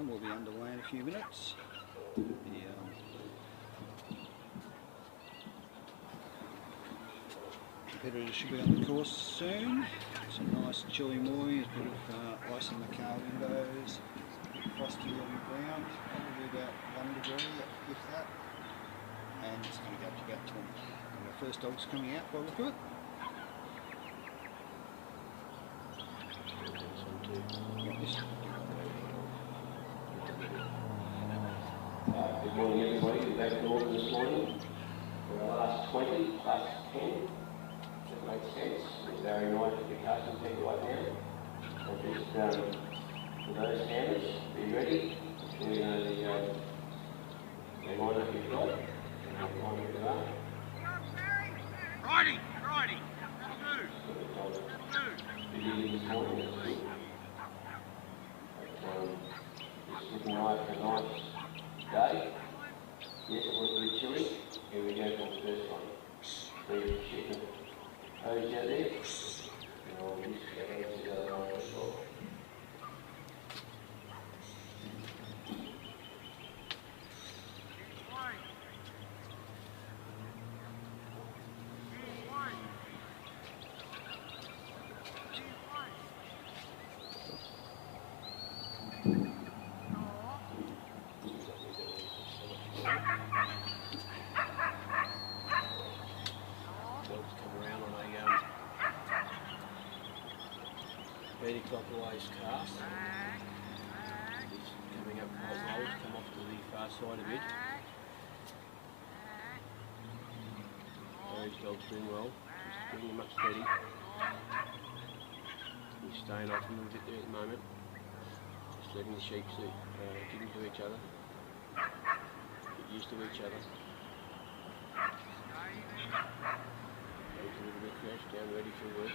run will be underway in a few minutes. The competitors should be on the course soon. Some nice chilly mornings, a bit of ice in the car windows, a bit frosty on the ground, probably about 1 degree if that, and it's going to go up to about 20. And the first dog's coming out by the look of it. Good morning everybody, we're back to Northam this morning for our last 20 plus 10. That makes sense. It's very nice to be custom tech right now. So just for those hammers, be ready. You know the line up you've got and how time you are. Righty! Busy this morning, that's good. But it's looking like a nice day. Yes, it was a bit chilly. Here we go for the first one. Three chicken hose out there. And I'll just go over to the other one as well. Clockwise cast. He's coming up quite low, come off to the far side a bit. Those dog's doing well, just bringing him up steady. He's staying off a little bit there at the moment, just letting the sheep get into each other, get used to each other. Goes a little bit crouched down, ready for work.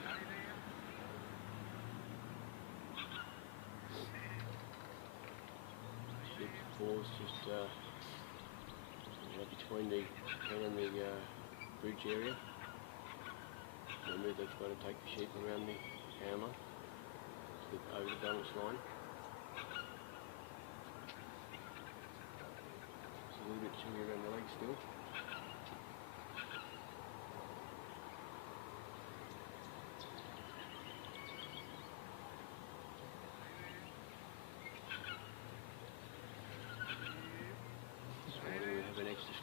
Fours just between the Pen and the bridge area. Remember they've got to take the sheep around the hammer over the balance line. It's a little bit chilly around the legs still.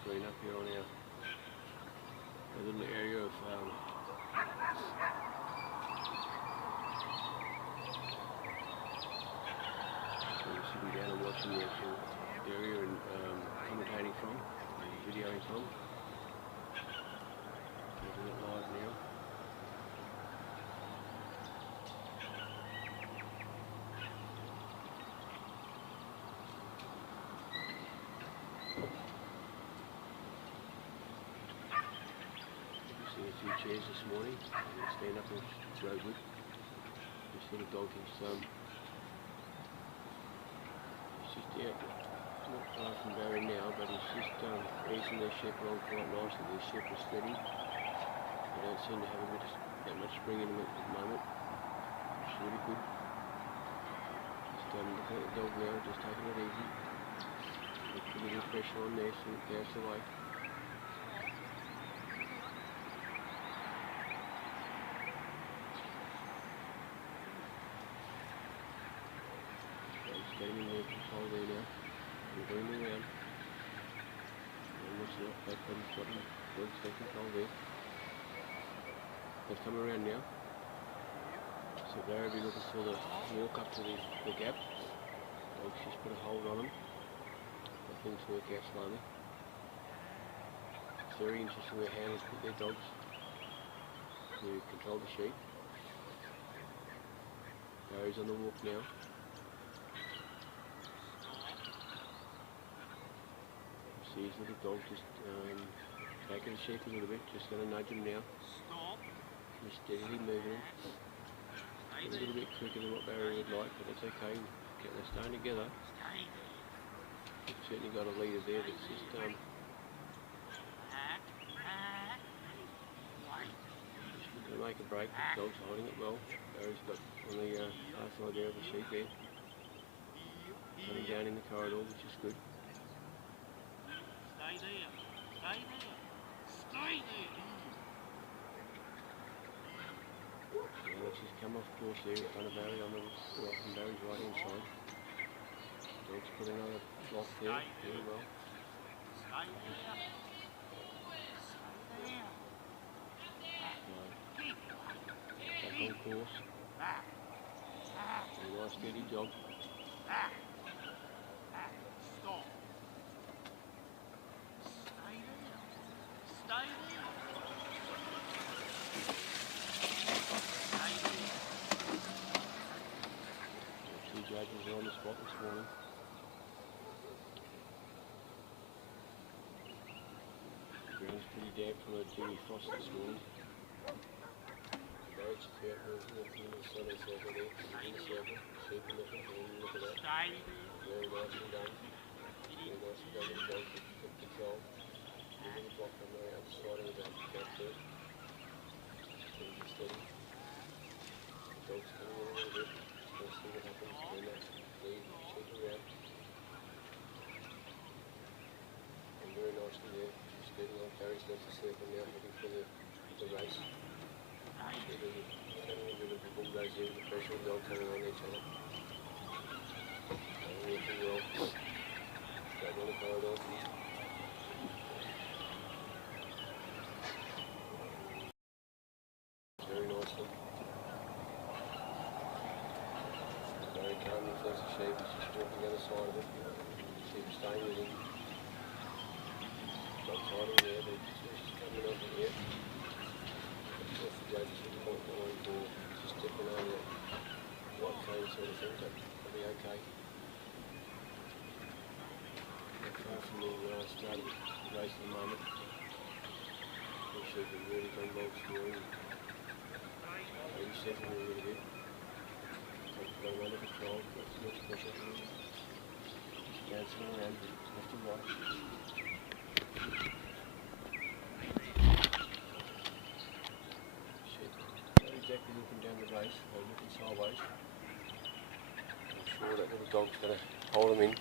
Screen up here on our little area of sitting down and watching the actual area and commentating from, videoing from. Getting it live now. Chairs this morning, stand up and throw wood. This little dog is just out, not far from Barry now, but he's just easing their sheep along quite nicely. Their sheep are steady. They don't seem to have that much spring in them at the moment, which is really good. Just looking at the dog now, just taking it easy. Put a little pressure on there so it goes away. Getting in there control there now. We're going around. Almost not back, but he's got him. Good, stay control there. They've come around now. So Barry will be looking for the walk up to the gap. Dog's just put a hold on him. Let things work out slowly. It's very interesting where handlers put their dogs to control the sheep. Barry's on the walk now. See his little dog just back of the sheep a little bit, just going to nudge him now. He's steadily moving him. A little bit quicker than what Barry would like, but it's okay. They're staying together. We've certainly got a leader there that's just looking to make a break. The dog's holding it well. Barry's got on the far side there of the sheep there. coming down in the corridor, which is good. Stay there. Stay there. Stay there. Yeah, she's come off course there in front of Barry on the right, and Barry's right hand side. Dog's put another block there, very well. Stay there. Stay there. Back on course. Very nice steady dog. Stop. Stay there. Stay there. Stay there. Two judges are on the spot this morning. The ground's pretty damp from a dewy frost this morning. Barrage curtain walking in the sunny circle there, in the circle, super looking, look at that. Stay there. Very nicely done. Very nicely done with the dog, good control. Moving the block on the outside of the back there. Things are steady. The dog's coming in a little bit. Let's see what happens when that lead shake around. And very nicely there, steady on Barry's left the circle now, heading for the race. Coming into the bulldoze here with the pressure and the dog coming on each other. Working well. Straight on the corridor. Very nicely. Very calm and flex the shape. He's just walking the other side of it. Keep staying with him. Not hiding there, but just coming over here. Off the judges with the point going for just stepping over that white cane sort of thing, but it'll be okay. Not far from the start of the race at the moment. We should be really done well scoring. Maybe settling a little bit. Got him under control, got too much pressure. Just bouncing around left and right. Exactly looking down the race, or looking sideways. I'm sure that little dog's going to hold him in.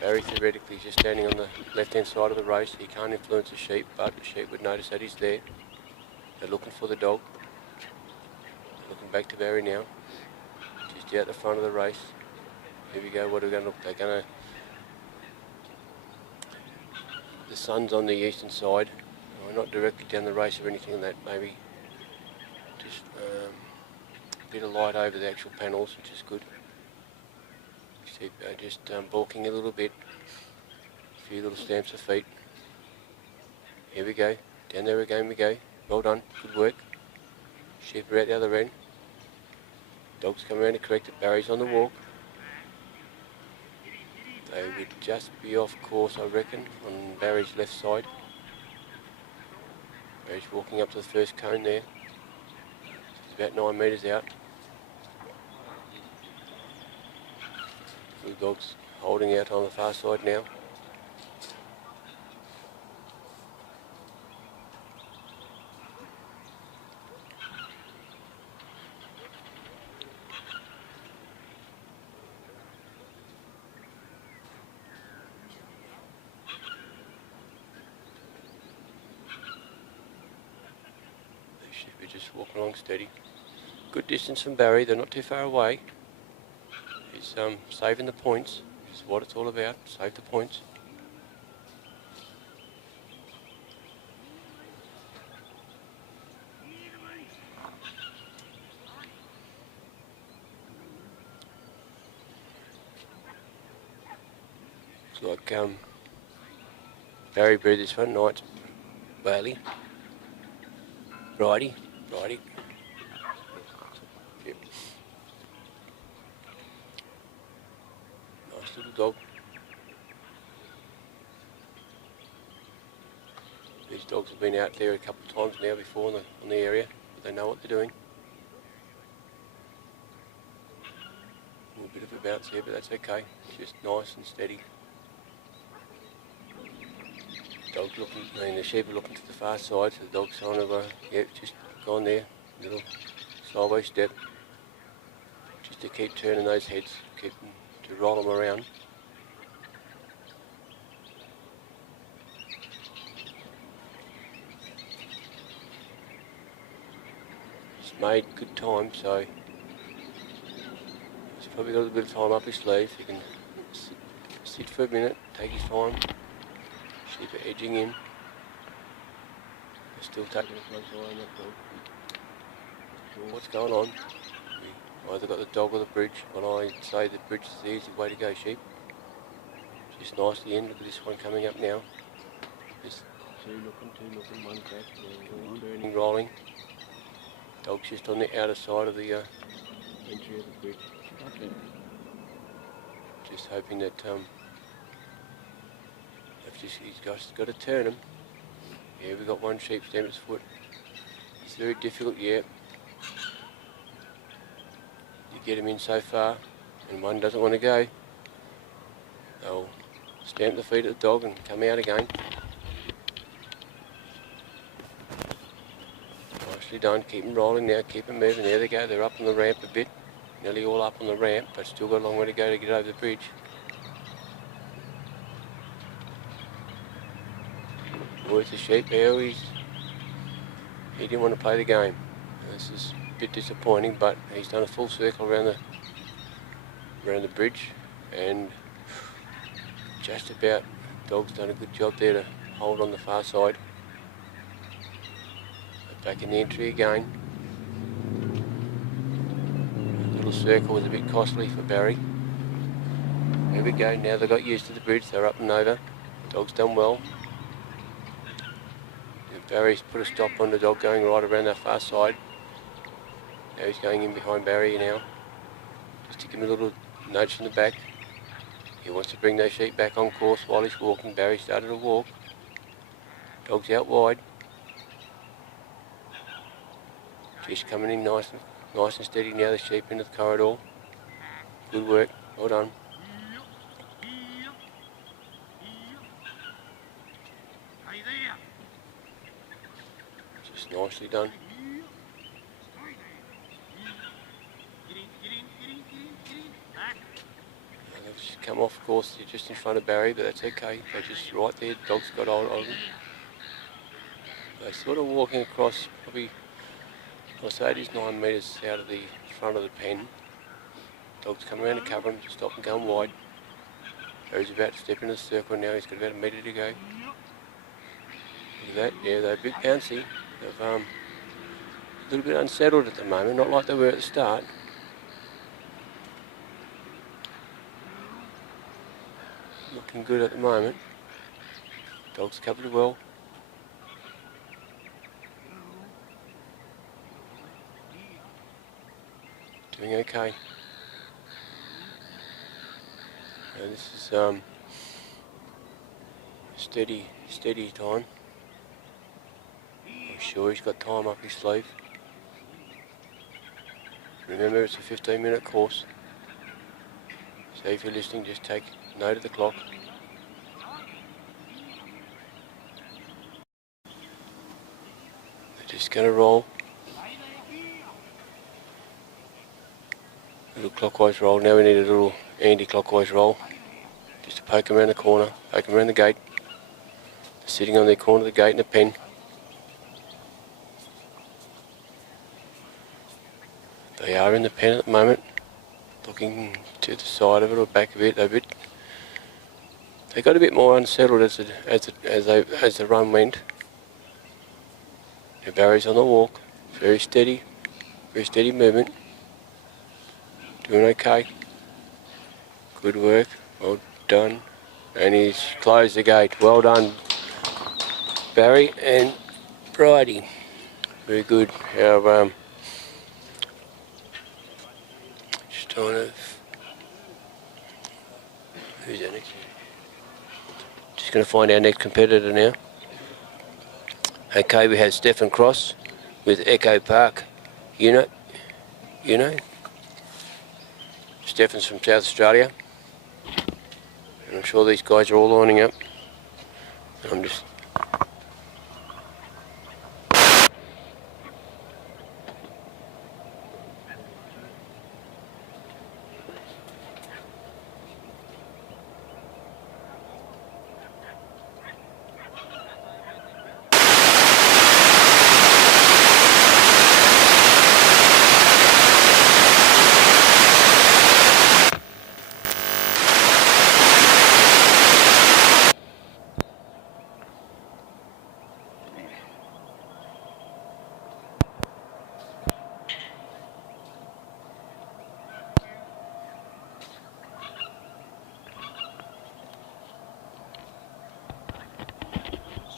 Barry theoretically is just standing on the left hand side of the race. He can't influence the sheep, but the sheep would notice that he's there. They're looking for the dog. They're looking back to Barry now. Just out the front of the race. Here we go, what are we going to look? They're going to... The sun's on the eastern side. We're not directly down the race or anything like that, maybe. Just a bit of light over the actual panels, which is good. See, just balking a little bit. A few little stamps of feet. Here we go. Down there again we go. Well done. Good work. Sheep are out the other end. Dog's come around to correct it. Barry's on the walk. They would just be off course, I reckon, on Barry's left side. Barry's walking up to the first cone there. About 9 metres out. Blue dog's holding out on the far side now. They should be just walking along steady. Good distance from Barry, they're not too far away. He's saving the points, is what it's all about, save the points. Looks like Barry breathed this one, Knight's Bailey. Bridie. Yep. Nice little dog. These dogs have been out there a couple of times now before on the area, but they know what they're doing. A little bit of a bounce here, but that's okay. It's just nice and steady. Dog's looking, the sheep are looking to the far side, so the dog's kind of, just gone there, little sideways step, just to keep turning those heads, keep them to roll them around. He's made good time, so he's probably got a little bit of time up his sleeve. He can sit for a minute, take his time. Sheepdog edging in. They're still taking a close eye on that dog. What's going on? We either got the dog or the bridge. When I say the bridge is the easy way to go, sheep. Just nicely in. Look at this one coming up now. Just two looking, one back, turning, rolling. Dog's just on the outer side of the entry of the bridge. Okay. Just hoping that he's got to turn him. Yeah, we've got one sheep stamp its foot. It's very difficult, yeah. You get him in so far, and one doesn't want to go. They'll stamp the feet of the dog and come out again. Nicely done. Keep them rolling now. Keep them moving. There they go. They're up on the ramp a bit. Nearly all up on the ramp, but still got a long way to go to get over the bridge. Boy's the sheep. He didn't want to play the game. This is a bit disappointing, but he's done a full circle around the bridge, and just about dog's done a good job there to hold on the far side. But back in the entry again. The little circle was a bit costly for Barry. There we go. Now they got used to the bridge. They're up and over. Dog's done well. Barry's put a stop on the dog going right around that far side. Now he's going in behind Barry now. Just to give him a little nudge in the back. He wants to bring those sheep back on course while he's walking. Barry started to walk. Dog's out wide. Just coming in nice and steady now, the sheep into the corridor. Good work, well done. Just nicely done. They've just come off course, they're just in front of Barry, but that's okay. They're just right there, dog's got hold of them. They're sort of walking across, probably, I'll say it is 9 metres out of the front of the pen. Dog's come around to cover him, stop and going wide. Barry's about to step into the circle now, he's got about a metre to go. Look at that, yeah, they're a bit bouncy. They've a little bit unsettled at the moment, not like they were at the start. Looking good at the moment. Dog's covered well. Doing okay. Now this is steady time. I'm sure he's got time up his sleeve. Remember, it's a 15-minute course. So if you're listening, just take note of the clock. They're just going to roll. A little clockwise roll. Now we need a little anti-clockwise roll. Just to poke them around the corner, poke them around the gate. They're sitting on the corner of the gate in the pen. They are in the pen at the moment, looking to the side of it or back of it. They got a bit more unsettled as the run went. Now Barry's on the walk, very steady movement. Doing okay. Good work, well done. And he's closed the gate. Well done, Barry and Bridie. Very good. Our just trying to. Who's that next? Just going to find our next competitor now. Okay, we have Stefan Cross with EchoPark. You know. Stefan's from South Australia. And I'm sure these guys are all lining up. I'm just...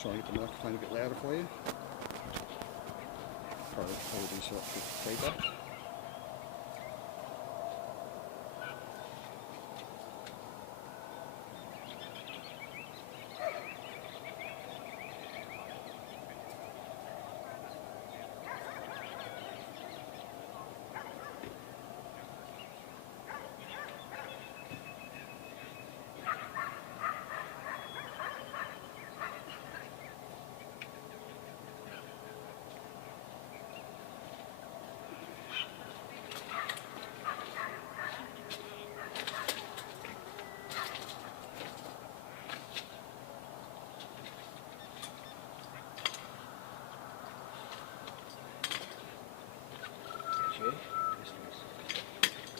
Try and get the microphone a bit louder for you. Probably do so with feedback.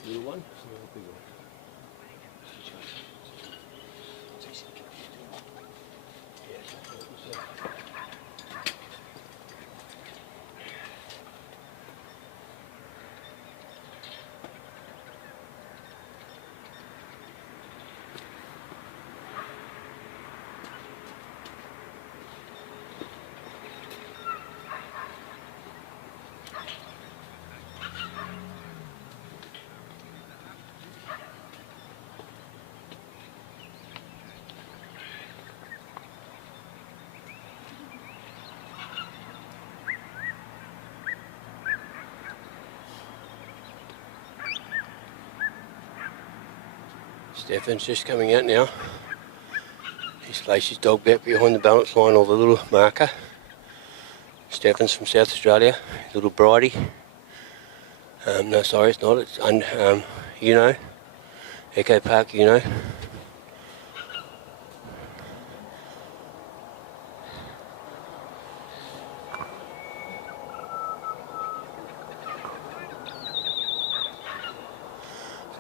Little one? Big one. Stefan's just coming out now. He's placed his dog back behind the balance line or the little marker. Stefan's from South Australia, little Bridie. No, sorry, it's not. It's EchoPark,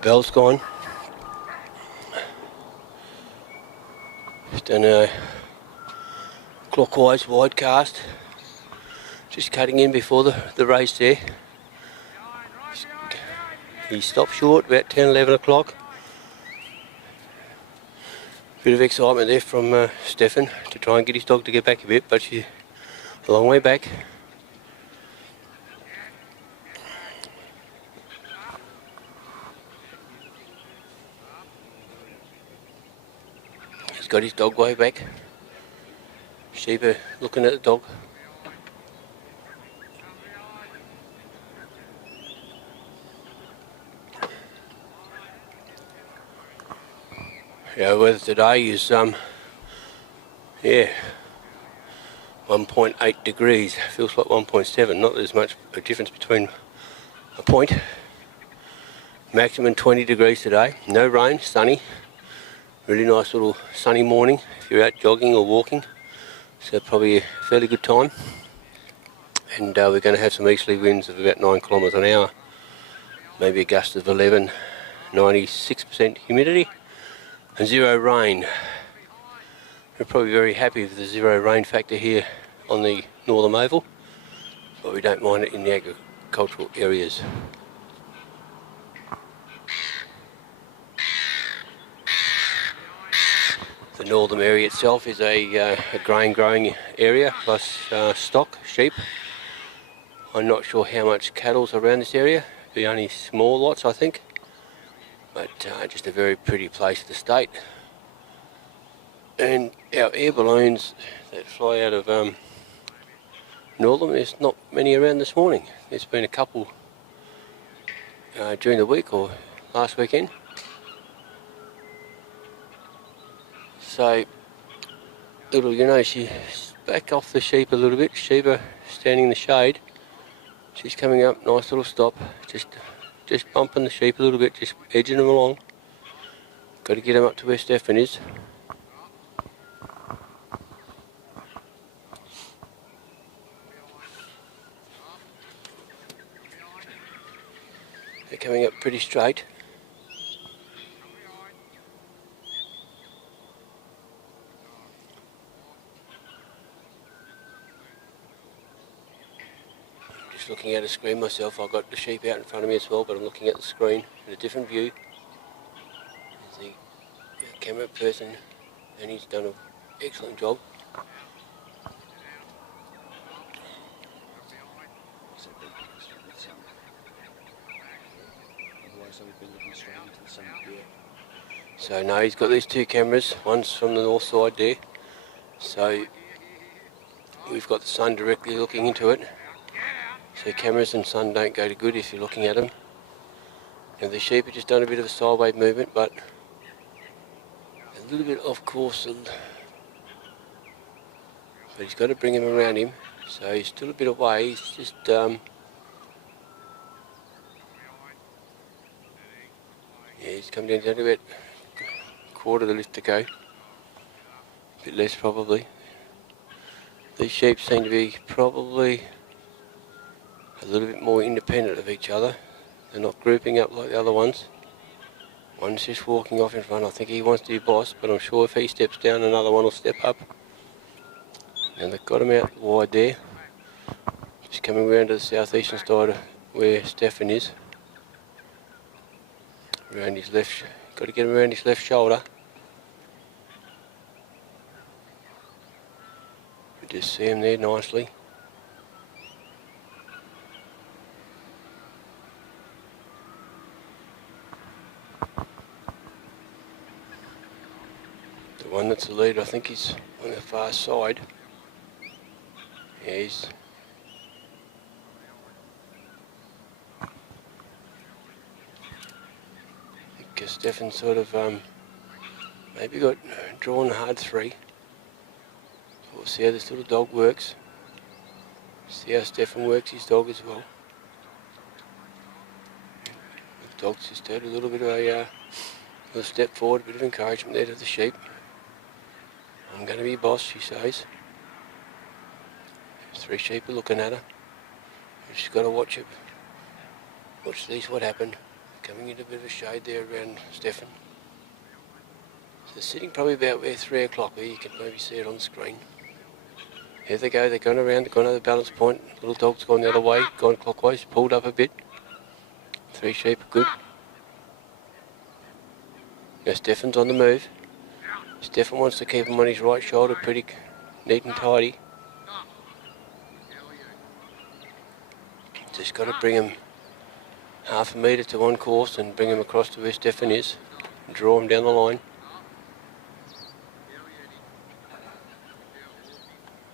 Bell's gone. Just done a clockwise wide cast. Just cutting in before the race there. He stopped short about 10, 11 o'clock. Bit of excitement there from Stefan to try and get his dog to get back a bit, but she's a long way back. He's got his dog way back. Sheepdog looking at the dog. Yeah, weather today is 1.8 degrees. Feels like 1.7. Not that there's much a difference between a point. Maximum 20 degrees today. No rain, sunny. Really nice little sunny morning if you're out jogging or walking. So probably a fairly good time. And we're going to have some easterly winds of about 9 kilometres an hour. Maybe a gust of 11. 96% humidity. And zero rain. We're probably very happy with the zero rain factor here on the Northam Oval, but we don't mind it in the agricultural areas. The Northam area itself is a grain growing area plus stock, sheep. I'm not sure how much cattle's around this area, the only small lots I think. But just a very pretty place to state. And our air balloons that fly out of Northam, there's not many around this morning. There's been a couple during the week or last weekend. So, she's back off the sheep a little bit. Sheepdog standing in the shade. She's coming up, nice little stop. Just bumping the sheep a little bit, just edging them along. Got to get them up to where Stefan is. They're coming up pretty straight. Just looking at a screen myself. I've got the sheep out in front of me as well, but I'm looking at the screen in a different view. There's the camera person, and he's done an excellent job. so we'd be looking straight into the sun. Yeah. So no, he's got these two cameras. One's from the north side there. So we've got the sun directly looking into it. So cameras and sun don't go to good if you're looking at them. And the sheep have just done a bit of a sideways movement, but a little bit off course. But he's got to bring him around him. So he's still a bit away. He's just yeah, he's come down to about a quarter of the lift to go. A bit less probably. These sheep seem to be probably a little bit more independent of each other. They're not grouping up like the other ones. One's just walking off in front. I think he wants to be boss, but I'm sure if he steps down, another one will step up. And they've got him out wide there. Just coming round to the southeastern side of where Stefan is. Around his left, got to get him around his left shoulder. We just see him there nicely. The one that's the leader, I think he's on the far side. Yeah, he's I think Stefan sort of maybe got drawn hard 3. We'll see how this little dog works. See how Stefan works his dog as well. The dog's just had a little bit of a little step forward, a bit of encouragement there to the sheep. I'm going to be boss, she says. 3 sheep are looking at her. We've just got to watch it. Watch these, what happened. Coming into a bit of a shade there around Stefan. So they're sitting probably about where 3 o'clock, where you can maybe see it on the screen. Here they go, they're going around, they've gone over the balance point. Little dog's gone the other way, gone clockwise, pulled up a bit. 3 sheep are good. Now Stefan's on the move. Stefan wants to keep him on his right shoulder pretty neat and tidy. Just got to bring him half a metre to one course and bring him across to where Stefan is. And draw him down the line.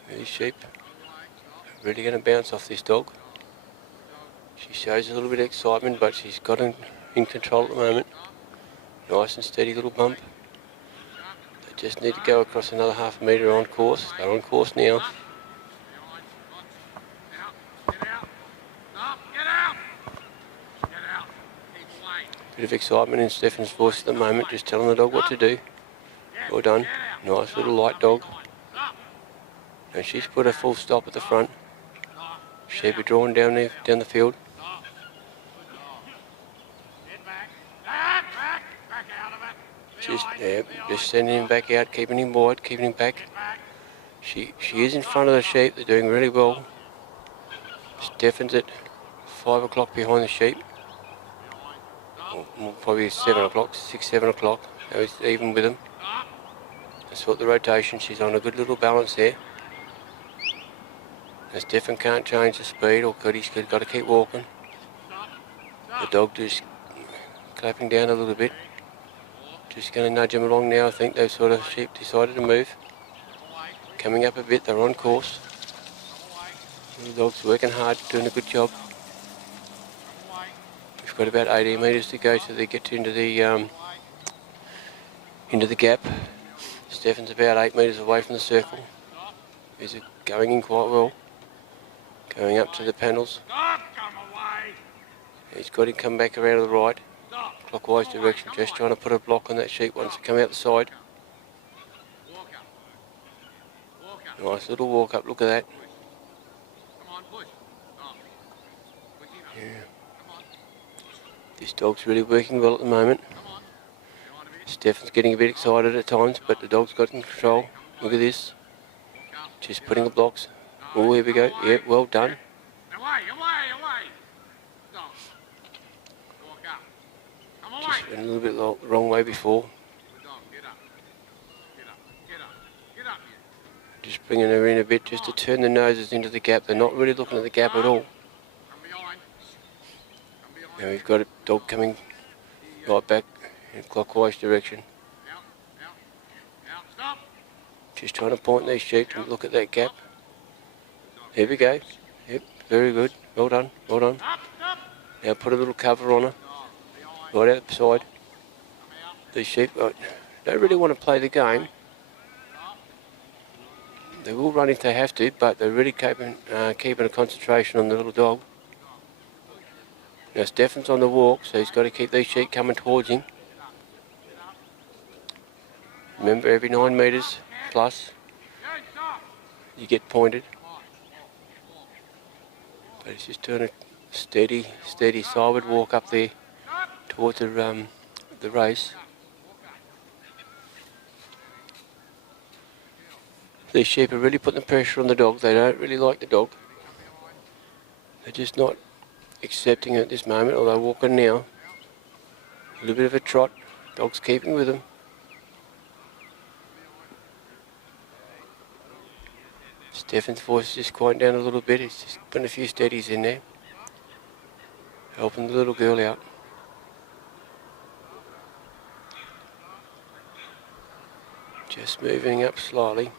These sheep are really going to bounce off this dog. She shows a little bit of excitement, but she's got him in control at the moment. Nice and steady little bump. They just need to go across another half a metre on course. They're on course now. Bit of excitement in Stefan's voice at the moment, just telling the dog what to do. Well done. Nice little light dog. And she's put a full stop at the front. Sheep are drawn down the field. Just sending him back out, keeping him wide, keeping him back. She is in front of the sheep. They're doing really well. Stefan's at 5 o'clock behind the sheep. Or probably 7 o'clock, 6, 7 o'clock. Now he's even with them. That's what the rotation. She's on a good little balance there. And Stefan can't change the speed, or he's got to keep walking. The dog just clapping down a little bit. Just going to nudge him along now. I think those sort of sheep decided to move. Coming up a bit, they're on course. The dog's working hard, doing a good job. We've got about 80 metres to go till they get into the gap. Stefan's about 8 metres away from the circle. He's going in quite well. Going up to the panels. He's got him come back around to the right. Clockwise direction, just trying to put a block on that sheep once they come out the side. Nice little walk up, look at that. Yeah. This dog's really working well at the moment. Stefan's getting a bit excited at times, but the dog's got in control. Look at this. Just putting the blocks. Oh, here we go. Yep, well done. Just went a little bit the wrong way before. Just bringing her in a bit just to turn the noses into the gap. They're not really looking at the gap at all. Now we've got a dog coming right back in clockwise direction. Stop. Just trying to point these sheep to look at that gap. Here we go. Yep, very good. Well done, well done. Up. Now put a little cover on her, right out the side. These sheep don't really want to play the game. They will run if they have to, but they're really keeping a concentration on the little dog. Now Stefan's on the walk, so he's got to keep these sheep coming towards him. Remember, every 9 metres plus, you get pointed. But he's just doing a steady sideward walk up there towards the race. These sheep are really putting the pressure on the dog. They don't really like the dog. They're just not accepting it at this moment, although walking now. A little bit of a trot. Dog's keeping with them. Stefan's voice is just quieting down a little bit. He's just putting a few steadies in there, helping the little girl out. Just moving up slowly.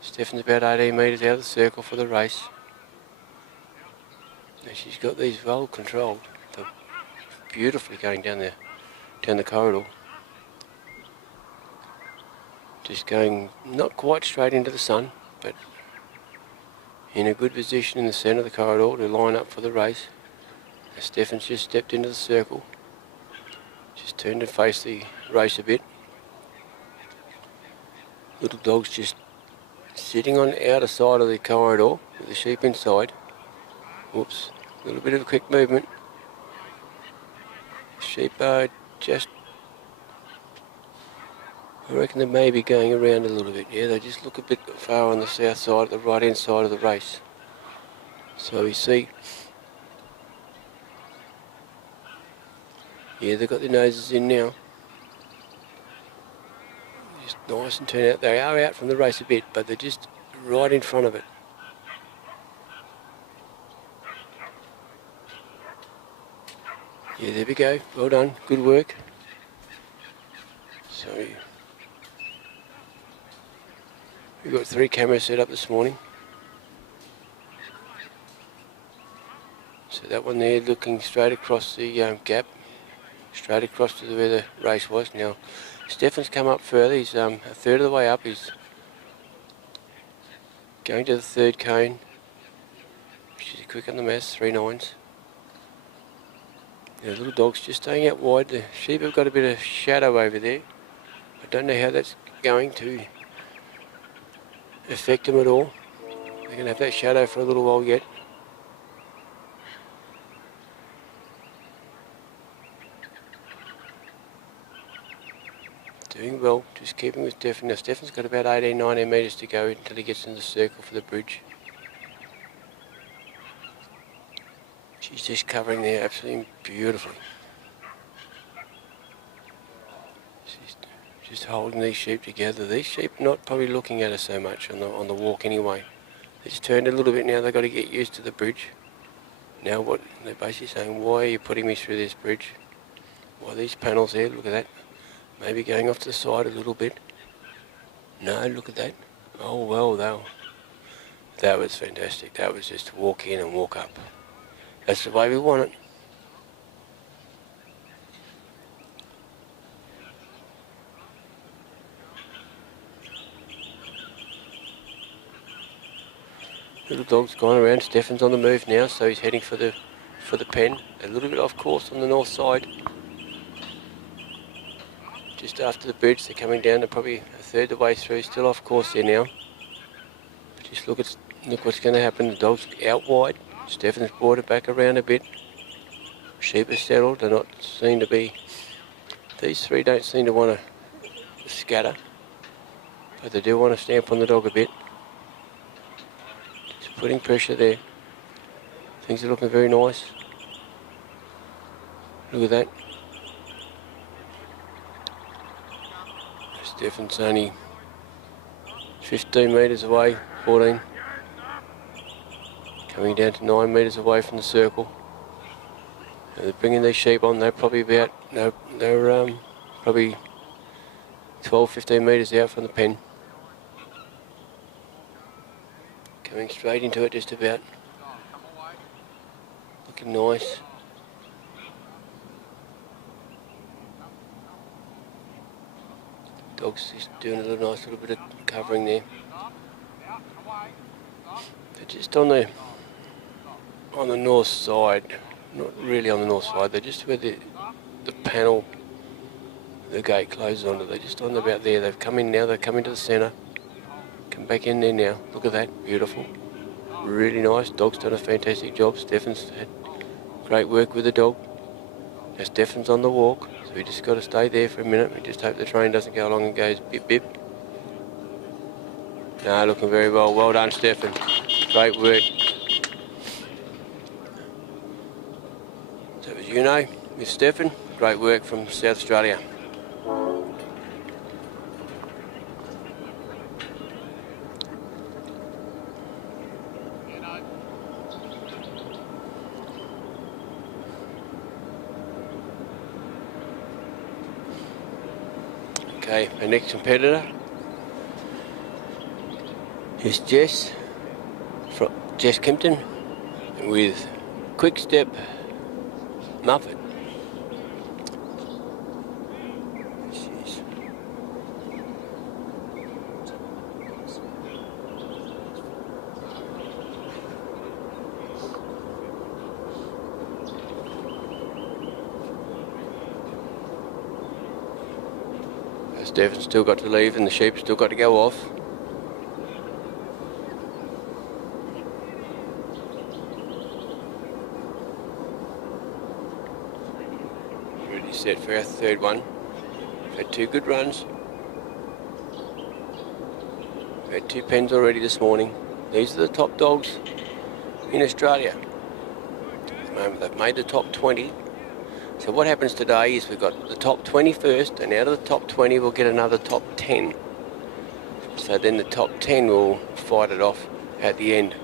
Stefan's about 18 metres out of the circle for the race. Now she's got these well controlled. They're beautifully going down the corridor. Just going not quite straight into the sun, but in a good position in the centre of the corridor to line up for the race. Now Stefan's just stepped into the circle. Just turned to face the race a bit. Little dog's just sitting on the outer side of the corridor with the sheep inside. Whoops, a little bit of a quick movement. Sheep are just, I reckon they may be going around a little bit. Yeah, they just look a bit far on the south side, the right hand side of the race. So you see, yeah, they've got their noses in now. Just nice and turn out. They are out from the race a bit, but they're just right in front of it. Yeah, there we go. Well done. Good work. So we've got 3 cameras set up this morning. So that one there looking straight across the gap, straight across to where the race was. Now Stefan's come up further. He's a third of the way up. He's going to the 3rd cone. She's quick on the maths, 3 9s. The little dog's just staying out wide. The sheep have got a bit of shadow over there. I don't know how that's going to affect them at all. They're going to have that shadow for a little while yet. Doing well, just keeping with Stefan. Now Stefan's got about 18, 19 metres to go until he gets in the circle for the bridge. She's just covering there absolutely beautifully. She's just holding these sheep together. These sheep are not probably looking at her so much on the walk anyway. They just turned a little bit now. They've got to get used to the bridge. Now what they're basically saying, why are you putting me through this bridge? Why these panels there? Look at that. Maybe going off to the side a little bit. No, look at that. Oh well, that was fantastic. That was just walk in and walk up. That's the way we want it. Little dog's gone around. Stefan's on the move now, so he's heading for the pen. A little bit off course on the north side. Just after the bridge, they're coming down. They're probably a third the way through. Still off course there now. Just look what's going to happen. The dog's out wide. Stefan's brought it back around a bit. Sheep are settled. They're not seen to be. These 3 don't seem to want to scatter, but they do want to stamp on the dog a bit. Just putting pressure there. Things are looking very nice. Look at that. Stefan's only 15 metres away, 14. Coming down to 9 metres away from the circle. They're bringing these sheep on. They're probably about they're probably 12-15 metres out from the pen. Coming straight into it just about. Looking nice. Dog's just doing a nice little bit of covering there. They're just on the north side. Not really on the north side. They're just where the panel, the gate closes onto. They're just on about there. They've come in now. They're coming to the centre. Come back in there now. Look at that. Beautiful. Really nice. Dog's done a fantastic job. Stefan's had great work with the dog. Now Stefan's on the walk, so we just got to stay there for a minute. We just hope the train doesn't go along and goes bip bip. No, looking very well. Well done, Stefan. Great work. So as you know, with Stefan, great work from South Australia. Okay, our next competitor is Jess from Jess Kimpton with Qyickstep Muppet. Stefan's still got to leave and the sheep still got to go off. Ready set for our third one. We've had 2 good runs. We've had 2 pens already this morning. These are the top dogs in Australia. At the moment they've made the top 20. So what happens today is we've got the top 20 first, and out of the top 20 we'll get another top 10. So then the top 10 will fight it off at the end.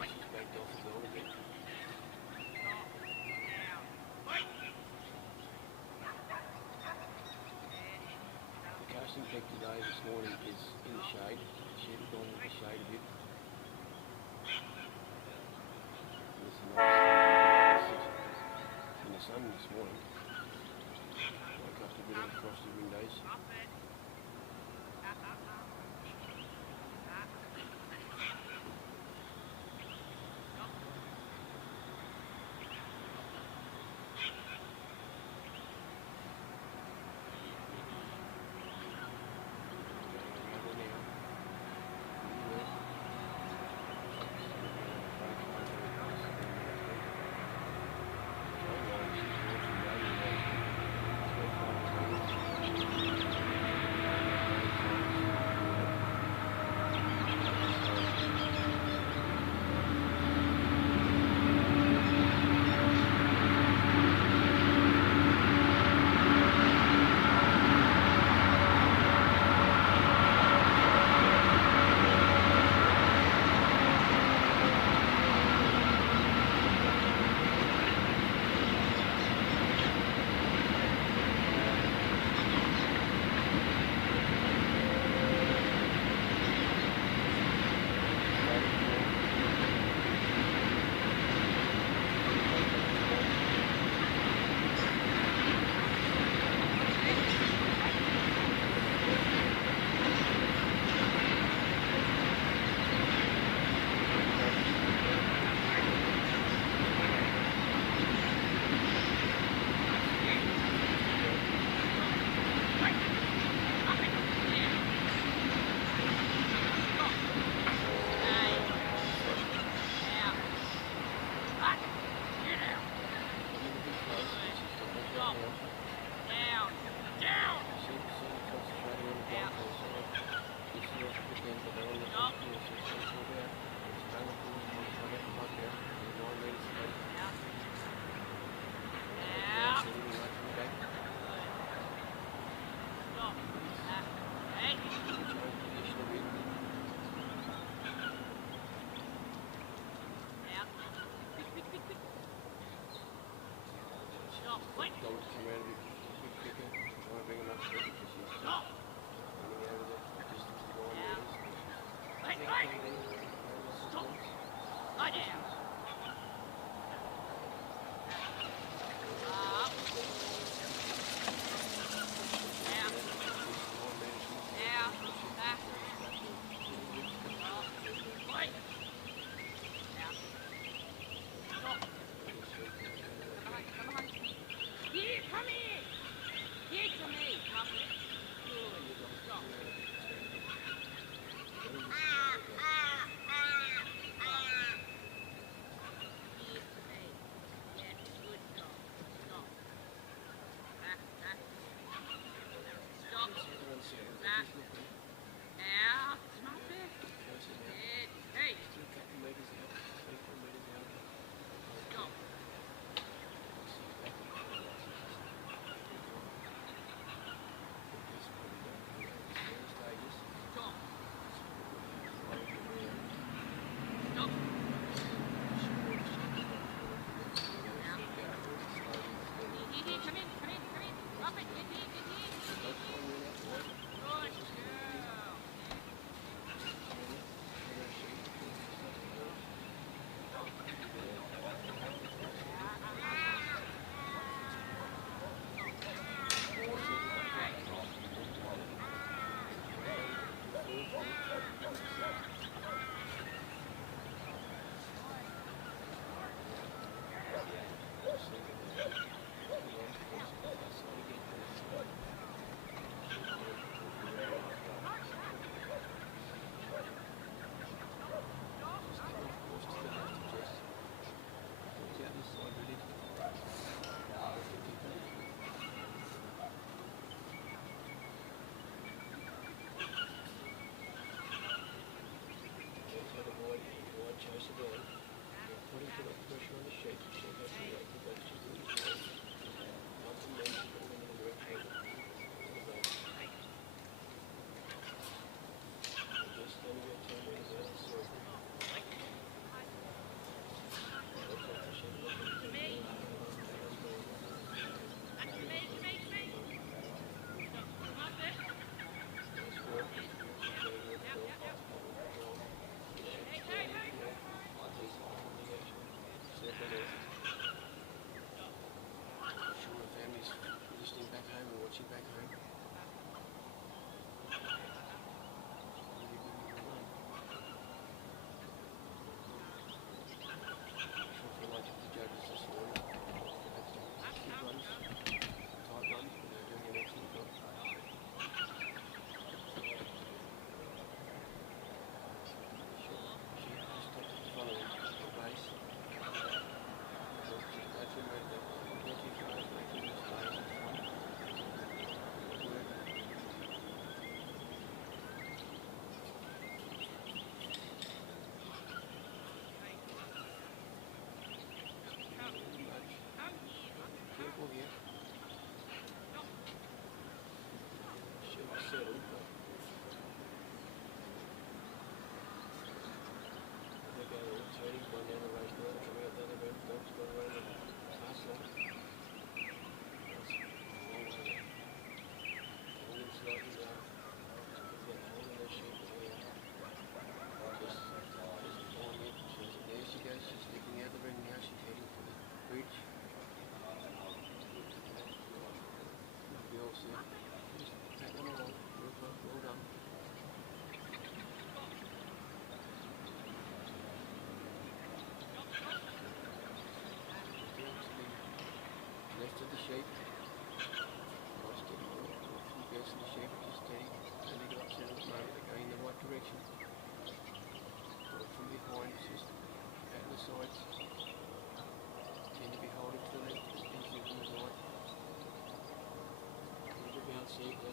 She's backed off the goal again. The casting peak today, this morning, is in the shade. She had gone into the shade a bit. There's a nice in the sun this morning. Woke up to a bit of frosty windows. Here, come here! Here to me, Muppet. Good.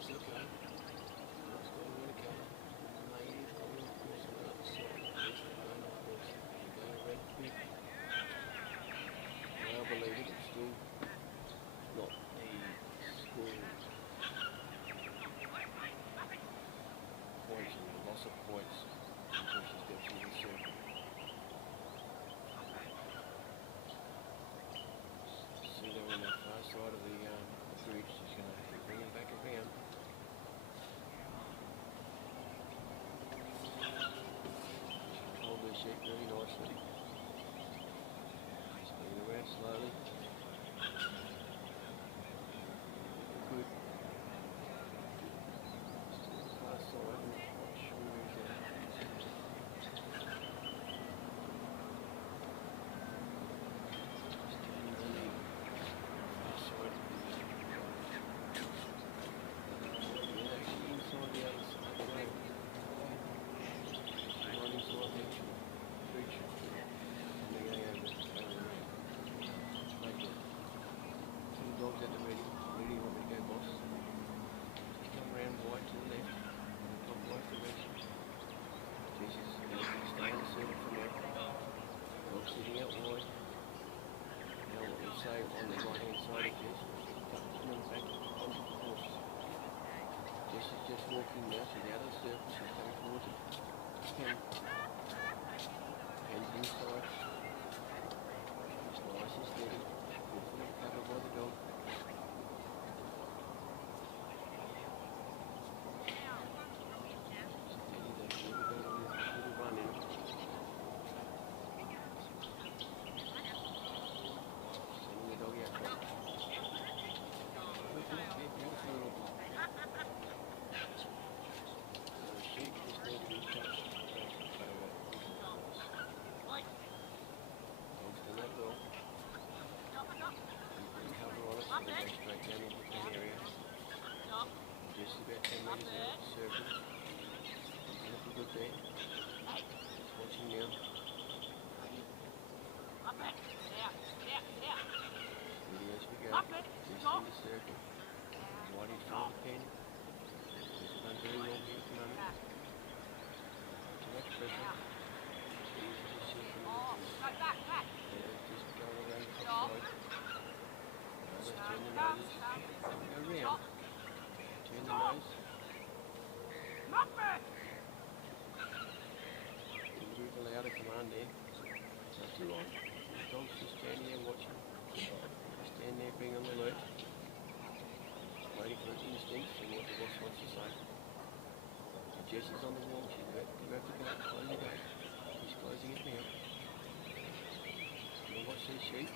okay. Looks good, really okay. Ladies coming up from the other side. There's the gun, of course. They're going red quick. Well, I believe it, it's still not the school points and the loss of points until she's got through the circle. See them on the far side of the bridge, she's going to have to bring him back around. She controlled the sheep really nicely. She's moving around slowly. Good. Still the far side, I'm not sure where's that. Standing on the far side of the yeah, actually inside the other side of the road. She's not inside the actual bridge. And they're going over the road. Like that. Two dogs at the ready. Ready, want me to go, boss? Just come around wide to the left. Top right direction. Jesus, stay in the circle for now. Dog sitting out wide. Now what we say on the right hand side of Jess. Coming back onto the horse. Jess is just walking now. She's out of the circle. She's coming towards it. Pen. Pen's inside. She's nice and steady. Good for the cover by the dog. Jess is on the wall, she's about to go, close the gate. She's closing it now. Now watch these sheep.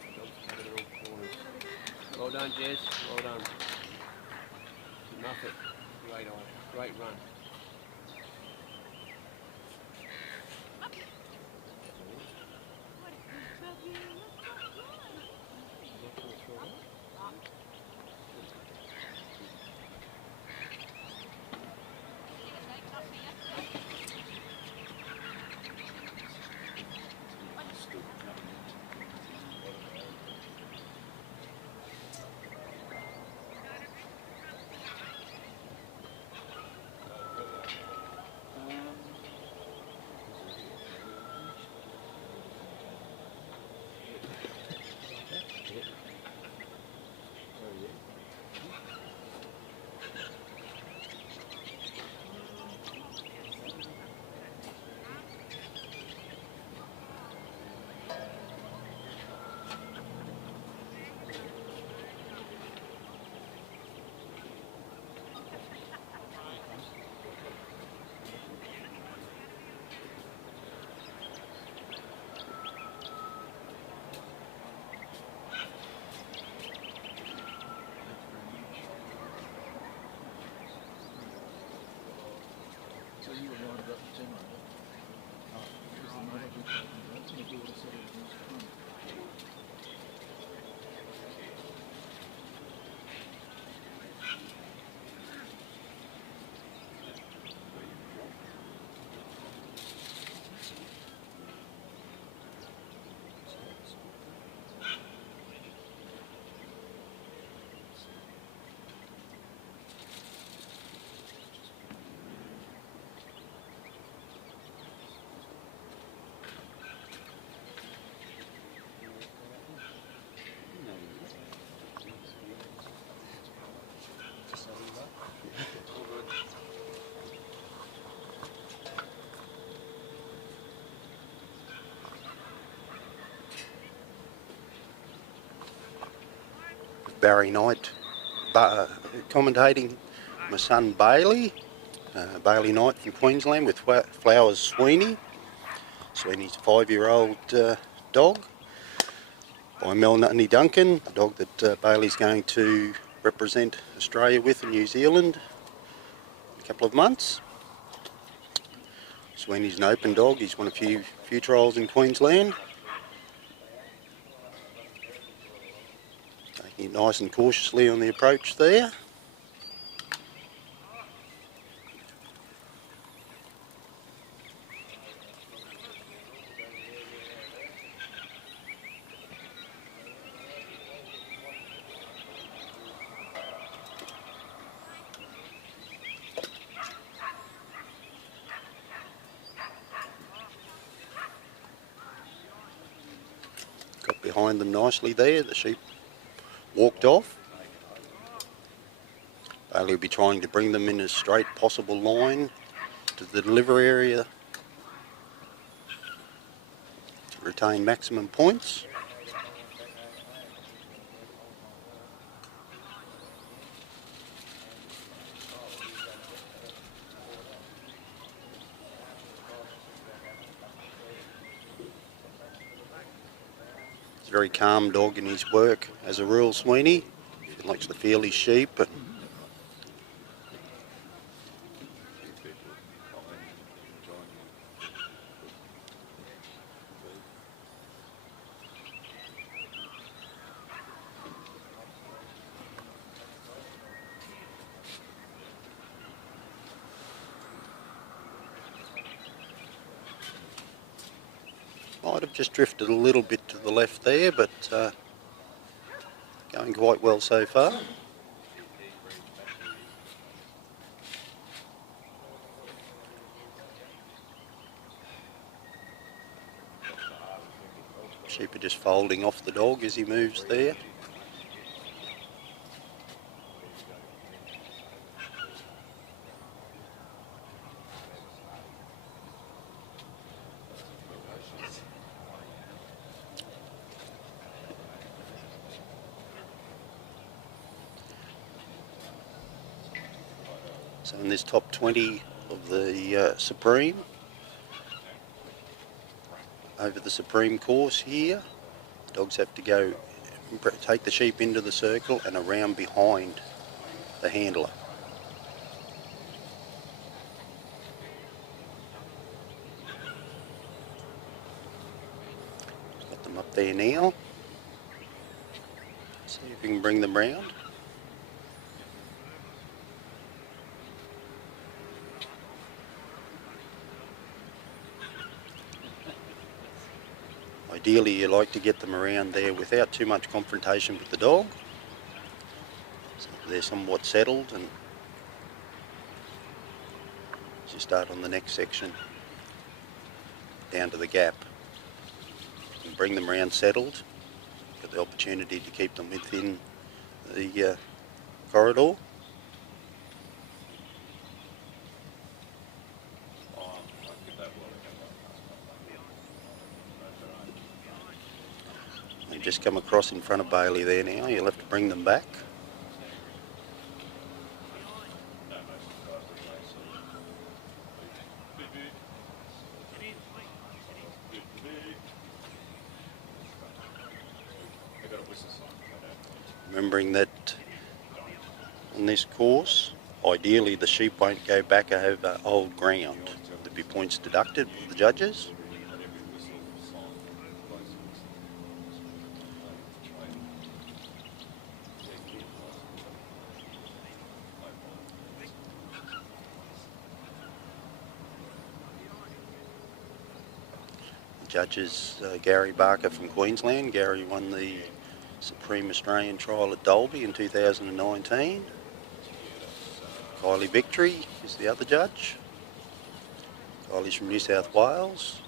The dog's covered in all corners. Well done, Jess, well done. Muppet, great eye, great run. So you were right about the demo. Because the motor we talking about, it's going to do what I said it was going to. Barry Knight commentating my son Bailey. Bailey Knight from Queensland with Flowers Sweeney. Sweeney's a 5-year-old dog by Melnutney Duncan, the dog that Bailey's going to represent Australia with in New Zealand in a couple of months. Sweeney's an open dog. He's won a few trials in Queensland. Taking it nice and cautiously on the approach there. Got behind them nicely there. The sheep walked off. Bailey will be trying to bring them in a straight possible line to the delivery area to retain maximum points. He's a very calm dog in his work as a rule, Sweeney. He likes to feel his sheep. Might have just drifted a little bit to the left there, but going quite well so far. Sheep are just folding off the dog as he moves there. So in this top 20 of the Supreme, over the Supreme course here, the dogs have to go, take the sheep into the circle and around behind the handler. Got them up there now. See if we can bring them round. Ideally, you like to get them around there without too much confrontation with the dog. So they're somewhat settled, and as you start on the next section, down to the gap, and bring them around settled, get the opportunity to keep them within the corridor. Just come across in front of Bailey there now. You'll have to bring them back. Remembering that on this course, ideally the sheep won't go back over old ground. There'll be points deducted by the judges. Judges Gary Barker from Queensland. Gary won the Supreme Australian Trial at Dalby in 2019. Kylie Victory is the other judge. Kylie's from New South Wales.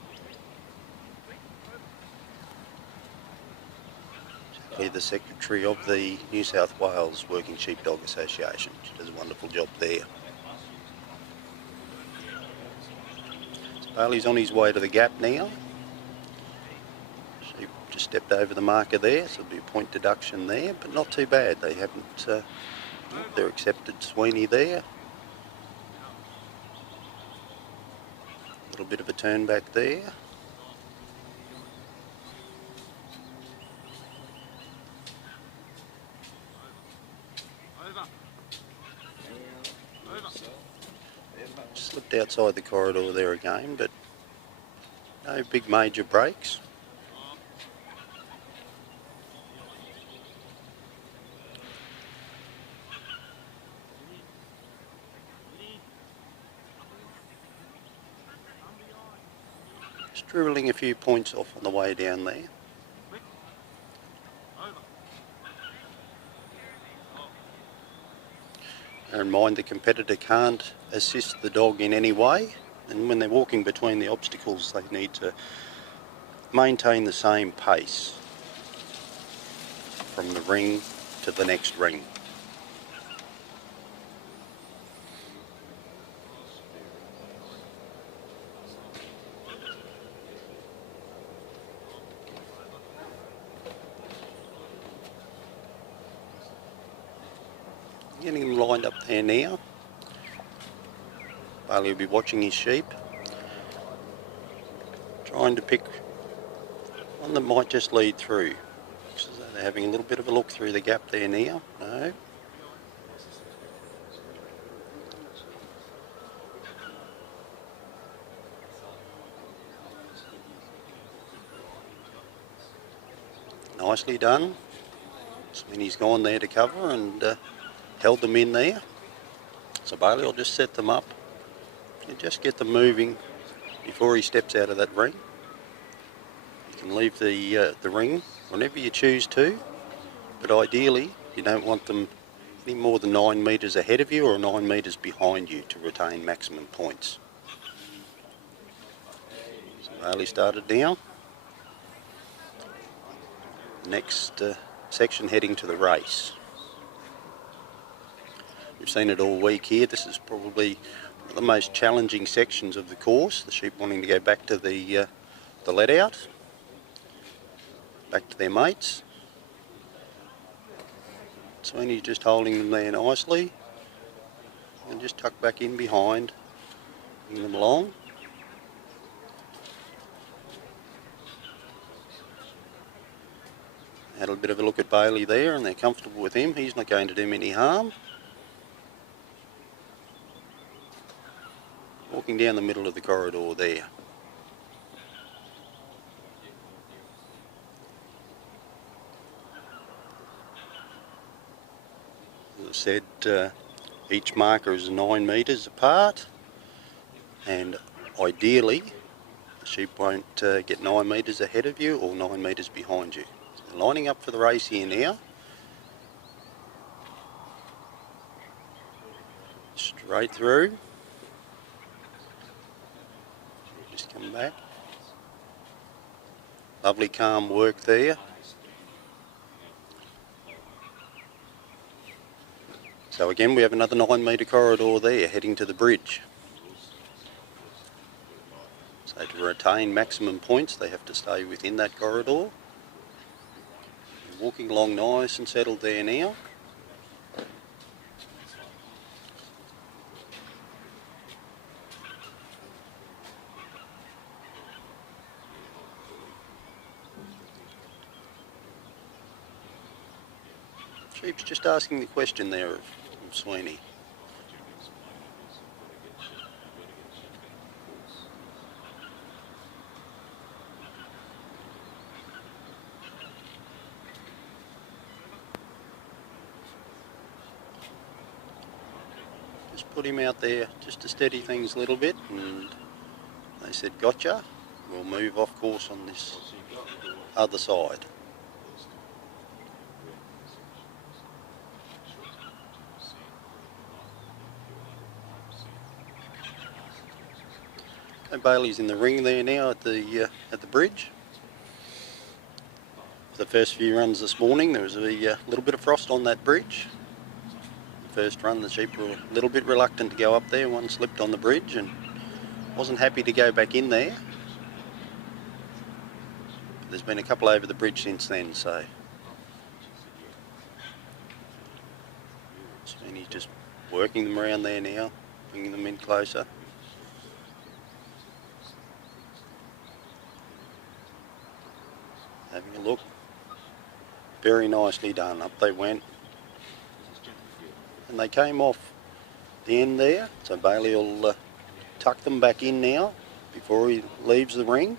She's the secretary of the New South Wales Working Sheepdog Association. She does a wonderful job there. So Bailey's on his way to the gap now. Just stepped over the marker there, so there'll be a point deduction there, but not too bad. They haven't, they're accepted Sweeney there. A little bit of a turn back there. Slipped outside the corridor there again, but no big major breaks. Just dribbling a few points off on the way down there. Bear in mind the competitor can't assist the dog in any way, and when they're walking between the obstacles they need to maintain the same pace from the ring to the next ring. Getting him lined up there now. Bailey will be watching his sheep, trying to pick one that might just lead through. So they're having a little bit of a look through the gap there now. No. Nicely done. Sweeney's gone there to cover and held them in there. So Bailey will just set them up and just get them moving before he steps out of that ring. You can leave the ring whenever you choose to, but ideally you don't want them any more than 9 metres ahead of you or 9 metres behind you to retain maximum points. So Bailey started now. Next section heading to the race. We've seen it all week here. This is probably one of the most challenging sections of the course. The sheep wanting to go back to the let out, back to their mates. Sweeney's just holding them there nicely and just tuck back in behind, bring them along. Had a bit of a look at Bailey there and they're comfortable with him. He's not going to do him any harm. Walking down the middle of the corridor there. As I said, each marker is 9 metres apart, and ideally the sheep won't get 9 metres ahead of you or 9 metres behind you. So they're lining up for the race here now. Straight through. Just come back. Lovely calm work there. So again we have another 9 metre corridor there heading to the bridge. So to retain maximum points they have to stay within that corridor. They're walking along nice and settled there now. Sheep's just asking the question there of Sweeney. Just put him out there just to steady things a little bit, and they said gotcha, we'll move off course on this other side. And Bailey's in the ring there now at the bridge. For the first few runs this morning there was a little bit of frost on that bridge. The first run the sheep were a little bit reluctant to go up there. One slipped on the bridge and wasn't happy to go back in there. there's been a couple over the bridge since then, so Sweeney's just working them around there now, bringing them in closer. Having a look. Very nicely done. Up they went. And they came off the end there, so Bailey will tuck them back in now before he leaves the ring.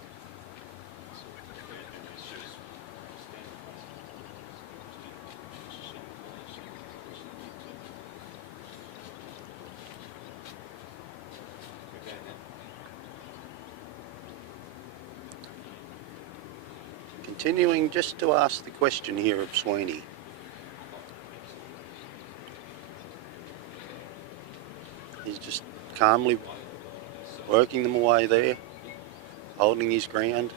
Continuing just to ask the question here of Sweeney. He's just calmly working them away there, holding his ground.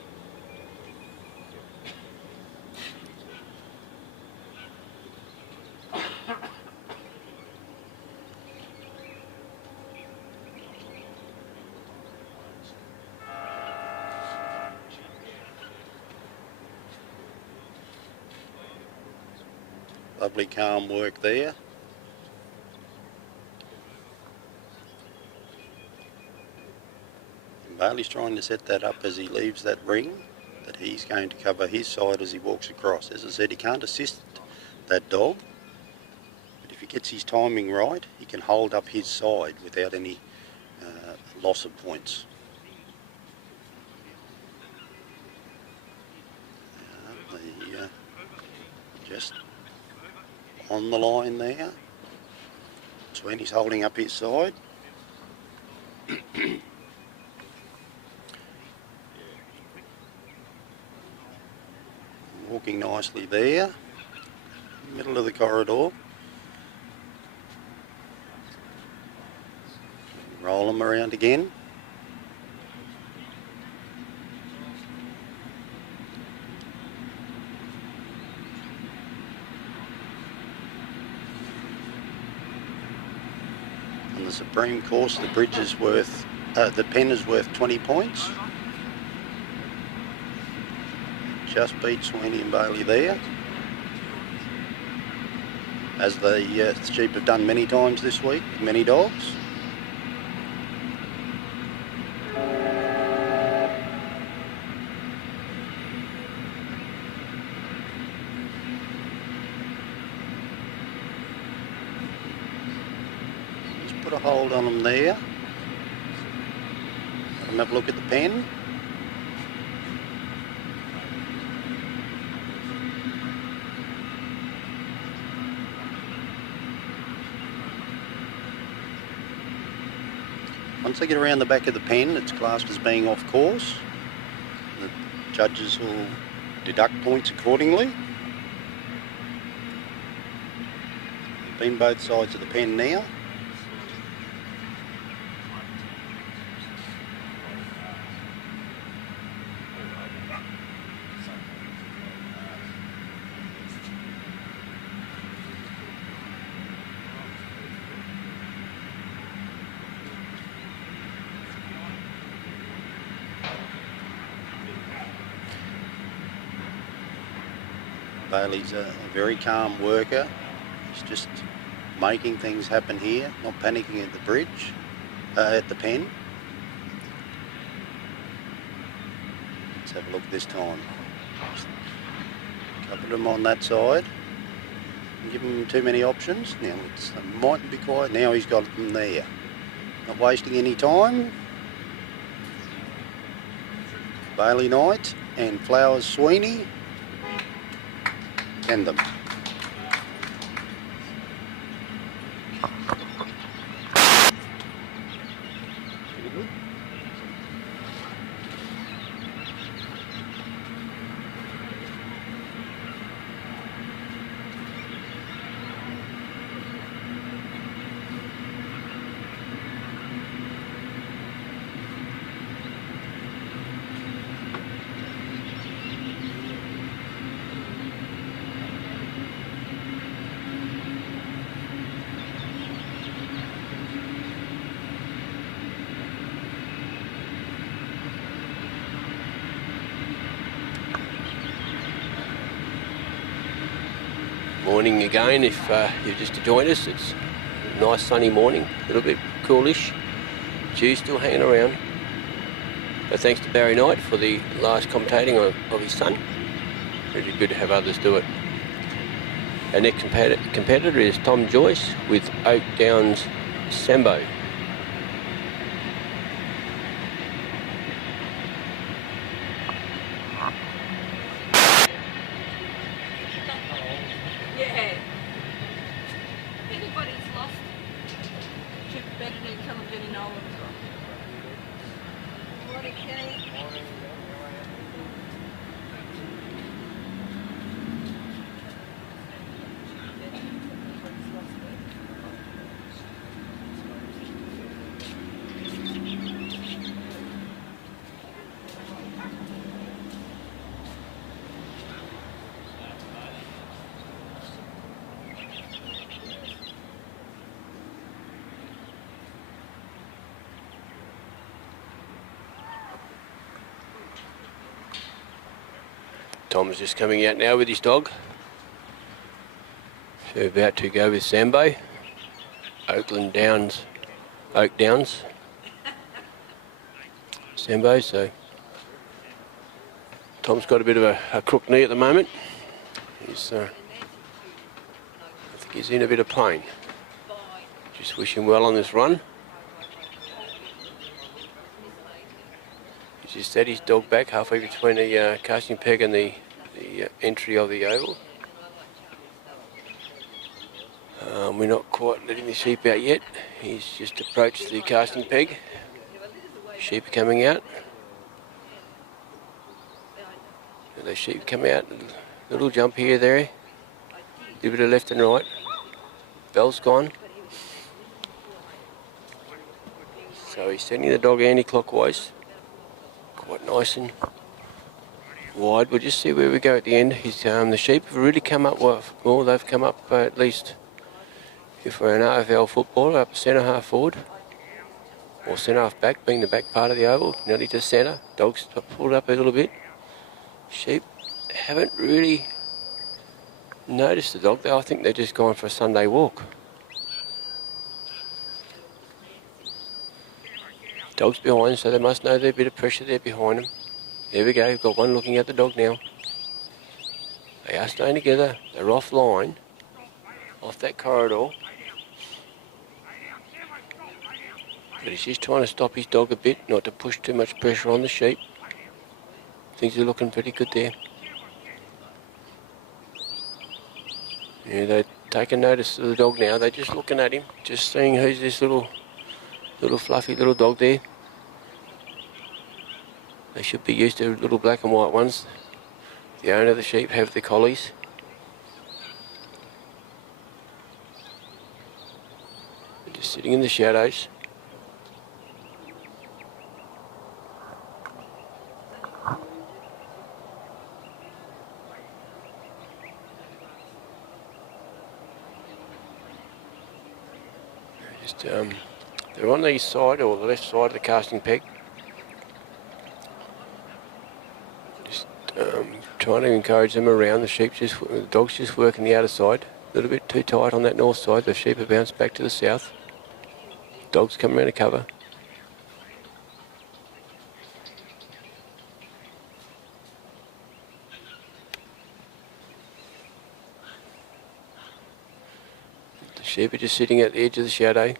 Lovely calm work there. And Bailey's trying to set that up as he leaves that ring, that he's going to cover his side as he walks across. As I said, he can't assist that dog, but if he gets his timing right, he can hold up his side without any loss of points. Just on the line there. Sweeney's holding up his side. Walking nicely there. Middle of the corridor. Roll them around again. The Supreme course, the bridge is worth, the pen is worth 20 points. Just beat Sweeney and Bailey there, as the sheep have done many times this week, many dogs. Put a hold on them there. Let them have a look at the pen. Once they get around the back of the pen, it's classed as being off course. The judges will deduct points accordingly. They've been both sides of the pen now. Bailey's a very calm worker. He's just making things happen here, not panicking at the bridge, at the pen. Let's have a look this time. Just covered him on that side. Didn't give him too many options. Now it's might be quiet. Now he's got them there. Not wasting any time. Bailey Knight and Flowers Sweeney. End them. Morning again, if you've just joined us. It's a nice sunny morning, a little bit coolish. Dew's still hanging around. But thanks to Barry Knight for the last commentating of his son. Really good to have others do it. Our next competitor is Tom Joyce with Oakdowns Sambo. Yeah. Everybody's lost. Trip better than come and get in all of them. Morning, Kenny. Tom's just coming out now with his dog. So we're about to go with Sambo. Oakdowns. Sambo, so Tom's got a bit of a crook knee at the moment. He's, I think he's in a bit of pain. Just wish him well on this run. He's just set his dog back halfway between the casting peg and the entry of the oval. We're not quite letting the sheep out yet. He's just approached the casting peg. Sheep are coming out. And the sheep come out. A little jump here, there. A little bit of left and right. Bell's gone. So he's sending the dog anti-clockwise. Quite nice and wide. We'll just see where we go at the end. The sheep have really come up well. They've come up at least, if we're an AFL footballer, up centre half forward or centre half back, being the back part of the oval, nearly to centre. Dogs have pulled up a little bit. Sheep haven't really noticed the dog though. I think they're just going for a Sunday walk. Dog's behind, so they must know there's a bit of pressure there behind them. There we go, we've got one looking at the dog now. They are staying together, they're offline, off that corridor. But he's just trying to stop his dog a bit, not to push too much pressure on the sheep. Things are looking pretty good there. Yeah, they're taking notice of the dog now, they're just looking at him, just seeing who's this little fluffy little dog there. They should be used to little black and white ones. The owner of the sheep have the collies. They're just sitting in the shadows. They're on the east side or the left side of the casting peg. Just trying to encourage them around. The dog's just working the outer side. A little bit too tight on that north side. The sheep have bounced back to the south. Dog's coming around to cover. The sheep are just sitting at the edge of the shadow.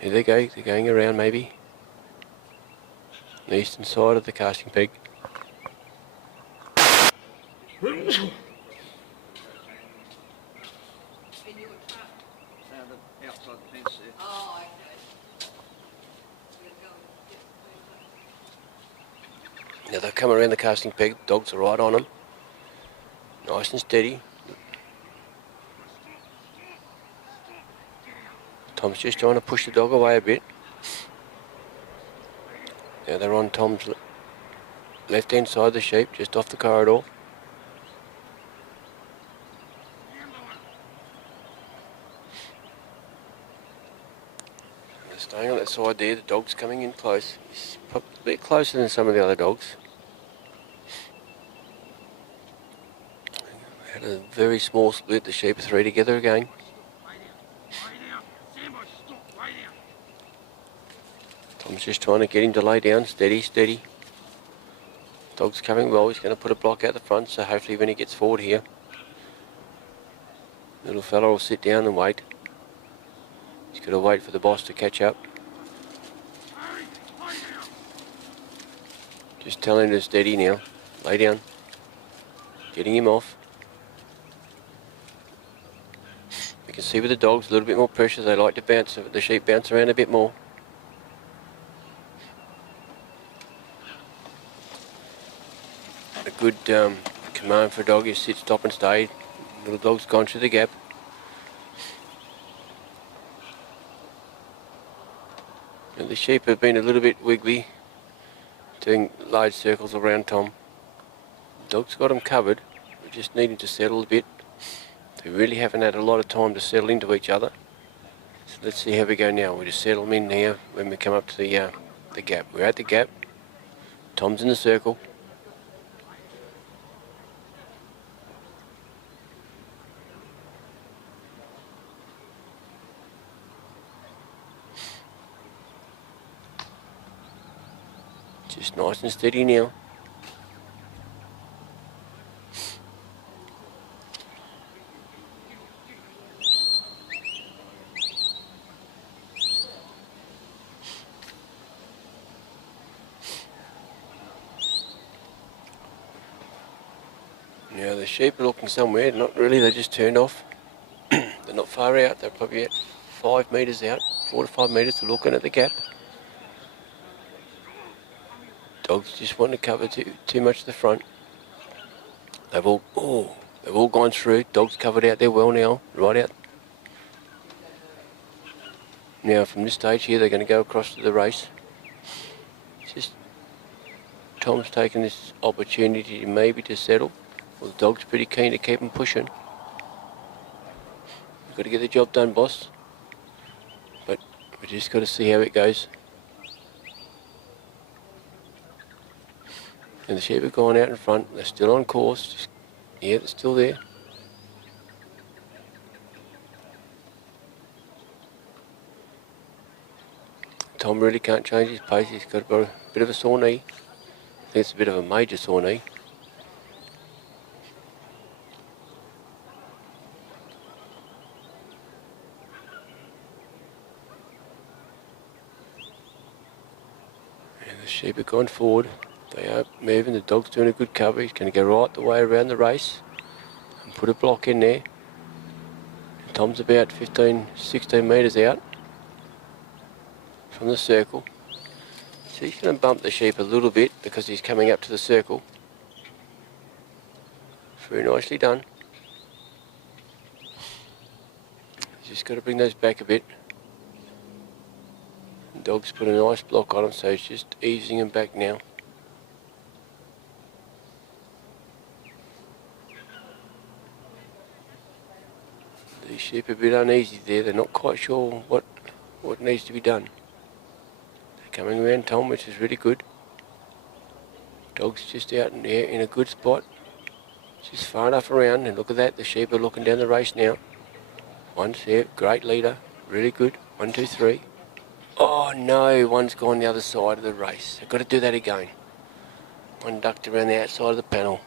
Here they go, they're going around maybe. The eastern side of the casting peg. Sounded outside the fence there. Oh, okay. Now they've come around the casting peg, dogs are right on them. Nice and steady. Tom's just trying to push the dog away a bit. Now they're on Tom's left hand side of the sheep, just off the corridor. They're staying on that side there, the dog's coming in close. He's probably a bit closer than some of the other dogs. Had a very small split, the sheep are 3 together again. Tom's just trying to get him to lay down, steady, steady. Dog's coming well, he's going to put a block out the front, so hopefully when he gets forward here, little fella will sit down and wait. He's got to wait for the boss to catch up. Just tell him to steady now, lay down. Getting him off. You can see with the dogs, a little bit more pressure, they like to bounce, the sheep bounce around a bit more. A good command for a dog is sit, stop and stay. Little dog's gone through the gap. And the sheep have been a little bit wiggly, doing large circles around Tom. The dog's got him covered, we just need him to settle a bit. They really haven't had a lot of time to settle into each other. So let's see how we go now. We just settle them in now when we come up to the gap. We're at the gap. Tom's in the circle. Just nice and steady now. Now the sheep are looking somewhere, not really, they just turned off. They're not far out, they're probably at 5 metres out, 4 to 5 metres, they're looking at the gap. Dogs just want to cover too much of the front. They've all gone through. Dogs covered out there well now, right out. Now from this stage here, they're going to go across to the race. Just Tom's taking this opportunity maybe to settle. Well, the dog's pretty keen to keep him pushing. We've got to get the job done, boss. But we just got to see how it goes. And the sheep have gone out in front, they're still on course. Yeah, they're still there. Tom really can't change his pace, he's got a bit of a sore knee. I think it's a bit of a major sore knee. And the sheep have gone forward. They are moving, the dog's doing a good cover. He's going to go right the way around the race and put a block in there. And Tom's about 15, 16 metres out from the circle. So he's going to bump the sheep a little bit because he's coming up to the circle. Very nicely done. He's just got to bring those back a bit. The dog's put a nice block on him, so he's just easing him back now. These sheep are a bit uneasy there, they're not quite sure what needs to be done. They're coming around Tom, which is really good. Dog's just out in there in a good spot. Just far enough around, and look at that, the sheep are looking down the race now. One's there, great leader, really good. 1, 2, 3. Oh no, one's gone the other side of the race. I've got to do that again. One ducked around the outside of the panel.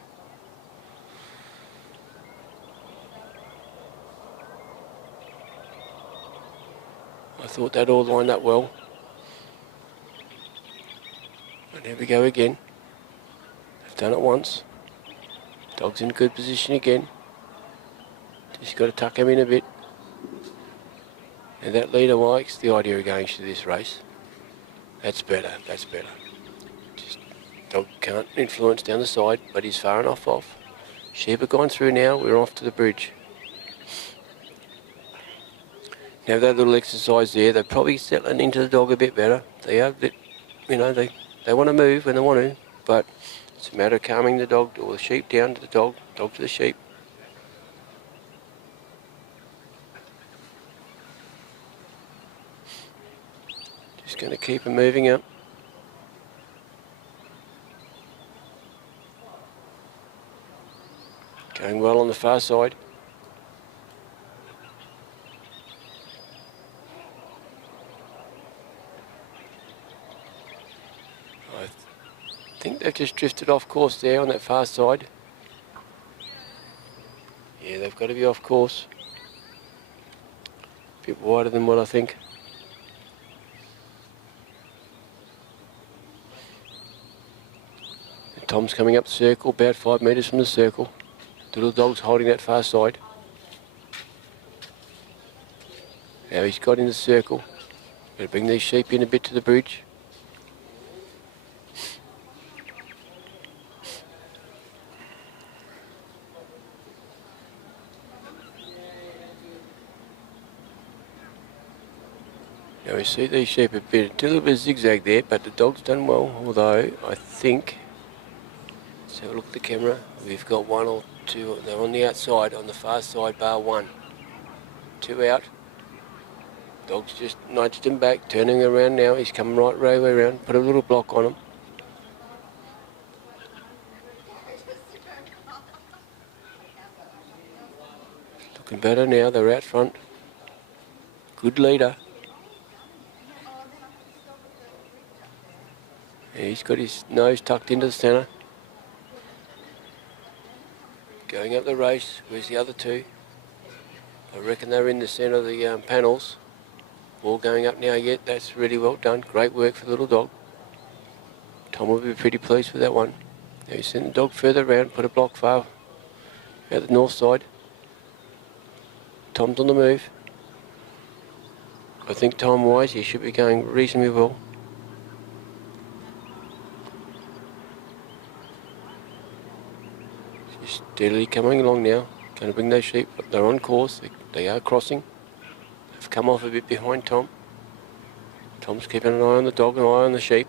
I thought that all lined up well. And there we go again. They've done it once. Dog's in good position again. Just got to tuck him in a bit. And that leader likes the idea of going to this race. That's better, that's better. Just dog can't influence down the side, but he's far enough off. Sheep have gone through now, we're off to the bridge. Now that little exercise there, they're probably settling into the dog a bit better. They are a bit, you know, they want to move when they want to, but it's a matter of calming the dog, or the sheep down to the dog, dog to the sheep. Just going to keep them moving up. Going well on the far side. I think they've just drifted off course there on that far side. Yeah, they've got to be off course. A bit wider than what I think. And Tom's coming up the circle, about 5 metres from the circle. The little dog's holding that far side. Now he's got in the circle. Better bring these sheep in a bit to the bridge. Now we see these sheep a little bit zigzag there, but the dog's done well, although I think, let's have a look at the camera, we've got 1 or 2, they're on the outside, on the far side, bar 1. 2 out. Dog's just nudged him back, turning around now, he's coming right way around, put a little block on him. Looking better now, they're out front. Good leader. Yeah, he's got his nose tucked into the centre. Going up the race, where's the other 2? I reckon they're in the centre of the panels. All going up now yet, that's really well done. Great work for the little dog. Tom will be pretty pleased with that one. Now he's sent the dog further around, put a block far out the north side. Tom's on the move. I think time-wise he should be going reasonably well. Just steadily coming along now. Going to bring those sheep up. They're on course. They are crossing. They've come off a bit behind Tom. Tom's keeping an eye on the dog, an eye on the sheep.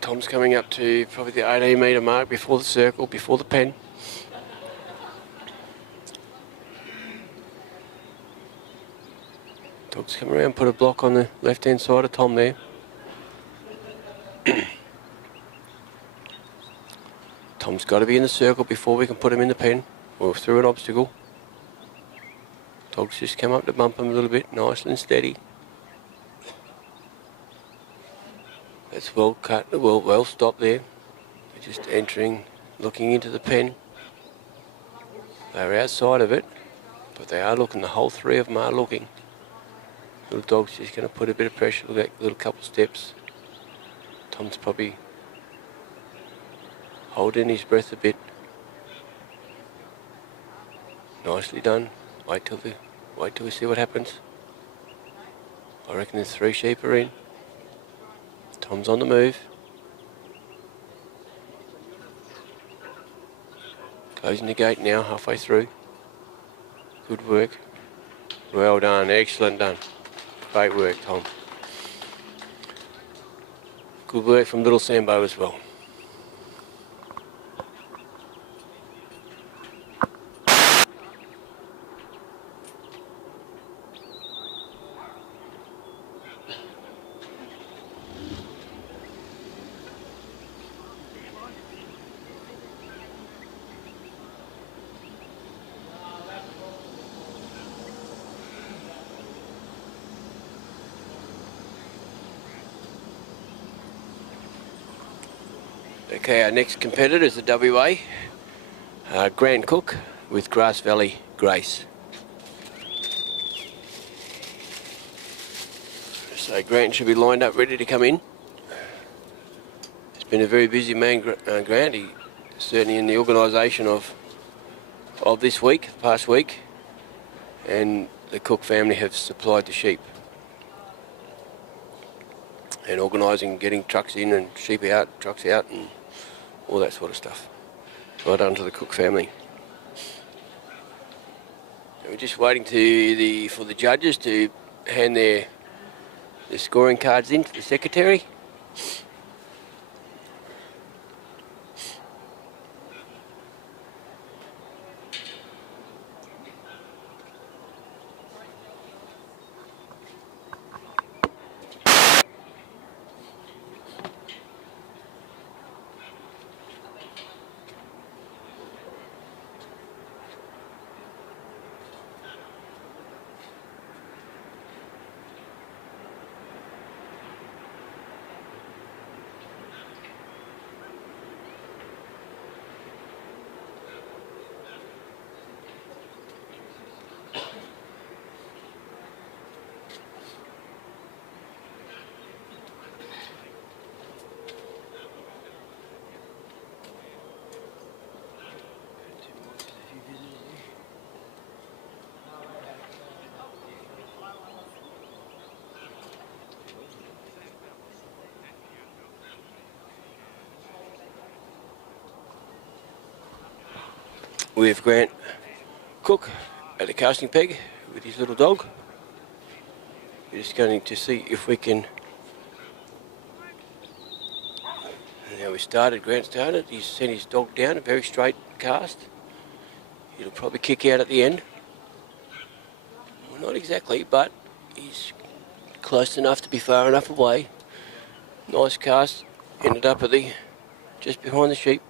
Tom's coming up to probably the 18 metre mark before the circle, before the pen. Dog's come around, put a block on the left hand side of Tom there. Tom's got to be in the circle before we can put him in the pen, or through an obstacle. Dog's just come up to bump him a little bit, nice and steady. That's well cut, well stopped there. They're just entering, looking into the pen. They're outside of it, but they are looking, the whole 3 of them are looking. Little dog's just going to put a bit of pressure, look at a little couple steps. Tom's probably holding his breath a bit. Nicely done. Wait till we see what happens. I reckon there's 3 sheep are in. Tom's on the move. Closing the gate now, halfway through. Good work. Well done, excellent done. Great work, Tom. Good work from little Sambo as well. Okay, our next competitor is the WA, Grand Cooke with Grassvalley Grace. So Grant should be lined up ready to come in. It's been a very busy man, Grant. He certainly in the organisation of this week, past week, and the Cooke family have supplied the sheep. And organising, getting trucks in and sheep out, trucks out and all that sort of stuff. Well done to the Cooke family. We're just waiting for the judges to hand their scoring cards in to the secretary. with Grant Cooke at the casting peg with his little dog. We're just going to see if we can. Now we started, Grant started, he's sent his dog down, a very straight cast. He'll probably kick out at the end. Well, not exactly, but he's close enough to be far enough away. Nice cast, ended up at the, just behind the sheep.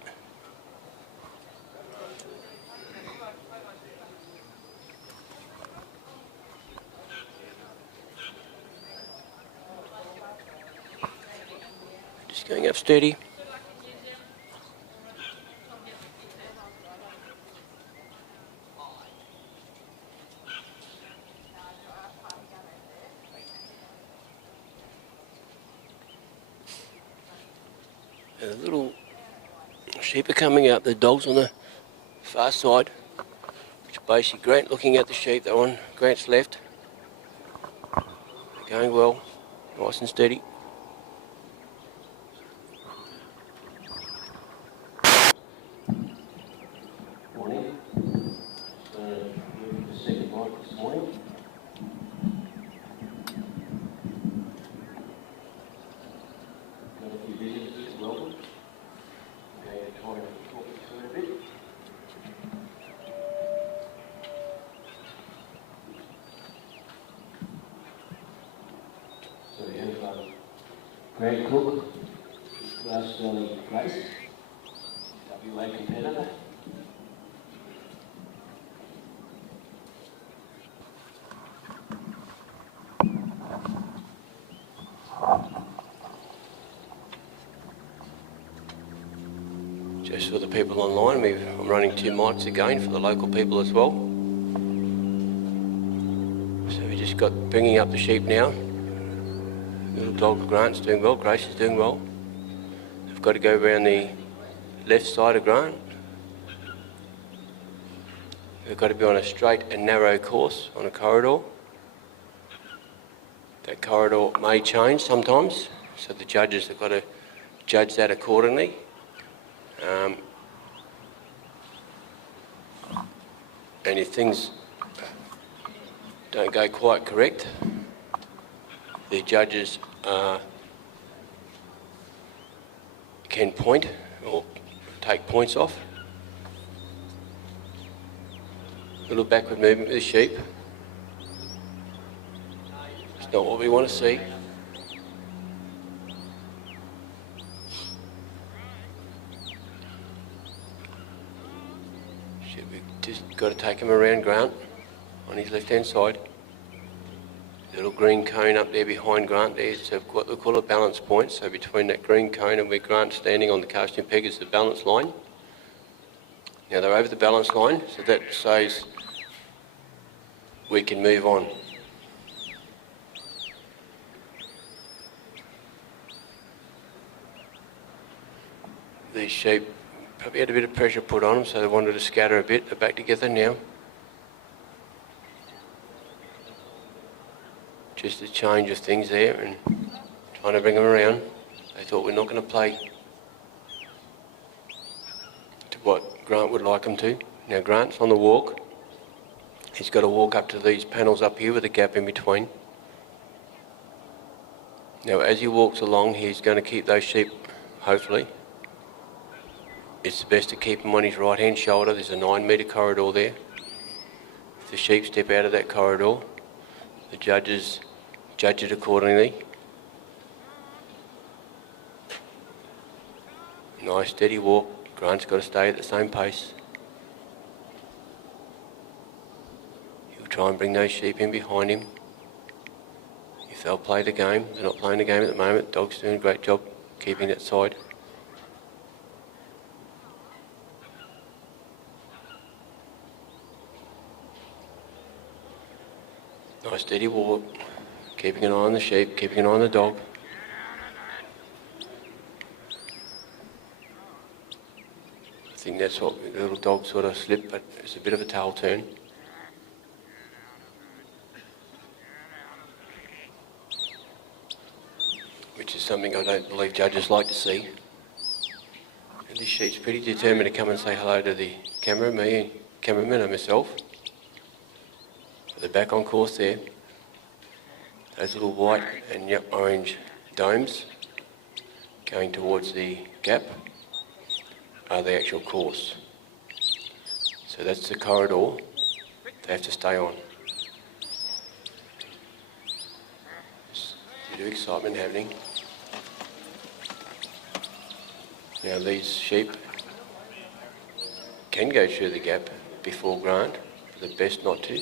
Just going up steady. And the little sheep are coming up, the dog's on the far side, which basically Grant looking at the sheep, they're on Grant's left. They're going well, nice and steady. Morning. Just going to move the second night this morning. Got a few visitors here, welcome. Okay, try and talk it through a bit. So we have Grant Cooke, Grassvalley Grace, WA competitor. Just for the people online, I'm running 2 mics again for the local people as well. So we just got bringing up the sheep now. Little dog Grant's doing well, Grace is doing well. I've got to go around the left side of Grant. We've got to be on a straight and narrow course on a corridor. That corridor may change sometimes, so the judges have got to judge that accordingly. And if things don't go quite correct, the judges can point or take points off. A little backward movement with the sheep. It's not what we want to see. Just got to take him around Grant on his left hand side. Little green cone up there behind Grant there, so what we call a balance point. So between that green cone and where Grant's standing on the casting peg is the balance line. Now they're over the balance line, so that says we can move on. These sheep probably had a bit of pressure put on them, so they wanted to scatter a bit. They're back together now. Just a change of things there and trying to bring them around. They thought we're not going to play to what Grant would like them to. Now Grant's on the walk. He's got to walk up to these panels up here with a gap in between. Now as he walks along, he's going to keep those sheep, hopefully. It's best to keep him on his right hand shoulder. There's a 9 metre corridor there. If the sheep step out of that corridor, the judges judge it accordingly. Nice steady walk. Grant's got to stay at the same pace. He'll try and bring those sheep in behind him. If they'll play the game, they're not playing the game at the moment. Dog's doing a great job keeping that side. Nice steady walk, keeping an eye on the sheep, keeping an eye on the dog. I think that's what the little dog sort of slipped, but it's a bit of a tail turn. Which is something I don't believe judges like to see. And this sheep's pretty determined to come and say hello to the cameraman and myself. They're back on course there. Those little white and orange domes going towards the gap are the actual course. So that's the corridor they have to stay on. There's a bit of excitement happening. Now these sheep can go through the gap before Grant, but they're best not to.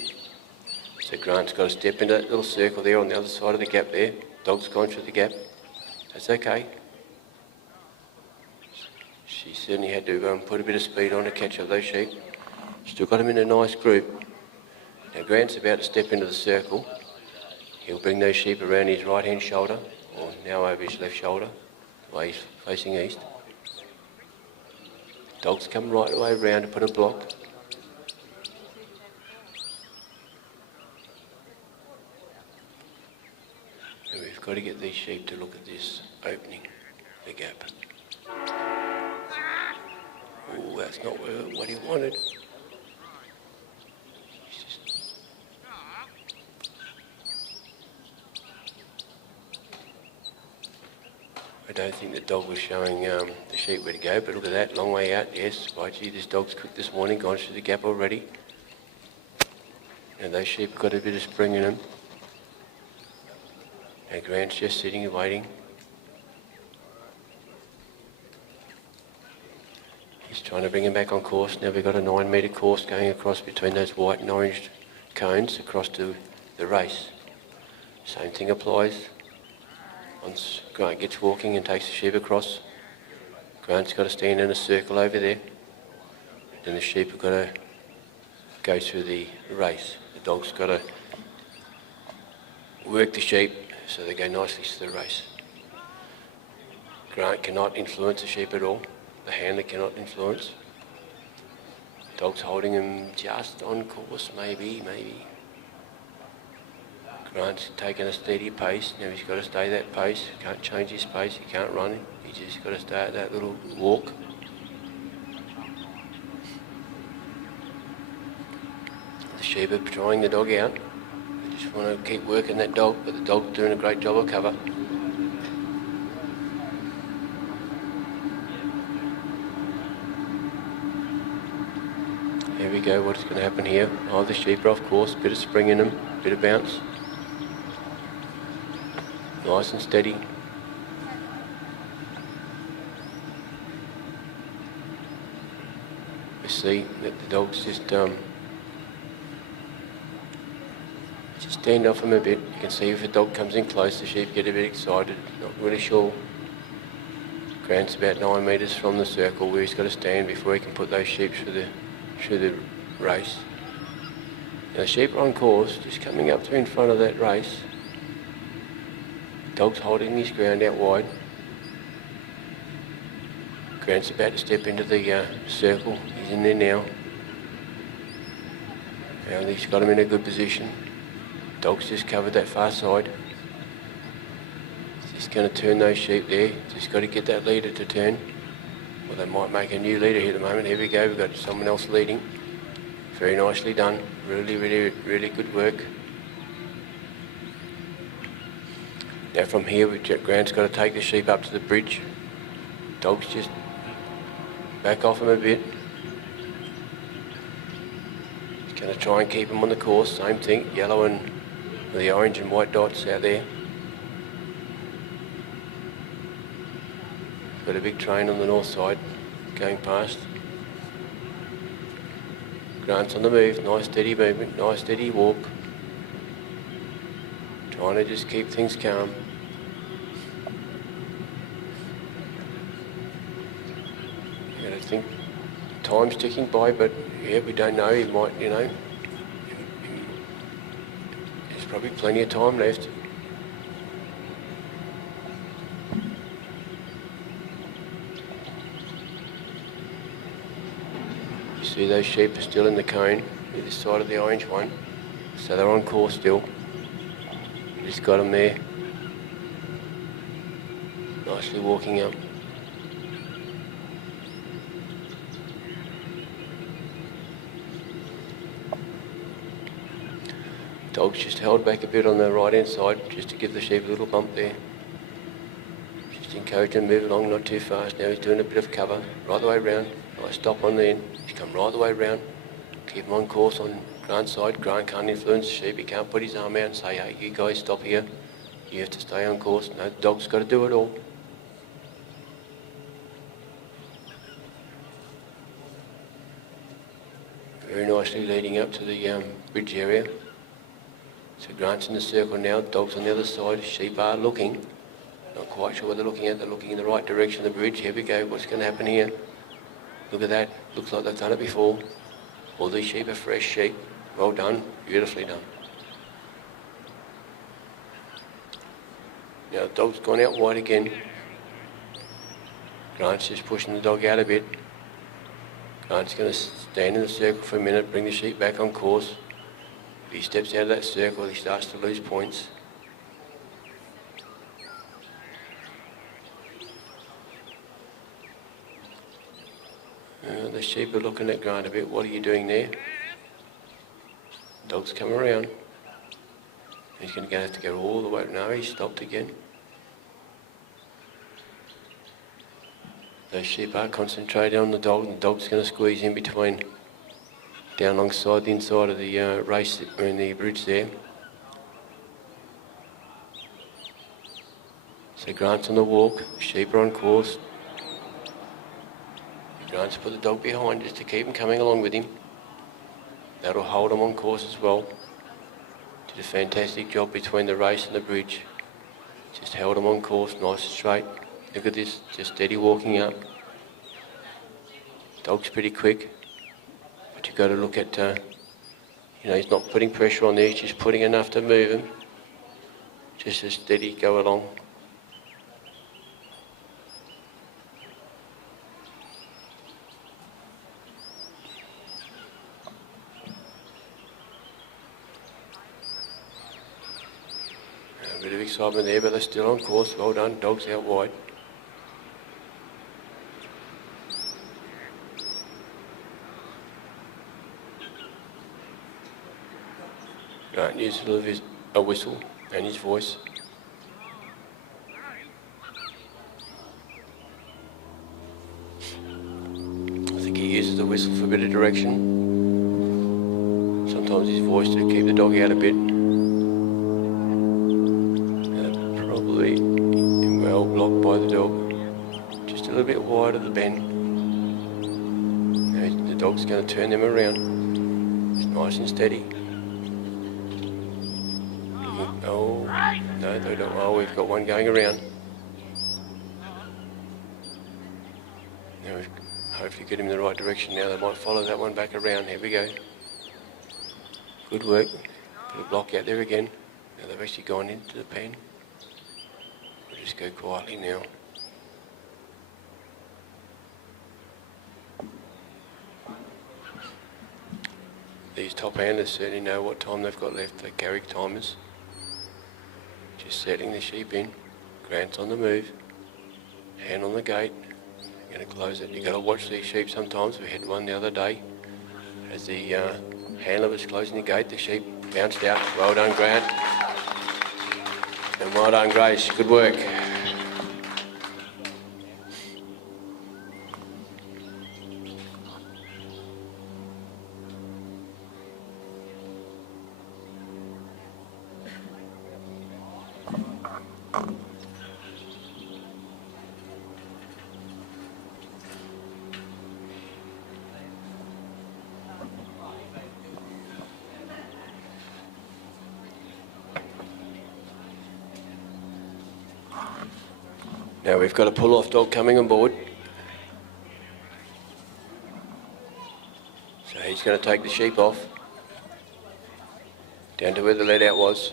So Grant's got to step into that little circle there on the other side of the gap there. Dog's gone through the gap. That's okay. She certainly had to put a bit of speed on to catch up those sheep. Still got them in a nice group. Now Grant's about to step into the circle. He'll bring those sheep around his right hand shoulder, or now over his left shoulder, the way he's facing east. Dog's come right the way around to put a block. And we've got to get these sheep to look at this opening, the gap. Oh, that's not what he wanted. I don't think the dog was showing the sheep where to go, but look at that, long way out, yes. By gee, this dog's cooked this morning, gone through the gap already. And those sheep got a bit of spring in them. And Grant's just sitting and waiting. He's trying to bring him back on course. Now we've got a 9 metre course going across between those white and orange cones across to the race. Same thing applies. Once Grant gets walking and takes the sheep across, Grant's got to stand in a circle over there. Then the sheep have got to go through the race. The dog's got to work the sheep so they go nicely through the race. Grant cannot influence the sheep at all. The handler cannot influence. The dog's holding him just on course, maybe. Grant's taking a steady pace. Now he's got to stay that pace. Can't change his pace. He can't run. He's just got to stay at that little walk. The sheep are trying the dog out. They just want to keep working that dog, but the dog's doing a great job of cover. Here we go. What's going to happen here? Oh, the sheep are off course. Bit of spring in them. Bit of bounce. Nice and steady. We see that the dog's just stand off him a bit. You can see if the dog comes in close, the sheep get a bit excited. Not really sure. Grant's about 9 metres from the circle where he's got to stand before he can put those sheep through the race. Now the sheep are on course, just coming up to in front of that race. Dog's holding his ground out wide. Grant's about to step into the circle. He's in there now. Now he's got him in a good position. Dog's just covered that far side. He's just going to turn those sheep there. Just got to get that leader to turn. Well, they might make a new leader here at the moment. Here we go. We've got someone else leading. Very nicely done. Really good work. Now from here, Grant's got to take the sheep up to the bridge. Dog's just back off him a bit. He's going to try and keep him on the course. Same thing, yellow and the orange and white dots out there. Got a big train on the north side going past. Grant's on the move. Nice steady movement, nice steady walk. Trying to just keep things calm. And I think time's ticking by, but yeah, we don't know. He might, there's probably plenty of time left. You see those sheep are still in the cone, this side of the orange one, so they're on course still. Just got them there, nicely walking up. Dog's just held back a bit on the right hand side just to give the sheep a little bump there. Just encourage him to move along, not too fast. Now he's doing a bit of cover, right the way round. Nice stop on the end. He's come right the way round. Keep him on course on Grant's side. Grant can't influence the sheep. He can't put his arm out and say, hey, you guys stop here. You have to stay on course. No, the dog's got to do it all. Very nicely leading up to the bridge area. So Grant's in the circle now, dog's on the other side, sheep are looking. Not quite sure what they're looking at, they're looking in the right direction of the bridge. Here we go, what's going to happen here? Look at that, looks like they've done it before. All these sheep are fresh sheep. Well done, beautifully done. Now the dog's gone out wide again. Grant's just pushing the dog out a bit. Grant's going to stand in the circle for a minute, bring the sheep back on course. If he steps out of that circle, he starts to lose points. The sheep are looking at Grant a bit. What are you doing there? Dog's come around. He's going to have to go all the way. No, he's stopped again. Those sheep are concentrating on the dog, and the dog's going to squeeze in between, down alongside the inside of the race, in the bridge there. So Grant's on the walk, sheep are on course. Grant's put the dog behind just to keep him coming along with him. That'll hold him on course as well. Did a fantastic job between the race and the bridge. Just held him on course, nice and straight. Look at this, just steady walking up. Dog's pretty quick, but you've got to look at, he's not putting pressure on there, he's just putting enough to move him. Just a steady go along. A bit of excitement there, but they're still on course. Well done, dog's out wide. Grant used a whistle and his voice. I think he uses the whistle for a bit of direction. Sometimes his voice to keep the dog out a bit. Probably well blocked by the dog. Just a little bit wide of the bend. Now the dog's going to turn them around. It's nice and steady. Oh, no, they don't. Oh, we've got one going around. Now we've hopefully get him in the right direction now. They might follow that one back around. Here we go. Good work. Put a block out there again. Now they've actually gone into the pen. We'll just go quietly now. These top handers certainly know what time they've got left. They carry timers. Just setting the sheep in. Grant's on the move. Hand on the gate. You're going to close it. You've got to watch these sheep sometimes. We had one the other day. As the handler was closing the gate, the sheep bounced out. Well done, Grant. And well done, Grace. Good work. Now we've got a pull-off dog coming on board. So he's going to take the sheep off. Down to where the let out was,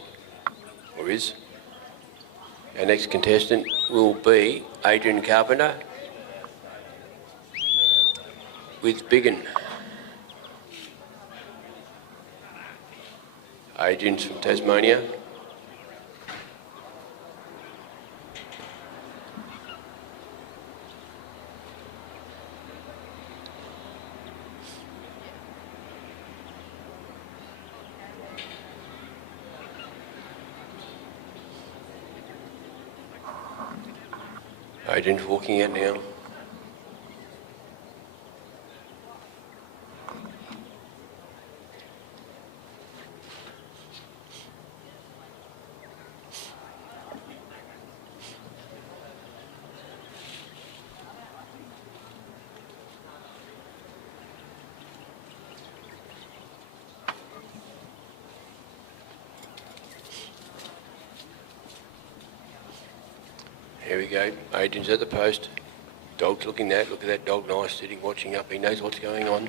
or is. Our next contestant will be Adrian Carpenter with Biggin. Adrian's from Tasmania. Adrian's walking out now. Here we go. Adrian's at the post. Dog's looking at. Look at that dog, nice, sitting, watching up. He knows what's going on.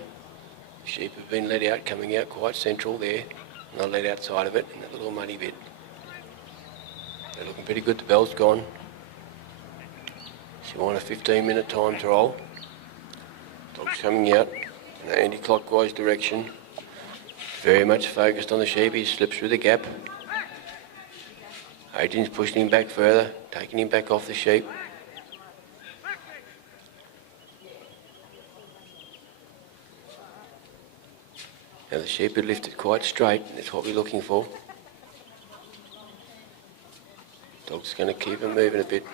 Sheep have been let out, coming out quite central there. Not let outside of it, in that little muddy bit. They're looking pretty good. The bell's gone. She won a 15-minute time trial. Dog's coming out in an anti-clockwise direction. Very much focused on the sheep. He slips through the gap. Adrian's pushing him back further, taking him back off the sheep. Now the sheep had lifted quite straight, and that's what we're looking for. Dog's going to keep him moving a bit.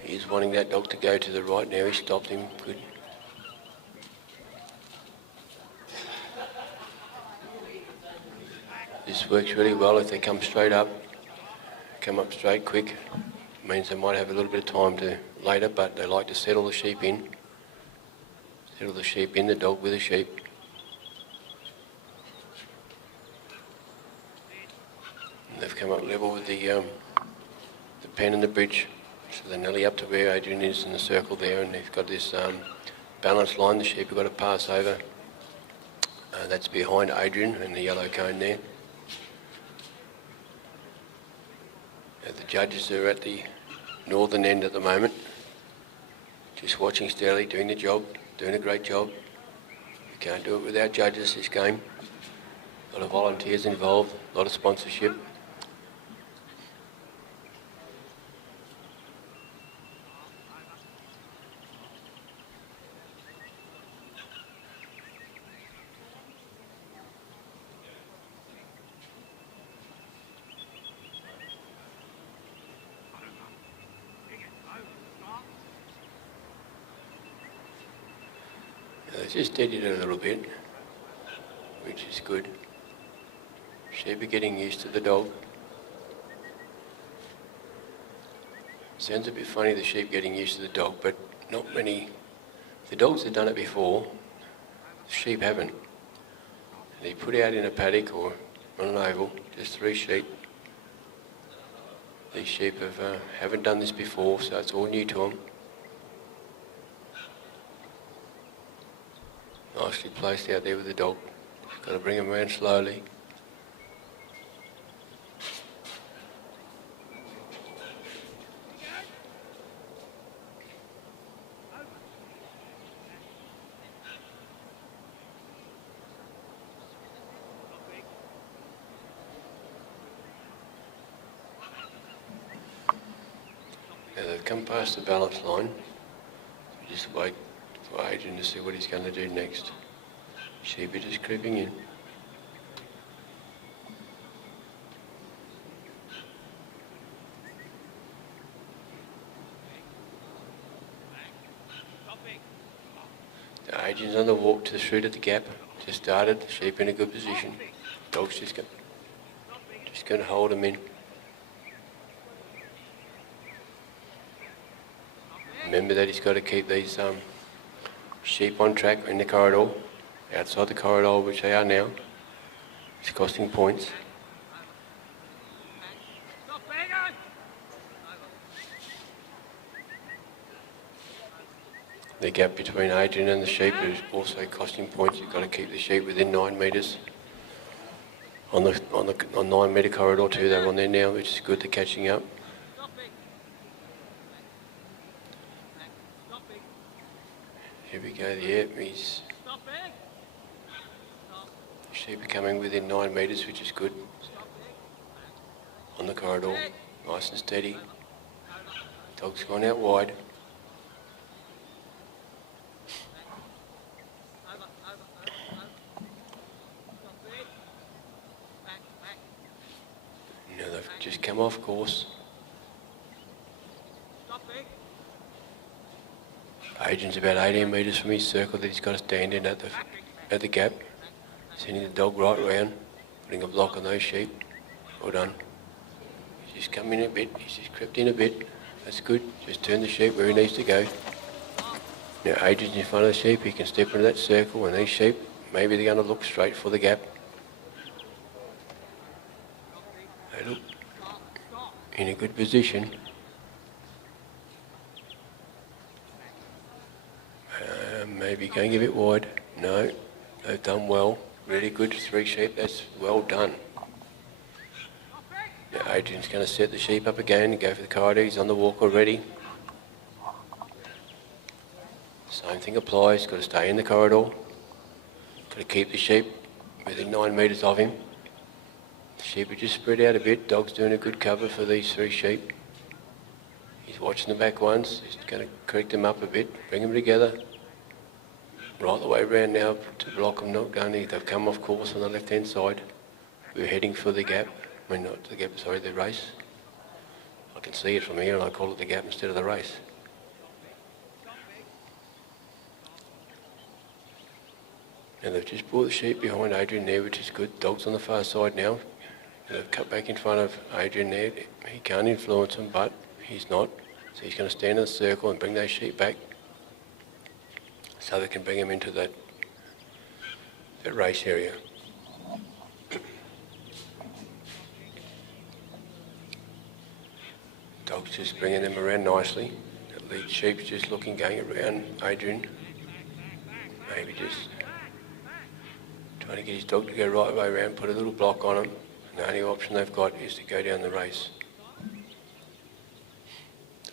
He's wanting that dog to go to the right now. He stopped him. Good. This works really well if they come straight up, come up straight quick. It means they might have a little bit of time to later, but they like to settle the sheep in. Settle the sheep in, the dog with the sheep. And they've come up level with the pen and the bridge, so they're nearly up to where Adrian is in the circle there, and they've got this balance line the sheep have got to pass over. That's behind Adrian and the yellow cone there. The judges are at the northern end at the moment, just watching steadily, doing the job, doing a great job. We can't do it without judges this game. A lot of volunteers involved, a lot of sponsorship. Just steadied it a little bit, which is good. Sheep are getting used to the dog. Sounds a bit funny, the sheep getting used to the dog, but not many. The dogs have done it before, the sheep haven't. And they put out in a paddock or on an oval, just 3 sheep. These sheep haven't done this before, so it's all new to them. Nicely placed out there with the dog. Just got to bring him around slowly. Now they've come past the balance line. Just wait for Adrian to see what he's going to do next. Sheep are just creeping in. Adrian's on the walk to the chute at the gap. Just started. Sheep in a good position. Dog's just going to hold him in. Remember that he's got to keep these sheep on track in the corridor, outside the corridor, which they are now. It's costing points. The gap between Adrian and the sheep is also costing points. You've got to keep the sheep within 9 metres. On 9 metre corridor too, they're on there now, which is good. They're catching up. Here we go, yeah, he's... Sheep are coming within 9 metres, which is good. On the corridor, nice and steady. Dog's gone out wide. Now they've just come off course. Adrian's about 18 metres from his circle that he's got to stand in at the gap. Sending the dog right round, putting a block on those sheep. Well done. He's just come in a bit, he's just crept in a bit. That's good. Just turn the sheep where he needs to go. Now Adrian's in front of the sheep, he can step into that circle, and these sheep, maybe they're going to look straight for the gap. They look in a good position. Maybe going a bit wide. No, they've done well. Really good 3 sheep, that's well done. Now Adrian's going to set the sheep up again and go for the corridor. He's on the walk already. Same thing applies, got to stay in the corridor. Got to keep the sheep within 9 metres of him. The sheep are just spread out a bit. Dog's doing a good cover for these 3 sheep. He's watching the back ones. He's going to correct them up a bit, bring them together. Right the way around now to block them, not going. They've come off course on the left hand side. We're heading for the gap. I mean, not the gap, sorry, the race. I can see it from here and I call it the gap instead of the race. And they've just brought the sheep behind Adrian there, which is good. Dog's on the far side now. And they've cut back in front of Adrian there. He can't influence them, but he's not. So he's going to stand in the circle and bring those sheep back, so they can bring them into that race area. Dog's just bringing them around nicely. The lead sheep's just looking, going around Adrian. Maybe just trying to get his dog to go right way around, put a little block on him. And the only option they've got is to go down the race.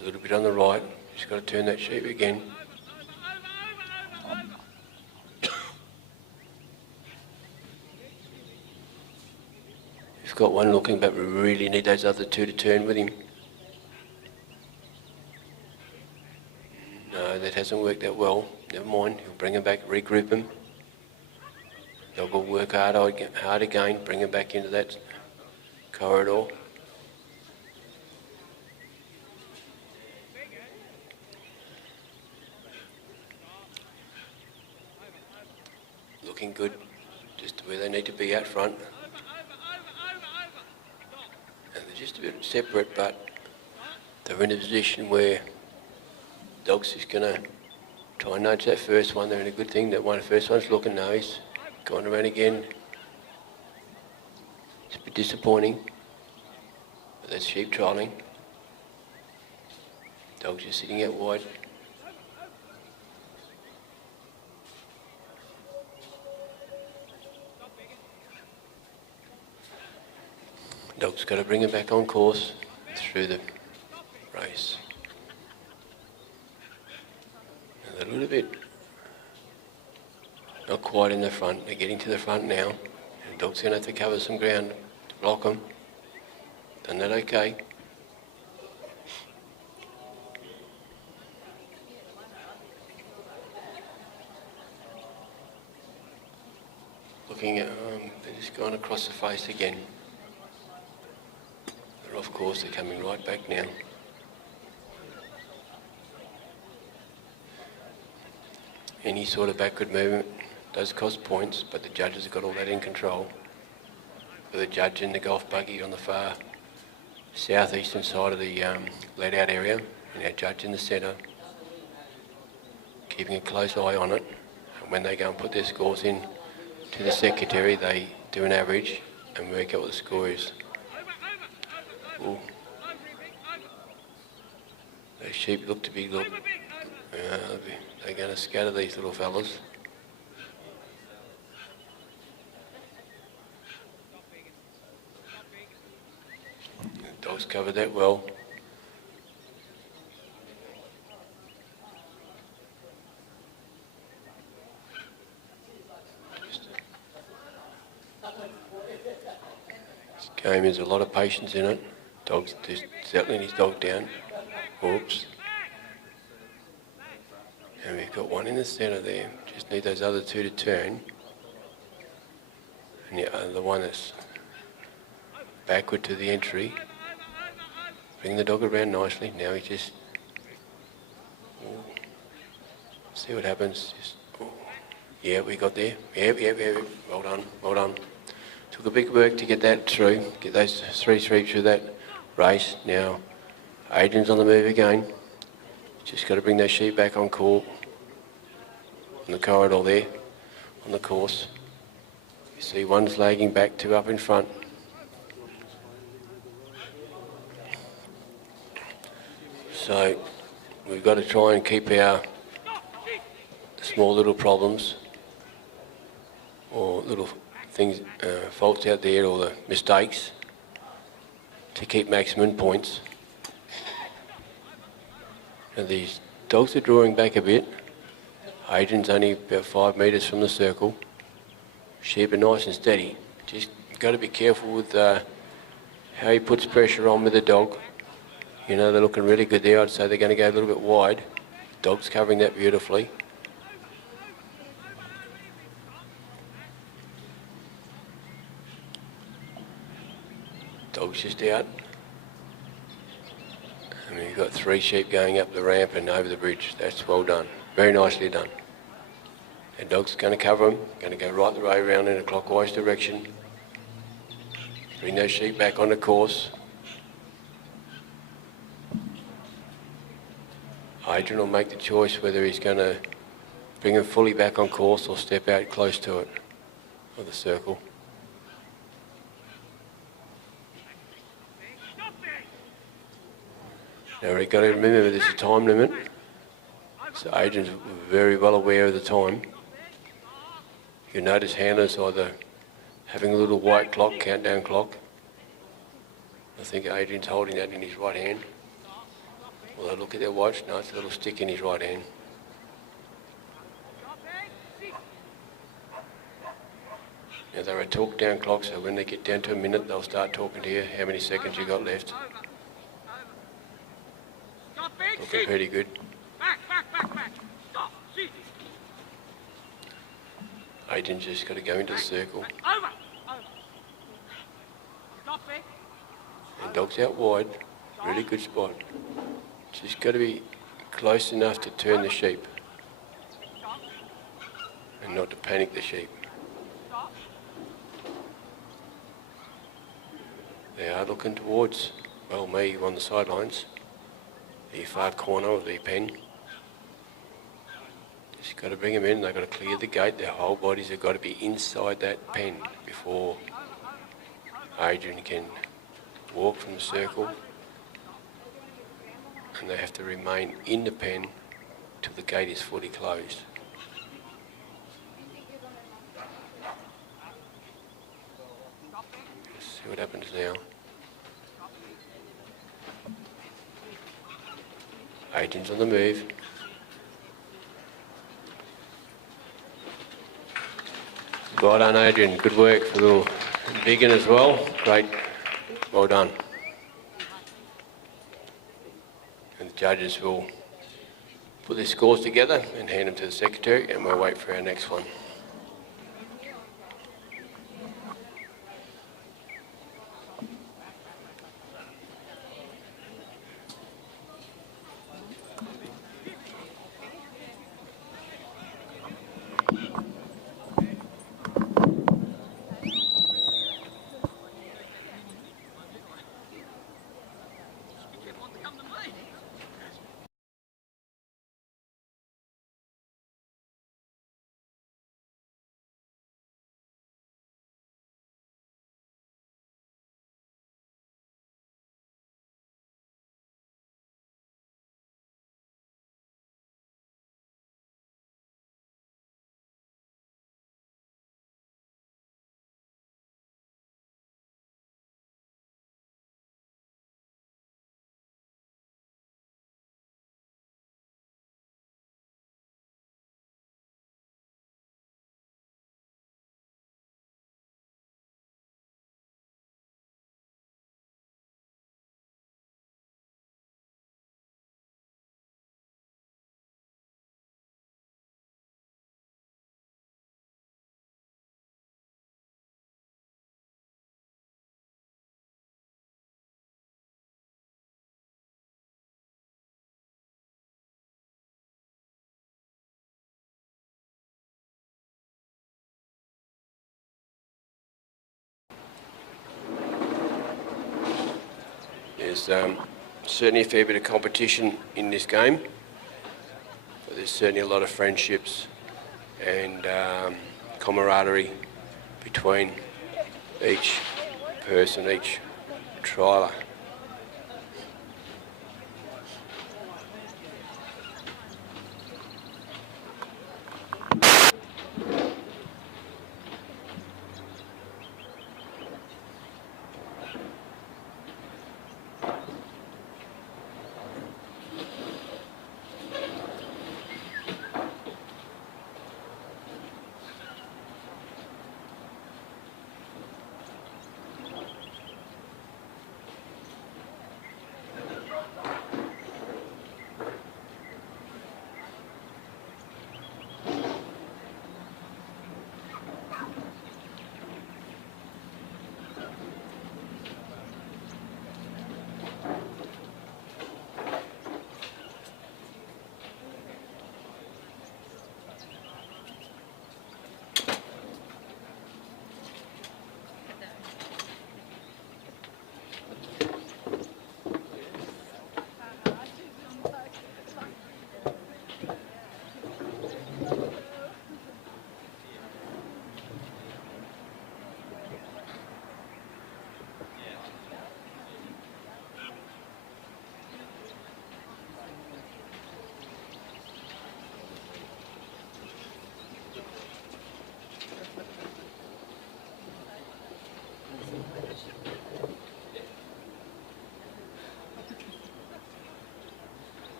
A little bit on the right, just got to turn that sheep again. We've got one looking, but we really need those other 2 to turn with him. No, that hasn't worked that well. Never mind, he'll bring him back, regroup him. Dog will work hard again, bring him back into that corridor. Looking good, just where they need to be out front. And they're just a bit separate, but they're in a position where Dog's just going to try and nudge that first one. They're in a good thing. That one, the first one's looking, no, he's gone around again. It's a bit disappointing, but that's sheep trialling. Dog's just sitting out wide. Dog's got to bring him back on course through the race. And they're a little bit not quite in the front. They're getting to the front now. And Dog's going to have to cover some ground to block them. Done that okay. Looking at, they're just going across the face again. They're off course, they're coming right back now. Any sort of backward movement does cost points, but the judges have got all that in control. With the judge in the golf buggy on the far southeastern side of the let out area, and our judge in the centre, keeping a close eye on it. And when they go and put their scores in to the secretary, they do an average and work out what the score is. Ooh. Those sheep look to be they're going to scatter these little fellas. The dog's covered that well. This game has a lot of patience in it. Dog's just settling his dog down. Oops. And we've got one in the centre there. Just need those other 2 to turn. And the one that's backward to the entry bring the dog around nicely. Now he just, see what happens. Just, yeah, we got there. Yep. Well done. Took a big work to get that through, get those 3 sheep through that race. Now, Adrian's on the move again. Just got to bring those sheep back on court, on the corridor there, on the course. You see one's lagging back, 2 up in front. So we've got to try and keep our small little problems or little things, faults out there, or the mistakes, to keep maximum points. And these dogs are drawing back a bit. Adrian's only about 5 metres from the circle. Sheep are nice and steady. Just got to be careful with how he puts pressure on with the dog. You know, they're looking really good there. I'd say they're going to go a little bit wide. Dog's covering that beautifully. Dog's just out. And we've got 3 sheep going up the ramp and over the bridge. That's well done. Very nicely done. And dog's going to cover them. Going to go right the way around in a clockwise direction. Bring those sheep back on the course. Adrian will make the choice whether he's going to bring them fully back on course or step out close to it, of the circle. Now we've got to remember there's a time limit, so Adrian's very well aware of the time. You notice handlers either having a little white clock, countdown clock. I think Adrian's holding that in his right hand. Well, they look at their watch. No, it's a little stick in his right hand. Now they're a talk down clock, so when they get down to a minute, they'll start talking to you. How many seconds you got left? Looking pretty good. Adrian's just got to go into the circle. And dog's out wide. Really good spot. Just got to be close enough to turn the sheep and not to panic the sheep. They are looking towards, well, me on the sidelines, the far corner of the pen. Just got to bring them in. They've got to clear the gate. Their whole bodies have got to be inside that pen before Adrian can walk from the circle. And they have to remain in the pen till the gate is fully closed. Let's see what happens now. Adrian's on the move. Well done, Adrian. Good work for little Biggin as well. Great. Well done. And the judges will put their scores together and hand them to the secretary, and we'll wait for our next one. There's certainly a fair bit of competition in this game, but there's certainly a lot of friendships and camaraderie between each person, each trialer.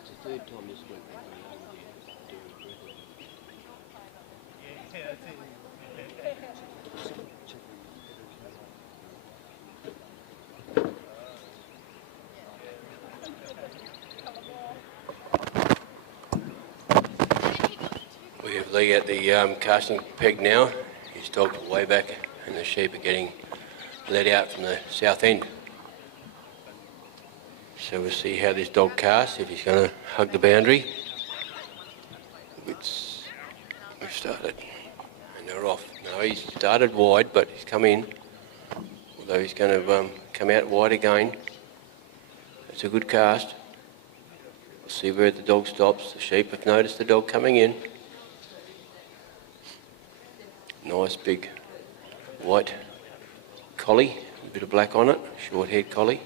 It's the third time this week we've been able to do a record. Yeah, that's it. We have Lee at the casting peg now. His dog way back and the sheep are getting let out from the south end. So we'll see how this dog casts, if he's going to hug the boundary. We've started and they're off. No, he's started wide, but he's come in. Although he's going to come out wide again. It's a good cast. We'll see where the dog stops. The sheep have noticed the dog coming in. Nice big white collie, a bit of black on it, short-haired collie.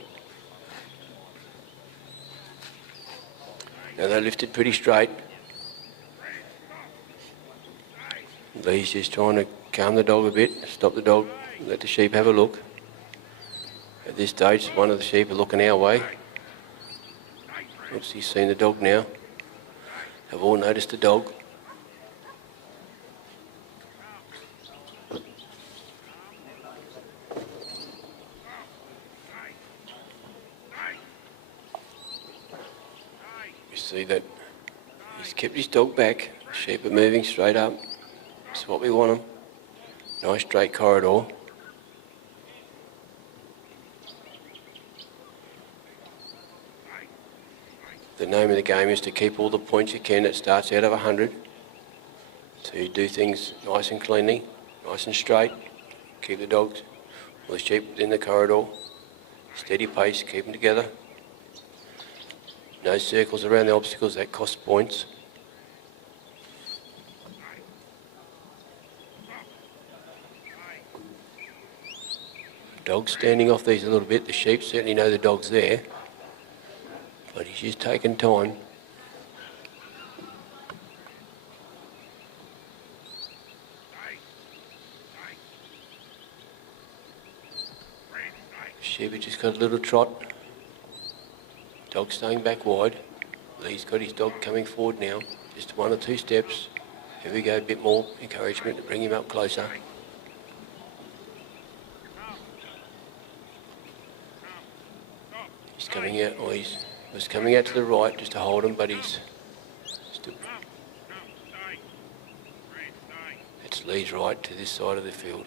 Now they're lifted pretty straight. Lee's just trying to calm the dog a bit, stop the dog, let the sheep have a look. At this stage, one of the sheep are looking our way. Once he's seen the dog now, they've all noticed the dog. See that he's kept his dog back. The sheep are moving straight up. That's what we want them. Nice straight corridor. The name of the game is to keep all the points you can. It starts out of 100. So you do things nice and cleanly, nice and straight. Keep the dogs, all the sheep within the corridor. Steady pace, keep them together. No circles around the obstacles, that costs points. Dog's standing off these a little bit. The sheep certainly know the dog's there, but he's just taking time. Sheep have just got a little trot. Dog staying back wide. Lee's got his dog coming forward now. Just 1 or 2 steps. Here we go, a bit more encouragement to bring him up closer. He's coming out, or he was coming out to the right just to hold him, but he's still... It's just leads right to this side of the field.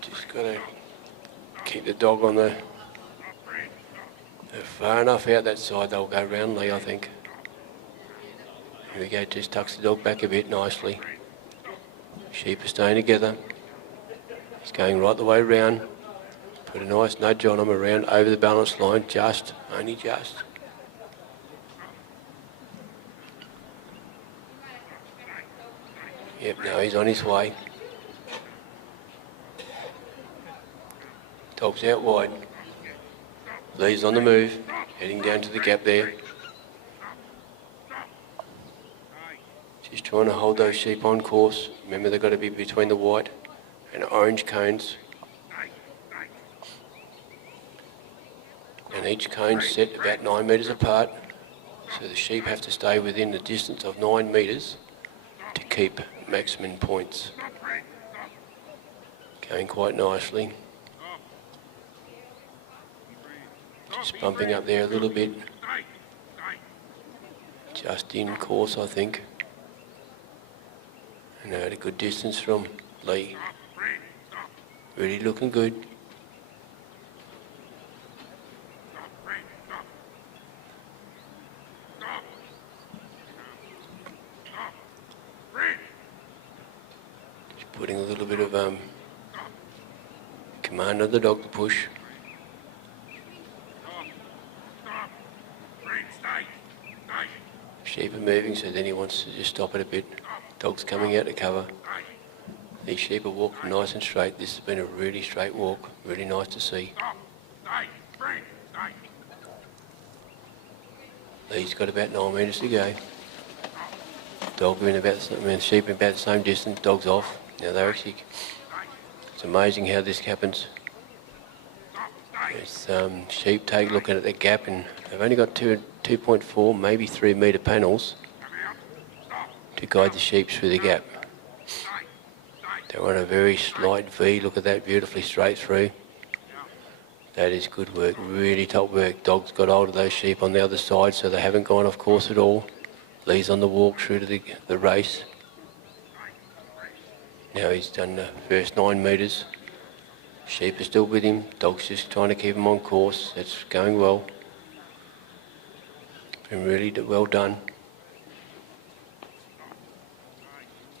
Just got to keep the dog on the... They're far enough out that side, they'll go round Lee, I think. Here we go, just tucks the dog back a bit nicely. Sheep are staying together. He's going right the way round. Put a nice nudge on him around over the balance line, just, only just. Yep, no, he's on his way. Dog's out wide. Lee's on the move, heading down to the gap there. Just trying to hold those sheep on course. Remember, they've got to be between the white and orange cones. And each cone's set about 9 metres apart, so the sheep have to stay within the distance of 9 metres to keep maximum points. Going quite nicely. Just bumping up there a little bit. Just in course, I think. And at a good distance from Lee. Really looking good. Just putting a little bit of command on the dog to push. Sheep are moving, so then he wants to just stop it a bit. Dog's coming out to cover. These sheep are walking nice and straight. This has been a really straight walk. Really nice to see. Lee's got about 9 metres to go. Dog in about, sheep in about the same distance. Dog's off. Now they're actually. It's amazing how this happens. It's, sheep take looking at the gap, and they've only got 2.4, maybe 3 metre panels to guide the sheep through the gap. They're on a very slight V. Look at that, beautifully straight through. That is good work, really top work. Dog's got hold of those sheep on the other side, so they haven't gone off course at all. Lee's on the walk through to the race. Now he's done the first 9 metres. Sheep are still with him. Dog's just trying to keep him on course. It's going well. Been really well done.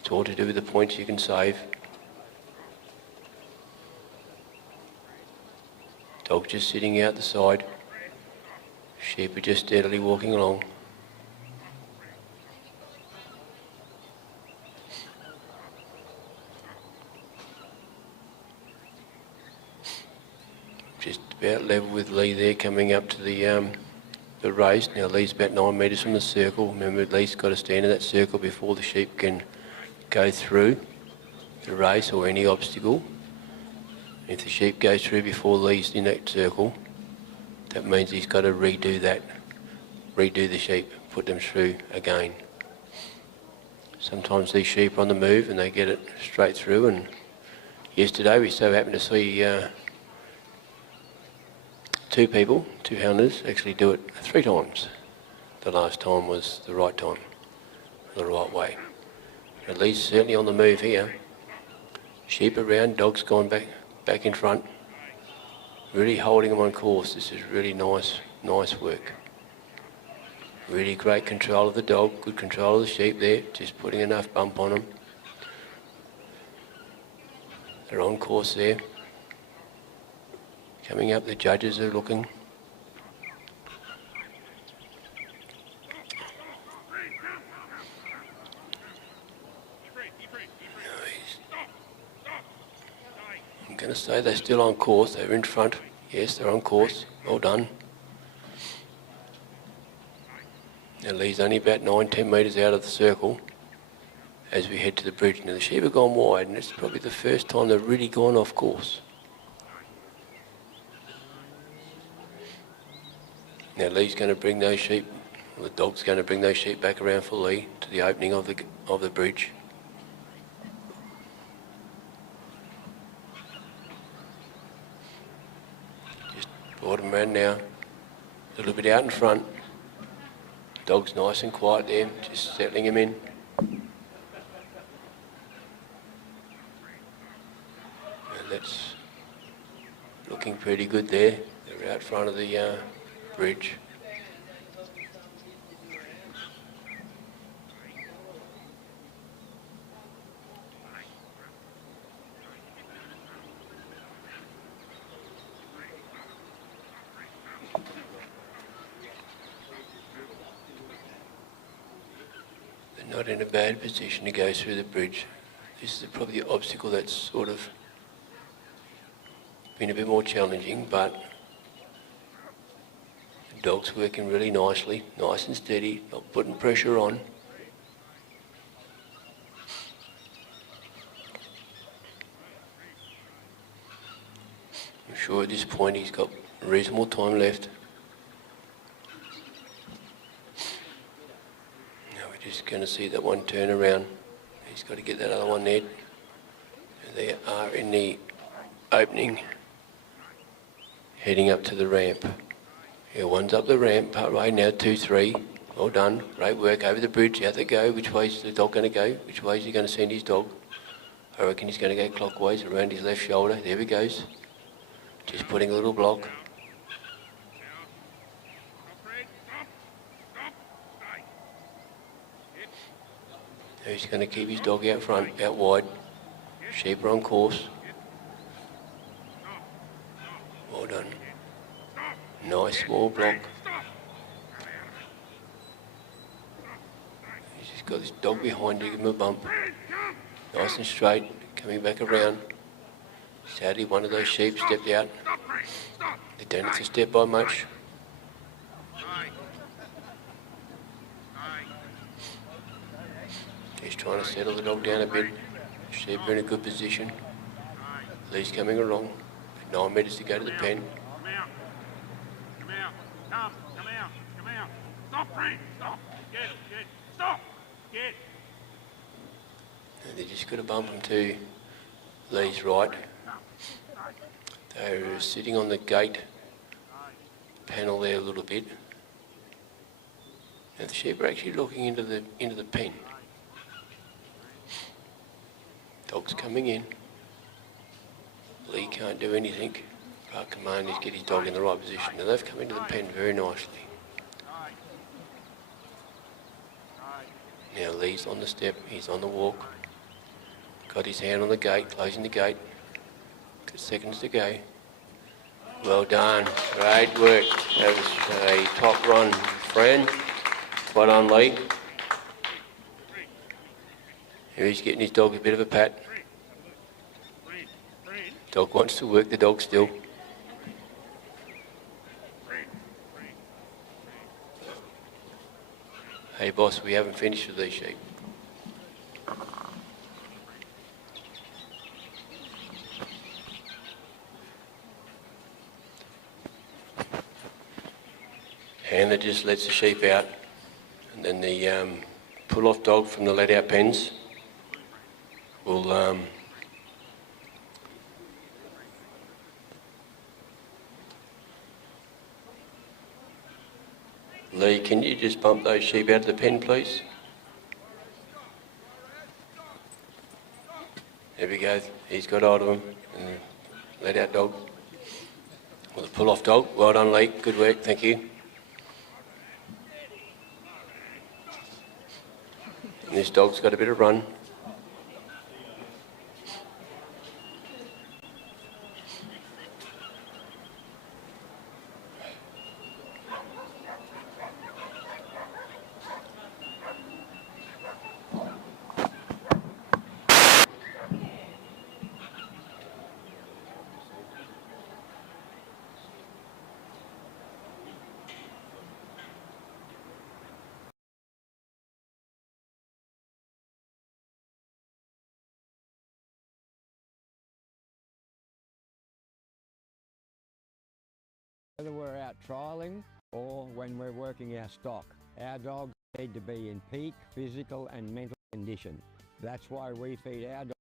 It's all to do with the points you can save. Dog just sitting out the side. Sheep are just steadily walking along. Just about level with Lee there, coming up to the race. Now Lee's about 9 metres from the circle. Remember, Lee's got to stand in that circle before the sheep can go through the race or any obstacle. If the sheep goes through before Lee's in that circle, that means he's got to redo the sheep, put them through again. Sometimes these sheep are on the move and they get it straight through, and yesterday we so happened to see 2 people, 2 hounders, actually do it 3 times. The last time was the right time, the right way. At least certainly on the move here. Sheep around, dog's gone back in front. Really holding them on course. This is really nice work. Really great control of the dog, good control of the sheep there, just putting enough bump on them. They're on course there. Coming up, the judges are looking. I'm going to say they're still on course. They're in front. Yes, they're on course. Well done. Now Lee's only about 9-10 metres out of the circle as we head to the bridge. Now the sheep have gone wide, and it's probably the first time they've really gone off course. Now Lee's going to bring those sheep, or the dog's going to bring those sheep back around for Lee to the opening of the bridge. Brought him around now. A little bit out in front. Dog's nice and quiet there, just settling him in. And that's looking pretty good there. They're out front of the bridge. Not in a bad position to go through the bridge. This is probably the obstacle that's sort of been a bit more challenging, but the dog's working really nicely, nice and steady, not putting pressure on. I'm sure at this point he's got reasonable time left. Just going to see that one turn around. He's got to get that other one there. They are in the opening, heading up to the ramp. Yeah, one's up the ramp, part way now, 2-3. Well done, great work over the bridge. Out they go. Which way's the dog going to go? Which way is he going to send his dog? I reckon he's going to go clockwise around his left shoulder. There he goes. Just putting a little block. He's going to keep his dog out front, out wide. Sheep are on course. Well done. Nice small block. He's just got this dog behind to give him a bump. Nice and straight, coming back around. Sadly, one of those sheep stepped out. They don't have to step by much. He's trying to settle the dog down a bit. Sheep are in a good position. Lee's coming along. 9 metres to go to the pen. Come out. Come out. Come out. Come out. Stop, Fran. Stop. Get. Stop. Get. And they just got to bump him to Lee's right. They're sitting on the gate panel there a little bit. Now the sheep are actually looking into the pen. Dog's coming in. Lee can't do anything. Our command is get his dog in the right position. Now they've come into the pen very nicely. Now Lee's on the step, he's on the walk. Got his hand on the gate, closing the gate. Got seconds to go. Well done, great work. That was a top run, Fran. Well done, Lee. He's getting his dog a bit of a pat. Dog wants to work the dog still. Hey boss, we haven't finished with these sheep. Handler just lets the sheep out, and then the pull-off dog from the let-out pens will Lee, can you just bump those sheep out of the pen, please? There we go. He's got hold of him. Let-out dog. Or the pull-off dog. Well done, Lee. Good work. Thank you. And this dog's got a bit of run. Whether we're out trialling or when we're working our stock, our dogs need to be in peak physical and mental condition. That's why we feed our dogs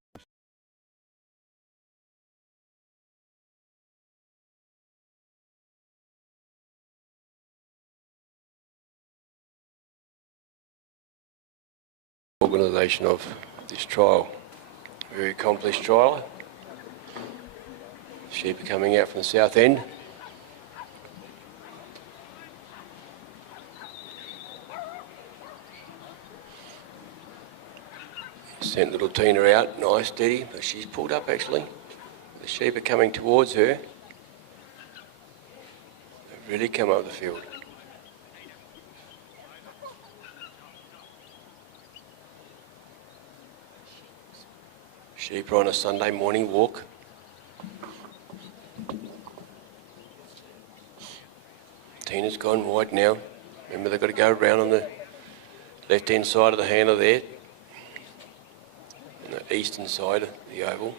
organisation of this trial. Very accomplished trialler. Sheep are coming out from the south end. Sent little Tina out, nice, steady, but she's pulled up actually. The sheep are coming towards her. They've really come up the field. Sheep are on a Sunday morning walk. Tina's gone wide now. Remember, they've got to go around on the left-hand side of the handle there, on the eastern side of the oval.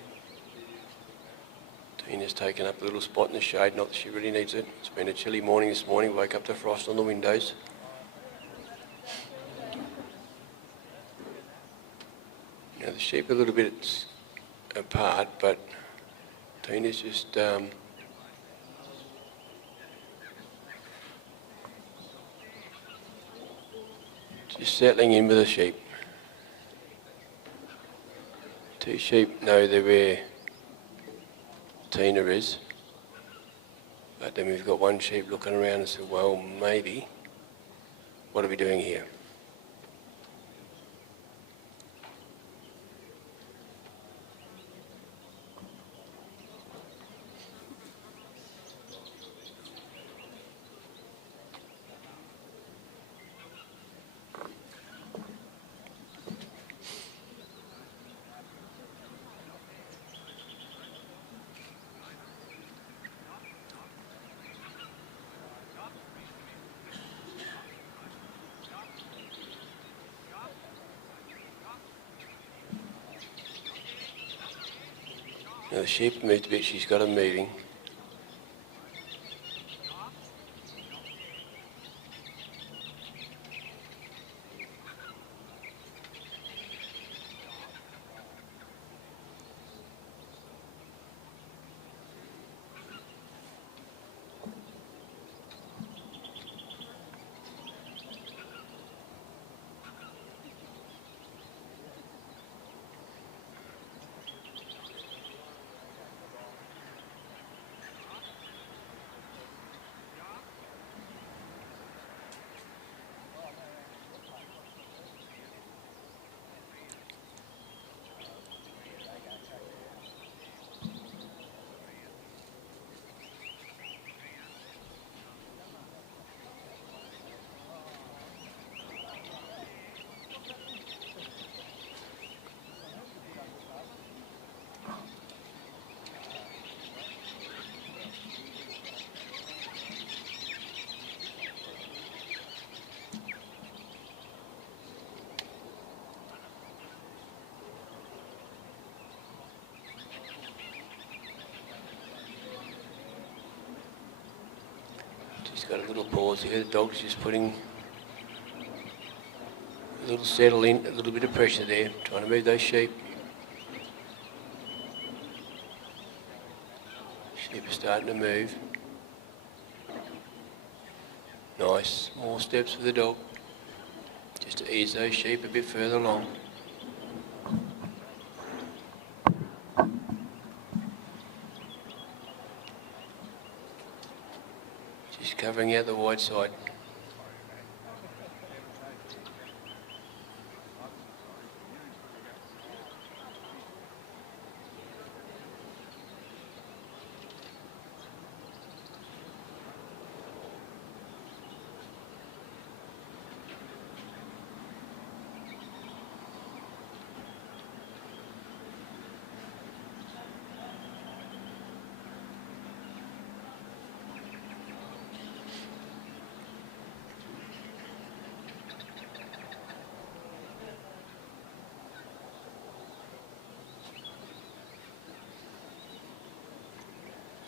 Tina's taken up a little spot in the shade, not that she really needs it. It's been a chilly morning this morning, woke up to frost on the windows. Now the sheep are a little bit apart, but Tina's just settling in with the sheep. Two sheep know they're where Tina is, but then we've got one sheep looking around and said, well, maybe, what are we doing here? Now the sheep moved a bit, she's got them moving. She's got a little pause here. The dog's just putting a little settle in, a little bit of pressure there, trying to move those sheep. Sheep are starting to move. Nice, more steps for the dog, just to ease those sheep a bit further along. Covering out the wide side.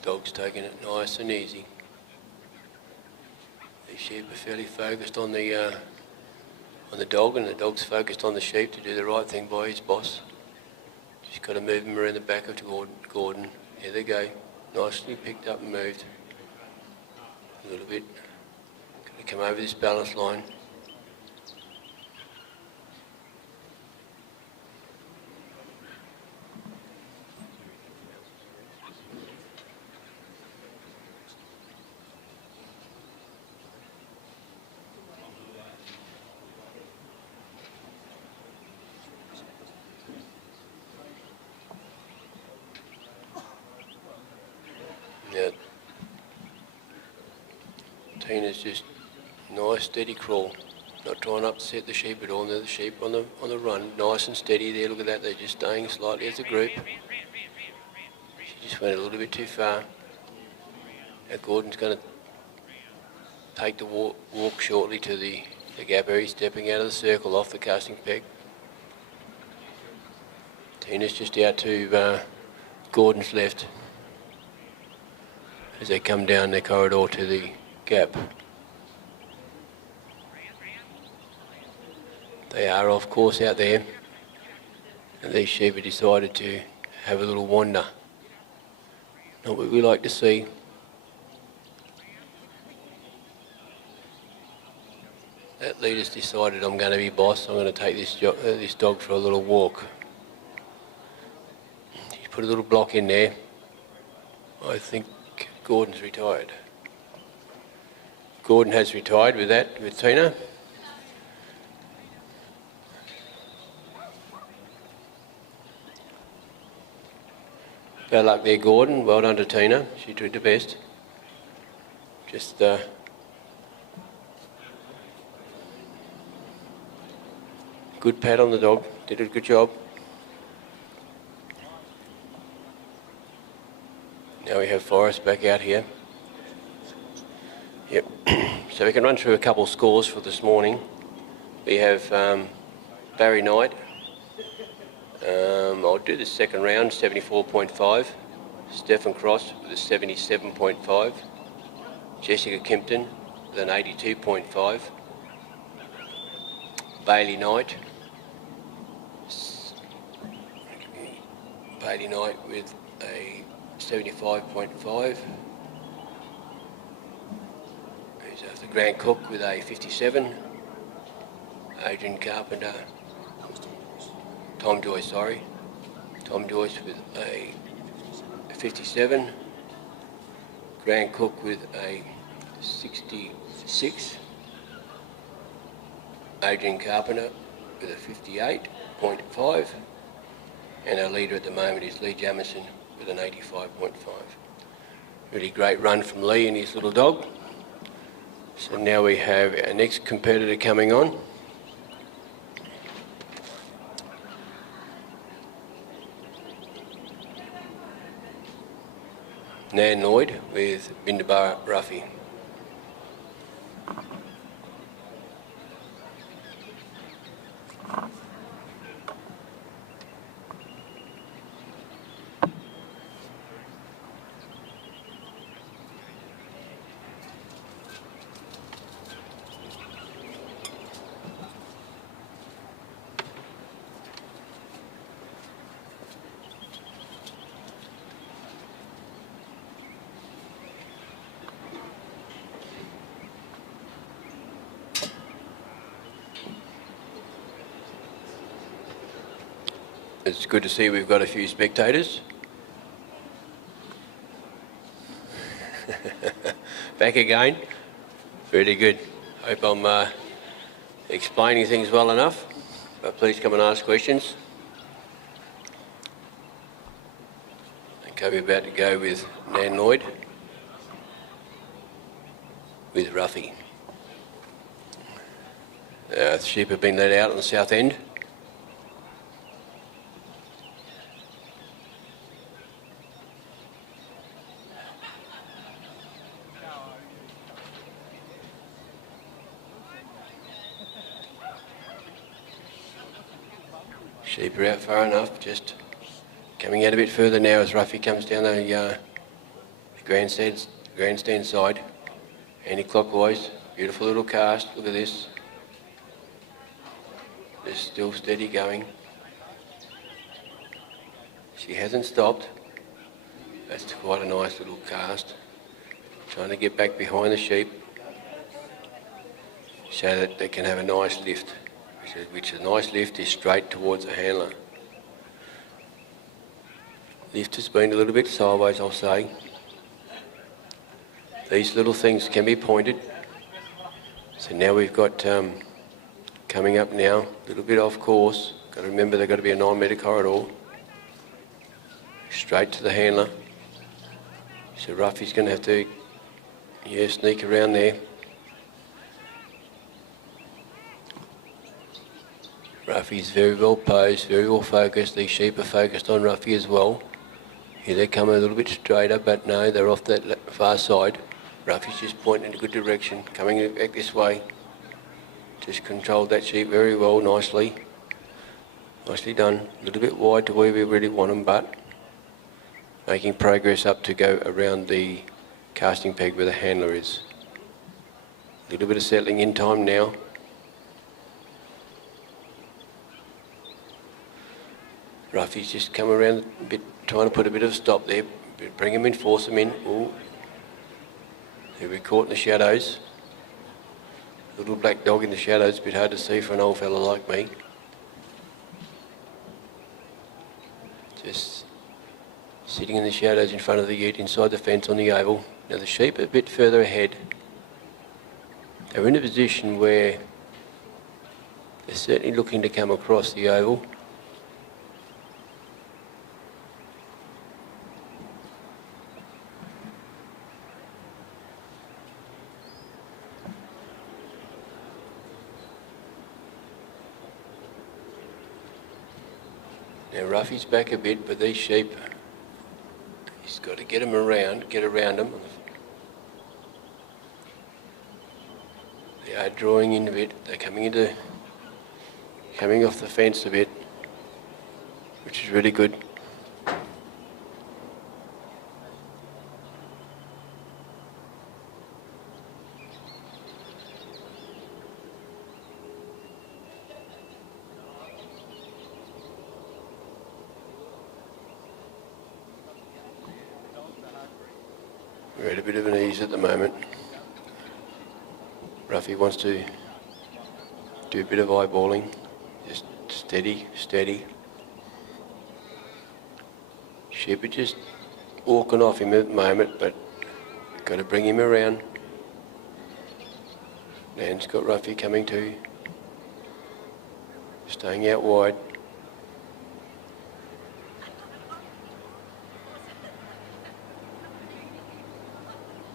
Dog's taking it nice and easy. The sheep are fairly focused on the dog, and the dog's focused on the sheep to do the right thing by his boss. Just got to move him around the back of Gordon. There they go. Nicely picked up and moved. A little bit. Got to come over this balance line. Tina's just nice steady crawl, not trying to upset the sheep at all. They're the sheep on the run, nice and steady there. Look at that, they're just staying slightly as a group. She just went a little bit too far. Now Gordon's going to take the walk shortly to the gap area, stepping out of the circle off the casting peg. Tina's just out to Gordon's left as they come down the corridor to the gap. They are of course out there, and these sheep have decided to have a little wander. Not what we like to see. That leader's decided, I'm going to be boss, I'm going to take this dog for a little walk. He's put a little block in there. I think Gordon's retired. Gordon has retired with that, with Tina. Bad luck there, Gordon. Well done to Tina. She did the best. Just good pat on the dog. Did a good job. Now we have Forrest back out here. Yep. So we can run through a couple of scores for this morning. We have Barry Knight. I'll do the second round, 74.5. Stefan Cross with a 77.5. Jessica Kimpton with an 82.5. Bailey Knight. Bailey Knight with a 75.5. Who's after Grant Cooke with a 57. Adrian Carpenter. Tom Joyce, sorry. Tom Joyce with a 57. Grant Cooke with a 66. Adrian Carpenter with a 58.5. And our leader at the moment is Lee Jamieson with an 85.5. Really great run from Lee and his little dog. So now we have our next competitor coming on. Nan Lloyd with Binnaburra Ruffy. It's good to see we've got a few spectators. Back again. Really good. Hope I'm explaining things well enough. But please come and ask questions. Okay, we're about to go with Nan Lloyd with Ruffy. The sheep have been let out on the south end. Sheep are out far enough, just coming out a bit further now as Ruffy comes down the grandstand side. Anti-clockwise, beautiful little cast, look at this. Just still steady going. She hasn't stopped. That's quite a nice little cast. Trying to get back behind the sheep so that they can have a nice lift. Which a nice lift is straight towards the handler. Lift has been a little bit sideways, I'll say. These little things can be pointed. So now we've got coming up now, a little bit off course. Got to remember they've got to be a 9-metre corridor. Straight to the handler. So Ruffy's going to have to, sneak around there. Ruffy's very well posed, very well focused. These sheep are focused on Ruffy as well. Here they come a little bit straighter, but no, they're off that far side. Ruffy's just pointing in a good direction, coming back this way. Just controlled that sheep very well, nicely. Nicely done. A little bit wide to where we really want them, but making progress up to go around the casting peg where the handler is. A little bit of settling in time now. Ruffy's just come around a bit, trying to put a bit of a stop there. Bring him in, force him in. Ooh. Here we're caught in the shadows. Little black dog in the shadows, a bit hard to see for an old fella like me. Just sitting in the shadows in front of the ute inside the fence on the oval. Now the sheep are a bit further ahead. They're in a position where they're certainly looking to come across the oval. Now Ruffy's back a bit, but these sheep, he's got to get them around, get around them. They are drawing in a bit. They're coming off the fence a bit, which is really good. We're at a bit of an ease at the moment. Ruffy wants to do a bit of eyeballing. Just steady, steady. Sheep are just walking off him at the moment, but got to bring him around. Nan's got Ruffy coming too. Staying out wide.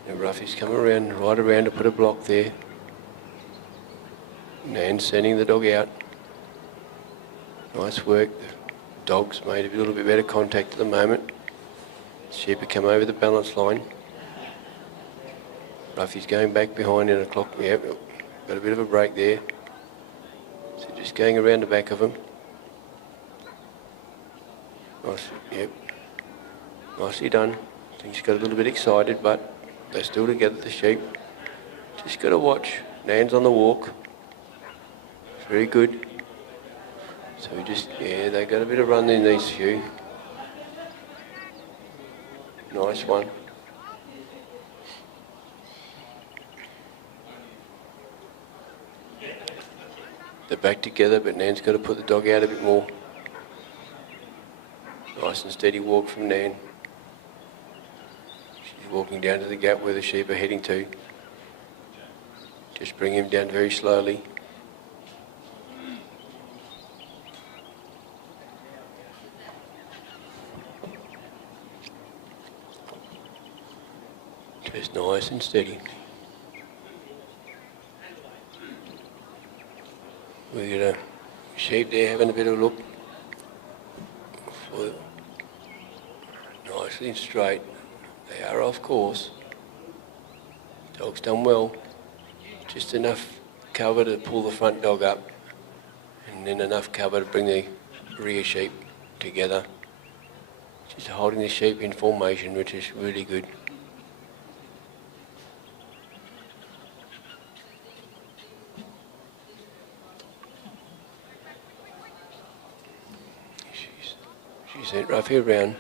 Now Ruffy's come around, right around to put a block there. Nan's sending the dog out. Nice work. The dog's made a little bit better contact at the moment. Sheep have come over the balance line. Ruffy's going back behind in a clock. Yep, got a bit of a break there. So just going around the back of him. Nice, yep. Nicely done. I think she's got a little bit excited, but they're still together, the sheep. Just got to watch. Nan's on the walk. Very good. So we just, yeah, they got a bit of run in these few. Nice one. They're back together, but Nan's got to put the dog out a bit more. Nice and steady walk from Nan. She's walking down to the gap where the sheep are heading to. Just bring him down very slowly. Just nice and steady. We've got a sheep there having a bit of a look. Nicely and straight. They are off course. Dog's done well. Just enough cover to pull the front dog up, and then enough cover to bring the rear sheep together. Just holding the sheep in formation, which is really good. She sent Ruffy around,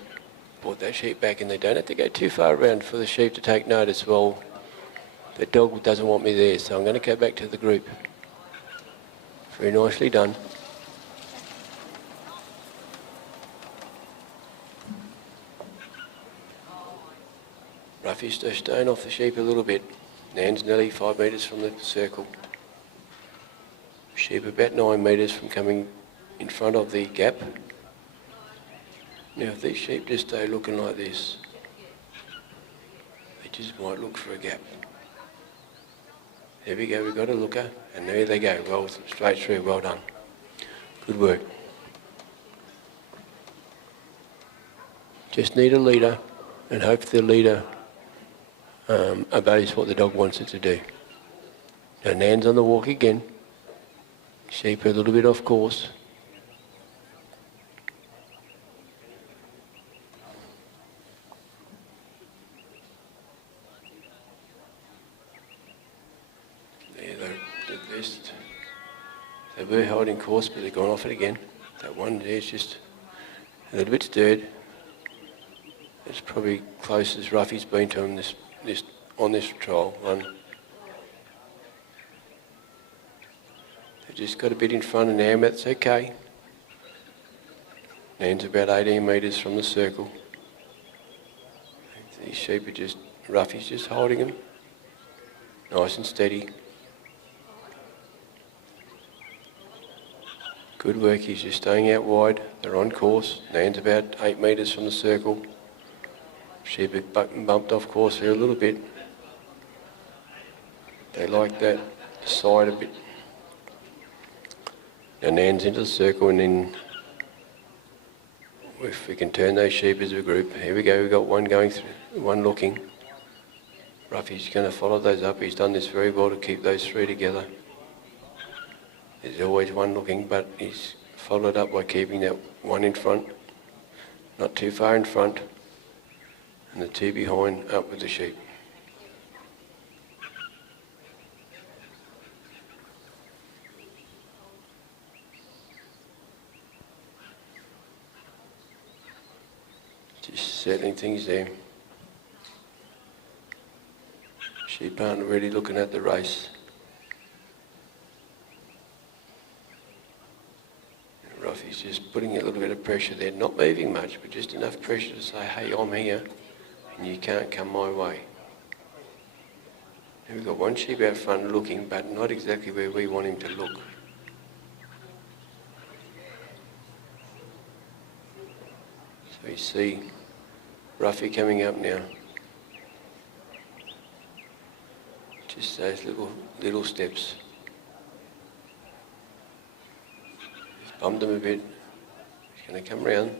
brought that sheep back, and they don't have to go too far around for the sheep to take notice. Well, the dog doesn't want me there, so I'm going to go back to the group. Very nicely done. Ruffy's just staying off the sheep a little bit. Nan's nearly 5 metres from the circle. Sheep about 9 metres from coming in front of the gap. Now if these sheep just stay looking like this, they just might look for a gap. There we go, we've got a looker, and there they go, well, straight through, well done. Good work. Just need a leader and hope the leader obeys what the dog wants it to do. Now Nan's on the walk again. Sheep a little bit off course. They're best. They were holding course, but they've gone off it again. That one there's just a little bit stirred. It's probably close as Ruffy's been to him on this trial run. They've just got a bit in front of Nam, that's okay. Nan's about 18 metres from the circle. These sheep are just, Ruffy's just holding them. Nice and steady. Good work, he's just staying out wide. They're on course. Nan's about 8 metres from the circle. Sheep have bumped off course here a little bit. They like that side a bit. Now Nan's into the circle, and then if we can turn those sheep as a group. Here we go, we've got one going through, one looking. Ruffy's going to follow those up. He's done this very well to keep those three together. There's always one looking, but he's followed up by keeping that one in front, not too far in front, and the two behind up with the sheep. Just settling things there. Sheep aren't really looking at the race. Ruffy's just putting a little bit of pressure there, not moving much, but just enough pressure to say, hey, I'm here, and you can't come my way. And we've got one sheep out front looking, but not exactly where we want him to look. So you see Ruffy coming up now. Just those little steps. Just bumped him a bit. He's going to come round.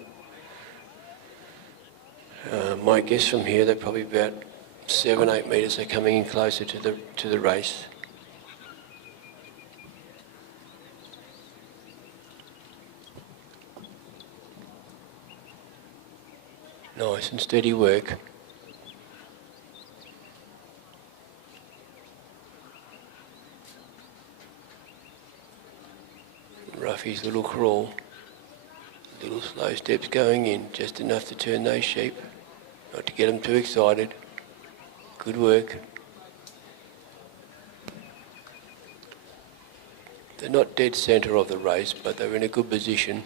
My guess from here, they're probably about 7-8 metres. They're coming in closer to the race. Nice and steady work. Ruffy's little crawl, little slow steps going in, just enough to turn those sheep, not to get them too excited. Good work. They're not dead centre of the race, but they're in a good position.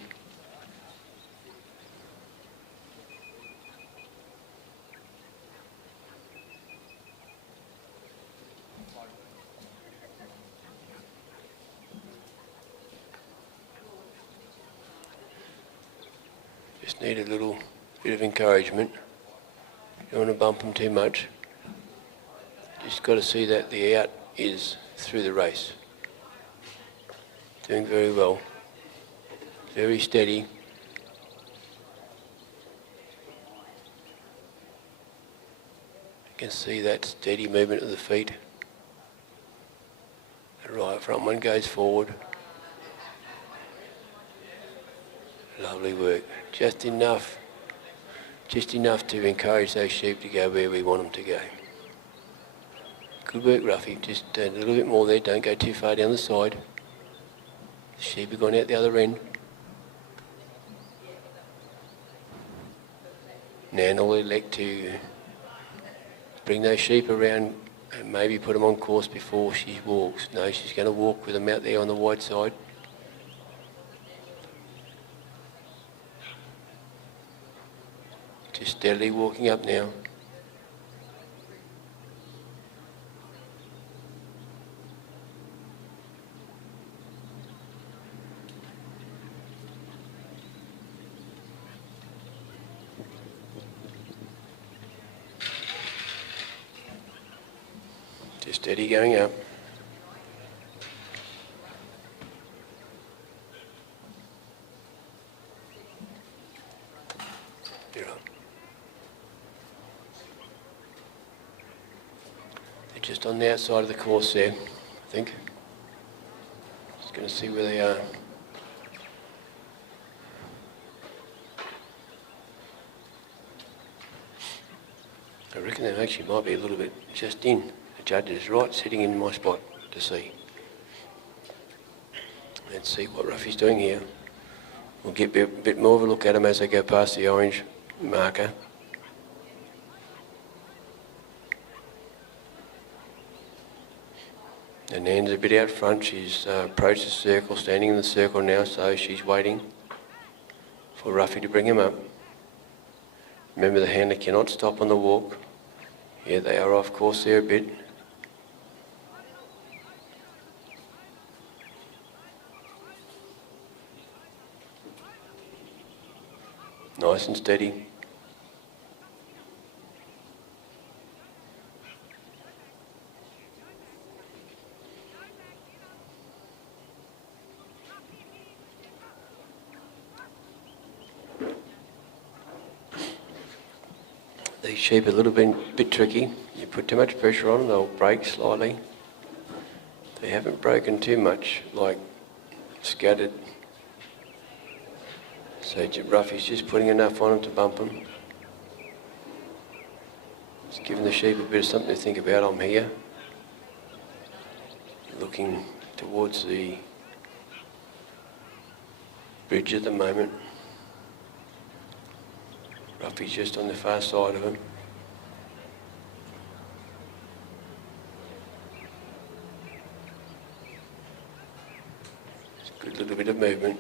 Just need a little bit of encouragement. You don't want to bump them too much. Just got to see that the out is through the race. Doing very well. Very steady. You can see that steady movement of the feet. The right front one goes forward. Lovely work. Just enough to encourage those sheep to go where we want them to go. Good work, Ruffy. Just a little bit more there. Don't go too far down the side. The sheep have gone out the other end. Nan will elect to bring those sheep around and maybe put them on course before she walks. No, she's going to walk with them out there on the wide side. Just steadily walking up now. Just steady going up. just on the outside of the course there, I think. Just going to see where they are. I reckon they actually might be a little bit just in. The judge is right sitting in my spot to see. Let's see what Ruffy's doing here. We'll get a bit more of a look at him as they go past the orange marker. And Nan's a bit out front. She's approached the circle, standing in the circle now, so she's waiting for Ruffy to bring him up. Remember, the handler cannot stop on the walk. Yeah, they are off course there a bit. Nice and steady. These sheep are a little bit tricky. You put too much pressure on them, they'll break slightly. They haven't broken too much, like scattered. So Ruffy's just putting enough on them to bump them. Just giving the sheep a bit of something to think about. I'm here, looking towards the bridge at the moment. Ruffy's just on the far side of him. It's a good little bit of movement.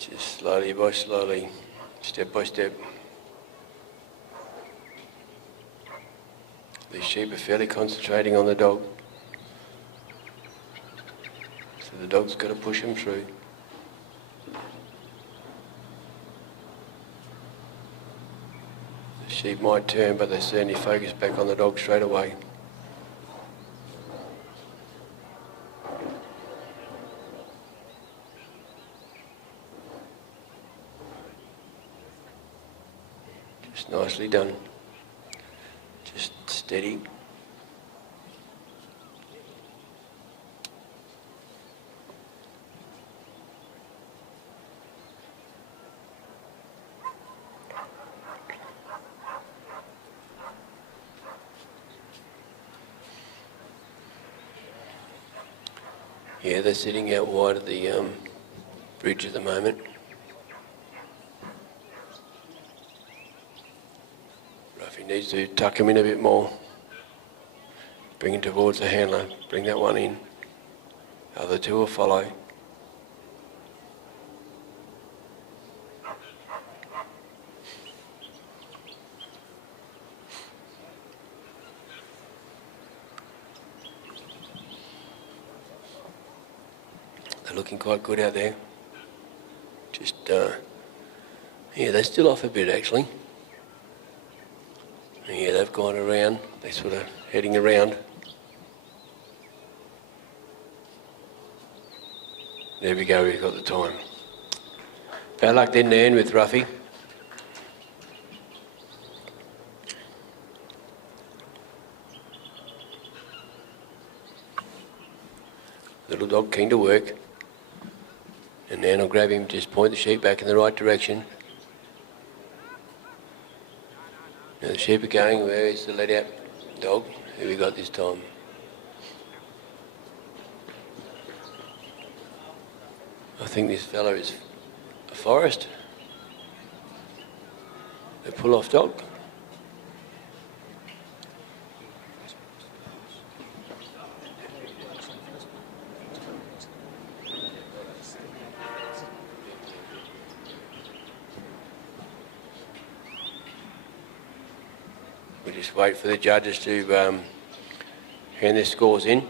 Just slowly by slowly. Step by step. These sheep are fairly concentrating on the dog. So the dog's got to push him through. The sheep might turn, but they certainly focus back on the dog straight away. Nicely done. Just steady. Yeah, they're sitting out wide of the bridge at the moment. Needs to tuck him in a bit more. Bring him towards the handler. Bring that one in. The other two will follow. They're looking quite good out there. Just, yeah, they're still off a bit actually. Yeah, they've gone around. They're sort of heading around. There we go, we've got the time. Bad luck then, Nan, with Ruffy. Little dog keen to work. And Nan will grab him, just point the sheep back in the right direction. Now the sheep are going, where is the let out dog? Who we got this time? I think this fella is a Forest. A pull-off dog. We just wait for the judges to hand their scores in.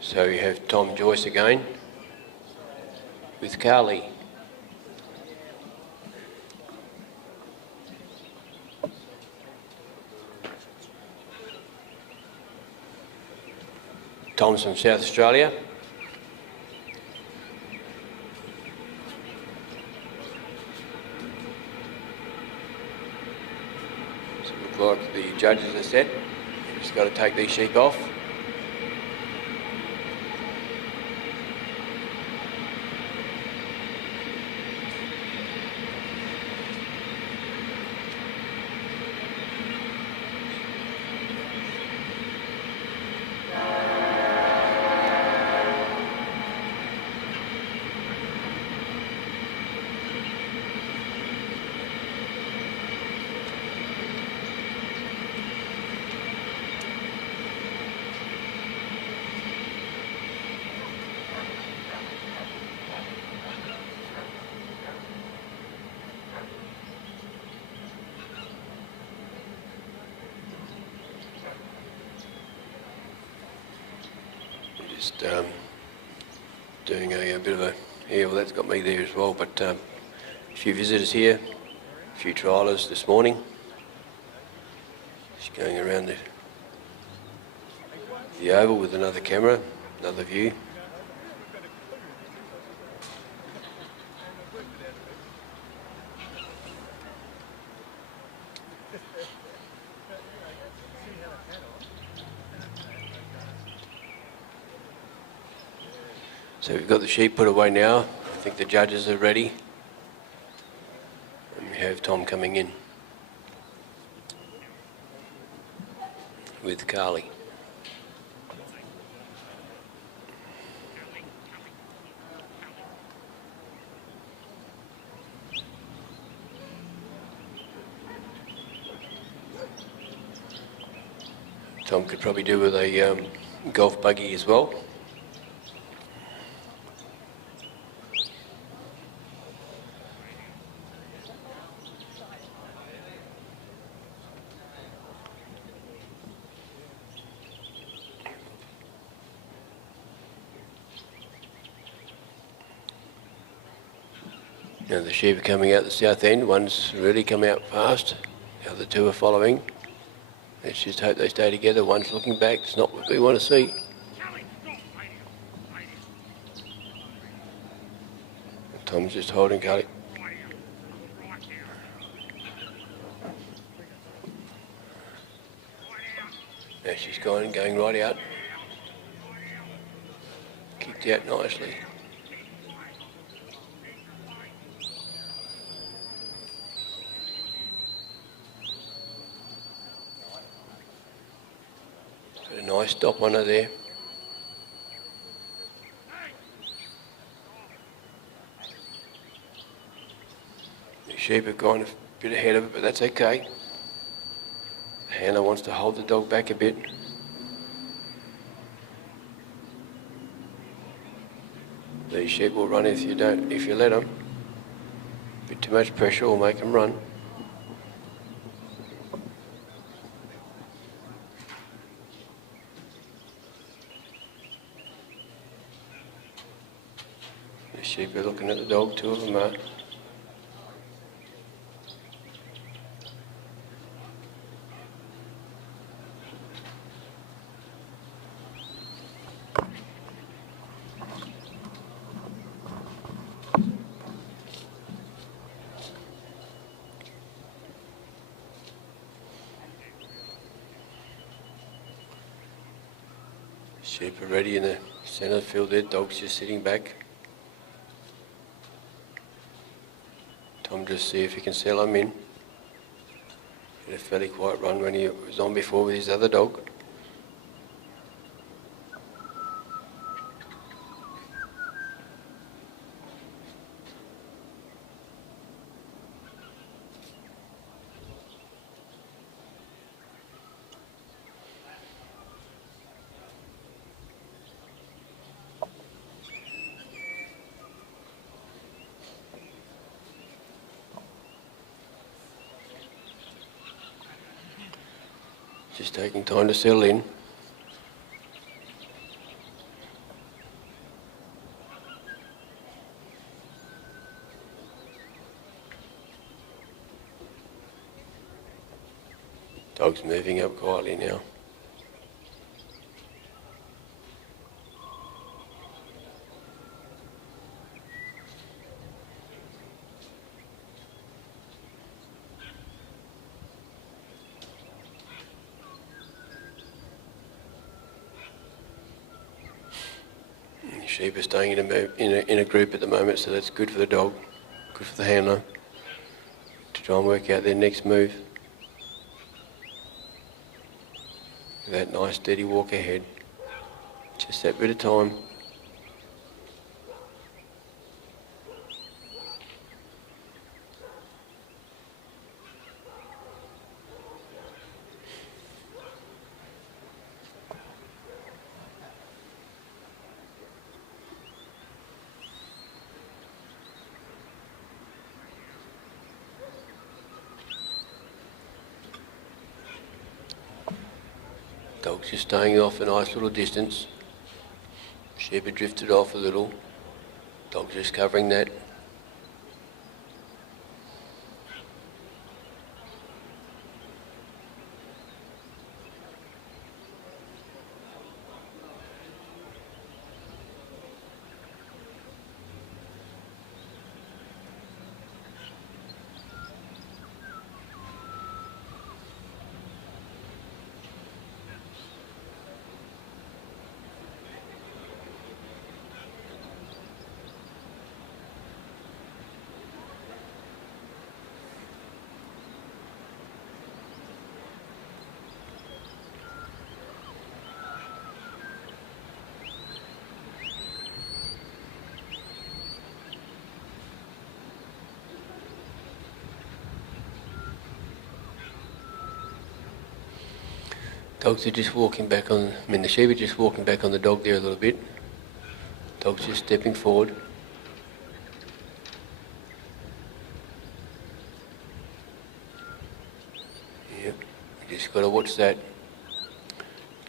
So you have Tom Joyce again, with Callie. Tom's from South Australia. So it looks like the judges are set. Just got to take these sheep off. Just doing a bit of a, yeah, well that's got me there as well, but a few visitors here, a few triallers this morning. Just going around the oval with another camera, another view. So we've got the sheep put away now. I think the judges are ready. And we have Tom coming in with Callie. Tom could probably do with a golf buggy as well. Now the sheep are coming out the south end. One's really come out fast. The other two are following. Let's just hope they stay together. One's looking back. It's not what we want to see. Tom's just holding Callie. Now she's going right out. Kicked out nicely. Got a nice stop on her there. The sheep have gone a bit ahead of it, but that's okay. The handler wants to hold the dog back a bit. These sheep will run if you let them. A bit too much pressure will make them run. The sheep are looking at the dog, two of them are. Sheep are ready in the centre of the field there, dog's just sitting back. Tom just see if he can sell him in. He had a fairly quiet run when he was on before with his other dog. Just taking time to settle in. Dog's moving up quietly now. Sheep are staying in a group at the moment, so that's good for the dog, good for the handler, to try and work out their next move. That nice steady walk ahead, just that bit of time. Dog's just staying off a nice little distance. Sheep had drifted off a little. Dog's just covering that. Dogs are just walking back on, the sheep are just walking back on the dog there a little bit. Dog's just stepping forward. Yep, you just got to watch that.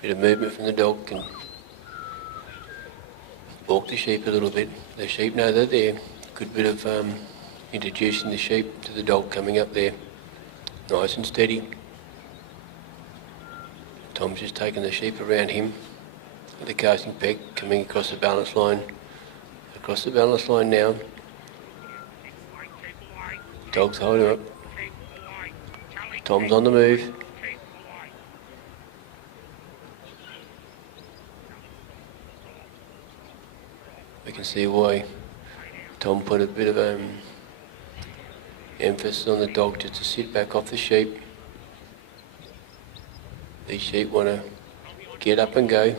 Bit of movement from the dog can balk the sheep a little bit. The sheep know they're there. Good bit of introducing the sheep to the dog coming up there. Nice and steady. Tom's just taking the sheep around him with the casting peg coming across the balance line. Across the balance line now. Dog's holding up. Tom's on the move. We can see why Tom put a bit of emphasis on the dog just to sit back off the sheep. These sheep want to get up and go.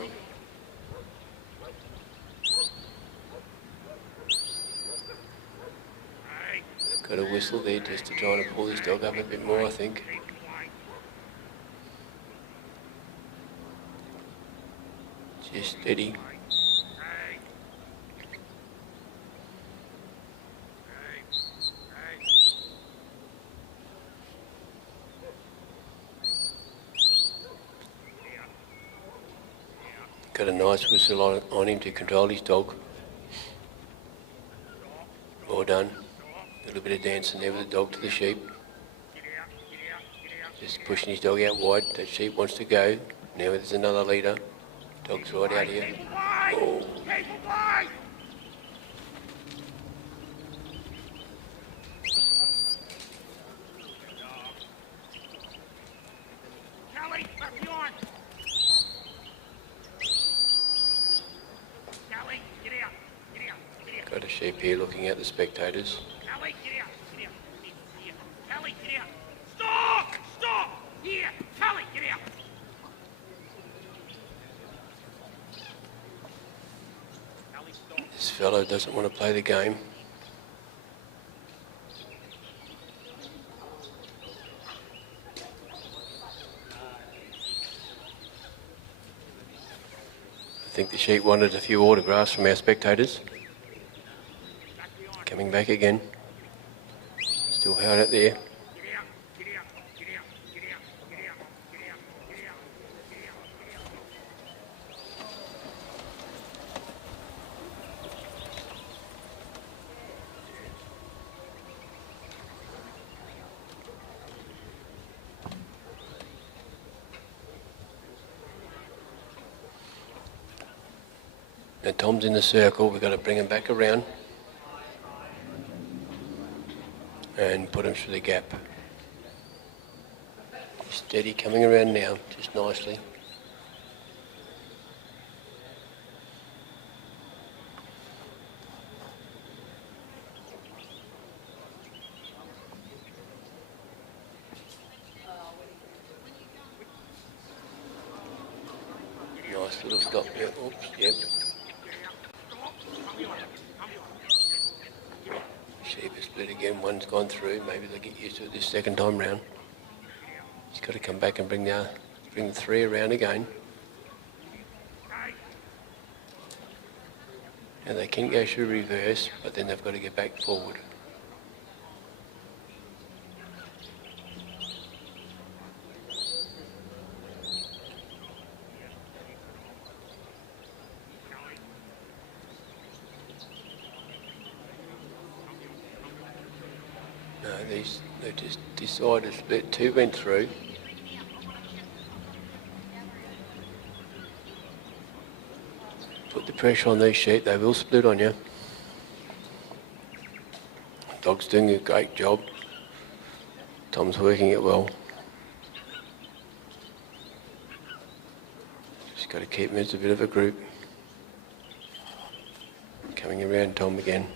Got a whistle there just to try and pull this dog up a bit more, I think. Just steady. Got a nice whistle on him to control his dog. Well done. A little bit of dancing there with the dog to the sheep. Just pushing his dog out wide. That sheep wants to go. Now there's another leader. Dog's right out here. Oh. Callie, left behind. Callie, get out. Get out. Get out. Got a sheep here looking at the spectators. Callie, get out. Get out. Here. Callie, get out. Stop! Stop! Here. Callie, get out. Callie, stop. This fellow doesn't want to play the game. I think the sheep wanted a few autographs from our spectators. Coming back again. Still held out there. Now Tom's in the circle, we've got to bring him back around and put him through the gap. Steady, coming around now, just nicely. Nice little stop there. Oops, yep. Sheep is split again, one's gone through, maybe they'll get used to it this second time round. He's got to come back and bring the three around again. And they can go through reverse, but then they've got to get back forward. No, they just decided that two went through. Put the pressure on these sheep, they will split on you. Dog's doing a great job. Tom's working it well. Just got to keep them as a bit of a group. Coming around Tom again.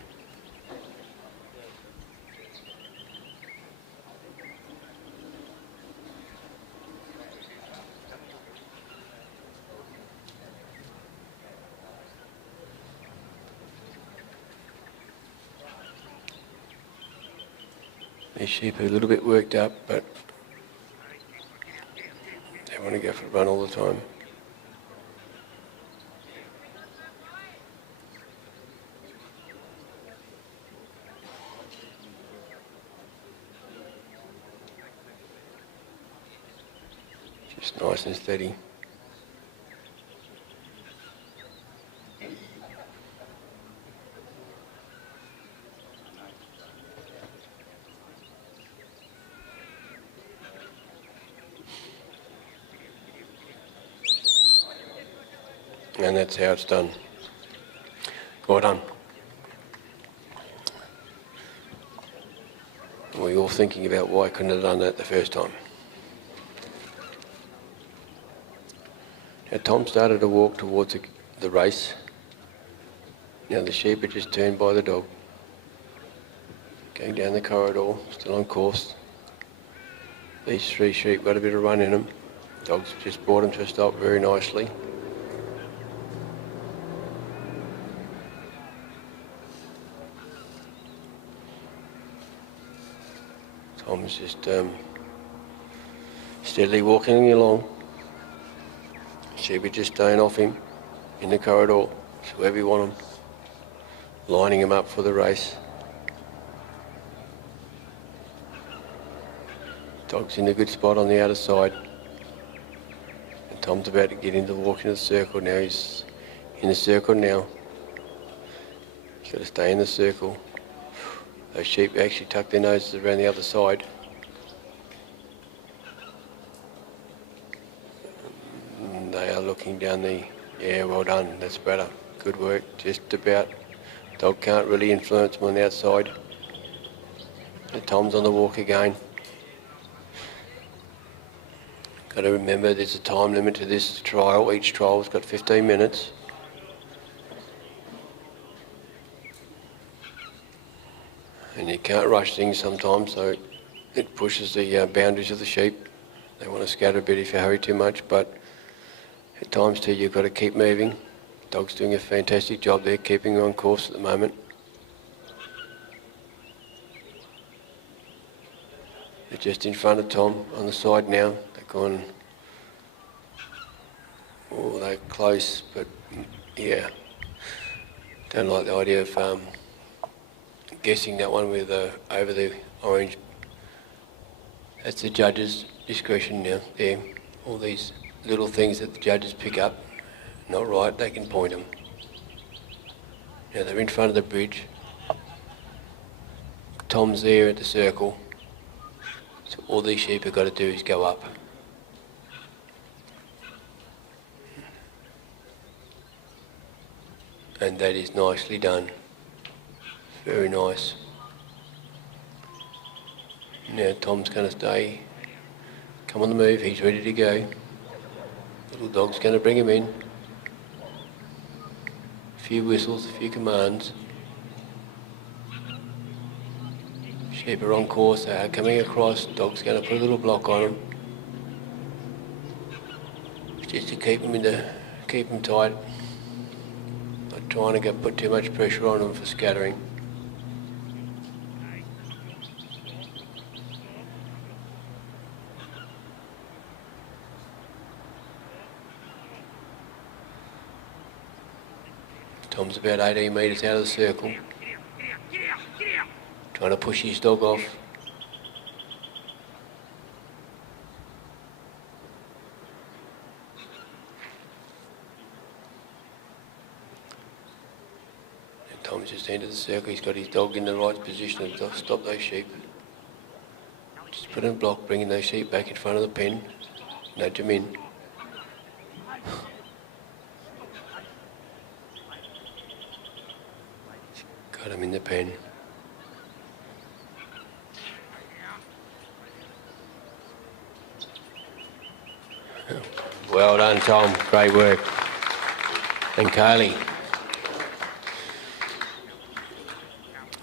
These sheep are a little bit worked up, but they want to go for a run all the time. Just nice and steady. And that's how it's done. Well done. We're all thinking about why I couldn't have done that the first time. Now Tom started to walk towards the race. Now the sheep are just turned by the dog. Going down the corridor, still on course. These three sheep got a bit of run in them. Dog's just brought them to a stop very nicely. Tom's just steadily walking along. Sheep are just staying off him in the corridor, so wherever you want them, lining him up for the race. Dog's in a good spot on the outer side. And Tom's about to get into walking the circle now. He's in the circle now. He's got to stay in the circle. Those sheep actually tuck their noses around the other side. And they are looking down the... Yeah, well done. That's better. Good work. Just about. Dog can't really influence them on the outside. And Tom's on the walk again. Got to remember there's a time limit to this trial. Each trial's got 15 minutes. And you can't rush things sometimes, so it pushes the boundaries of the sheep. They want to scatter a bit if you hurry too much, but at times too you've got to keep moving. Dog's doing a fantastic job there, keeping on course at the moment. They're just in front of Tom on the side now. They're gone. Oh, they're close, but yeah. Don't like the idea of guessing that one with over the orange. That's the judge's discretion now. There, all these little things that the judges pick up, not right, they can point them. Now they're in front of the bridge. Tom's there at the circle. So all these sheep have got to do is go up. And that is nicely done. Very nice. Now Tom's going to stay. Come on the move, he's ready to go. Little dog's going to bring him in. A few whistles, a few commands. Sheep are on course, they are coming across. Dog's going to put a little block on them. Just to keep them tight. Not trying to put too much pressure on them for scattering. Tom's about 18 metres out of the circle. Trying to push his dog off. And Tom's just entered the circle. He's got his dog in the right position to stop those sheep. Just put in a block, bringing those sheep back in front of the pen. Nudge them in. Got him in the pen. Well done, Tom. Great work. And Callie.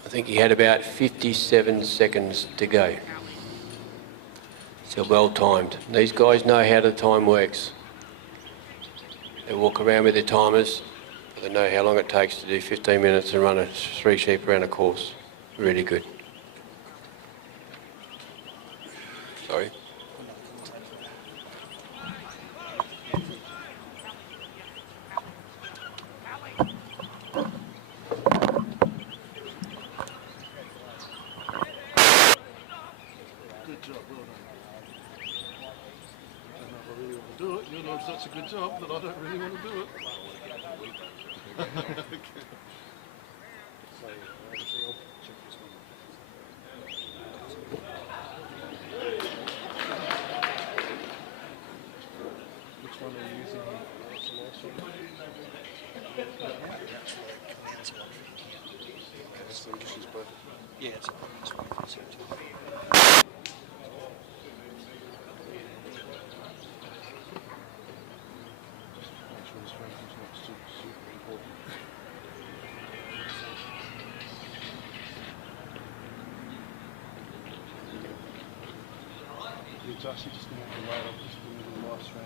I think he had about 57 seconds to go. So well timed. These guys know how the time works. They walk around with their timers. They know how long it takes to do 15 minutes and run 3 sheep around a course. Really good. Sorry. Good job, well done. I don't know if I really want to do it. You're doing such a good job that I don't really want to do it. Which one are you using? Yeah, it's It's actually just going to have to wait. I'm just doing a little live stream.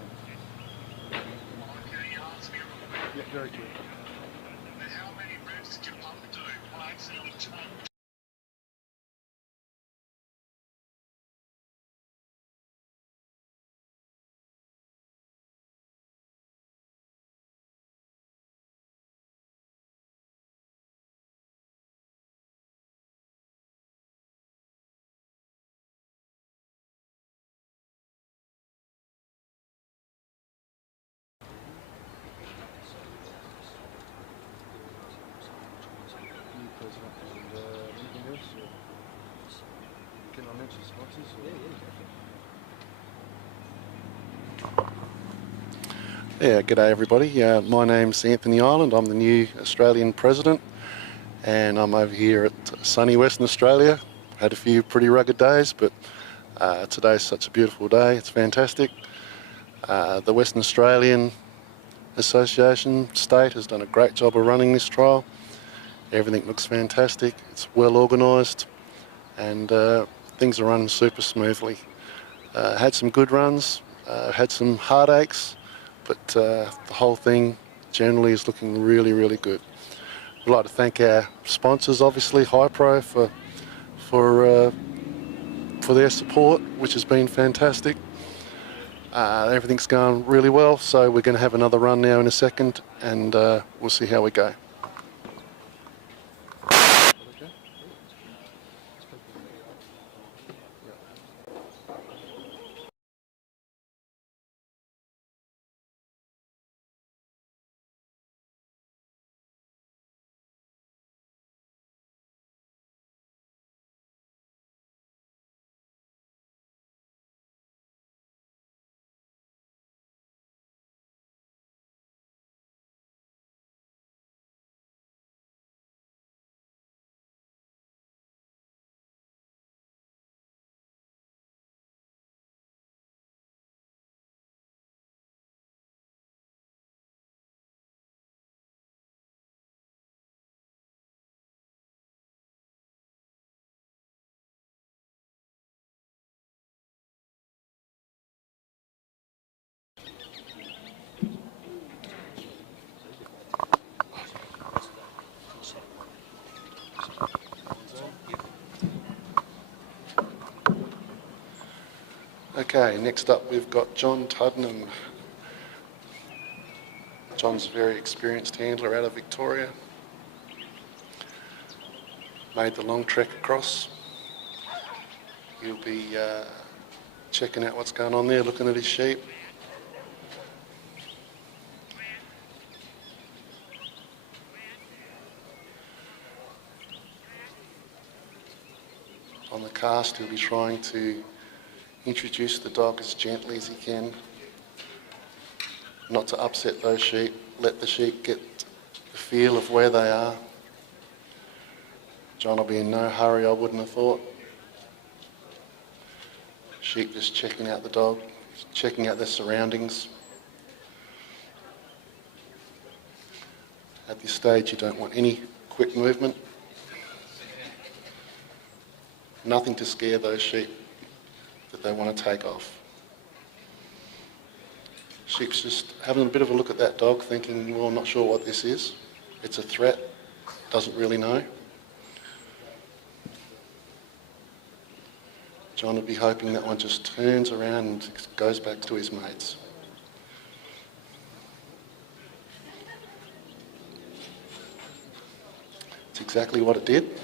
Yeah, very good. Can I mention sponsors? Yeah, g'day everybody. My name's Anthony Ireland. I'm the new Australian President and I'm over here at sunny Western Australia. Had a few pretty rugged days, but today's such a beautiful day. It's fantastic. The Western Australian Association State has done a great job of running this trial. Everything looks fantastic. It's well organised and things are running super smoothly. Had some good runs, had some heartaches, but the whole thing generally is looking really, really good. I'd like to thank our sponsors, obviously, Hi-Pro, for their support, which has been fantastic. Everything's going really well, so we're going to have another run now in a second, and we'll see how we go. Okay, next up we've got John Tuddenham. John's a very experienced handler out of Victoria. Made the long trek across. He'll be checking out what's going on there, looking at his sheep. On the cast, he'll be trying to introduce the dog as gently as he can, not to upset those sheep, let the sheep get the feel of where they are. John will be in no hurry, I wouldn't have thought. Sheep just checking out the dog, checking out their surroundings. At this stage, you don't want any quick movement. Nothing to scare those sheep that they want to take off. Sheep's just having a bit of a look at that dog, thinking, well, I'm not sure what this is. It's a threat, doesn't really know. John would be hoping that one just turns around and goes back to his mates. It's exactly what it did.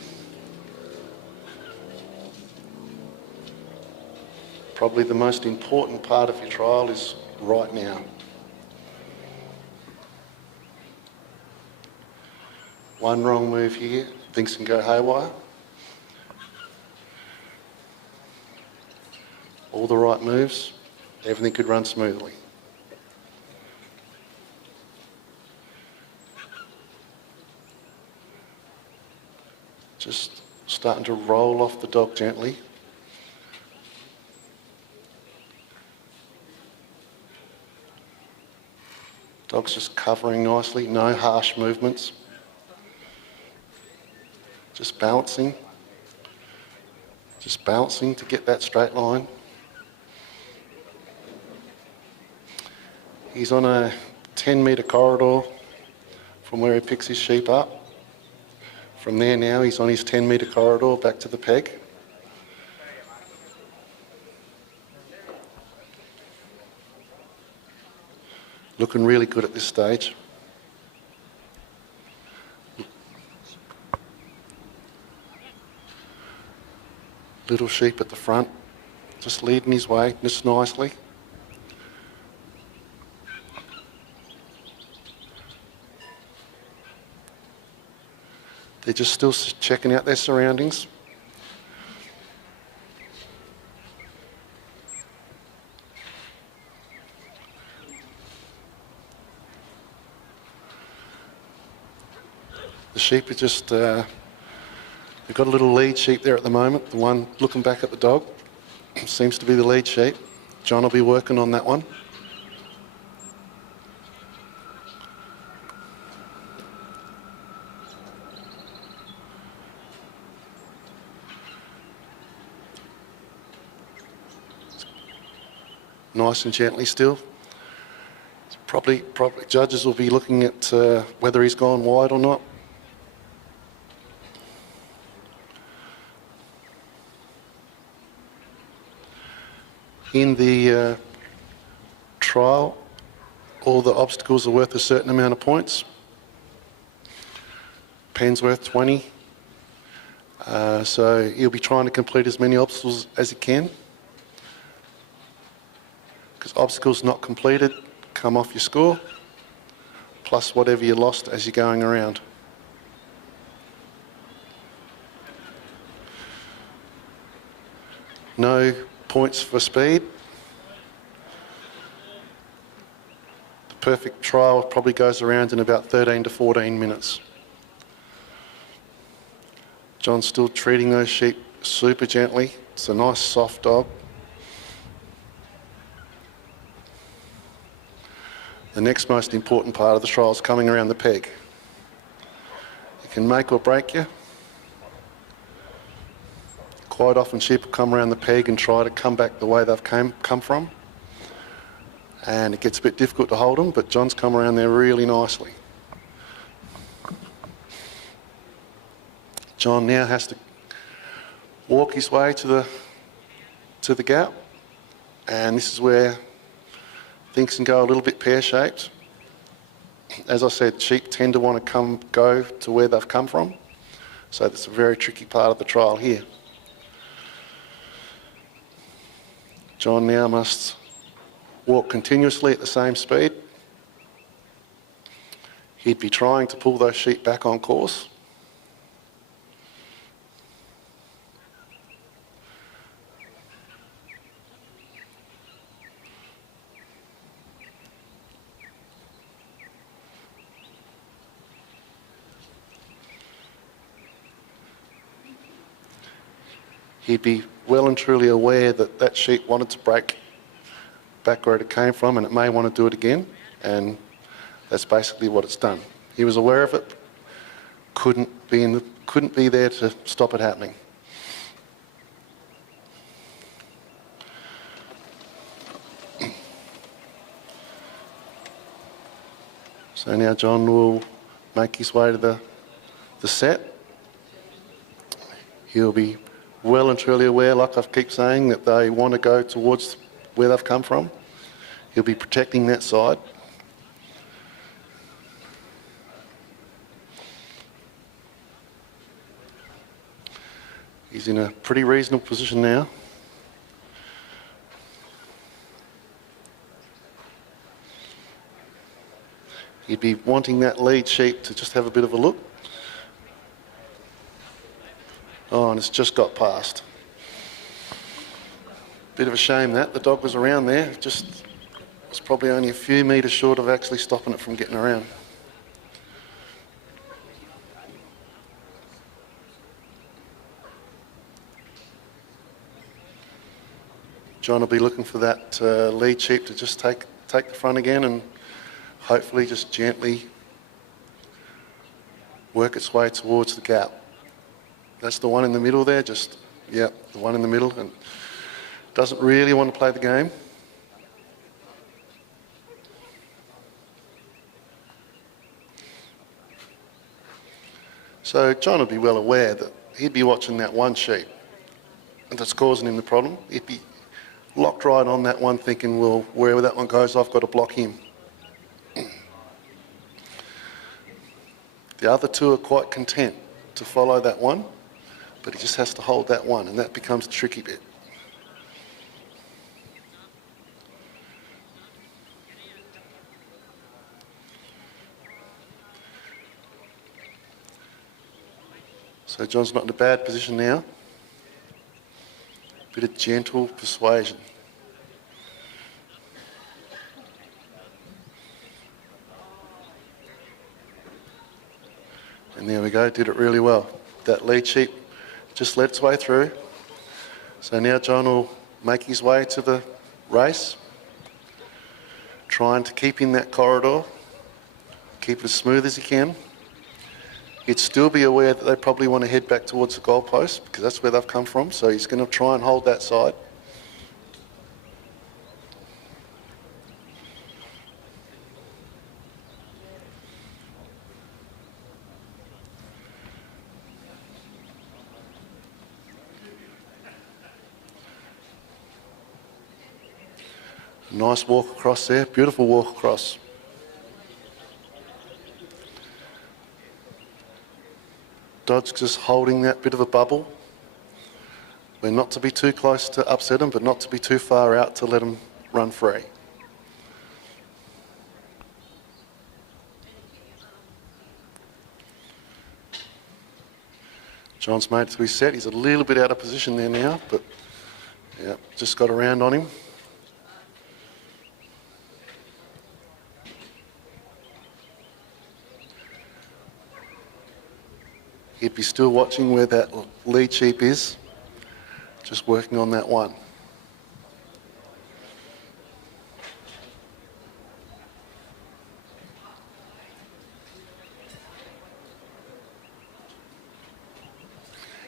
Probably the most important part of your trial is right now. One wrong move here, things can go haywire. All the right moves, everything could run smoothly. Just starting to roll off the dog gently. Dog's just covering nicely, no harsh movements. Just balancing to get that straight line. He's on a 10-metre corridor from where he picks his sheep up. From there now, he's on his 10-metre corridor back to the peg. Looking really good at this stage. Little sheep at the front, just leading his way, just nicely. They're just still checking out their surroundings. The sheep are just, they've got a little lead sheep there at the moment. The one looking back at the dog seems to be the lead sheep. John will be working on that one. Nice and gently still. Probably judges will be looking at whether he's gone wide or not. In the trial, all the obstacles are worth a certain amount of points. Pen's worth 20. So he'll be trying to complete as many obstacles as he can. Because obstacles not completed come off your score, plus whatever you lost as you're going around. No points for speed. The perfect trial probably goes around in about 13 to 14 minutes. John's still treating those sheep super gently. It's a nice soft dog. The next most important part of the trial is coming around the peg. It can make or break you. Quite often sheep will come around the peg and try to come back the way they've come from. And it gets a bit difficult to hold them, but John's come around there really nicely. John now has to walk his way to the gap And this is where things can go a little bit pear-shaped. As I said, sheep tend to want to go to where they've come from. So that's a very tricky part of the trial here. John now must walk continuously at the same speed. He'd be trying to pull those sheep back on course. He'd be well and truly aware that that sheep wanted to break back where it came from, and it may want to do it again, and that's basically what it's done. He was aware of it, couldn't be there to stop it happening. So now John will make his way to the set. He'll be well and truly aware, like I keep saying, that they want to go towards where they've come from. He'll be protecting that side. He's in a pretty reasonable position now. He'd be wanting that lead sheep to just have a bit of a look. Oh, and it's just got past. Bit of a shame that the dog was around there. Just was probably only a few metres short of actually stopping it from getting around. John will be looking for that lead sheep to just take the front again and hopefully just gently work its way towards the gap. That's the one in the middle there, the one in the middle, and doesn't really want to play the game. So John would be well aware that he'd be watching that one sheep that's causing him the problem. He'd be locked right on that one thinking, well, wherever that one goes, I've got to block him. The other two are quite content to follow that one, but he just has to hold that one, and that becomes the tricky bit. So John's not in a bad position now. Bit of gentle persuasion. And there we go, did it really well. That lead sheep just led its way through. So now John will make his way to the race, trying to keep in that corridor, keep it as smooth as he can. He'd still be aware that they probably want to head back towards the goalpost because that's where they've come from, so he's going to try and hold that side. Nice walk across there, beautiful walk across. Dod's just holding that bit of a bubble. We're not to be too close to upset him, but not to be too far out to let him run free. John's made it to his set. He's a little bit out of position there now, but yeah, just got around on him. He'd be still watching where that lead sheep is, just working on that one.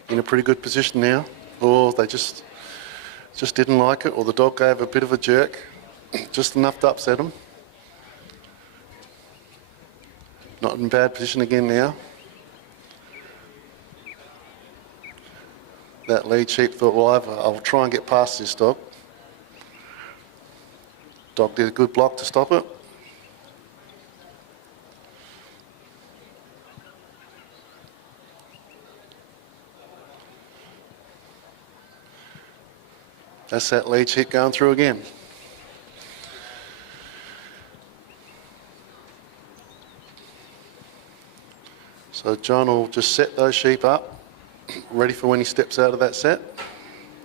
In a pretty good position now, or they just didn't like it, or the dog gave a bit of a jerk, just enough to upset him. Not in bad position again now. That lead sheep thought, well, I'll try and get past this dog. Dog did a good block to stop it. That's that lead sheep going through again. So John will just set those sheep up, ready for when he steps out of that set.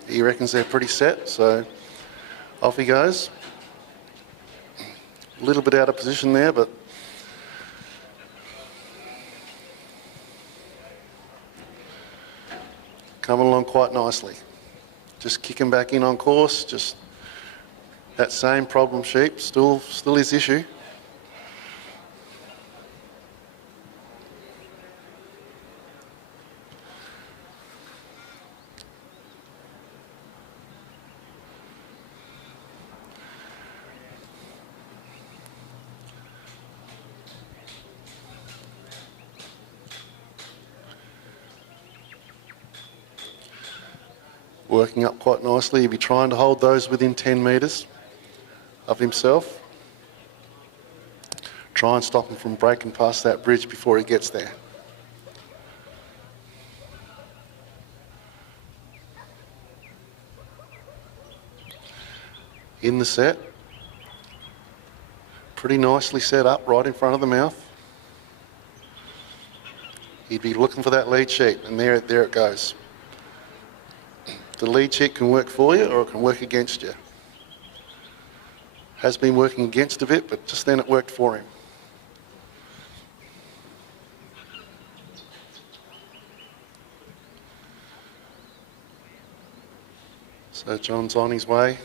He reckons they're pretty set, so off he goes. A little bit out of position there, but coming along quite nicely. Just kicking back in on course, just that same problem sheep, still his issue. Working up quite nicely. He'll be trying to hold those within 10 metres of himself. Try and stop him from breaking past that bridge before he gets there. In the set. Pretty nicely set up right in front of the mouth. He'd be looking for that lead sheep, and there it goes. The lead sheep can work for you or it can work against you. Has been working against a bit, but just then it worked for him. So John's on his way.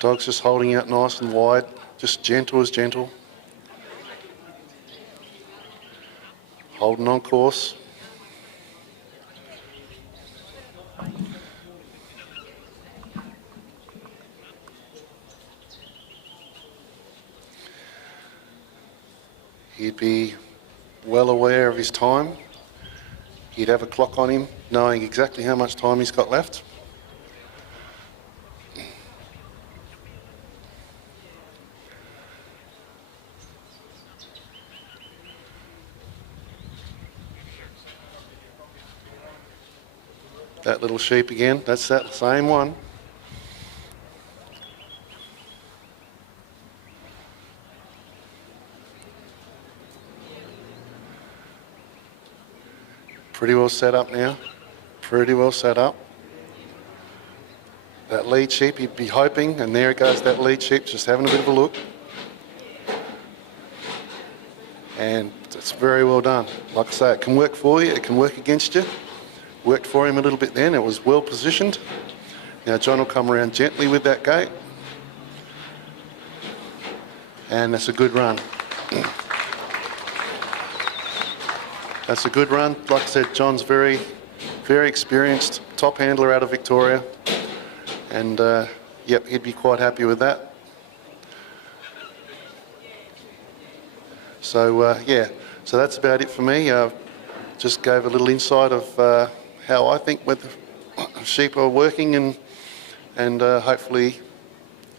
Dog's just holding out nice and wide, just gentle as gentle. Holding on course. He'd be well aware of his time. He'd have a clock on him, knowing exactly how much time he's got left. That little sheep again, that's that same one. Pretty well set up now, pretty well set up. That lead sheep, he'd be hoping, and there it goes, that lead sheep just having a bit of a look. And it's very well done. Like I say, it can work for you, it can work against you. Worked for him a little bit then, it was well positioned. Now John will come around gently with that gate. And that's a good run. That's a good run. Like I said, John's very experienced, top handler out of Victoria. And yep, he'd be quite happy with that. So yeah, so that's about it for me. Just gave a little insight of how I think with sheep are working, and hopefully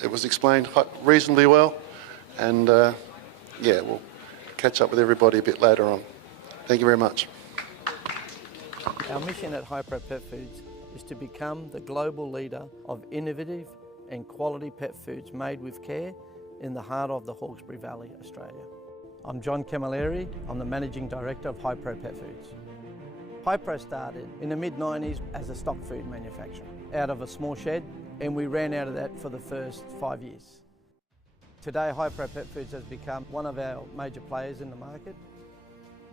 it was explained reasonably well. And yeah, we'll catch up with everybody a bit later on. Thank you very much. Our mission at Hypro Pet Foods is to become the global leader of innovative and quality pet foods made with care in the heart of the Hawkesbury Valley, Australia. I'm John Camilleri. I'm the Managing Director of Hypro Pet Foods. Hypro started in the mid-90s as a stock food manufacturer out of a small shed, and we ran out of that for the first 5 years. Today, Hypro Pet Foods has become one of our major players in the market.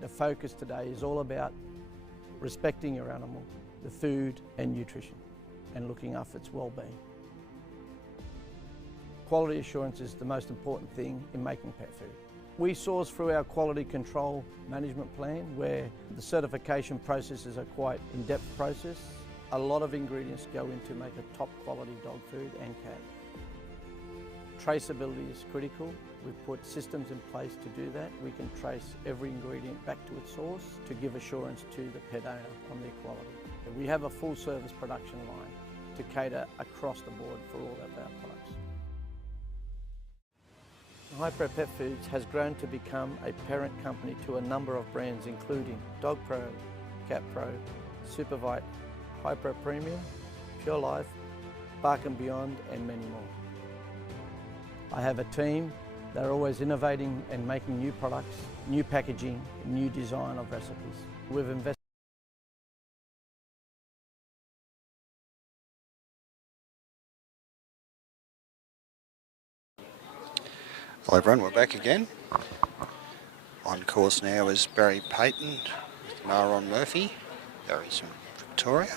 The focus today is all about respecting your animal, the food and nutrition, and looking after its well-being. Quality assurance is the most important thing in making pet food. We source through our quality control management plan, where the certification processes are quite in-depth process. A lot of ingredients go in to make a top quality dog food and cat. Traceability is critical. We've put systems in place to do that. We can trace every ingredient back to its source to give assurance to the pet owner on their quality. We have a full service production line to cater across the board for all of our products. Hypro Pet Foods has grown to become a parent company to a number of brands including DogPro, CatPro, Supervite, Hypro Premium, Pure Life, Bark & Beyond and many more. I have a team that are always innovating and making new products, new packaging, new design of recipes. We've invested. Hello everyone, we're back again. On course now is Barry Paton with Marong Murphy. Barry's from Victoria.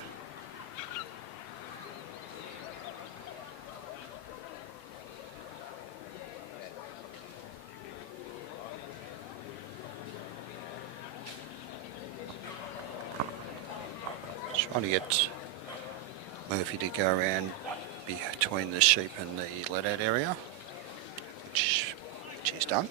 Trying to get Murphy to go around between the sheep and the let-out area, which he's done.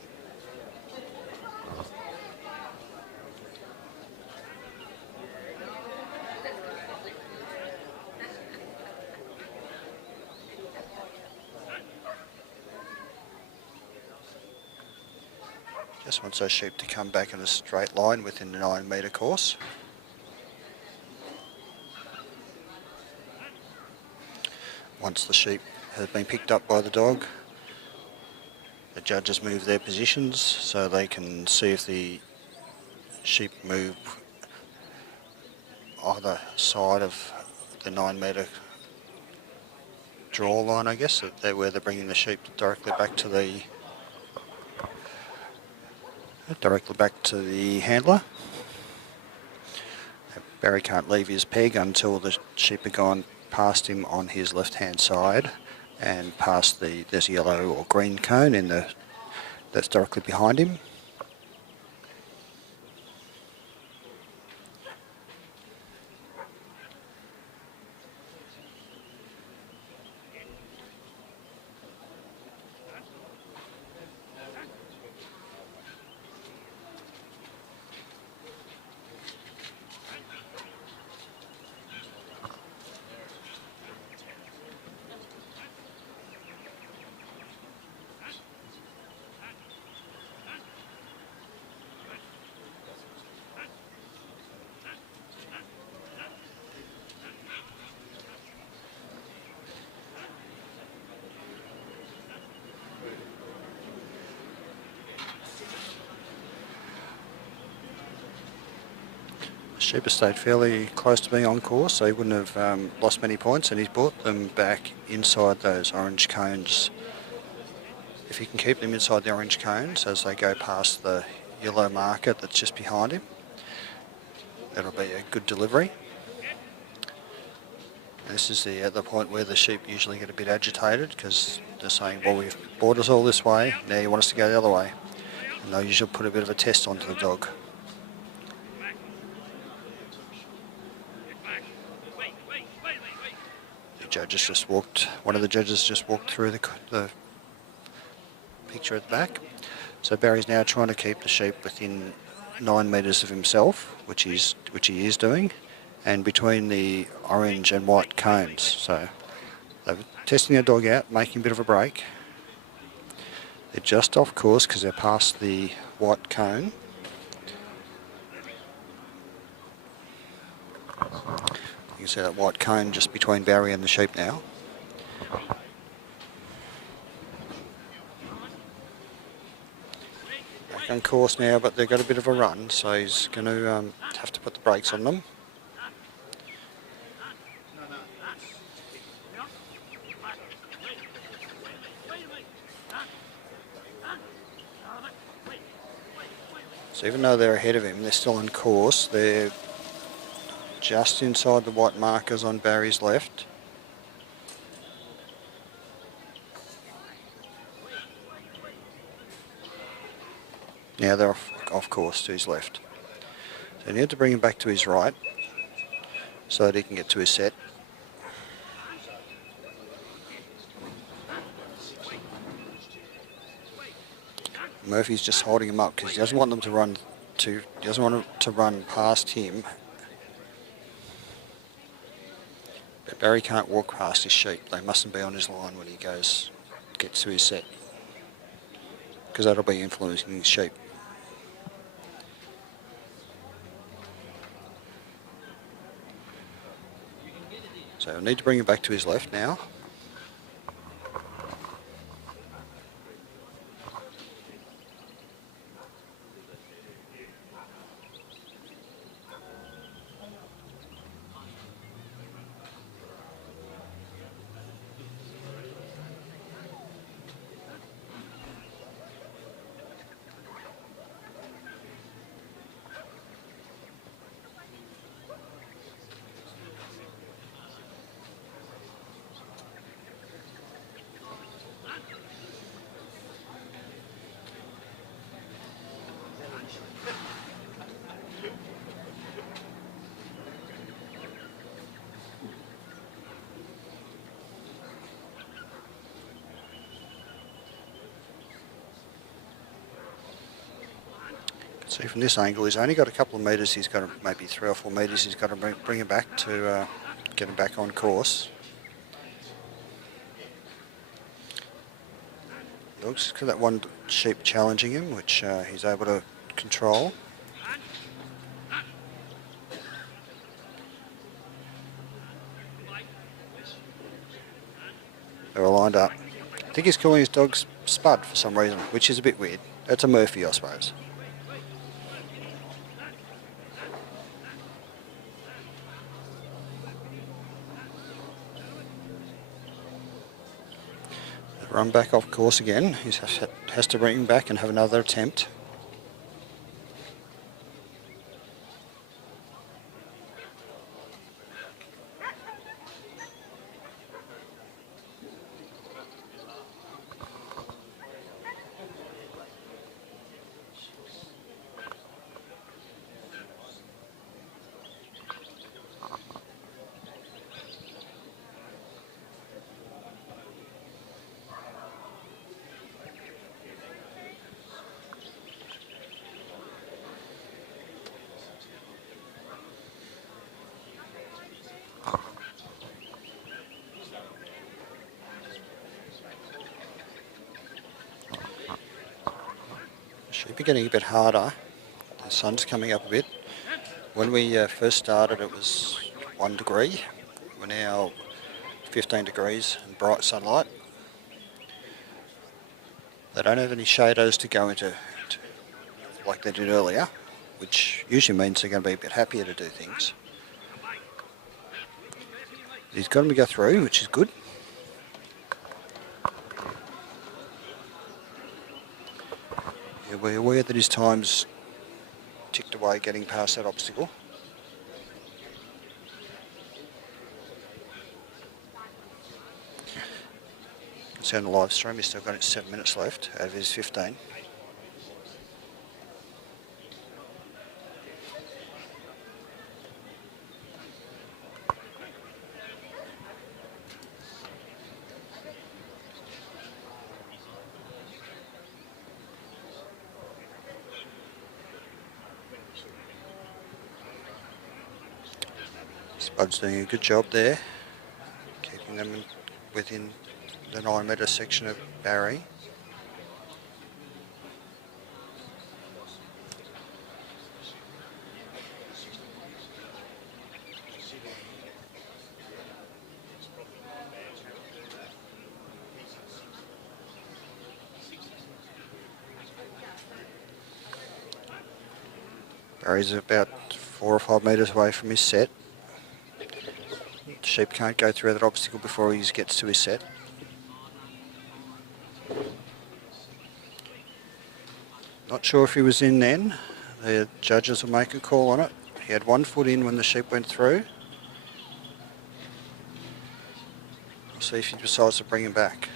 Just wants those sheep to come back in a straight line within the 9 metre course. Once the sheep have been picked up by the dog, the judges move their positions so they can see if the sheep move either side of the 9 metre draw line, I guess, where they're bringing the sheep directly back to the handler. Barry can't leave his peg until the sheep are gone past him on his left hand side and past there's a yellow or green cone that's directly behind him. Sheep has stayed fairly close to being on course, so he wouldn't have lost many points, and he's brought them back inside those orange cones. If he can keep them inside the orange cones as they go past the yellow marker that's just behind him, that'll be a good delivery. This is the point where the sheep usually get a bit agitated because they're saying, well, we've brought us all this way, now you want us to go the other way. And they'll usually put a bit of a test onto the dog. One of the judges just walked through the picture at the back. So Barry's now trying to keep the sheep within 9 metres of himself, which he is doing, and between the orange and white cones. So they're testing their dog out, making a bit of a break. They're just off course because they're past the white cone. You can see that white cone just between Barry and the sheep now. Back on course now, but they've got a bit of a run, so he's going to have to put the brakes on them. So even though they're ahead of him, they're still on course. They're just inside the white markers on Barry's left. Now they're off course to his left. So you need to bring him back to his right so that he can get to his set. Murphy's just holding him up because he doesn't want them to run he doesn't want them to run past him. But Barry can't walk past his sheep. They mustn't be on his line when he gets to his set, because that'll be influencing his sheep. So I need to bring him back to his left now. See, from this angle, he's only got a couple of metres. He's got to, maybe 3 or 4 metres. He's got to bring him back to get him back on course. Looks like that one sheep challenging him, which he's able to control. They were lined up. I think he's calling his dog Spud for some reason, which is a bit weird. That's a Murphy, I suppose. Run back off course again. He has to bring him back and have another attempt. Should be getting a bit harder. The sun's coming up a bit. When we first started, it was 1 degree. We're now 15 degrees and bright sunlight. They don't have any shadows to go into like they did earlier, which usually means they're going to be a bit happier to do things. He's got him to go through, which is good. We're aware that his time's ticked away getting past that obstacle. You can see on the live stream he's still got 7 minutes left out of his 15. Spud's doing a good job there, keeping them within the 9 metre section of Barry. Barry's about 4 or 5 metres away from his set. Sheep can't go through that obstacle before he gets to his set. Not sure if he was in then. The judges will make a call on it. He had 1 foot in when the sheep went through. We'll see if he decides to bring him back.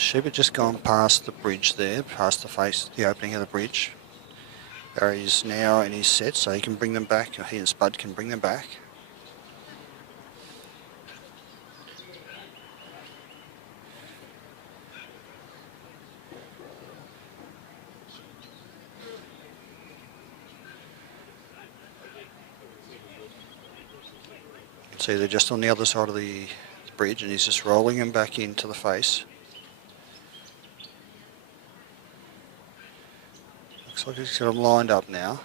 sheep had just gone past the bridge there, past the face, the opening of the bridge. Barry's now in his set, so he can bring them back, or he and Spud can bring them back. See, they're just on the other side of the bridge and he's just rolling them back into the face. Looks like he's got them lined up now.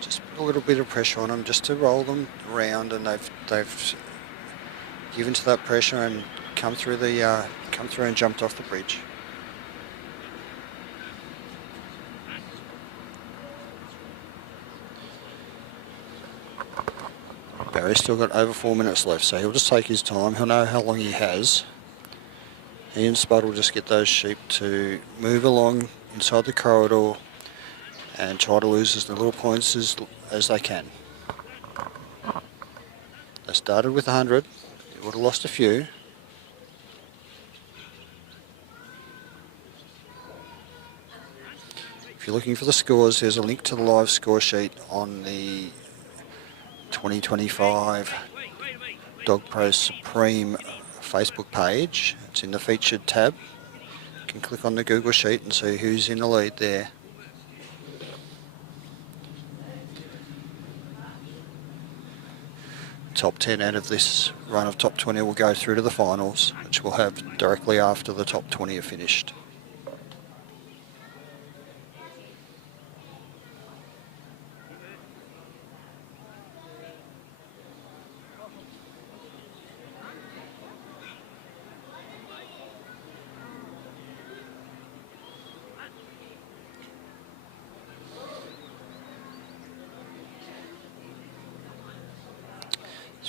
Just put a little bit of pressure on them just to roll them around, and they've given to that pressure and come through and jumped off the bridge. Barry's still got over 4 minutes left, so he'll just take his time. He'll know how long he has. He and Spud will just get those sheep to move along inside the corridor and try to lose as little points as they can. They started with 100. They would have lost a few. If you're looking for the scores, there's a link to the live score sheet on the 2025 DogPro Supreme Facebook page. It's in the featured tab. You can click on the Google sheet and see who's in the lead there. Top 10 out of this run of top 20 will go through to the finals, which we'll have directly after the top 20 are finished.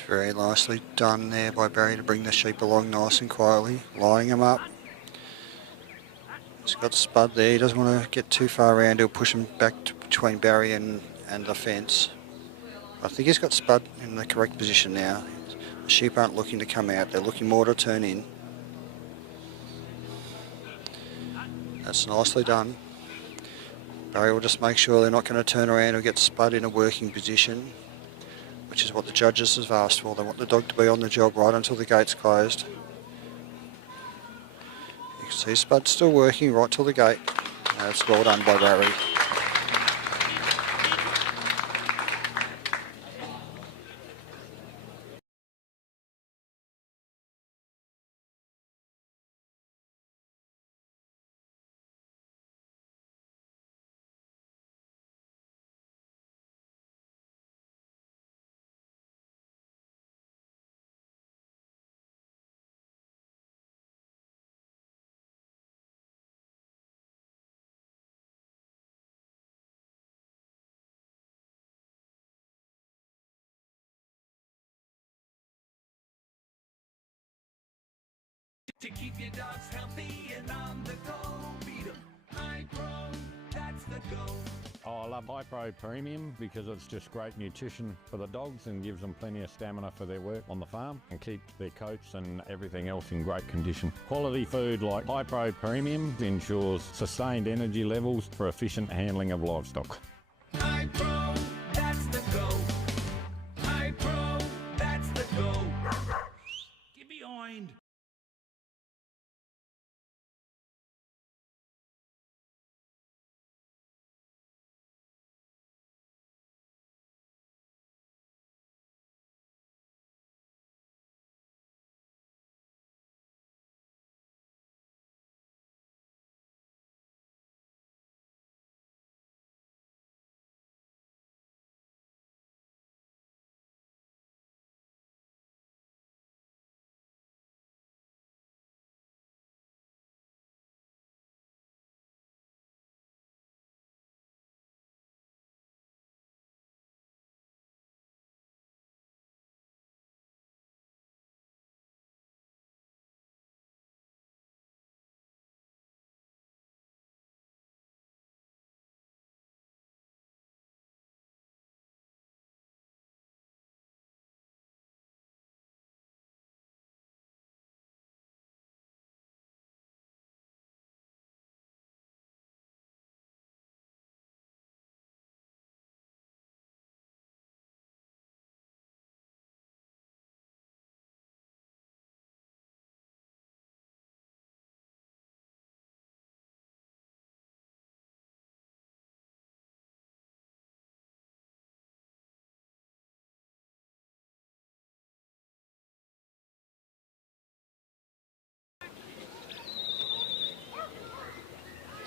Very nicely done there by Barry to bring the sheep along nice and quietly, lining them up. He's got Spud there, he doesn't want to get too far around, he'll push him back between Barry and the fence. I think he's got Spud in the correct position now. The sheep aren't looking to come out, they're looking more to turn in. That's nicely done. Barry will just make sure they're not going to turn around or get Spud in a working position, which is what the judges have asked for. They want the dog to be on the job right until the gate's closed. You can see Spud still working right till the gate. That's well done by Barry. To keep your dogs healthy and on the go, beat 'em. High Pro, that's the go. Oh, I love High Pro Premium because it's just great nutrition for the dogs and gives them plenty of stamina for their work on the farm and keeps their coats and everything else in great condition. Quality food like High Pro Premium ensures sustained energy levels for efficient handling of livestock. High Pro, that's the go. High Pro, that's the go. Get behind.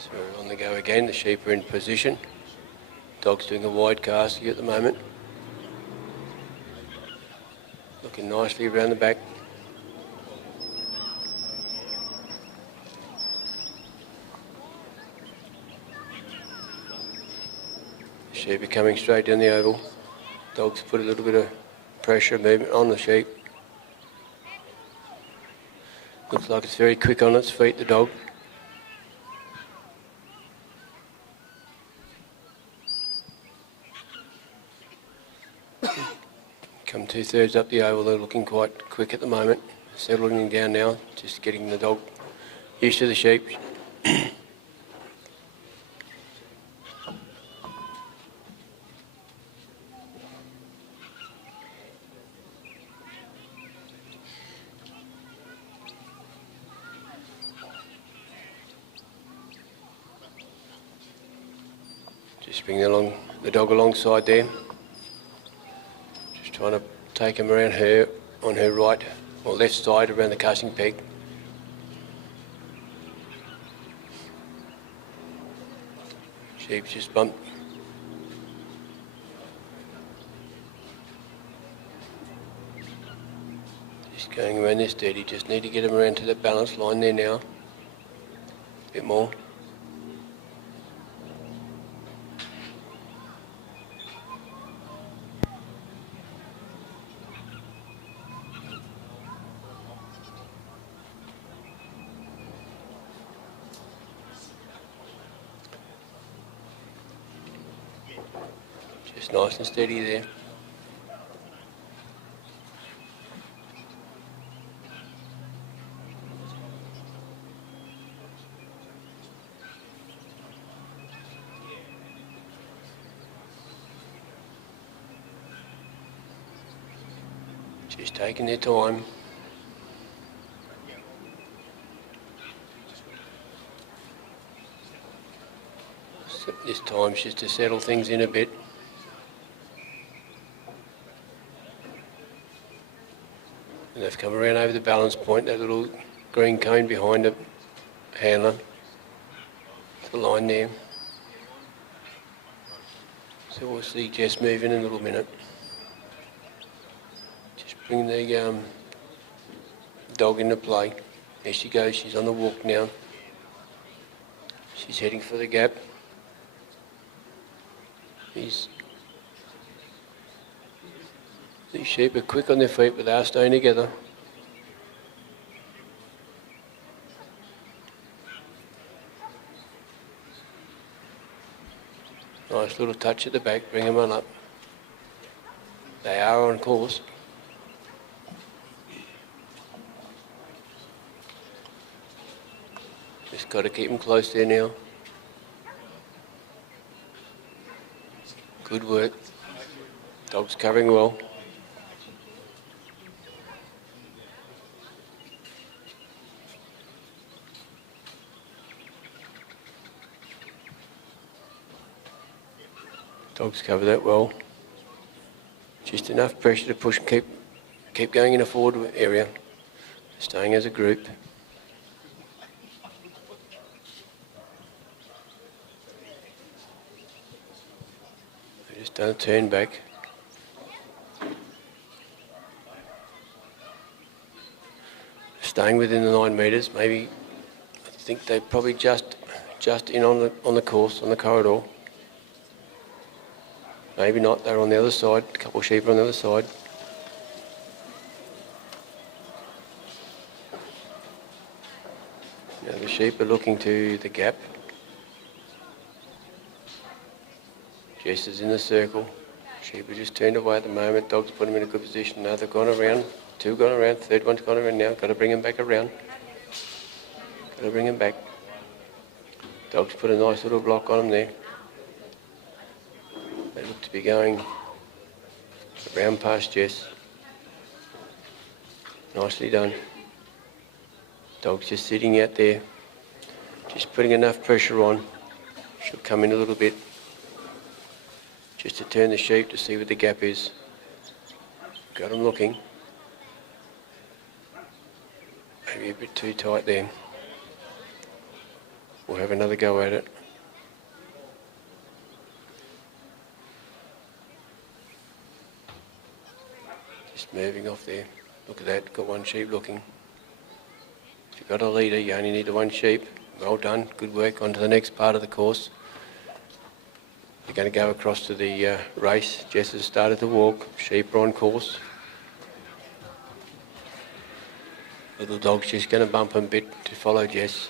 So we're on the go again. The sheep are in position. Dog's doing a wide casting at the moment. Looking nicely around the back. Sheep are coming straight down the oval. Dog's put a little bit of pressure movement on the sheep. Looks like it's very quick on its feet, the dog. Come 2/3 up the oval, they're looking quite quick at the moment. Settling down now, just getting the dog used to the sheep. Just bring the dog alongside there. Just trying to take him around her, on her right or left side around the casting peg. Sheep's just bumped. Just going around there steady. Just need to get him around to the balance line there now. A bit more. Just nice and steady there. Just taking their time. This time's just to settle things in a bit. And they've come around over the balance point, that little green cone behind the handler. The line there. So we'll see Jess move in a little minute. Just bring the dog into play. There she goes, she's on the walk now. She's heading for the gap. These sheep are quick on their feet, but they are staying together. Nice little touch at the back, bring them on up. They are on course. Just got to keep them close there now. Good work. Dog's covering well. Dog's covered that well. Just enough pressure to push and keep going in a forward area. Staying as a group. They just done a turn back. Staying within the 9 metres. Maybe I think they're probably just in on the course, on the corridor. Maybe not, they're on the other side, a couple of sheep are on the other side. Now the sheep are looking to the gap. Jess is in the circle. Sheep are just turned away at the moment, dog's put them in a good position. Now they've gone around, 2 gone around, 3rd one's gone around now, got to bring them back around. Got to bring them back. Dog's put a nice little block on them there. They look to be going around past Jess. Nicely done. Dog's just sitting out there, just putting enough pressure on. She'll come in a little bit, just to turn the sheep to see where the gap is. Got them looking. Maybe a bit too tight there. we'll have another go at it. Just moving off there. Look at that, got one sheep looking. If you've got a leader, you only need the one sheep. Well done, good work. On to the next part of the course. You're going to go across to the race. Jess has started to walk. Sheep are on course. Little dog's just going to bump a bit to follow Jess.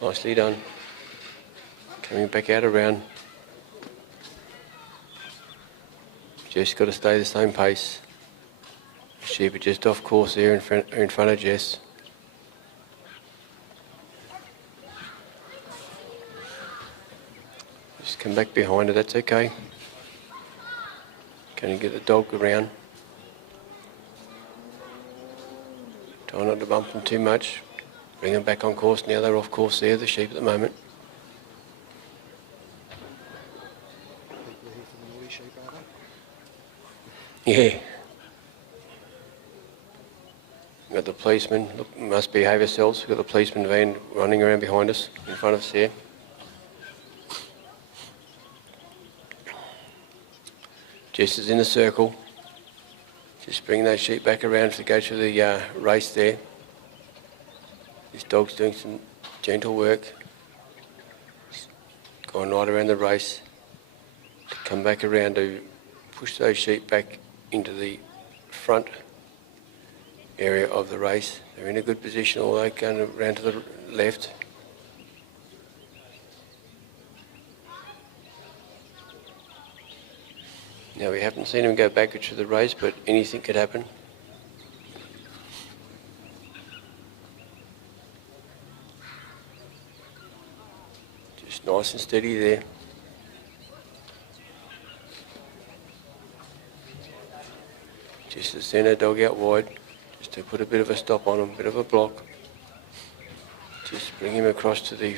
Nicely done. Coming back out around. Jess got to stay the same pace. Sheep are just off course there in front of Jess. Just come back behind her, that's okay. Can you get the dog around? Try not to bump them too much. Bring them back on course now, they're off course there, the sheep at the moment. Yeah. Got the policeman, look, must behave ourselves. We've got the policeman van running around behind us, in front of us here. Jess is in the circle. Just bring those sheep back around to go to the race there. This dog's doing some gentle work. Going right around the race. Come back around to push those sheep back into the front area of the race. They're in a good position, although going around to the left. Now we haven't seen him go backwards to the race, but anything could happen. Just nice and steady there. Just to send our dog out wide, just to put a bit of a stop on him, a bit of a block. Just bring him across to the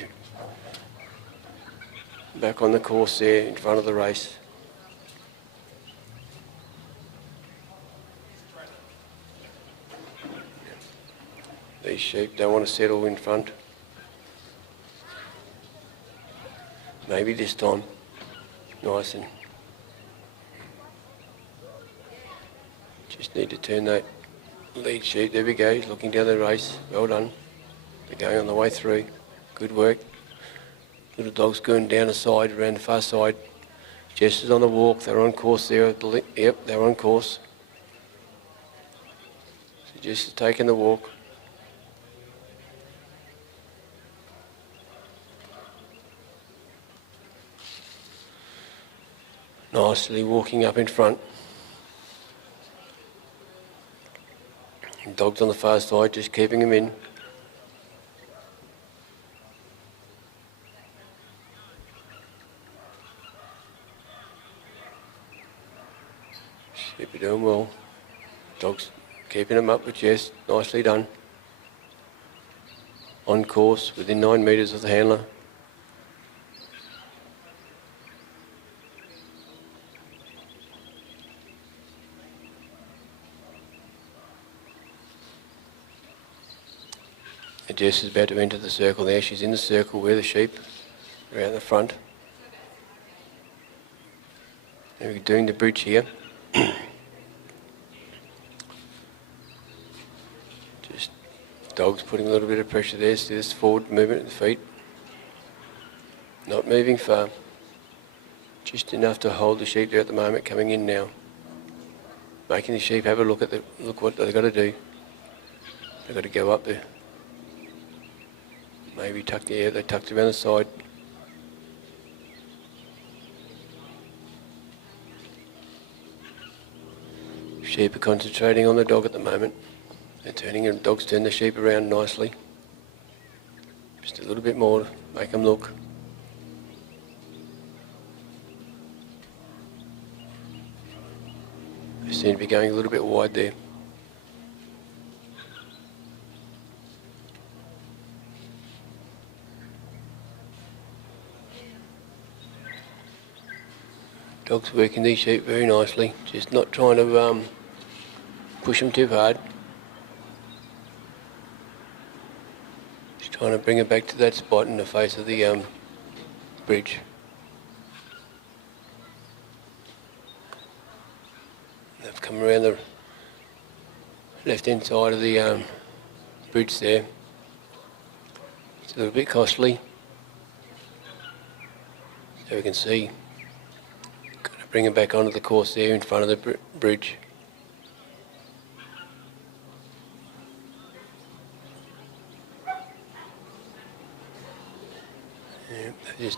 back on the course there in front of the race. These sheep don't want to settle in front. Maybe this time. Nice and just need to turn that lead sheep. There we go, he's looking down the race. Well done. They're going on the way through. Good work. Little dog's going down the side, around the far side. Jess is on the walk. They're on course there. Yep, they're on course. So Jess is taking the walk. Nicely walking up in front. Dog's on the far side, just keeping him in. Sheep are doing well. Dog's keeping him up with Jess. Nicely done. On course, within 9 metres of the handler. Jess is about to enter the circle there. She's in the circle where the sheep are out the front. And we're doing the bridge here. Just dog's putting a little bit of pressure there. See this forward movement of the feet. Not moving far. Just enough to hold the sheep there at the moment, coming in now. Making the sheep have a look what they've got to do. They've got to go up there. Maybe tucked the air, they tucked around the side. Sheep are concentrating on the dog at the moment. They're turning, and dogs turn the sheep around nicely. Just a little bit more to make them look. They seem to be going a little bit wide there. Dog's working these sheep very nicely, just not trying to push them too hard. Just Trying to bring it back to that spot in the face of the bridge. They've come around the left-hand side of the bridge there. It's a little bit costly. So we can see, got to bring it back onto the course there in front of the bridge. Yeah,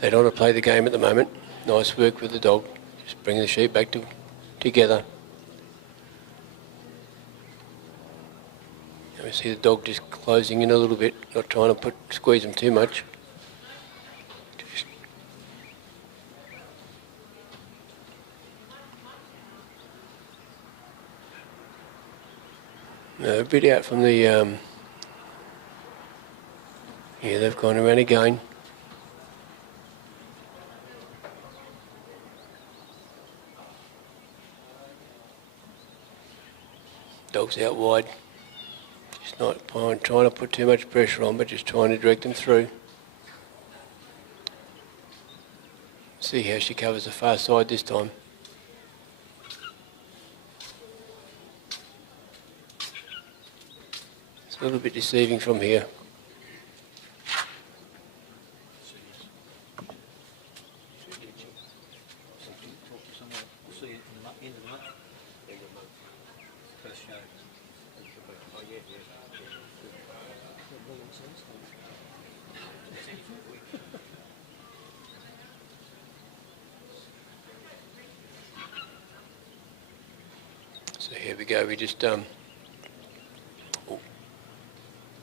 they don't want to play the game at the moment. Nice work with the dog, just bringing the sheep back together. And we see the dog just closing in a little bit, not trying to squeeze them too much. A bit out from the, yeah, they've gone around again. Dog's out wide. Just not trying to put too much pressure on, but just trying to direct them through. See how she covers the far side this time. A little bit deceiving from here. So here we go, we just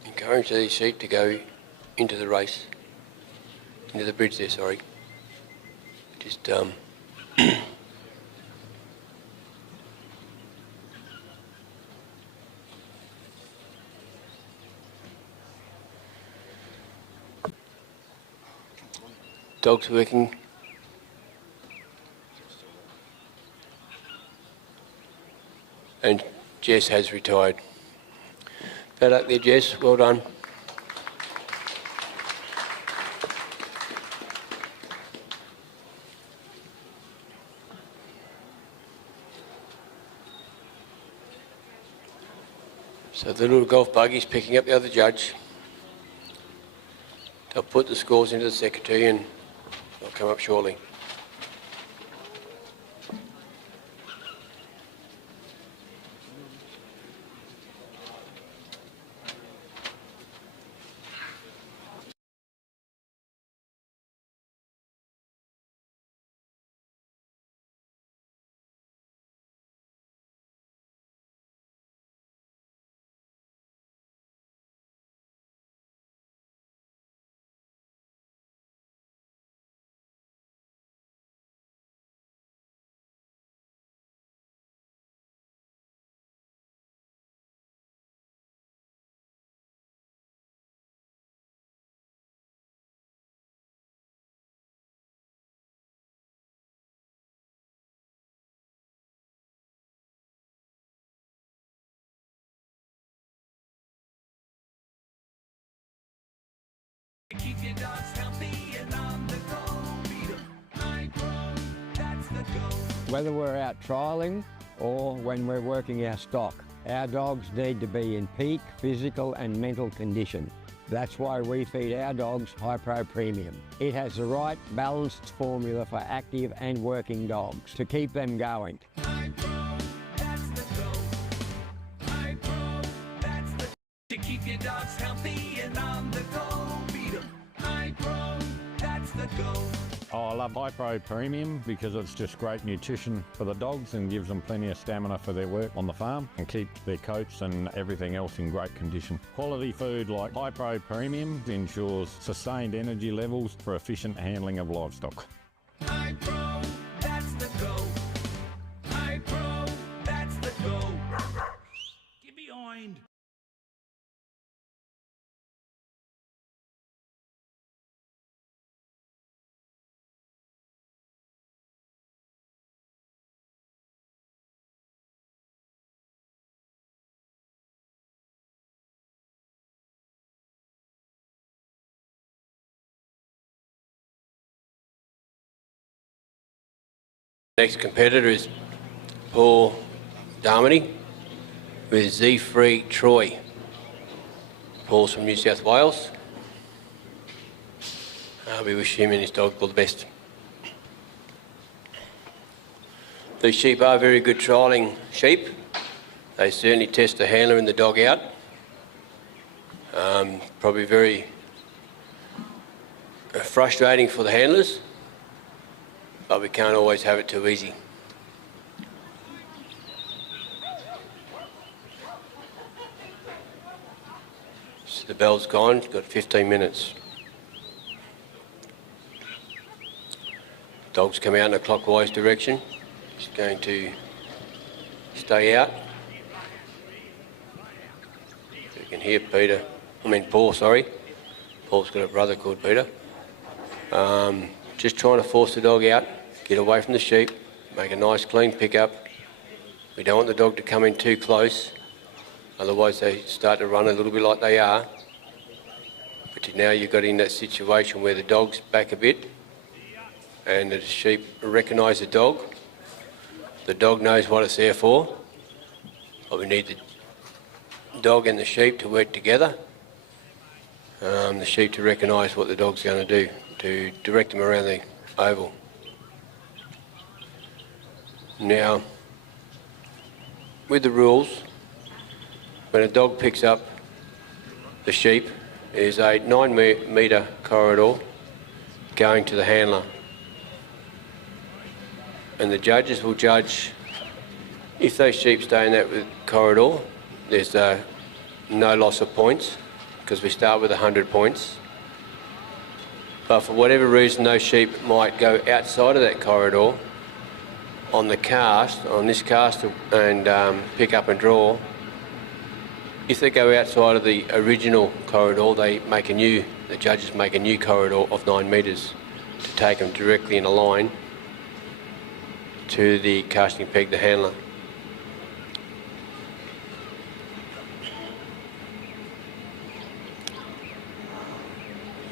encourage these sheep to go into the race, into the bridge there, sorry. Just dog's working. And Jess has retired. Bad luck there, Jess. Well done. So the little golf buggy's picking up the other judge. They'll put the scores into the secretary and they'll come up shortly. Keep your dogs healthy and on the go. Beat 'em. High pro, that's the go. Whether we're out trialling or when we're working our stock, our dogs need to be in peak physical and mental condition. That's why we feed our dogs High Pro Premium. It has the right balanced formula for active and working dogs to keep them going. High pro, that's the go. High pro, that's the to keep your dogs healthy and on the go. Beat 'em. High pro, that's the go. Oh, I love High Pro Premium because it's just great nutrition for the dogs and gives them plenty of stamina for their work on the farm and keep their coats and everything else in great condition. Quality food like High Pro Premium ensures sustained energy levels for efficient handling of livestock. High pro, that's the go. High pro, that's the go. Get behind. Next competitor is Paul Darmody with Z3 Troy. Paul's from New South Wales. We wish him and his dog all the best. These sheep are very good trialling sheep. They certainly test the handler and the dog out. Probably very frustrating for the handlers, but we can't always have it too easy. So the bell's gone, got 15 minutes. Dog's come out in a clockwise direction. He's going to stay out. You can hear Paul, sorry. Paul's got a brother called Peter. Just trying to force the dog out, get away from the sheep, make a nice clean pickup. We don't want the dog to come in too close, otherwise they start to run a little bit like they are. But now you've got in that situation where the dog's back a bit and the sheep recognise the dog. The dog knows what it's there for, but we need the dog and the sheep to work together. The sheep to recognise what the dog's going to do, to direct them around the oval. Now, with the rules, when a dog picks up the sheep, there's a 9 metre corridor going to the handler. And the judges will judge if those sheep stay in that corridor, there's no loss of points because we start with 100 points. But for whatever reason, those sheep might go outside of that corridor on this cast and pick up and draw. If they go outside of the original corridor, the judges make a new corridor of 9 metres to take them directly in a line to the casting peg, the handler.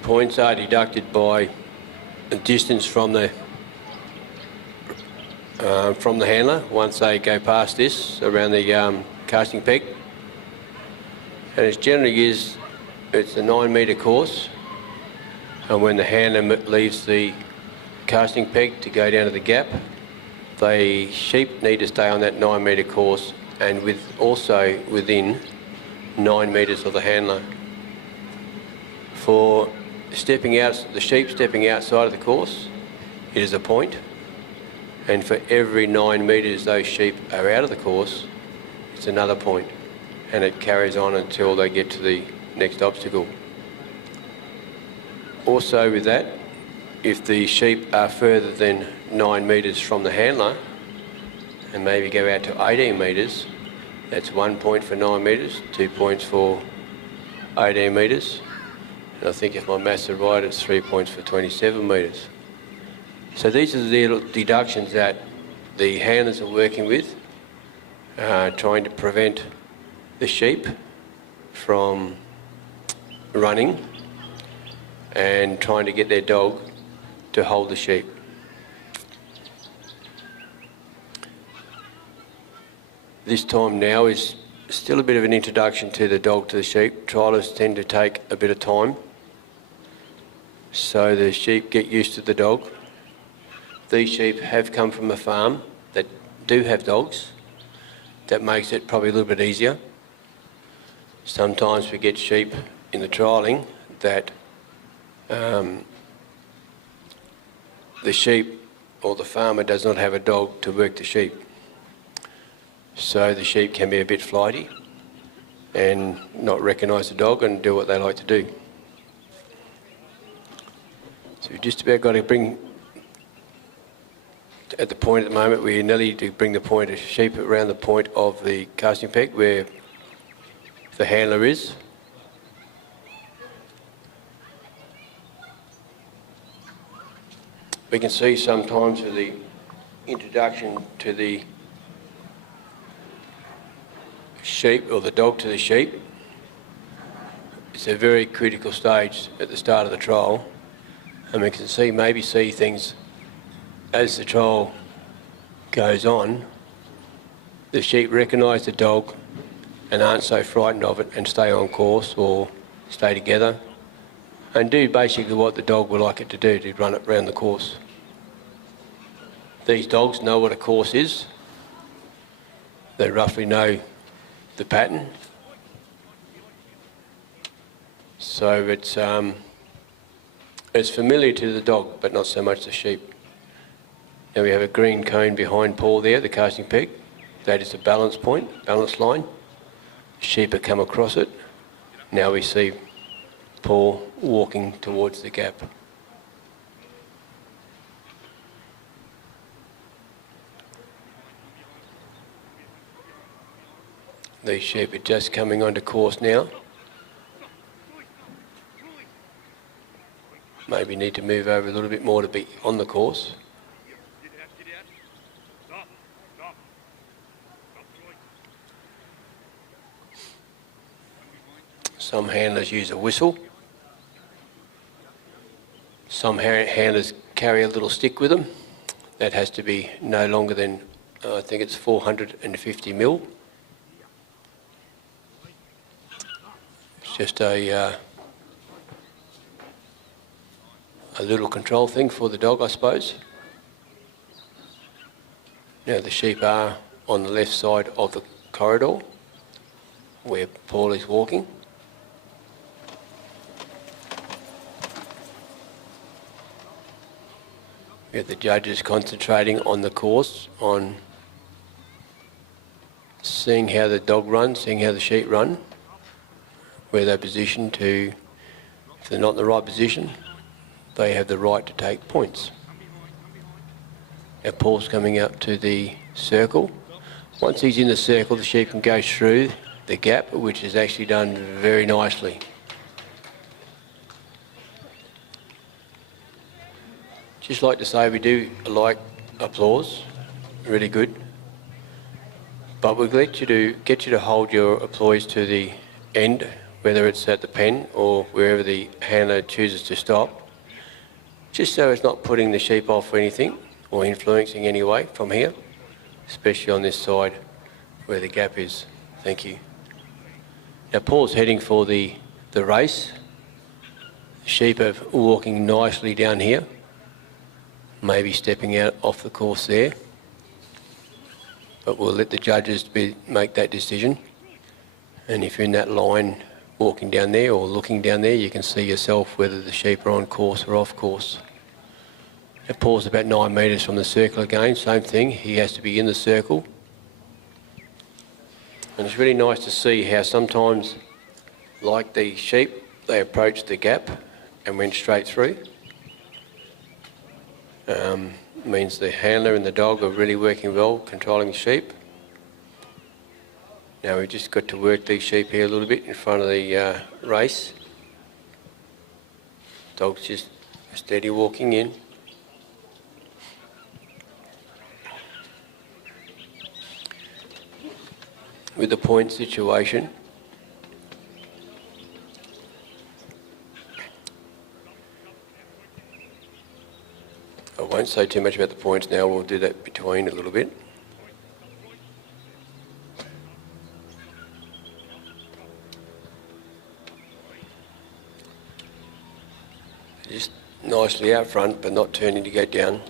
Points are deducted by the distance from the handler once they go past this around the casting peg. And it generally is, it's a 9 metre course, and when the handler leaves the casting peg to go down to the gap, the sheep need to stay on that 9 metre course and also within 9 metres of the handler. For the sheep stepping outside of the course, it is a point, and for every 9 metres those sheep are out of the course, it's another point, and it carries on until they get to the next obstacle. Also with that, if the sheep are further than 9 metres from the handler and maybe go out to 18 metres, that's 1 point for 9 metres, 2 points for 18 metres, and I think if my maths are right, it's 3 points for 27 metres. So these are the deductions that the handlers are working with, trying to prevent the sheep from running and trying to get their dog to hold the sheep. This time now is still a bit of an introduction to the dog to the sheep. Trialists tend to take a bit of time so the sheep get used to the dog. These sheep have come from a farm that do have dogs. That makes it probably a little bit easier. Sometimes we get sheep in the trialling that the sheep or the farmer does not have a dog to work the sheep. So the sheep can be a bit flighty and not recognise the dog and do what they like to do. So we've just about got to bring, at the point at the moment, we nearly to bring the point of sheep around the point of the casting peg where the handler is. We can see sometimes with the introduction to the sheep or the dog to the sheep, it's a very critical stage at the start of the trial, and we can maybe see things as the trial goes on, the sheep recognise the dog and aren't so frightened of it and stay on course or stay together and do basically what the dog would like it to do, to run it round the course. These dogs know what a course is. They roughly know the pattern. So it's familiar to the dog, but not so much the sheep. Now we have a green cone behind Paul there, the casting peg. That is the balance point, balance line. Sheep have come across it. Now we see Paul walking towards the gap. These sheep are just coming onto course now. Maybe need to move over a little bit more to be on the course. Some handlers use a whistle. Some handlers carry a little stick with them. That has to be no longer than, I think it's 450 mil. It's just a little control thing for the dog, I suppose. Now the sheep are on the left side of the corridor where Paul is walking. We have the judges concentrating on the course, on seeing how the dog runs, seeing how the sheep run, where they're positioned to, if they're not in the right position, they have the right to take points. Now Paul's coming up to the circle. Once he's in the circle, the sheep can go through the gap, which is actually done very nicely. Just like to say we do like applause, really good. But we'll get you to hold your applause to the end, whether it's at the pen or wherever the handler chooses to stop, just so it's not putting the sheep off or anything or influencing any way from here, especially on this side where the gap is. Thank you. Now Paul's heading for the race. The sheep are walking nicely down here, maybe stepping out off the course there, but we'll let the judges make that decision. And if you're in that line walking down there or looking down there, you can see yourself whether the sheep are on course or off course. Now Paul's about 9 metres from the circle again, same thing, he has to be in the circle. And it's really nice to see how sometimes, like the sheep, they approached the gap and went straight through. Means the handler and the dog are really working well, controlling the sheep. Now we've just got to work these sheep here a little bit in front of the race. Dog's just steady walking in. With the point situation, I won't say too much about the points now, we'll do that between a little bit. Just nicely out front, but not turning to go down.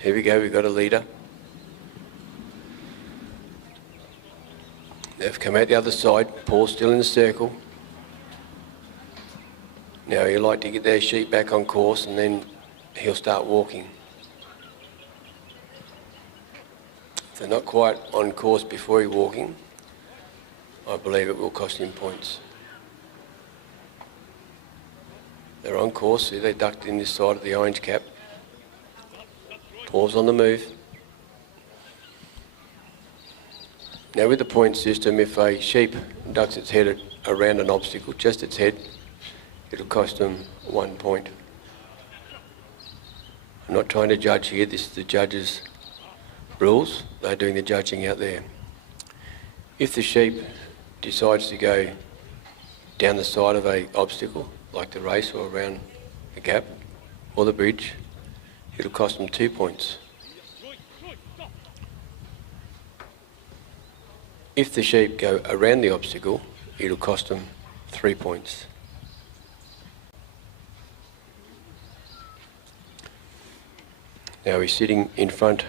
Here we go, we've got a leader. They've come out the other side, Paul's still in the circle. Now he'll like to get their sheep back on course and then he'll start walking. If they're not quite on course before he's walking, I believe it will cost him points. They're on course, see they're ducked in this side of the orange cap. Paul's on the move. Now with the point system, if a sheep ducks its head around an obstacle, just its head, it'll cost them 1 point. I'm not trying to judge here, this is the judges' rules. They're doing the judging out there. If the sheep decides to go down the side of an obstacle, like the race or around the gap or the bridge, it'll cost them 2 points. If the sheep go around the obstacle, it'll cost them 3 points. Now he's sitting in front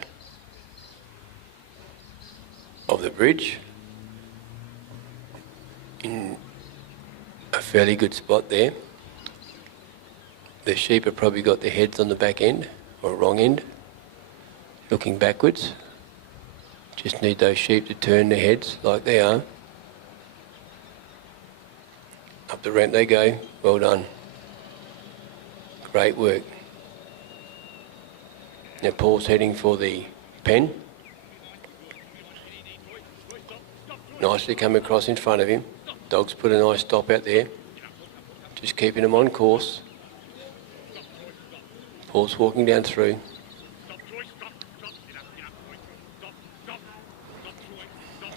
of the bridge in a fairly good spot there. The sheep have probably got their heads on the back end or wrong end, looking backwards. Just need those sheep to turn their heads like they are. Up the ramp they go. Well done. Great work. Now Paul's heading for the pen. Nicely come across in front of him. Dog's put a nice stop out there. Just keeping him on course. Paul's walking down through.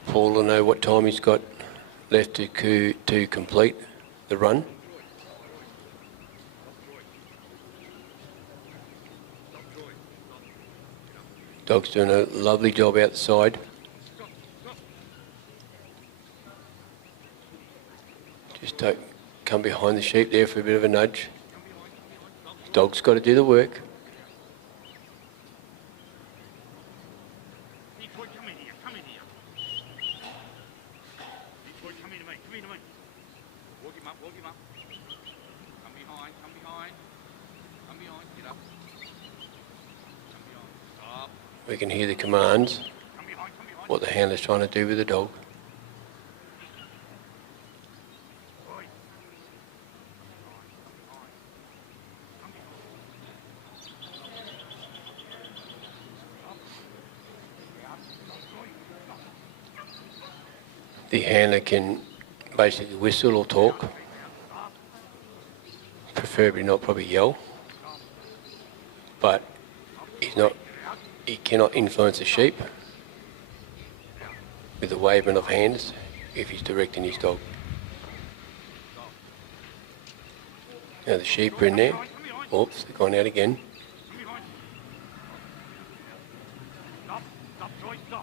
Paul will know what time he's got left to complete the run. Dog's doing a lovely job outside. Just come behind the sheep there for a bit of a nudge. Dog's got to do the work. We can hear the commands, what the handler's trying to do with the dog. The handler can basically whistle or talk, preferably not probably yell, but he cannot influence a sheep with the waving of hands if he's directing his dog. Now the sheep are in there. Oops, they've gone out again.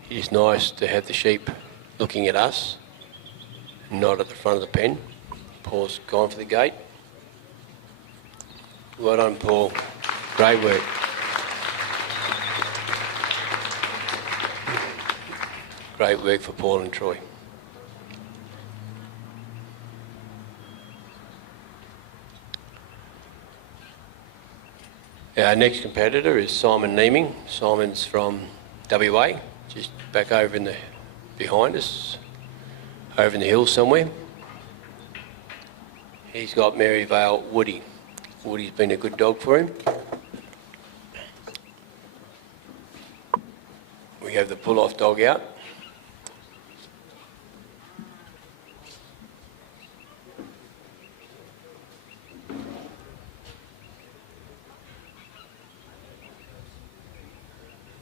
It's nice to have the sheep looking at us, not at the front of the pen. Paul's gone for the gate. Well done, Paul. Great work. Great work for Paul and Troy. Our next competitor is Simon Neeming. Simon's from WA, just back over in the behind us, over in the hills somewhere. He's got Maryvale Woody. Woody's been a good dog for him. We have the pull-off dog out.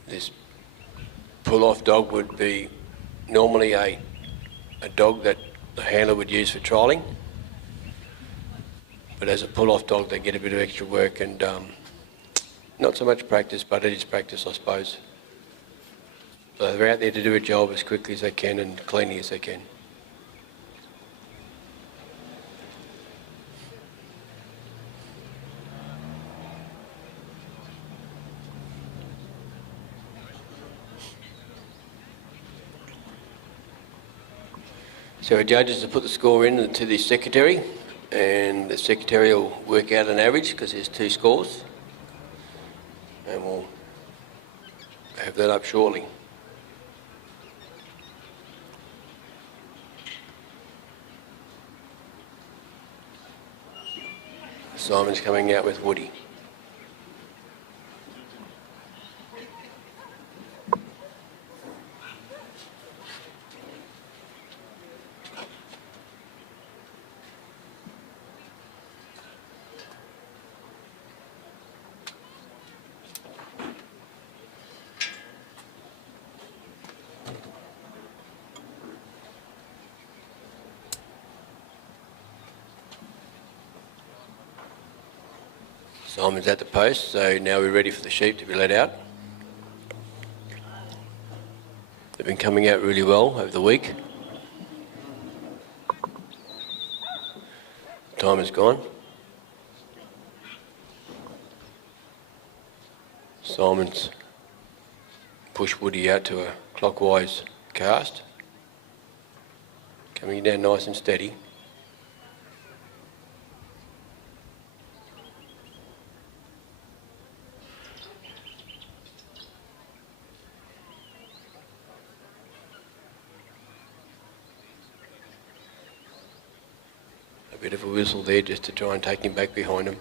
This pull-off dog would be normally a dog that the handler would use for trialling, but as a pull-off dog they get a bit of extra work and not so much practice, but it is practice, I suppose. So they're out there to do a job as quickly as they can and cleanly as they can. So our judges will put the score in to the secretary, and the secretary will work out an average because there's two scores, and we'll have that up shortly. Simon's coming out with Woody. Simon's at the post, so now we're ready for the sheep to be let out. They've been coming out really well over the week. Time is gone. Simon's pushed Woody out to a clockwise cast. Coming down nice and steady. A bit of a whistle there just to try and take him back behind him.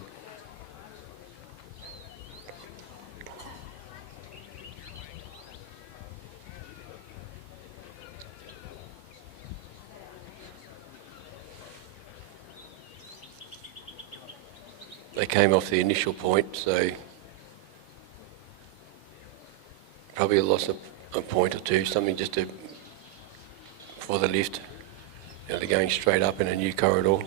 They came off the initial point, so probably lost a point or two, something just to, for the lift. Now they're going straight up in a new corridor.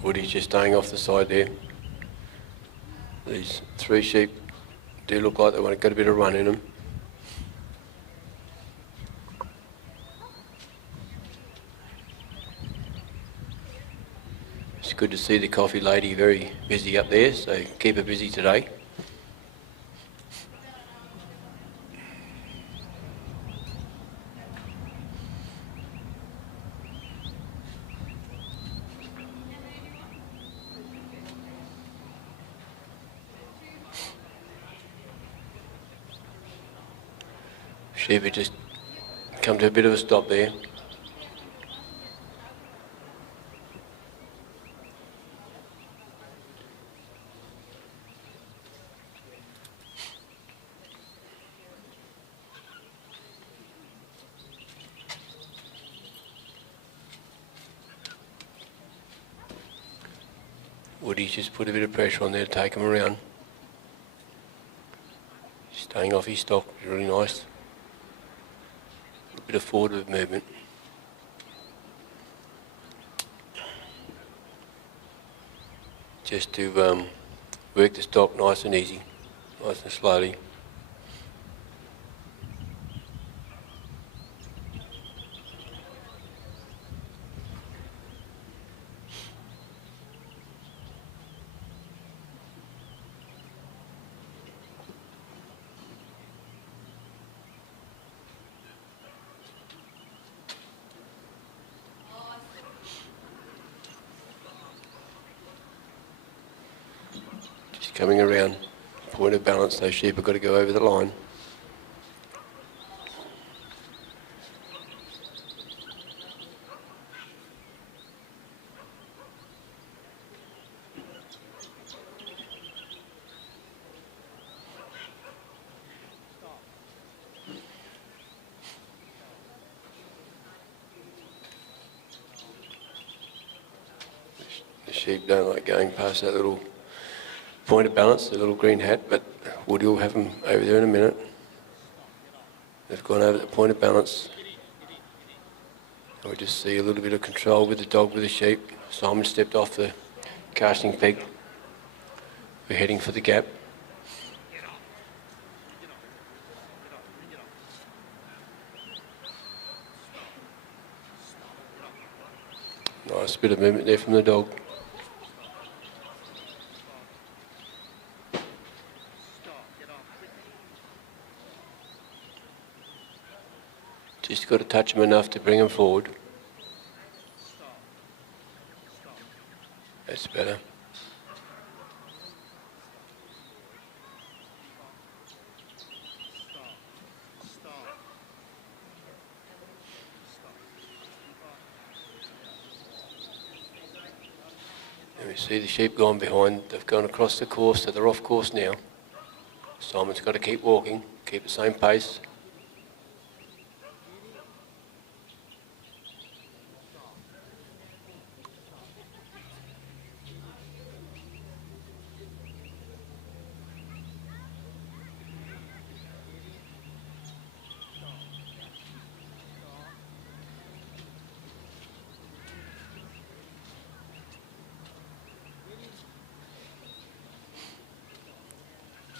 Woody's just staying off the side there. These three sheep do look like they've got a bit of run in them. It's good to see the coffee lady very busy up there, so keep her busy today. Sheep had just come to a bit of a stop there. Woody's just put a bit of pressure on there to take him around. Staying off his stock is really nice. A bit of forward movement. Just to work the stock nice and easy, nice and slowly. Coming around, point of balance, those sheep have got to go over the line. The sheep don't like going past that little point of balance, the little green hat, but Woody will have them over there in a minute. They've gone over the point of balance. And we just see a little bit of control with the dog with the sheep. Simon stepped off the casting peg. We're heading for the gap. Nice bit of movement there from the dog. Just got to touch him enough to bring him forward. That's better. And we see the sheep gone behind. They've gone across the course, so they're off course now. Simon's got to keep walking, keep the same pace.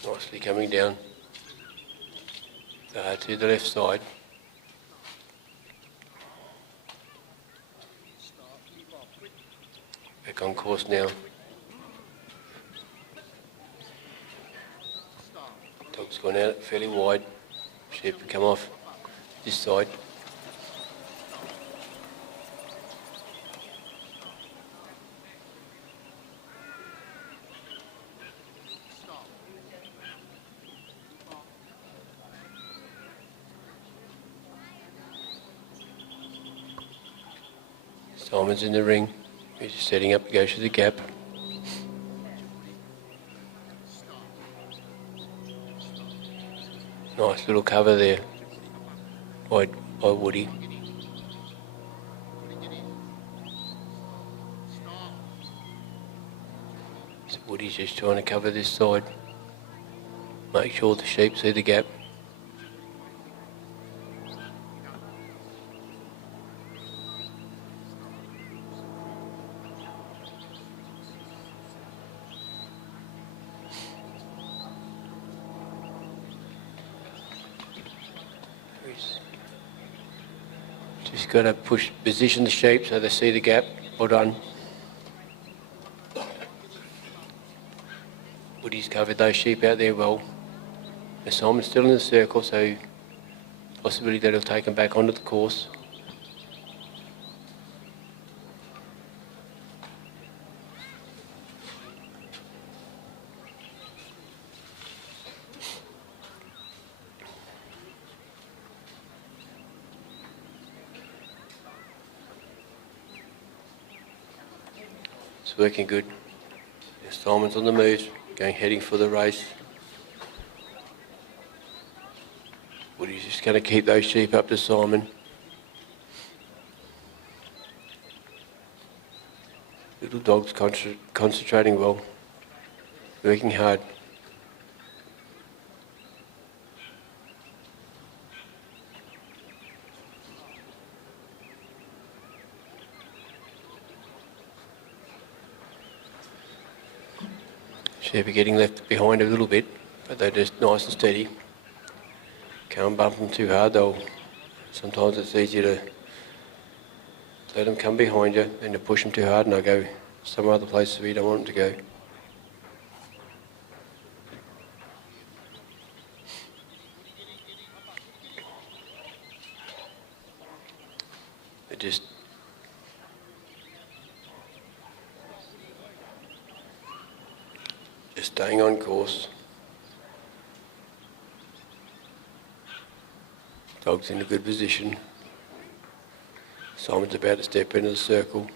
Nicely coming down to the left side. Back on course now. Dog's gone out fairly wide. Sheep come off this side. Simon's in the ring. He's just setting up to go through the gap. Nice little cover there by Woody. So Woody's just trying to cover this side. Make sure the sheep see the gap. Just got to position the sheep so they see the gap. Well done. Woody's covered those sheep out there well. The Simon's still in the circle, so possibility that he'll take them back onto the course. It's working good. Simon's on the move, heading for the race. Woody's just going to keep those sheep up to Simon. Little dog's concentrating well, working hard. Sheep are getting left behind a little bit, but they're just nice and steady. Can't bump them too hard though. Sometimes it's easier to let them come behind you than to push them too hard and they'll go some other places where you don't want them to go. They're just staying on course. Dog's in a good position. Simon's about to step into the circle.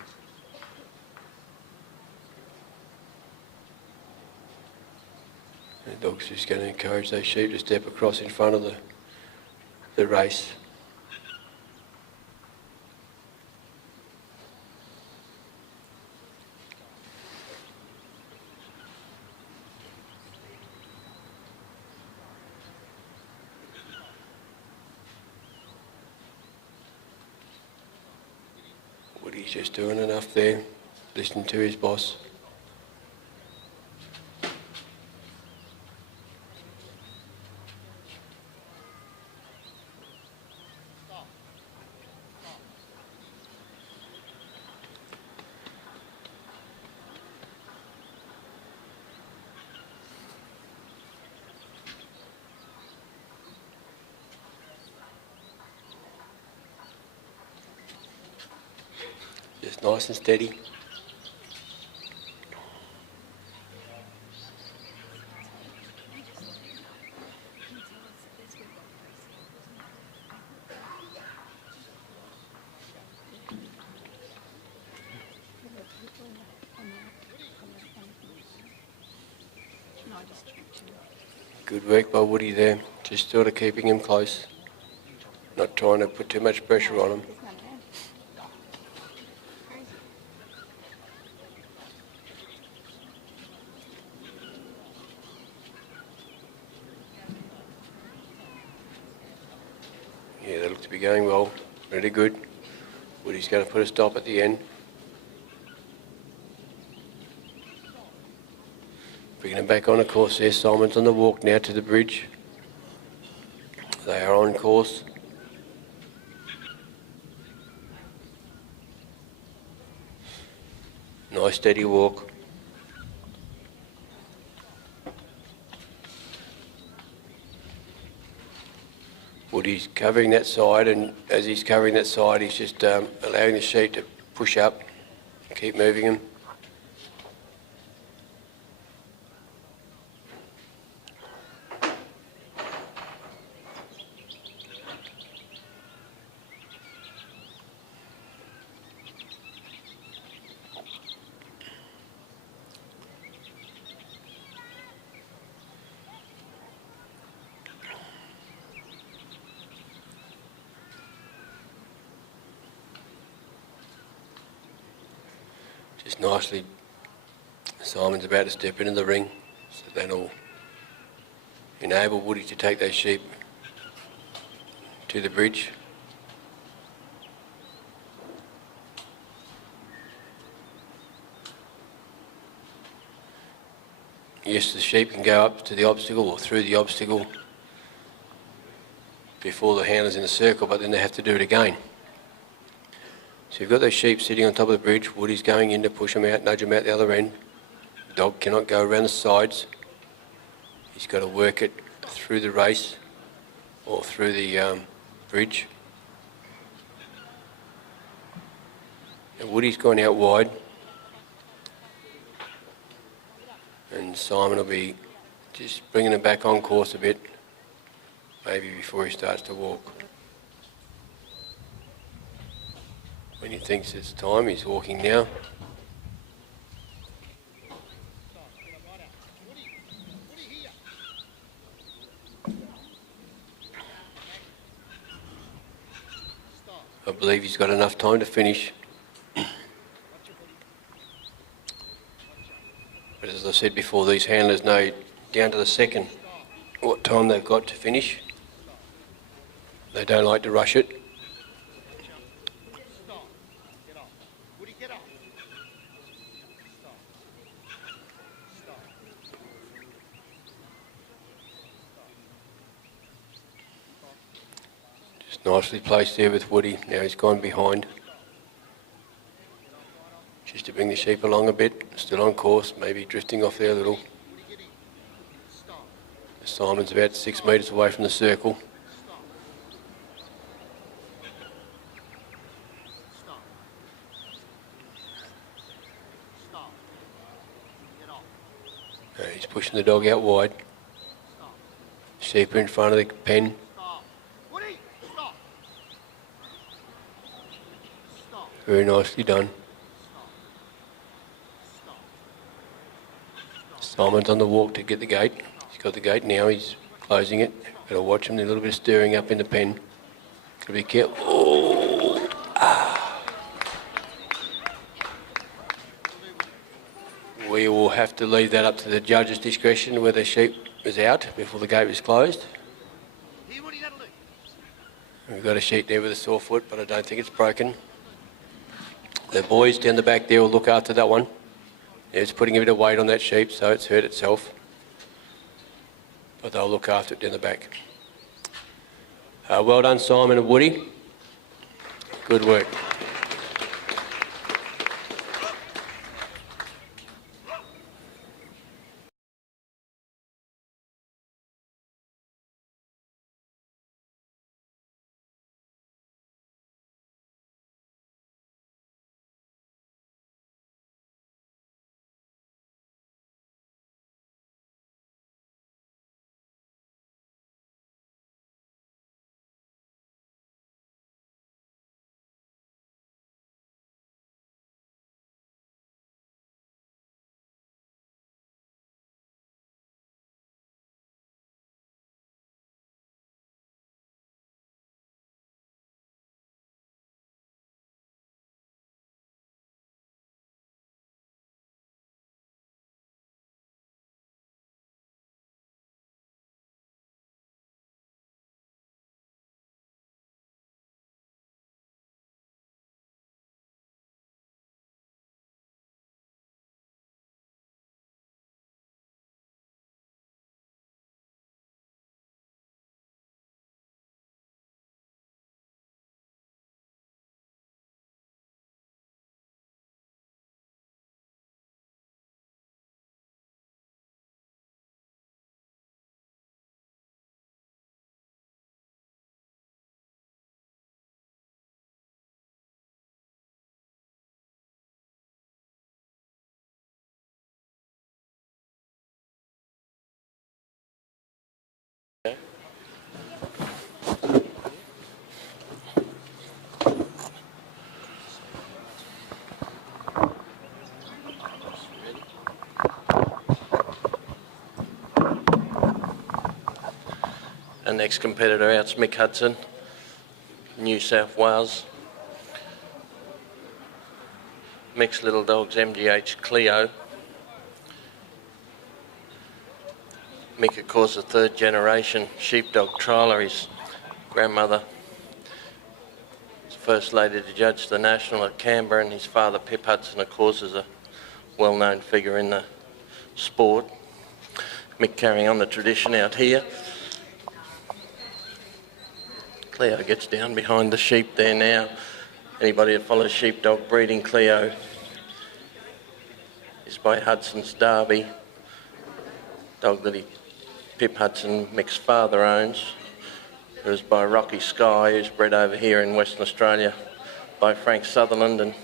The dog's just going to encourage those sheep to step across in front of the race. He's just doing enough there, listening to his boss. Just nice and steady. Good work by Woody there, just sort of keeping him close, not trying to put too much pressure on him. Yeah, they look to be going well, really good. Woody's going to put a stop at the end. Bringing them back on, of course, there. Simon's on the walk now to the bridge. They are on course. Nice steady walk. Woody's covering that side, and as he's covering that side, he's just allowing the sheep to push up, keep moving him. Just nicely, Simon's about to step into the ring, so that'll enable Woody to take those sheep to the bridge. Yes, the sheep can go up to the obstacle or through the obstacle before the handler's in the circle, but then they have to do it again. So you've got those sheep sitting on top of the bridge. Woody's going in to push them out, nudge them out the other end. The dog cannot go around the sides. He's got to work it through the race or through the bridge. And Woody's gone out wide. And Simon will be just bringing him back on course a bit, maybe before he starts to walk. When he thinks it's time, he's walking now. I believe he's got enough time to finish. But as I said before, these handlers know down to the second what time they've got to finish. They don't like to rush it. Nicely placed there with Woody. Now he's gone behind. Just to bring the sheep along a bit. Still on course, maybe drifting off there a little. Simon's about 6 metres away from the circle. He's pushing the dog out wide. Sheep are in front of the pen. Very nicely done. Simon's on the walk to get the gate. He's got the gate now, he's closing it. Got to watch him, a little bit of stirring up in the pen. Got to be careful. Oh. We will have to leave that up to the judge's discretion whether the sheep is out before the gate is closed. We've got a sheep there with a sore foot, but I don't think it's broken. The boys down the back there will look after that one. It's putting a bit of weight on that sheep, so it's hurt itself. But they'll look after it down the back. Well done, Simon and Woody. Good work. Our next competitor out's Mick Hudson, New South Wales. Mick's little dog's MGH Cleo. Mick, of course, a third generation sheepdog trialer. His grandmother was the first lady to judge the national at Canberra, and his father, Pip Hudson, of course, is a well-known figure in the sport. Mick carrying on the tradition out here. Cleo gets down behind the sheep there now. Anybody that follows sheepdog breeding, Cleo is by Hudson's Derby, dog that Pip Hudson, Mick's father, owns. It was by Rocky Sky, who's bred over here in Western Australia by Frank Sutherland, and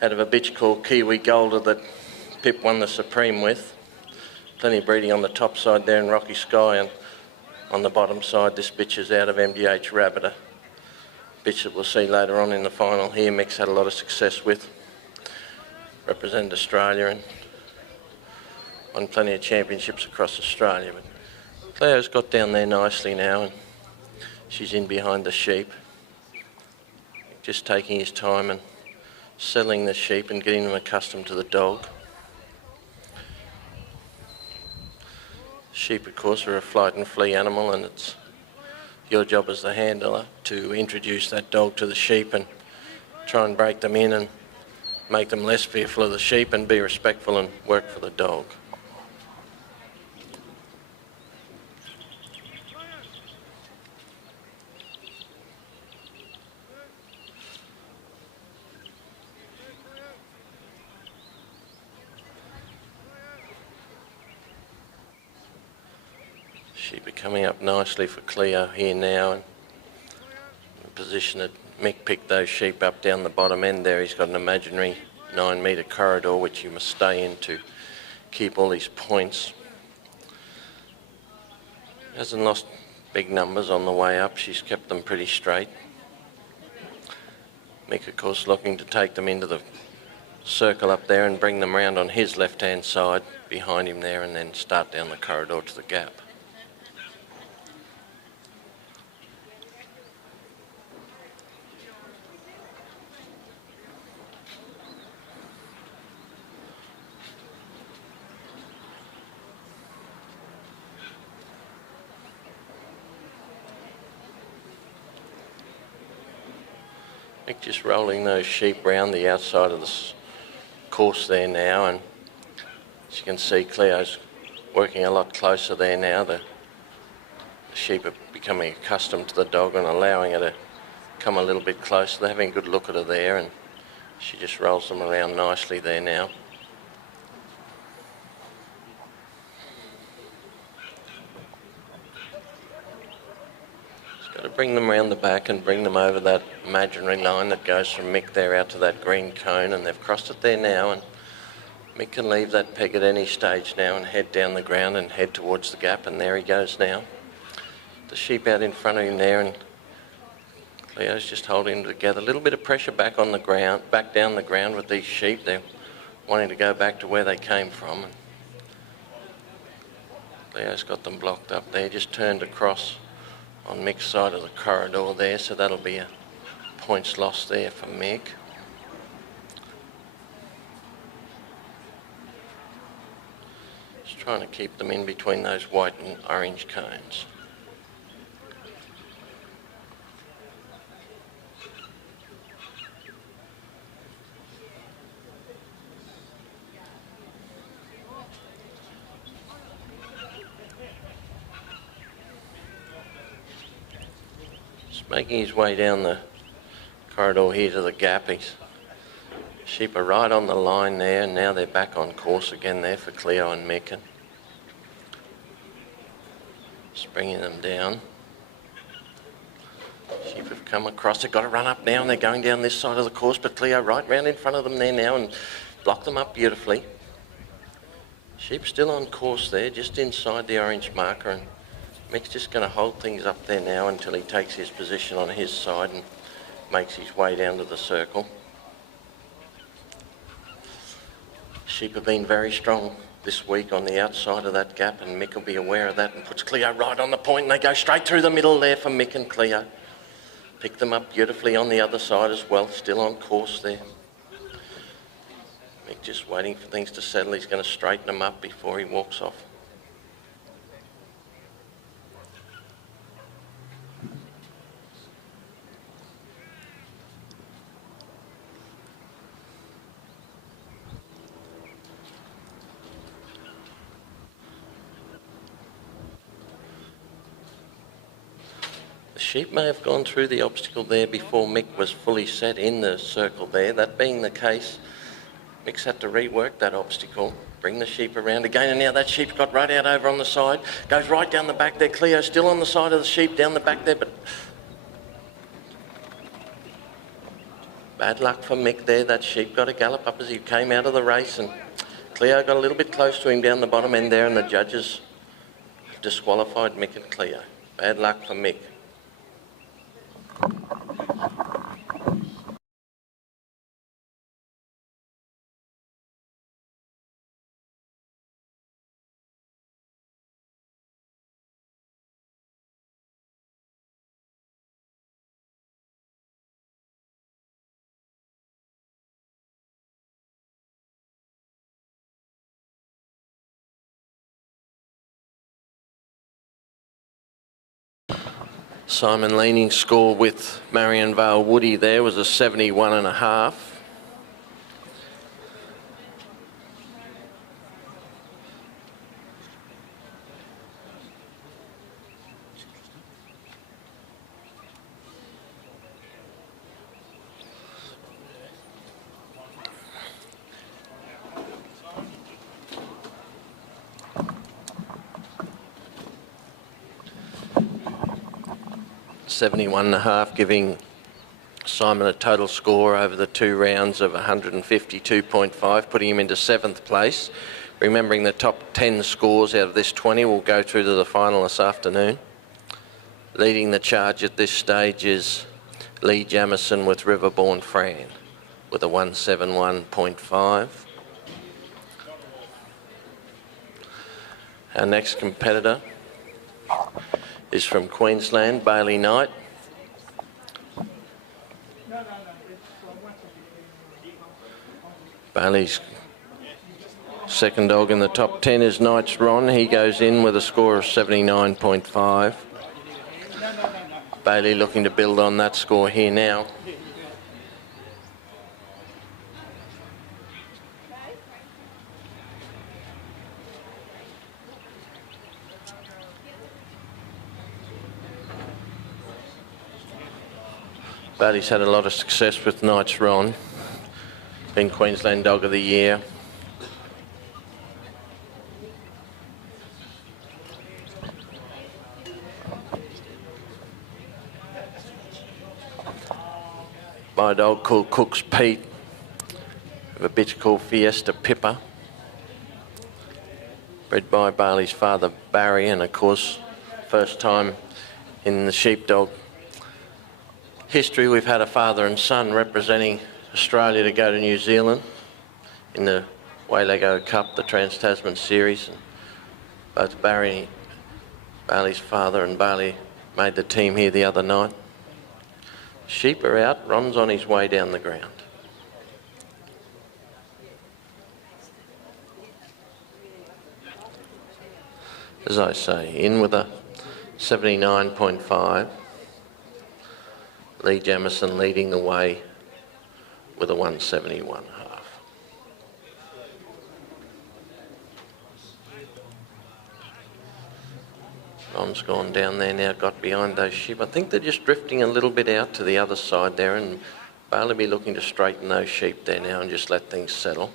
out of a bitch called Kiwi Golder that Pip won the Supreme with. Plenty of breeding on the top side there in Rocky Sky, and on the bottom side this bitch is out of MGH Rabbit, a bitch that we'll see later on in the final here. Mick's had a lot of success with, represented Australia and won plenty of championships across Australia. But Cleo's got down there nicely now, and she's in behind the sheep, just taking his time and settling the sheep and getting them accustomed to the dog. Sheep, of course, are a flight and flee animal, and it's your job as the handler to introduce that dog to the sheep and try and break them in and make them less fearful of the sheep and be respectful and work for the dog. Sheep are coming up nicely for Cleo here now, and the position that Mick picked those sheep up down the bottom end there. He's got an imaginary 9-metre corridor which you must stay in to keep all these points. Hasn't lost big numbers on the way up, she's kept them pretty straight. Mick, of course, looking to take them into the circle up there and bring them round on his left-hand side behind him there, and then start down the corridor to the gap. Mick just rolling those sheep round the outside of the course there now, and as you can see, Cleo's working a lot closer there now. The sheep are becoming accustomed to the dog and allowing her to come a little bit closer. They're having a good look at her there, and she just rolls them around nicely there now. Got to bring them around the back and bring them over that imaginary line that goes from Mick there out to that green cone, and they've crossed it there now, and Mick can leave that peg at any stage now and head down the ground and head towards the gap, and there he goes now. The sheep out in front of him there, and Cleo's just holding them together. A little bit of pressure back on the ground, back down the ground with these sheep. They're wanting to go back to where they came from, and Cleo's got them blocked up there, just turned across on Mick's side of the corridor there, so that'll be a points lost there for Mick. Just trying to keep them in between those white and orange cones. Making his way down the corridor here to the gap. Sheep are right on the line there, and now they're back on course again there for Cleo and Mick, and just bringing them down. Sheep have come across, they've got to run up now, and they're going down this side of the course, but Cleo right round in front of them there now and blocked them up beautifully. Sheep still on course there, just inside the orange marker, and Mick's just going to hold things up there now until he takes his position on his side and makes his way down to the circle. Sheep have been very strong this week on the outside of that gap, and Mick will be aware of that and puts Cleo right on the point, and they go straight through the middle there for Mick and Cleo. Pick them up beautifully on the other side as well, still on course there. Mick just waiting for things to settle. He's going to straighten them up before he walks off. The sheep may have gone through the obstacle there before Mick was fully set in the circle there. That being the case, Mick's had to rework that obstacle, bring the sheep around again, and now that sheep's got right out over on the side, goes right down the back there. Cleo's still on the side of the sheep down the back there, but bad luck for Mick there. That sheep got a gallop up as he came out of the race, and Cleo got a little bit close to him down the bottom end there, and the judges have disqualified Mick and Cleo. Bad luck for Mick. Simon Leaning's score with Marion Vale Woody there was a 71.5. $71.5, giving Simon a total score over the 2 rounds of 152.5, putting him into 7th place. Remembering the top 10 scores out of this 20 will go through to the final this afternoon. Leading the charge at this stage is Lee Jamieson with Riverbourne Fran with a 171.5. Our next competitor is from Queensland, Bailey Knight. Bailey's second dog in the top 10 is Knight's Ron. He goes in with a score of 79.5. Bailey looking to build on that score here now. Bailey's had a lot of success with Knight's Ron. Been Queensland Dog of the Year. By a dog called Cooke's Pete, of a bitch called Fiesta Pippa. Bred by Bailey's father Barry, and of course, first time in the Sheepdog history we've had a father and son representing Australia to go to New Zealand in the Waylago Cup, the Trans-Tasman Series. And both Bailey's father and Bailey made the team here the other night. Sheep are out, Ron's on his way down the ground. As I say, in with a 79.5. Lee Jamieson leading the way with a 171.5. Ron's gone down there now, got behind those sheep. I think they're just drifting a little bit out to the other side there, and Bailey will be looking to straighten those sheep there now and just let things settle.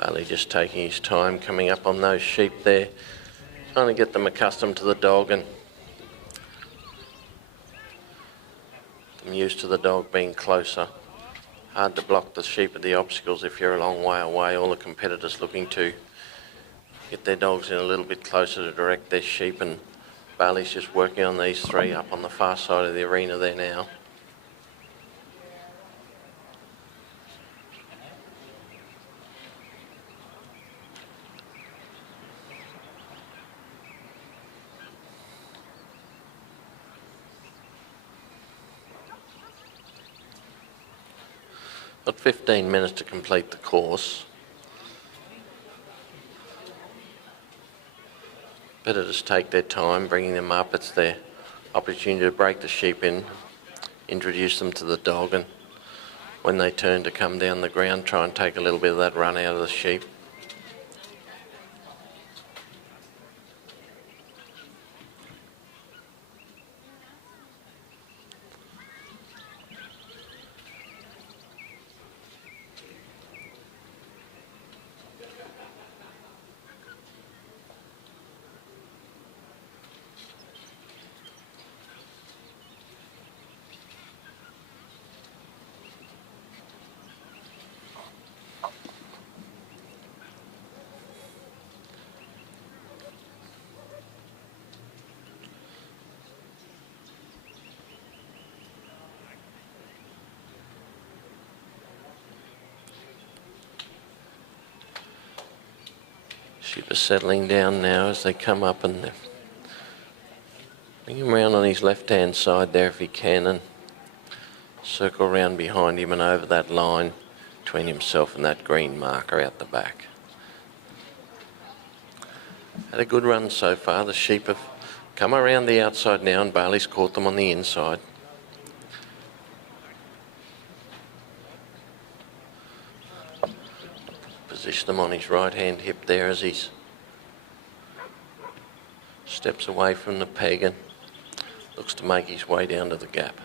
Bailey just taking his time coming up on those sheep there, trying to get them accustomed to the dog and them used to the dog being closer hard to block the sheep at the obstacles if you're a long way away. All the competitors looking to get their dogs in a little bit closer to direct their sheep, and Bailey's just working on these three up on the far side of the arena there now. Got 15 minutes to complete the course. Better just take their time, bringing them up. It's their opportunity to break the sheep in, introduce them to the dog, and when they turn to come down the ground, try and take a little bit of that run out of the sheep. Sheep are settling down now as they come up, and bring him round on his left-hand side there if he can, and circle round behind him and over that line between himself and that green marker out the back. Had a good run so far. The sheep have come around the outside now, and Bailey's caught them on the inside. Position them on his right hand hip there as he steps away from the peg and looks to make his way down to the gap.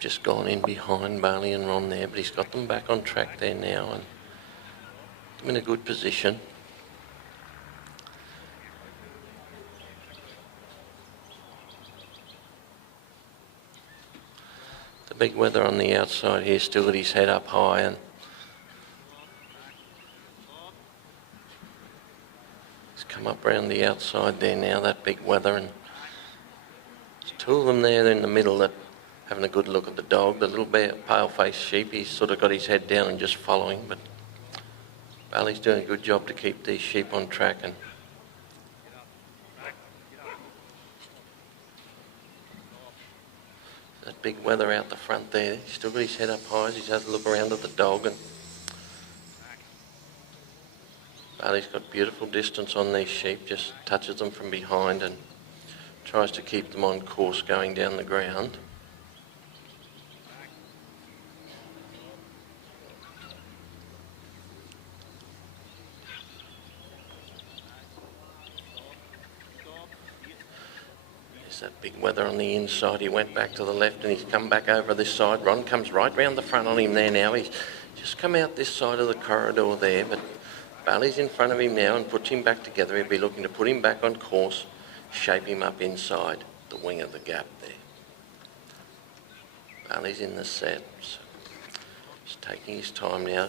Just gone in behind Bailey and Ron there, but he's got them back on track there now and in a good position. The big weather on the outside here, still got his head up high, and he's come up around the outside there now, that big weather, and there's two of them there in the middle that having a good look at the dog. The little pale-faced sheep, he's sort of got his head down and just following, but Bailey's doing a good job to keep these sheep on track. And that big weather out the front there, he's still got his head up high as he's had a look around at the dog, and Bailey's got beautiful distance on these sheep, just touches them from behind and tries to keep them on course going down the ground. That big weather on the inside, he went back to the left and he's come back over this side. Ron comes right round the front on him there now. He's just come out this side of the corridor there, but Bailey's in front of him now and puts him back together. He'll be looking to put him back on course, shape him up inside the wing of the gap there. Bailey's in the set, so just taking his time now.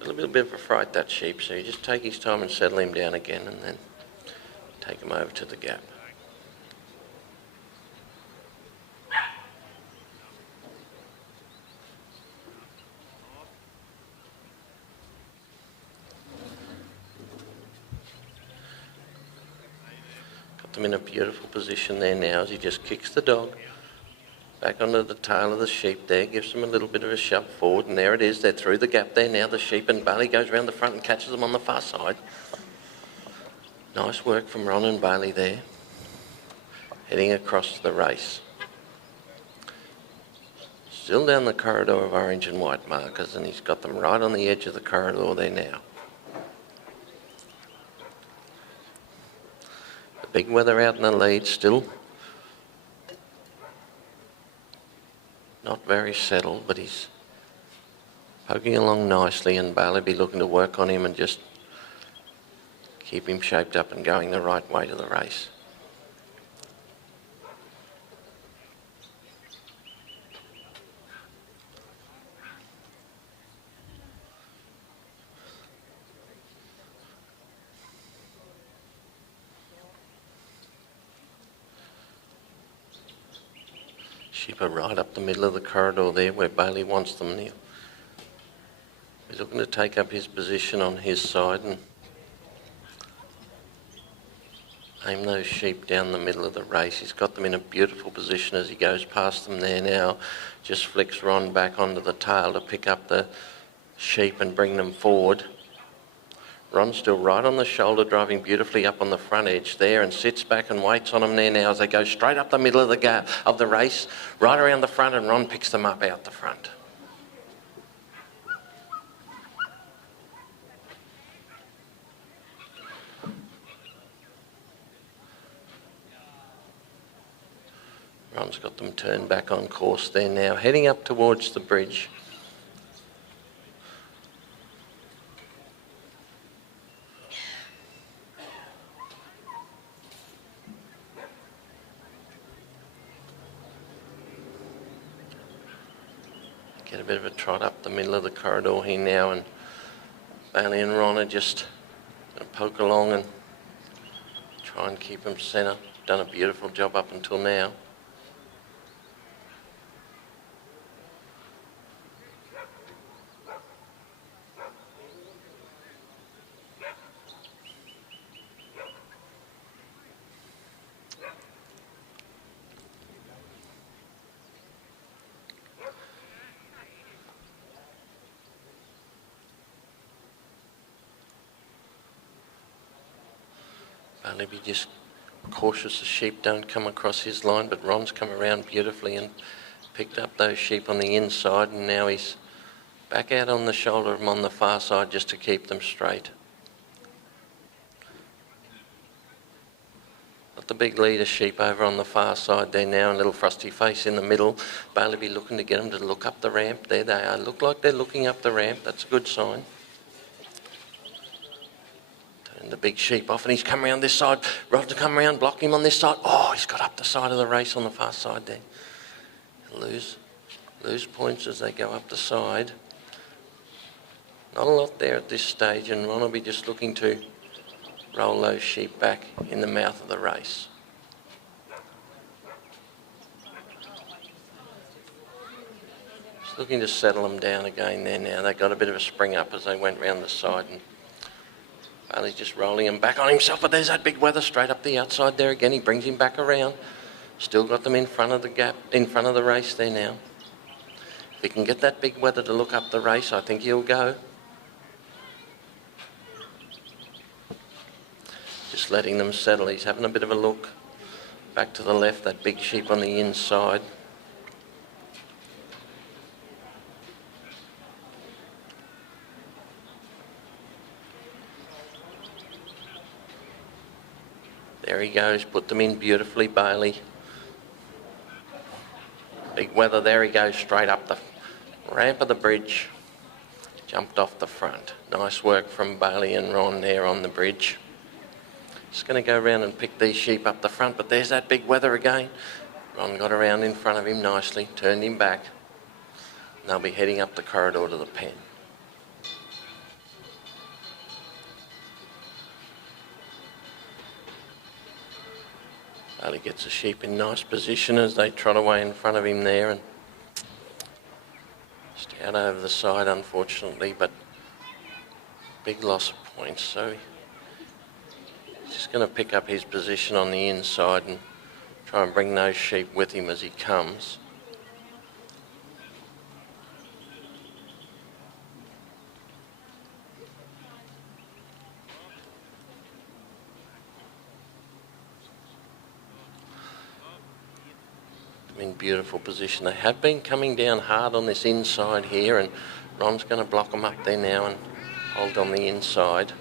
A little bit of a fright, that sheep, so you just take his time and settle him down again and then take him over to the gap. Them in a beautiful position there now as he just kicks the dog back onto the tail of the sheep there, gives them a little bit of a shove forward, and there it is. They're through the gap there now, the sheep, and Bailey goes around the front and catches them on the far side. Nice work from Ron and Bailey there, heading across the race. Still down the corridor of orange and white markers, and he's got them right on the edge of the corridor there now. Big weather out in the lead still. Not very settled, but he's poking along nicely, and Bailey be looking to work on him and just keep him shaped up and going the right way to the race. Sheepdog right up the middle of the corridor there where Bailey wants them now. He's looking to take up his position on his side and aim those sheep down the middle of the race. He's got them in a beautiful position as he goes past them there now. Just flicks Ron back onto the tail to pick up the sheep and bring them forward. Ron's still right on the shoulder, driving beautifully up on the front edge there, and sits back and waits on them there now as they go straight up the middle of the race, right around the front, and Ron picks them up out the front. Ron's got them turned back on course there now, heading up towards the bridge. Get a bit of a trot up the middle of the corridor here now, and Bailey and Ron are just going to poke along and try and keep them centre. Done a beautiful job up until now. Bailey be just cautious the sheep don't come across his line, but Ron's come around beautifully and picked up those sheep on the inside, and now he's back out on the shoulder of them on the far side just to keep them straight. Got the big leader sheep over on the far side there now, and little Frosty Face in the middle. Bailey be looking to get them to look up the ramp. There they are. Look like they're looking up the ramp. That's a good sign. And the big sheep off, and he's come around this side. Rod to come around, block him on this side. Oh, he's got up the side of the race on the far side there. Lose points as they go up the side. Not a lot there at this stage, and Ron will be just looking to roll those sheep back in the mouth of the race. Just looking to settle them down again there now. They got a bit of a spring up as they went round the side, and Bailey's just rolling him back on himself, but there's that big weather straight up the outside there again. He brings him back around. Still got them in front of the gap, in front of the race there now. If he can get that big weather to look up the race, I think he'll go. Just letting them settle. He's having a bit of a look. Back to the left, that big sheep on the inside. There he goes, put them in beautifully, Bailey. Big weather, there he goes, straight up the ramp of the bridge. Jumped off the front. Nice work from Bailey and Ron there on the bridge. Just going to go around and pick these sheep up the front, but there's that big weather again. Ron got around in front of him nicely, turned him back. And they'll be heading up the corridor to the pen. Bailey gets the sheep in nice position as they trot away in front of him there, and just out over the side unfortunately, but big loss of points, so he's just going to pick up his position on the inside and try and bring those sheep with him as he comes. In beautiful position. They have been coming down hard on this inside here, and Ron's going to block them up there now and hold on the inside.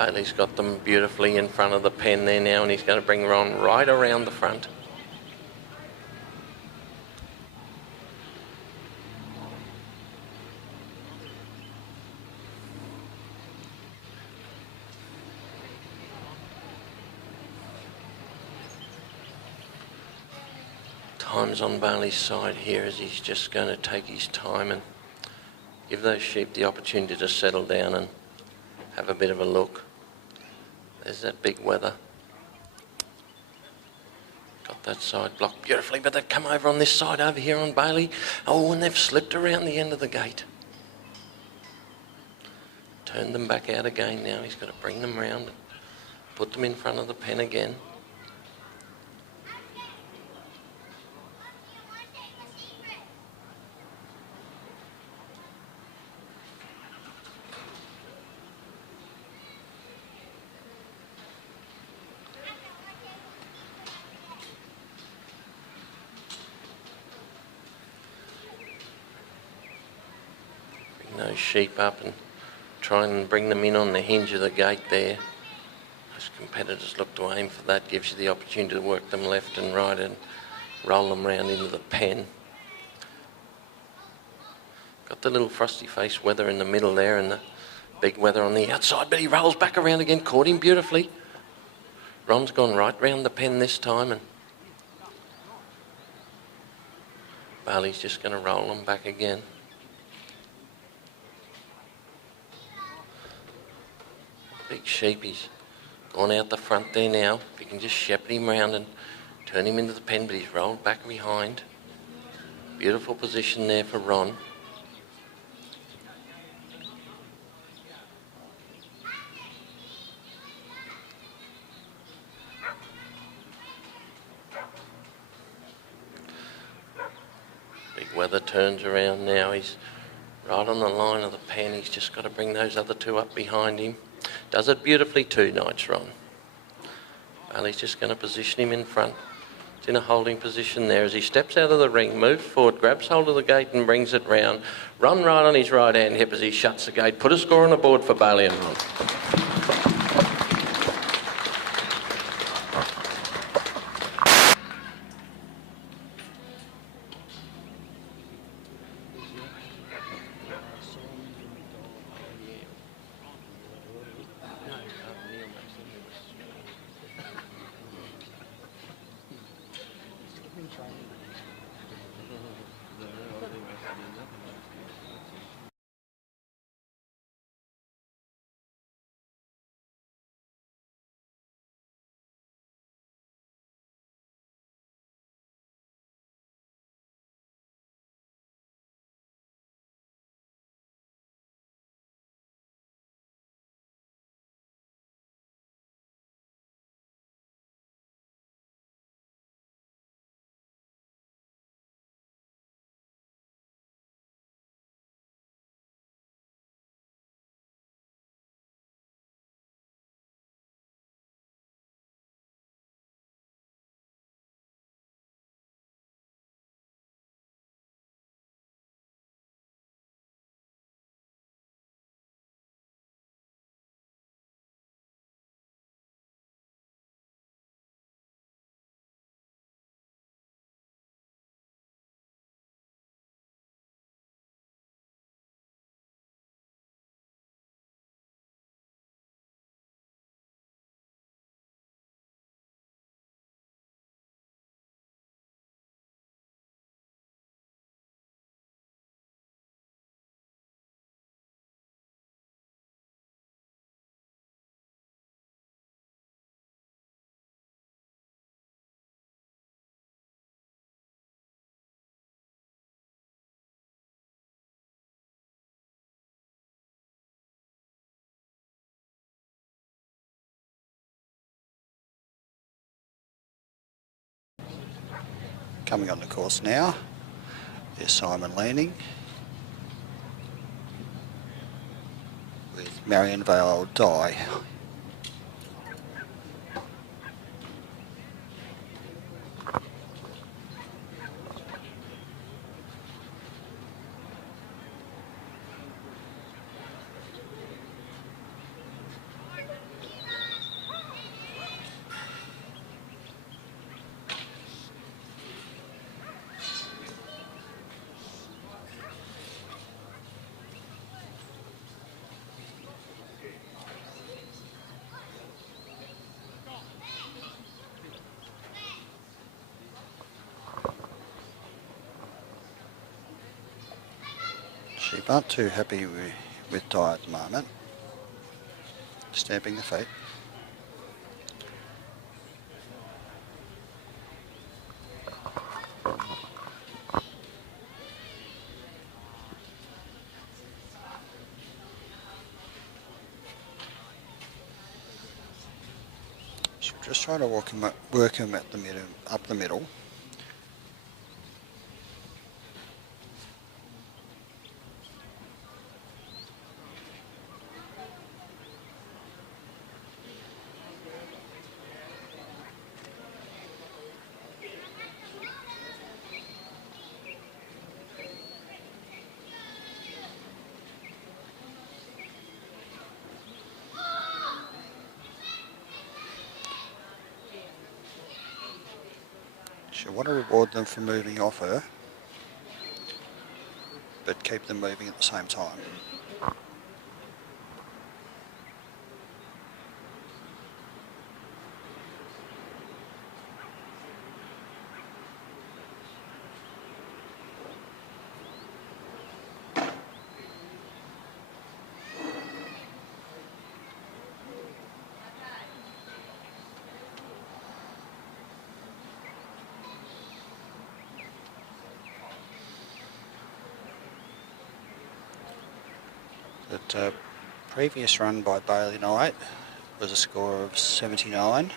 Bailey's got them beautifully in front of the pen there now, and he's going to bring Ron right around the front. Time's on Bailey's side here as he's just going to take his time and give those sheep the opportunity to settle down and have a bit of a look. There's that big weather. Got that side blocked beautifully, but they've come over on this side over here on Bailey. Oh, and they've slipped around the end of the gate. Turned them back out again now. He's got to bring them round and put them in front of the pen again. Those sheep up and try and bring them in on the hinge of the gate there. Most competitors look to aim for that, gives you the opportunity to work them left and right and roll them round into the pen. Got the little frosty face weather in the middle there and the big weather on the outside, but he rolls back around again, caught him beautifully. Ron's gone right round the pen this time, and Bailey's just going to roll them back again. Big sheep, he's gone out the front there now. You can just shepherd him round and turn him into the pen, but he's rolled back behind. Beautiful position there for Ron. Big weather turns around now. He's right on the line of the pen. He's just got to bring those other two up behind him. Does it beautifully too, Knights Ron. Bailey's just going to position him in front. It's in a holding position there as he steps out of the ring, moves forward, grabs hold of the gate and brings it round. Ron right on his right hand hip as he shuts the gate. Put a score on the board for Bailey and Ron. Coming on the course now is Simon Landing with Marion Vale Die. Sheep aren't too happy with diet at the moment. Stamping the feet. So just trying to work him at the middle, up the middle. I want to reward them for moving off her, but keep them moving at the same time. That previous run by Bailey Knight was a score of 79,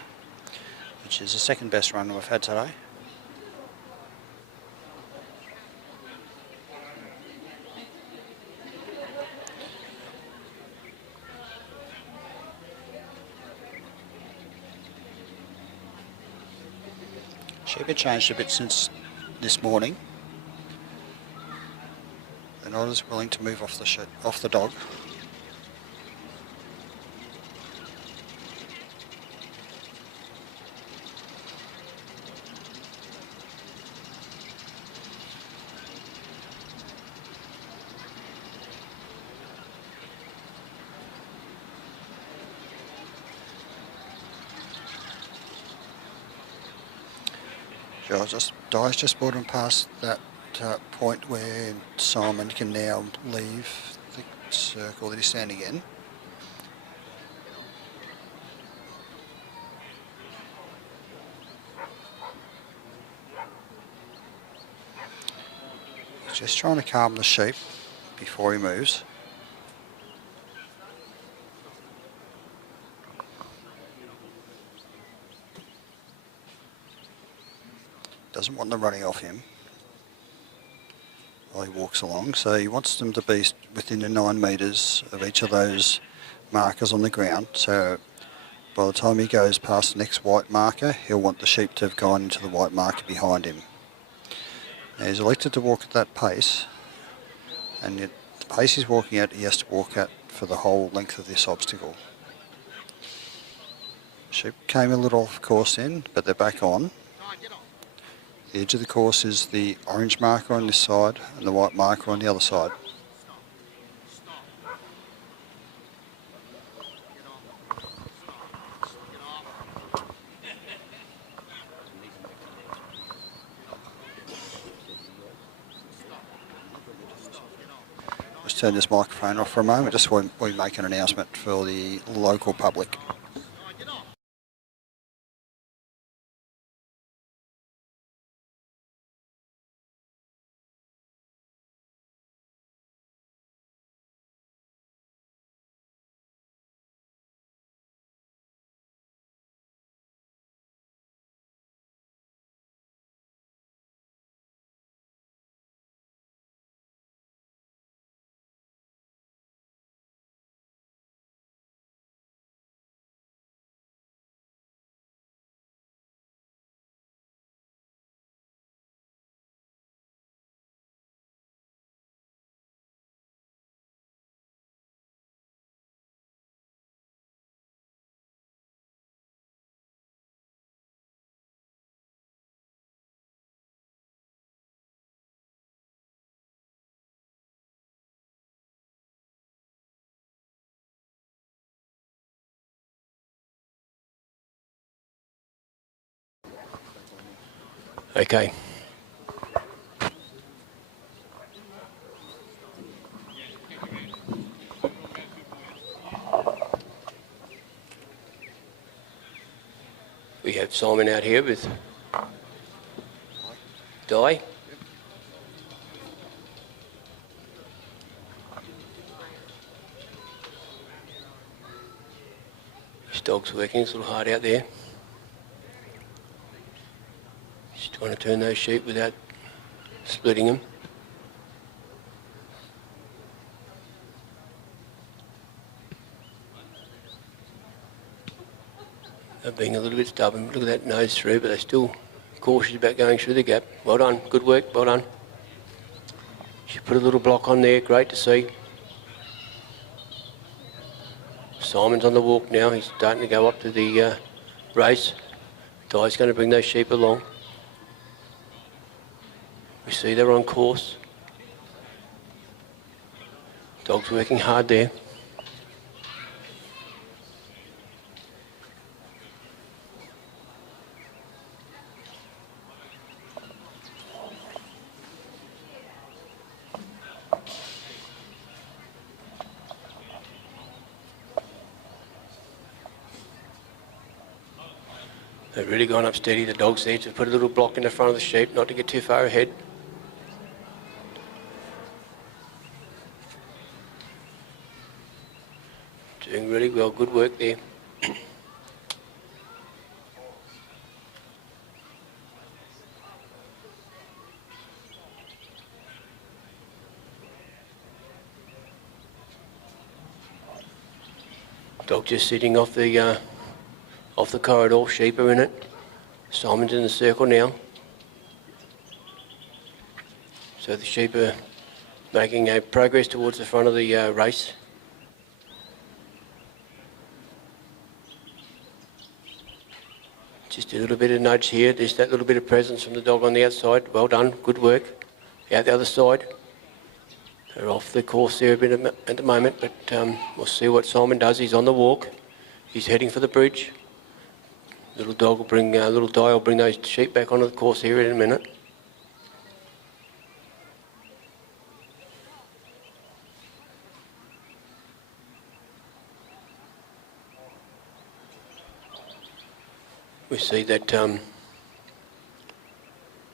which is the second best run we've had today. Sheep have changed a bit since this morning. They're not as willing to move off the dog. Di's just brought him past that point where Simon can now leave the circle that he's standing in. He's just trying to calm the sheep before he moves. Doesn't want them running off him while he walks along, so he wants them to be within the 9 metres of each of those markers on the ground, so by the time he goes past the next white marker, he'll want the sheep to have gone into the white marker behind him. Now he's elected to walk at that pace, and the pace he's walking at, he has to walk at for the whole length of this obstacle. Sheep came a little off course in, but they're back on. The edge of the course is the orange marker on this side and the white marker on the other side. Let's turn this microphone off for a moment, just while we make an announcement for the local public. Okay. We have Simon out here with Di. His dog's working, it's a little hard out there. He's trying to turn those sheep without splitting them. They're being a little bit stubborn. Look at that nose through, but they're still cautious about going through the gap. Well done, good work, well done. She put a little block on there, great to see. Simon's on the walk now, he's starting to go up to the race. Di's going to bring those sheep along. We see they're on course. Dog's working hard there. They've really gone up steady, the dogs there, to put a little block in the front of the sheep, not to get too far ahead. Doing really well, good work there. Dog just sitting off the corridor, sheep are in it. Simon's in the circle now. So the sheep are making a progress towards the front of the race. Just a little bit of nudge here, just that little bit of presence from the dog on the outside. Well done, good work. Out the other side. They're off the course there a bit at the moment, but we'll see what Simon does. He's on the walk. He's heading for the bridge. Little dog will bring, little Di will bring those sheep back onto the course here in a minute. We see that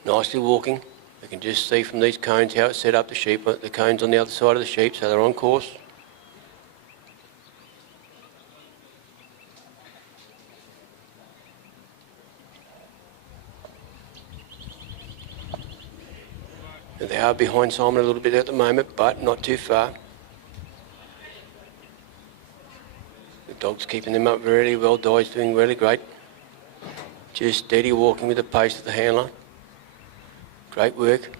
nicely walking. We can just see from these cones how it's set up the sheep. The cones on the other side of the sheep, so they're on course. They are behind Simon a little bit at the moment, but not too far. The dog's keeping them up really well. Di's doing really great. Just steady walking with the pace of the handler. Great work.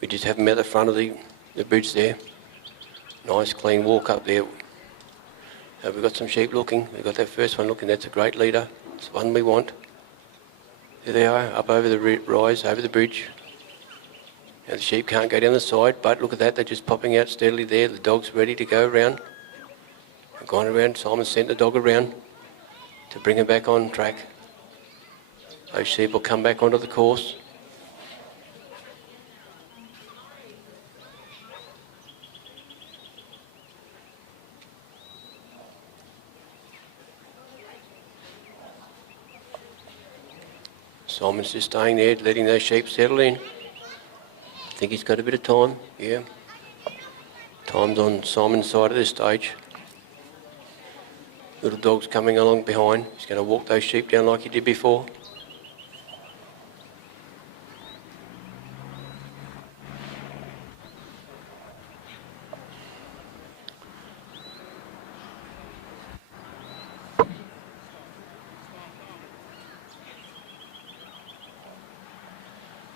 We just have them at the front of the bridge there. Nice clean walk up there. We've got some sheep looking. We've got that first one looking. That's a great leader. It's the one we want. There they are, up over the rise, over the bridge. Now the sheep can't go down the side, but look at that. They're just popping out steadily there. The dog's ready to go around. They've gone around. Simon sent the dog around to bring him back on track. Those sheep will come back onto the course. Simon's just staying there, letting those sheep settle in. I think he's got a bit of time, yeah. Time's on Simon's side at this stage. Little dog's coming along behind. He's going to walk those sheep down like he did before.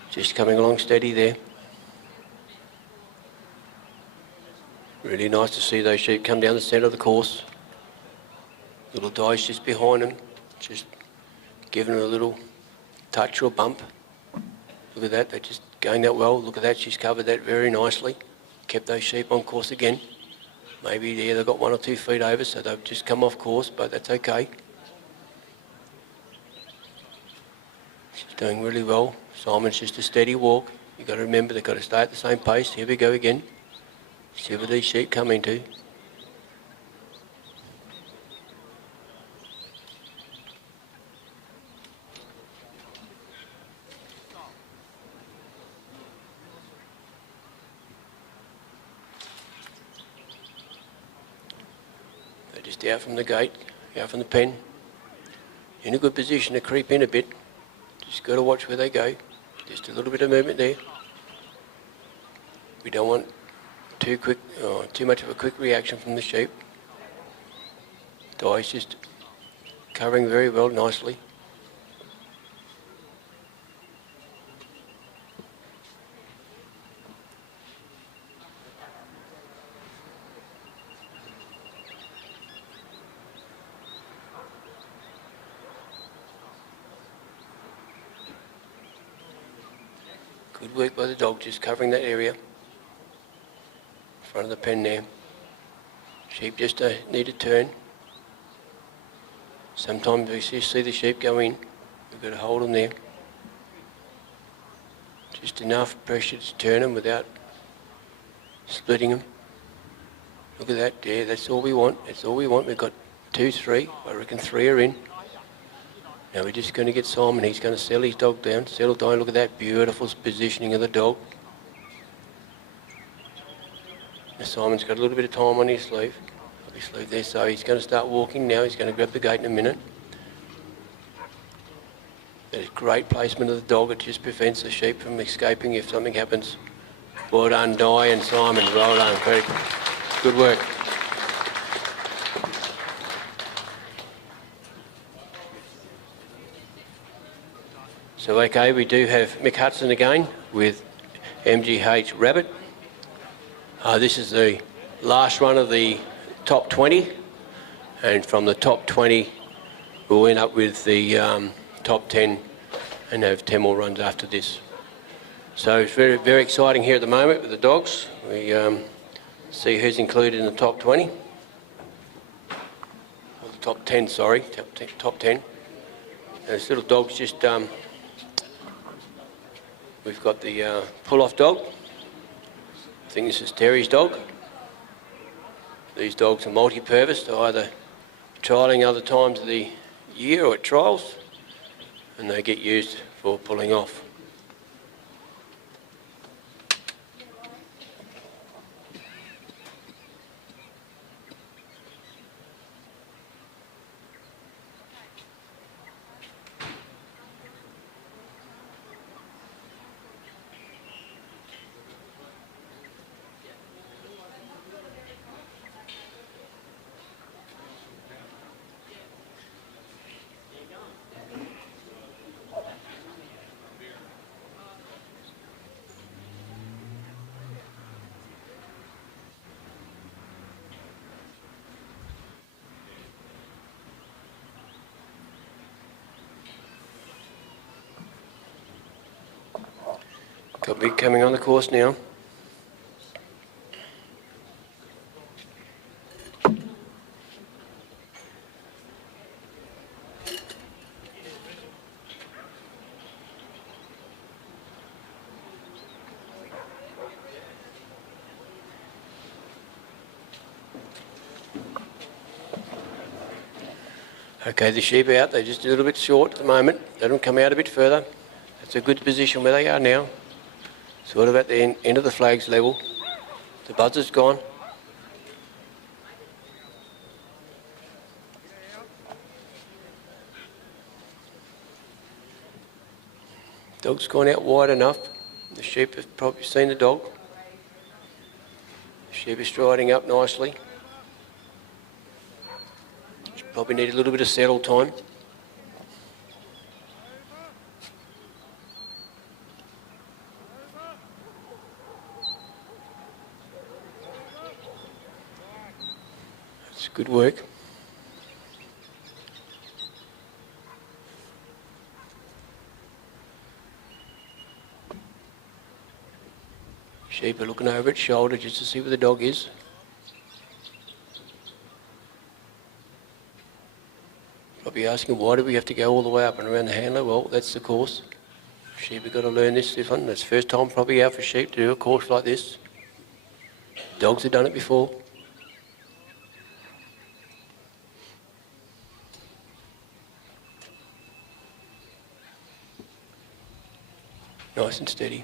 Just coming along steady there. Really nice to see those sheep come down the centre of the course. Little Di's just behind them, just giving them a little touch or bump. Look at that, they're just going that well. Look at that, she's covered that very nicely. Kept those sheep on course again. Maybe there they've got 1 or 2 feet over, so they've just come off course, but that's okay. She's doing really well. Simon's just a steady walk. You've got to remember they've got to stay at the same pace. Here we go again. See what these sheep come into. They're just out from the gate, out from the pen. In a good position to creep in a bit. Just got to watch where they go. Just a little bit of movement there. We don't want too much of a quick reaction from the sheep. Di's just covering very well, nicely. Good work by the dog, just covering that area. Front of the pen there. Sheep just need to turn. Sometimes we just see the sheep go in. We've got to hold them there. Just enough pressure to turn them without splitting them. Look at that, yeah, that's all we want. That's all we want. We've got 2, 3. I reckon 3 are in. Now we're just going to get Simon. He's going to settle his dog down. Settle down. Look at that beautiful positioning of the dog. Now Simon's got a little bit of time on his sleeve. There, so he's going to start walking now. He's going to grab the gate in a minute. That is great placement of the dog. It just prevents the sheep from escaping if something happens. Well done, Di and Simon. Well done. Very good work. So okay, we do have Mick Hudson again with MGH Rabbit. This is the last run of the top 20, and from the top 20 we'll end up with the top 10 and have 10 more runs after this. So it's very, very exciting here at the moment with the dogs. We see who's included in the top 20. Or the top 10, sorry, top 10. And this little dog's just, we've got the pull-off dog. I think this is Terry's dog. These dogs are multi-purpose. They're either trialling other times of the year or at trials, and they get used for pulling off. Got Big coming on the course now. Okay, the sheep out, they're just a little bit short at the moment. Let them come out a bit further. That's a good position where they are now. Sort of at the end of the flags level. The buzzer's gone. Dog's gone out wide enough. The sheep have probably seen the dog. The sheep is striding up nicely. Probably need a little bit of settle time. That's good work. Sheep are looking over its shoulder just to see where the dog is. Might be asking, why do we have to go all the way up and around the handler? Well, that's the course. Sheep have got to learn this, Stefan. It's first time probably out for sheep to do a course like this. Dogs have done it before. Nice and steady.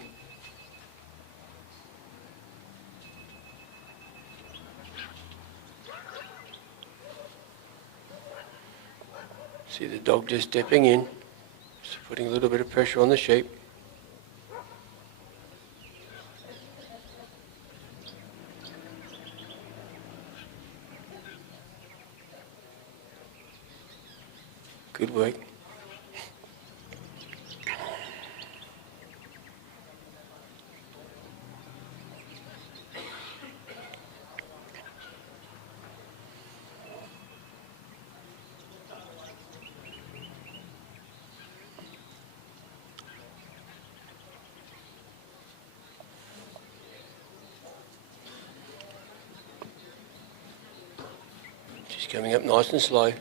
See the dog just stepping in, just putting a little bit of pressure on the sheep. Good work. She's coming up nice and slow.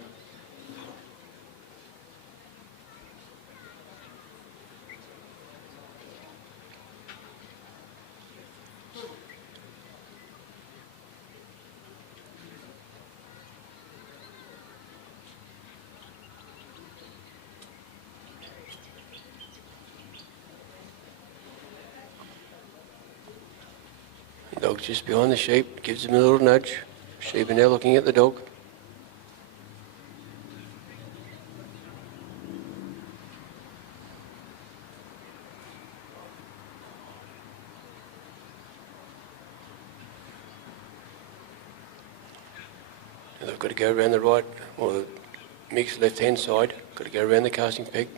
The dog's just behind the sheep, gives him a little nudge. Sheep are now looking at the dog. Now they've got to go around the right, or the mixed left-hand side. Got to go around the casting peg.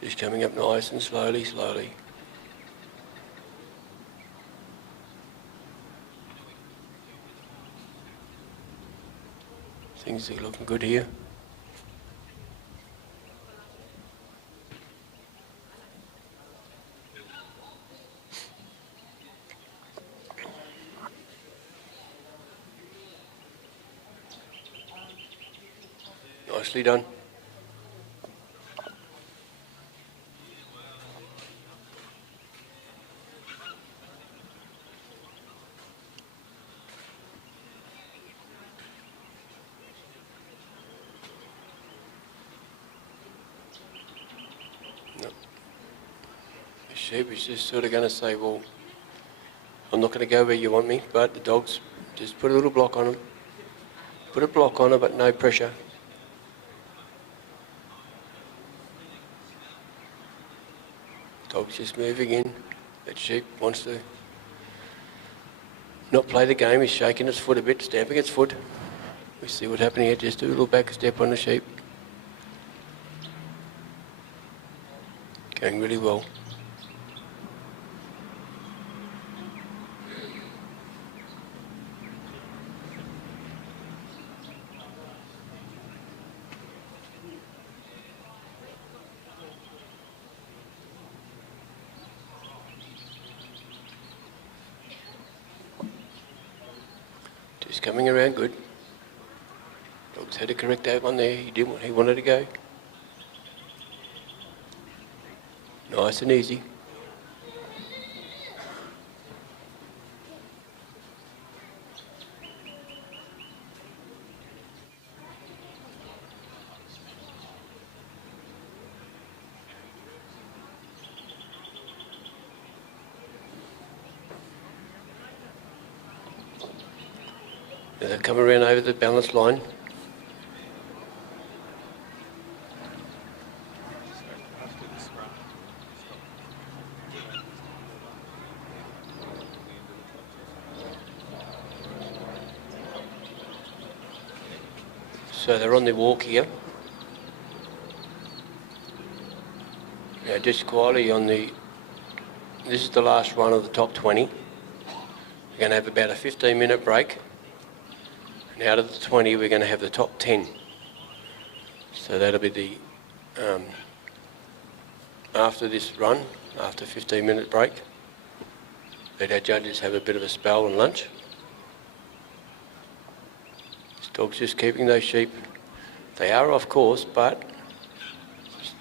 Just coming up nice and slowly, slowly. Things are looking good here. Nicely done. Sheep is just sort of going to say, well, I'm not going to go where you want me, but the dogs just put a little block on them. Put a block on her, but no pressure. Dog's just moving in. That sheep wants to not play the game. He's shaking its foot a bit, stamping its foot. We see what's happening here. Just do a little back step on the sheep. Going really well. Just coming around good. Dog's had a correct out one there. He did what he wanted to go. Nice and easy. Now they'll come around over the balance line. So they're on their walk here. Now just quietly on the, this is the last run of the top 20. We're going to have about a 15-minute break. And out of the 20, we're going to have the top 10. So that'll be the, after this run, after 15-minute break, let our judges have a bit of a spell and lunch. This dog's just keeping those sheep They are off course, but just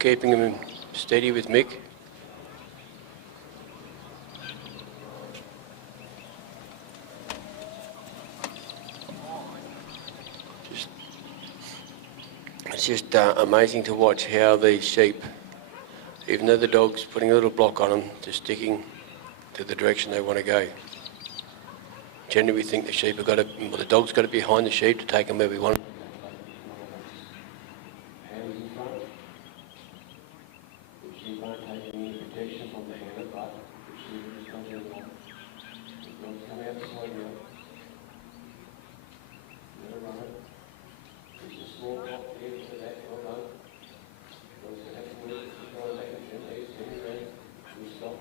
keeping them steady with Mick. It's just amazing to watch how these sheep, even though the dog's putting a little block on them, they're sticking to the direction they want to go. Generally, we think the sheep have got to, well, the dog's got to be behind the sheep to take them where we want them. Hands in front. The sheep aren't taking any protection from the handler, but the sheep are just not doing that. The dog's come out the side now. Let her run it. There's a small block there for that, well done. The dog's going to have to work to try and make it gently. It's turning around. We stop.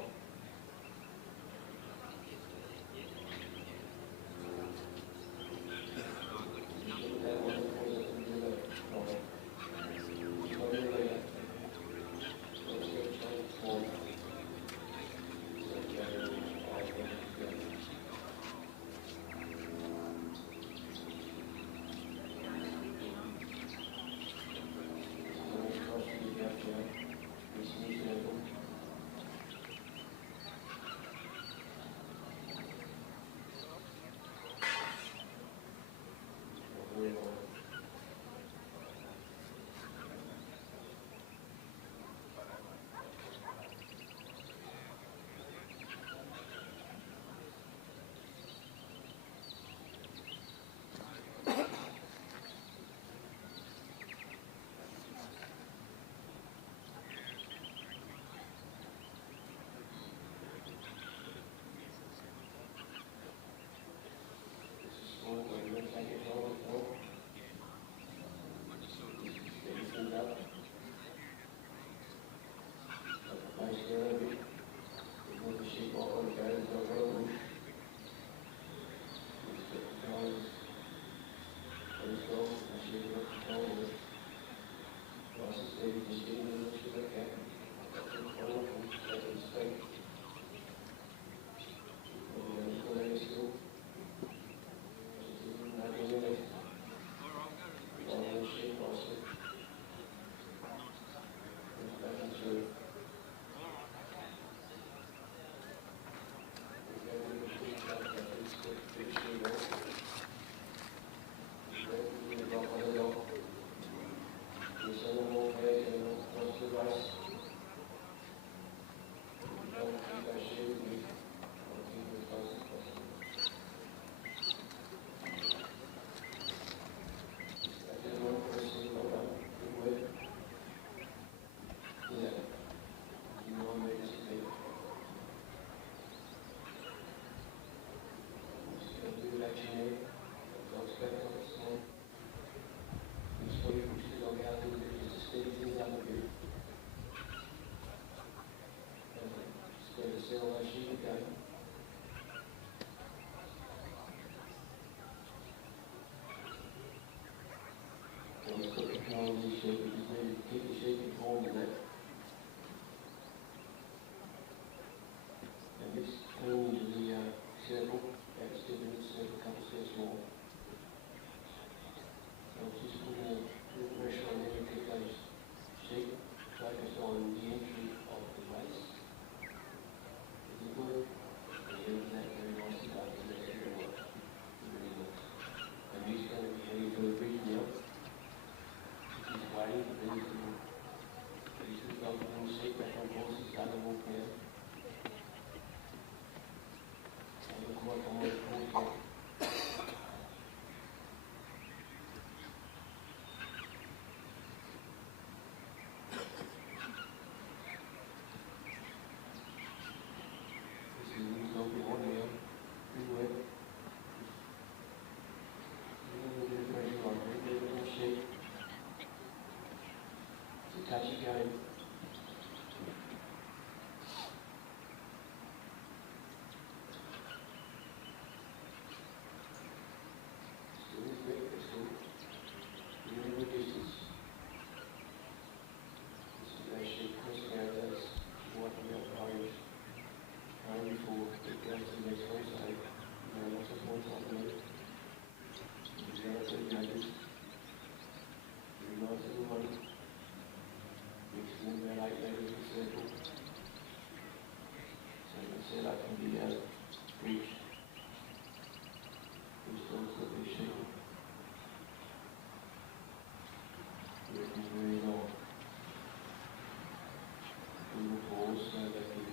little pause so they can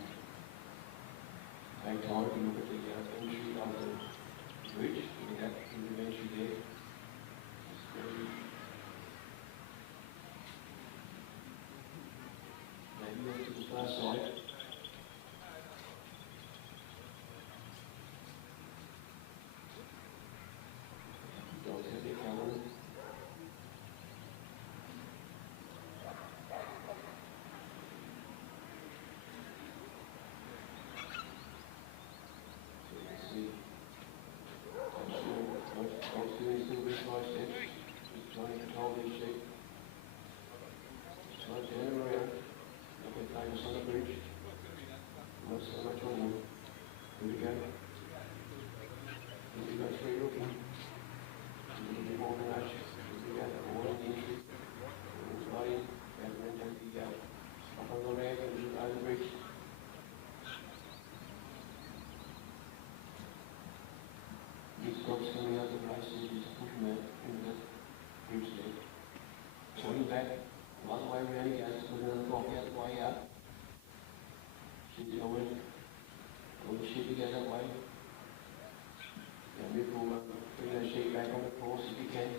take time to look at the entry of the bridge. We have the entry there. It's very, maybe look to the far side. Dogs have their colour. Dogs coming out of the race and just pushing that into the bridge there. Turning back, the other way around he goes, put another block out the way out. She's going, all the sheep go that way. And we will bring those sheep back on the course if you can.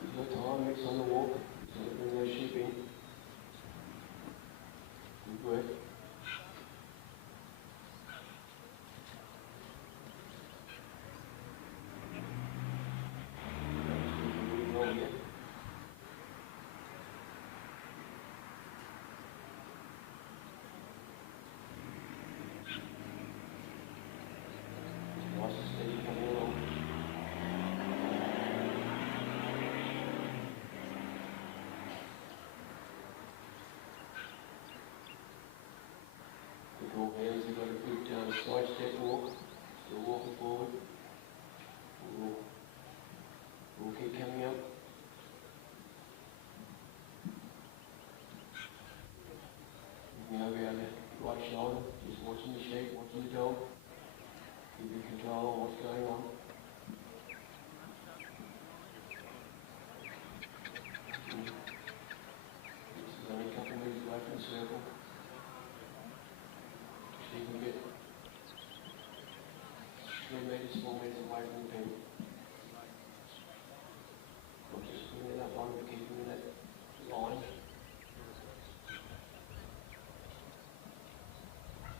You've got time, mix on the walk, so bring those sheep in. Good work. All hands have got a good side step walk, still walking forward. We'll keep coming up. Looking over our right shoulder, just watching the sheep, watching the dog. Keeping control of what's going on. This is only a couple of metres away from the circle. You can get 3 metres, 4 metres away from the pen. Not just putting it up on, but keeping it in that line.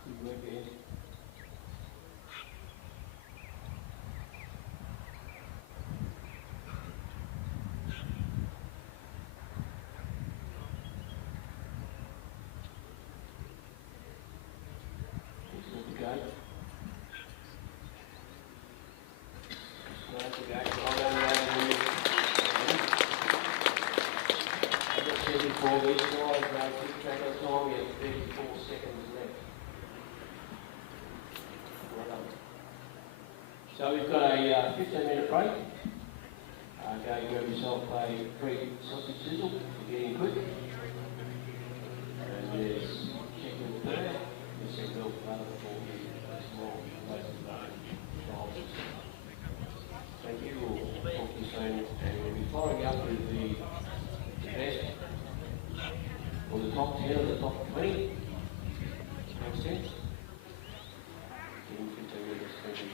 Good work there. So we've got a 15-minute break. Go grab yourself a Greek sausage sizzle for getting quick. And there's chicken there. There's some milk butter for you as well. Thank you. We'll talk to you soon. And we'll be following up with the best, or the top 10 or the top 20. Makes sense? In 15 minutes. Thank you.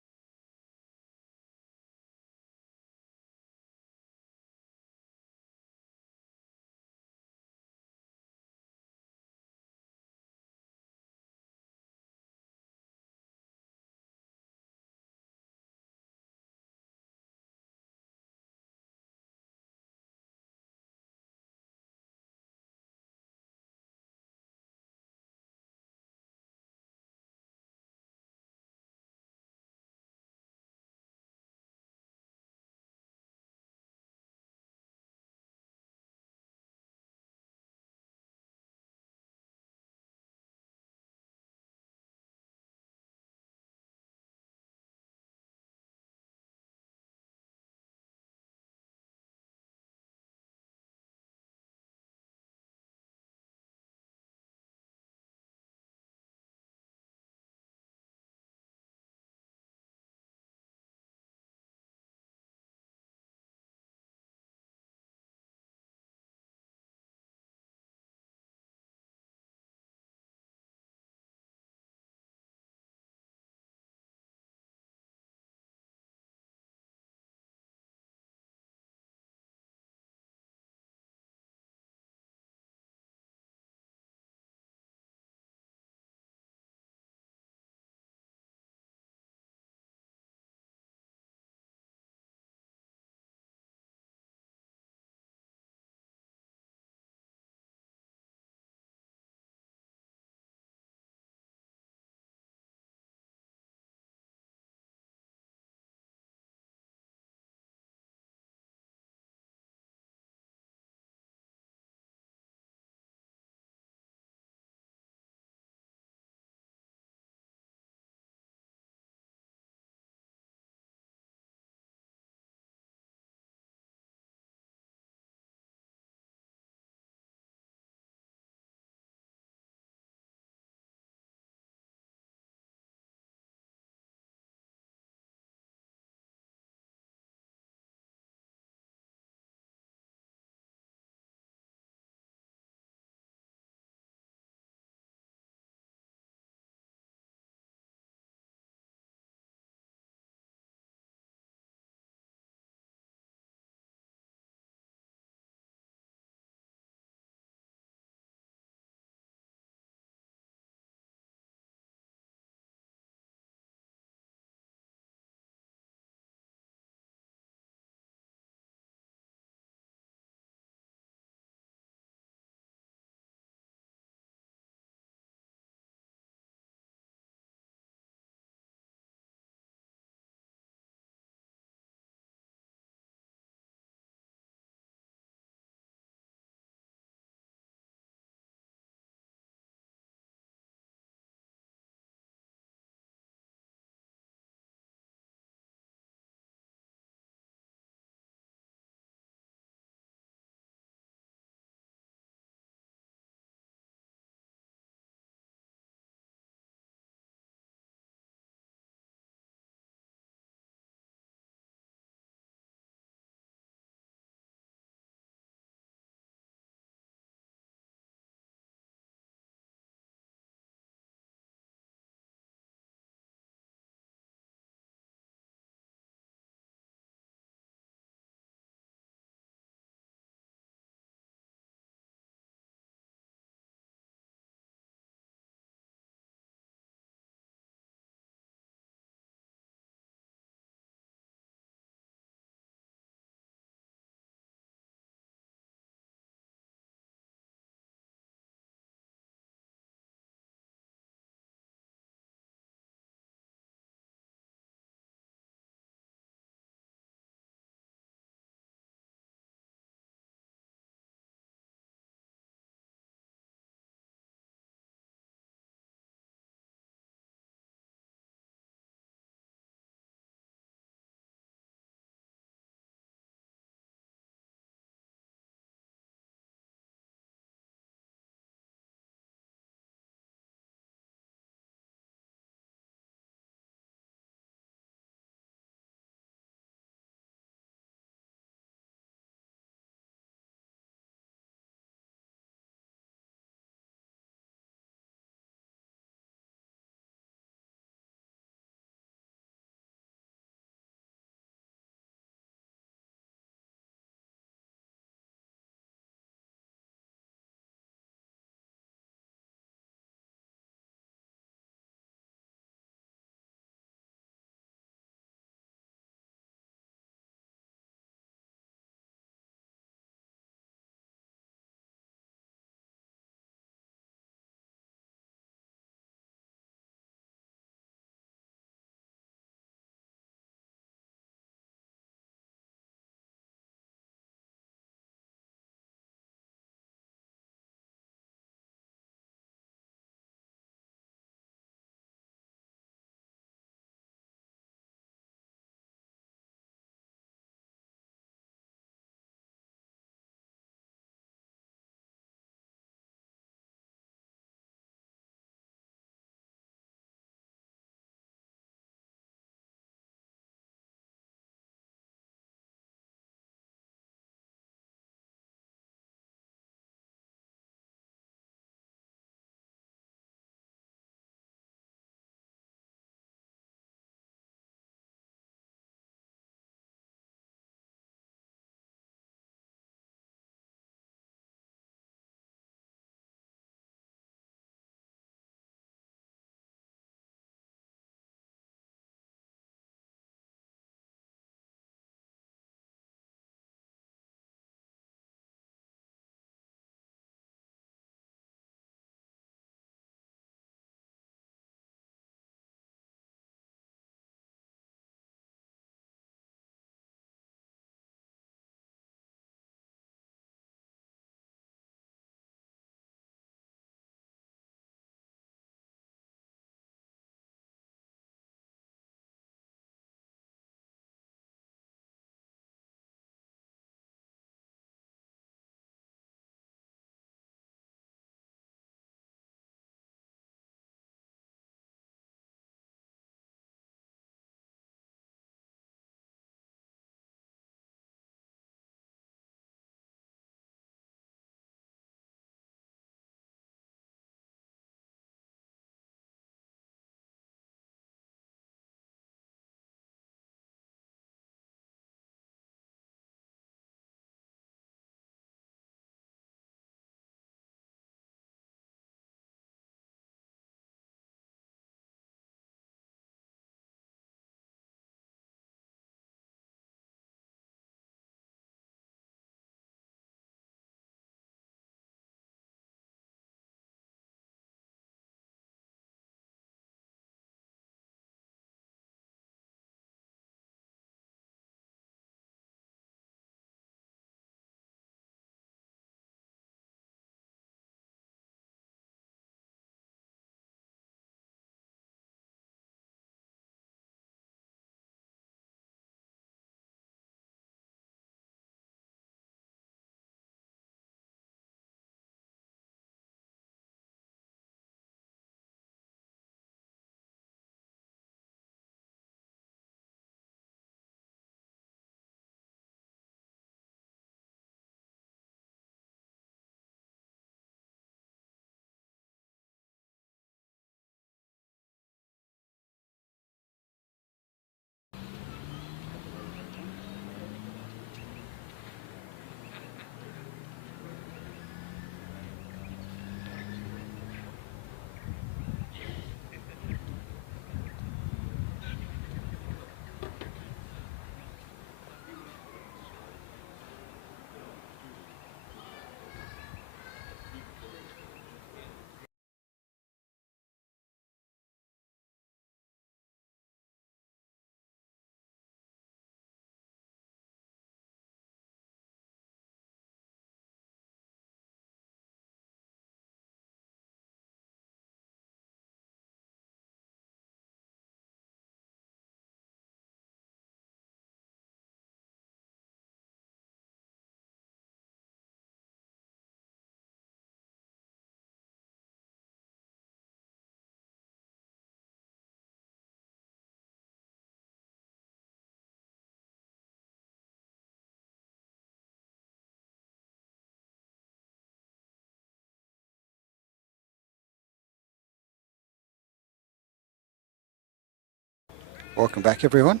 Welcome back, everyone.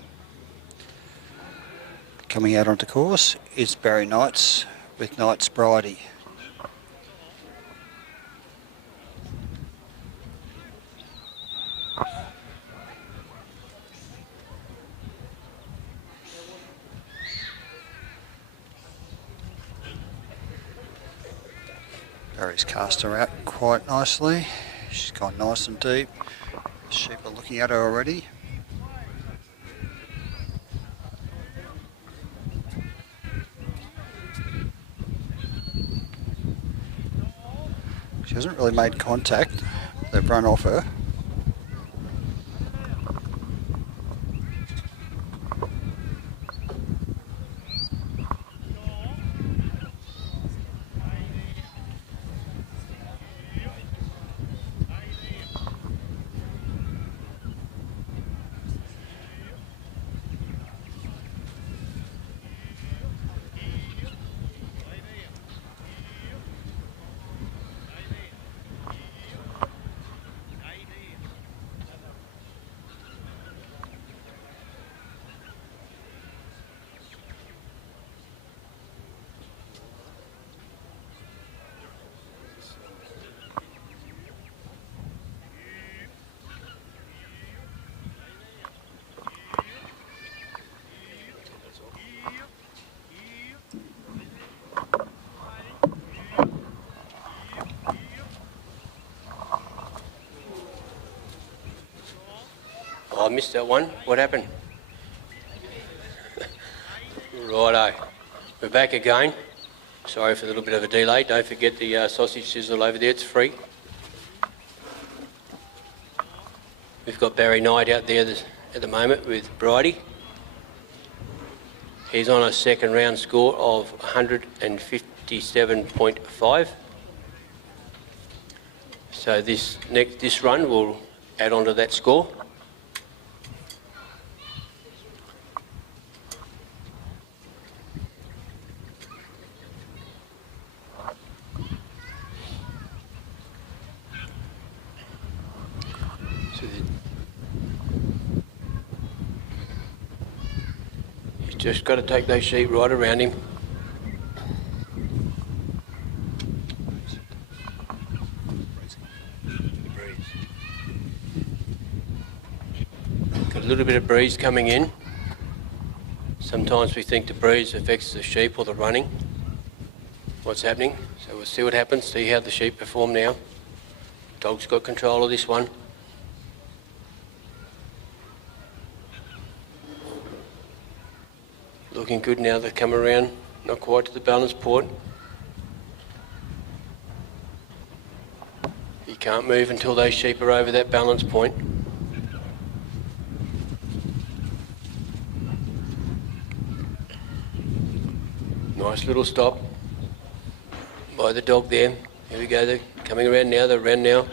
Coming out onto course is Barry Knights with Knights Bridie. Barry's cast her out quite nicely. She's gone nice and deep. Sheep are looking at her already. She hasn't really made contact. They've run off her. I missed that one. What happened? Righto. We're back again. Sorry for a little bit of a delay. Don't forget the sausage sizzle over there. It's free. We've got Barry Knight out there at the moment with Bridie. He's on a second round score of 157.5. So this run will add on to that score. Just got to take those sheep right around him. Got a little bit of breeze coming in. Sometimes we think the breeze affects the sheep or the running. What's happening? So we'll see what happens, see how the sheep perform now. Dog's got control of this one. Looking good now, they've come around, not quite to the balance point. You can't move until those sheep are over that balance point. Nice little stop by the dog there. Here we go, they're coming around now, they're around now.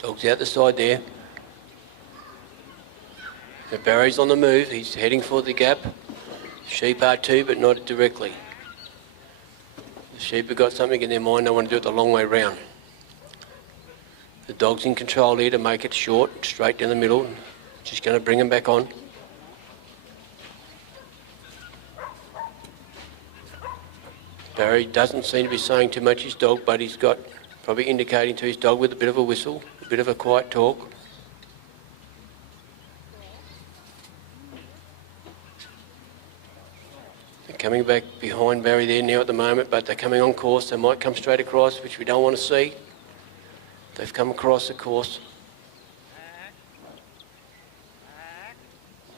Dog's out the side there. The Barry's on the move, he's heading for the gap. Sheep are too, but not directly. The sheep have got something in their mind, they want to do it the long way round. The dog's in control here to make it short, straight down the middle. Just going to bring him back on. Barry doesn't seem to be saying too much his dog, but he's got probably indicating to his dog with a bit of a whistle, a bit of a quiet talk. They're coming back behind Barry there now at the moment, but they're coming on course. They might come straight across, which we don't want to see. They've come across the course.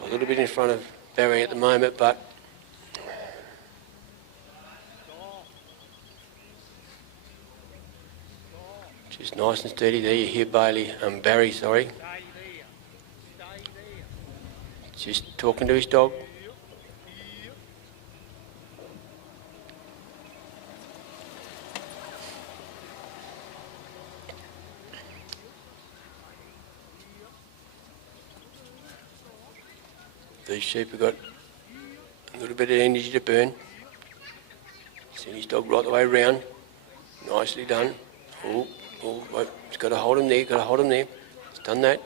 A little bit in front of Barry at the moment, but just nice and steady there. You hear Barry, sorry. Just talking to his dog. These sheep have got a little bit of energy to burn. Send his dog right the way around. Nicely done. Oh, wait, he's got to hold him there, got to hold him there. He's done that.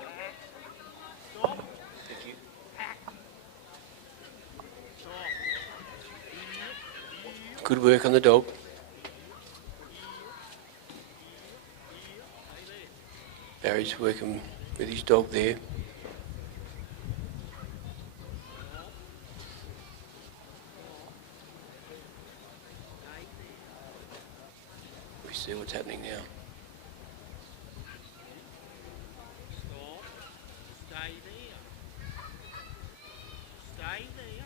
Thank you. Good work on the dog. Barry's working with his dog there. We see what's happening now. Stay there.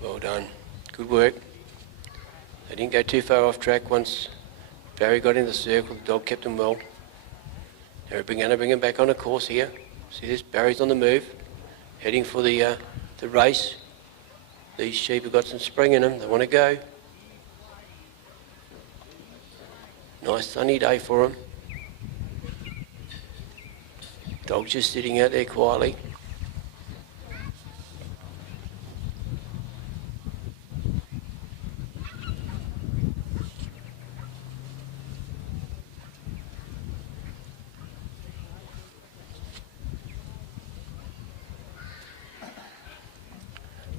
Well done. Good work. They didn't go too far off track once Barry got in the circle. The dog kept him well. They're going to bring him back on a course here. See this? Barry's on the move, heading for the race. These sheep have got some spring in them. They want to go. Nice sunny day for them. Dog's just sitting out there quietly.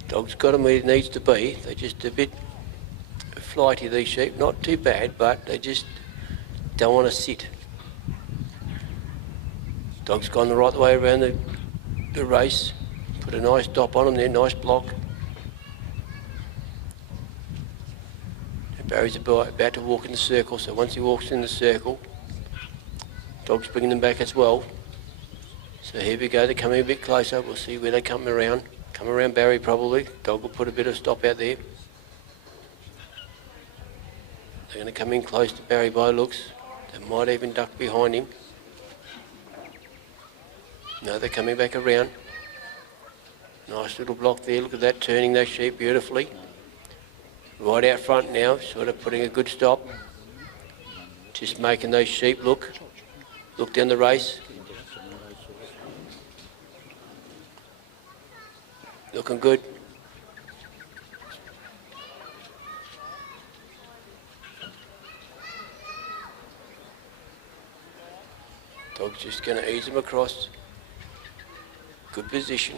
Dog's got him where he needs to be. They're just a bit flighty, these sheep. Not too bad, but they just don't want to sit. Dog's gone the right way around the race. Put a nice dop on him there, nice block. And Barry's about to walk in the circle, so once he walks in the circle, Dog's bringing them back as well. So here we go, they're coming a bit closer. We'll see where they come around. Come around Barry probably. Dog will put a bit of stop out there. They're going to come in close to Barry by looks. They might even duck behind him. No, they're coming back around. Nice little block there. Look at that, turning those sheep beautifully. Right out front now, sort of putting a good stop. Just making those sheep look down the race. Looking good. Dog's just going to ease him across. Good position.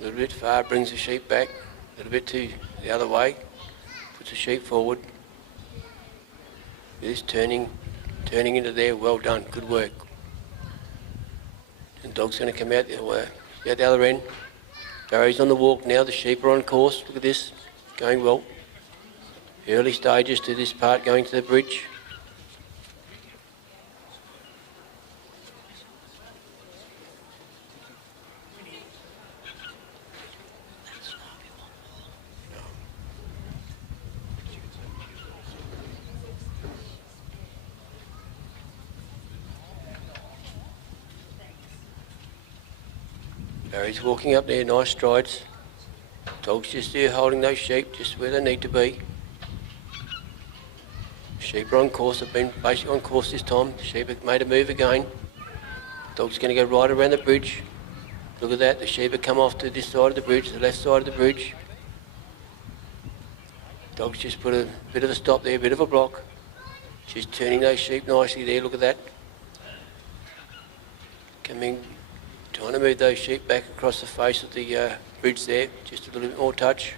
A little bit far, brings the sheep back. A little bit to the other way. Puts the sheep forward. This turning into there, well done, good work. And Dog's going to come out the other end. Barry's on the walk now, the sheep are on course. Look at this, going well. Early stages to this part, going to the bridge. Barry's walking up there, nice strides. Dog's just there holding those sheep just where they need to be. Sheep are on course, have been basically on course this time. Sheep have made a move again. Dog's going to go right around the bridge. Look at that, the sheep have come off to this side of the bridge, the left side of the bridge. Dog's just put a bit of a stop there, a bit of a block. Just turning those sheep nicely there, look at that. Coming. Trying to move those sheep back across the face of the bridge there, just a little bit more touch.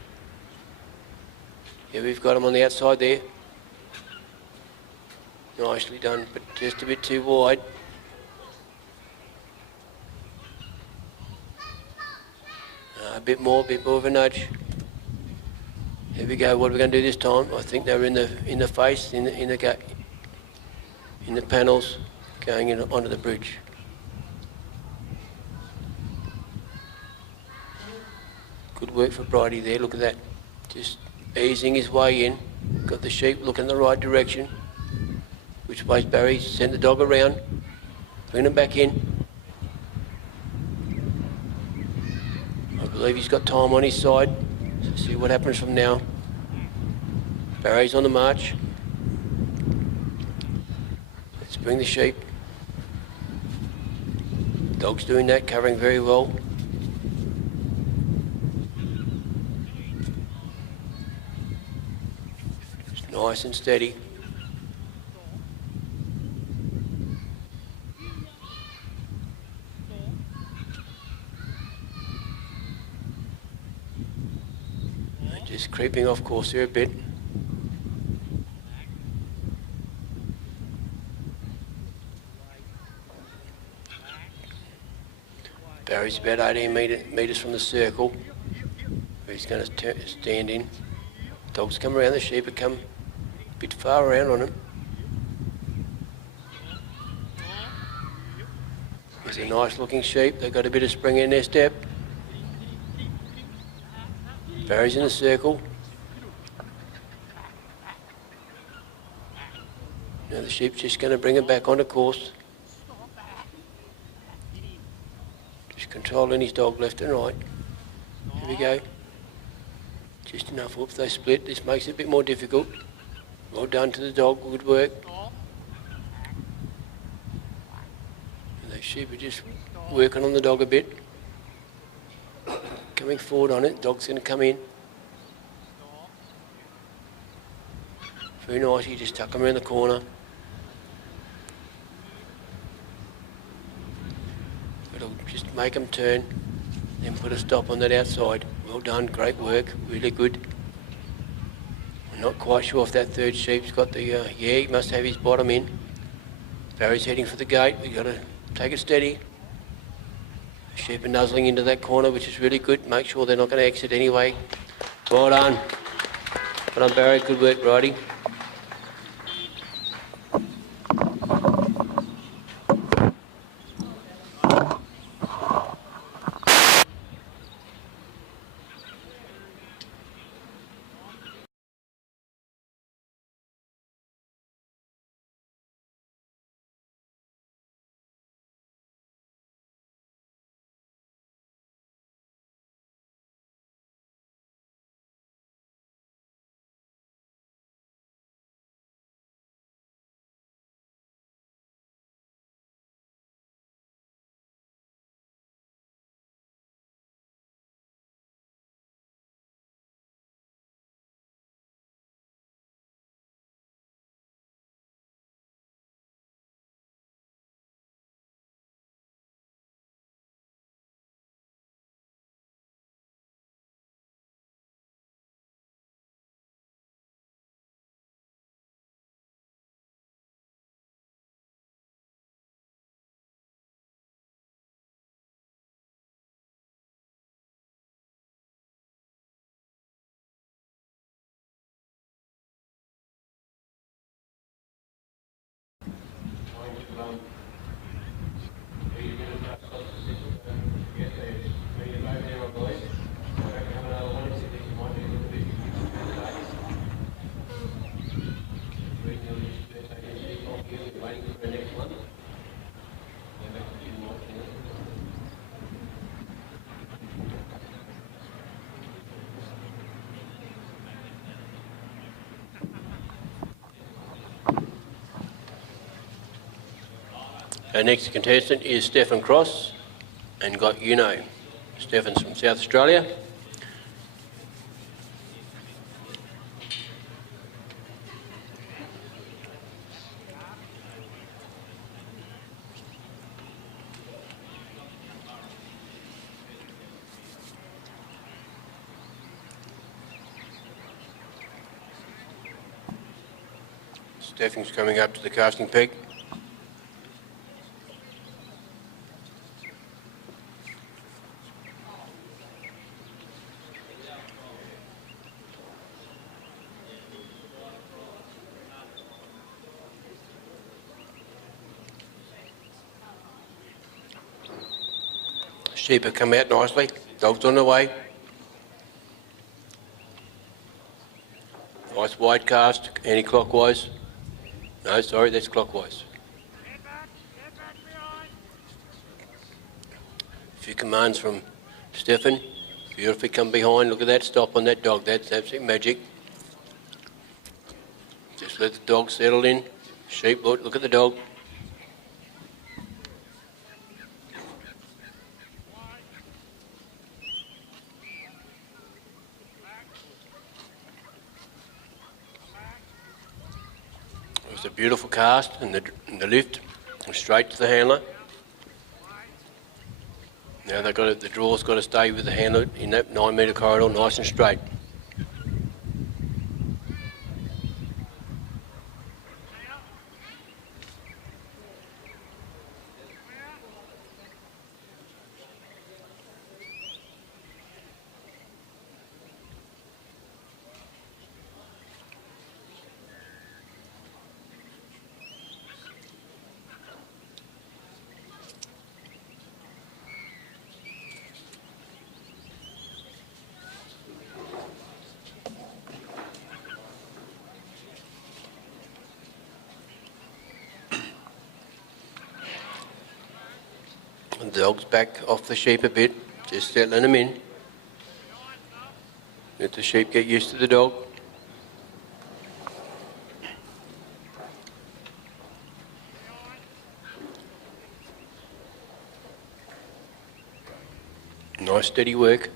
Yeah, we've got them on the outside there. Nicely done, but just a bit too wide. A bit more of a nudge. Here we go. What are we going to do this time? I think they were in the face, in the panels, going in onto the bridge. Good work for Bridie there, look at that. Just easing his way in. Got the sheep looking the right direction. Which way's Barry? Send the dog around. Bring him back in. I believe he's got time on his side. So see what happens from now. Barry's on the march. Let's bring the sheep. Dog's doing that, covering very well. Nice and steady. Just creeping off course here a bit. Barry's about 18 metres from the circle. He's going to stand in. Dogs come around the sheep, but come a bit far around on him. He's a nice looking sheep. They've got a bit of spring in their step. Barry's in the circle. Now the sheep's just going to bring him back onto course. Just controlling his dog left and right. Here we go. Just enough up. They split. This makes it a bit more difficult. Well done to the dog. Good work. And those sheep are just working on the dog a bit. Coming forward on it. Dog's going to come in. Very nice. You just tuck him around the corner. It'll just make them turn. Then put a stop on that outside. Well done. Great work. Really good. We're not quite sure if that third sheep's got the... yeah, he must have his bottom in. Barry's heading for the gate. We've got to take it steady. Sheep are nuzzling into that corner, which is really good. Make sure they're not going to exit anyway. Well done. Well done, Barry. Good work, Bridie. Our next contestant is Stefan Cross and got you know. Stefan's from South Australia. Stefan's coming up to the casting peg. Sheep have come out nicely. Dog's on the way. Nice wide cast, anti-clockwise. No, sorry, that's clockwise. A few commands from Stefan. Beautifully come behind. Look at that stop on that dog. That's absolute magic. Just let the dog settle in. Sheep, look at the dog. Just a beautiful cast and the lift straight to the handler. Now they've got the draw's got to stay with the handler in that 9 metre corridor, nice and straight. The dog's back off the sheep a bit, just settling them in. Let the sheep get used to the dog. Nice steady work.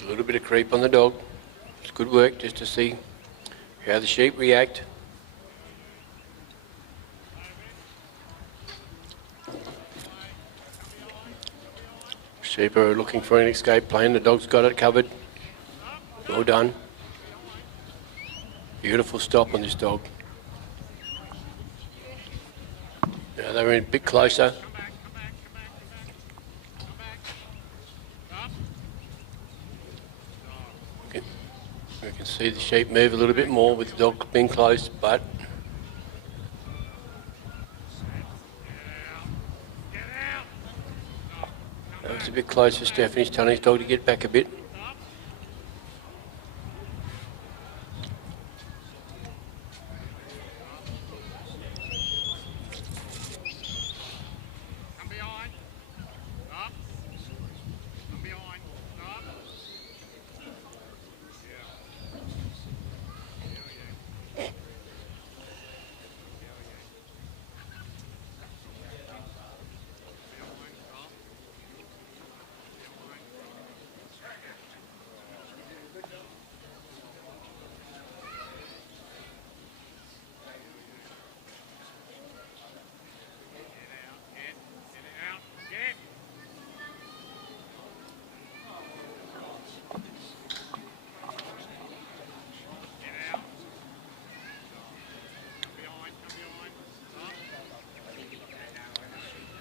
A little bit of creep on the dog. It's good work just to see how the sheep react. Sheep are looking for an escape plan. The dog's got it covered. Well done. Beautiful stop on this dog. Now they're in a bit closer. We can see the sheep move a little bit more with the dog being close, but that was a bit close for Stefan. He's telling his dog to get back a bit.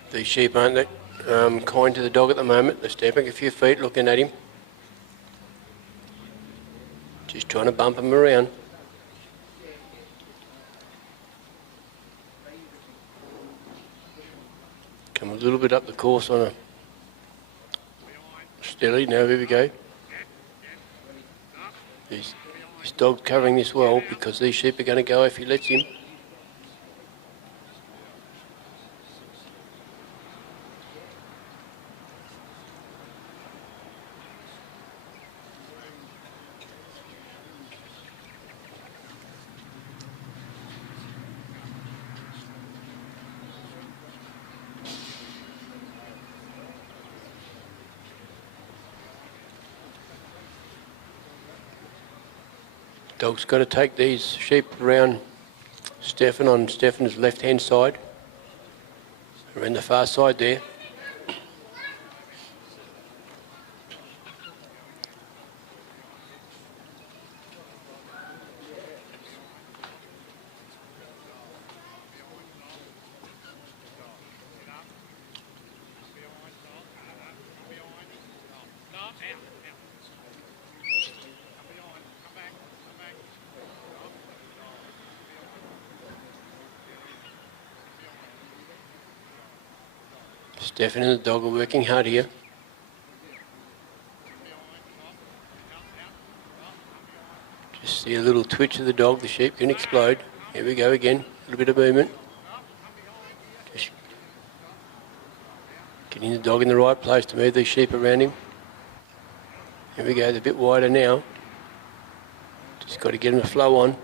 These sheep aren't that kind to the dog at the moment. They're stamping a few feet, looking at him. Just trying to bump him around. Come a little bit up the course on a steady. Now here we go. This dog's covering this well because these sheep are going to go if he lets him. Dog's got to take these sheep around Stefan on Stefan's left-hand side, around the far side there. Stefan and the dog are working hard here. Just see a little twitch of the dog, the sheep can explode. Here we go again, a little bit of movement. Just getting the dog in the right place to move these sheep around him. Here we go, they're a bit wider now. Just got to get them to flow on.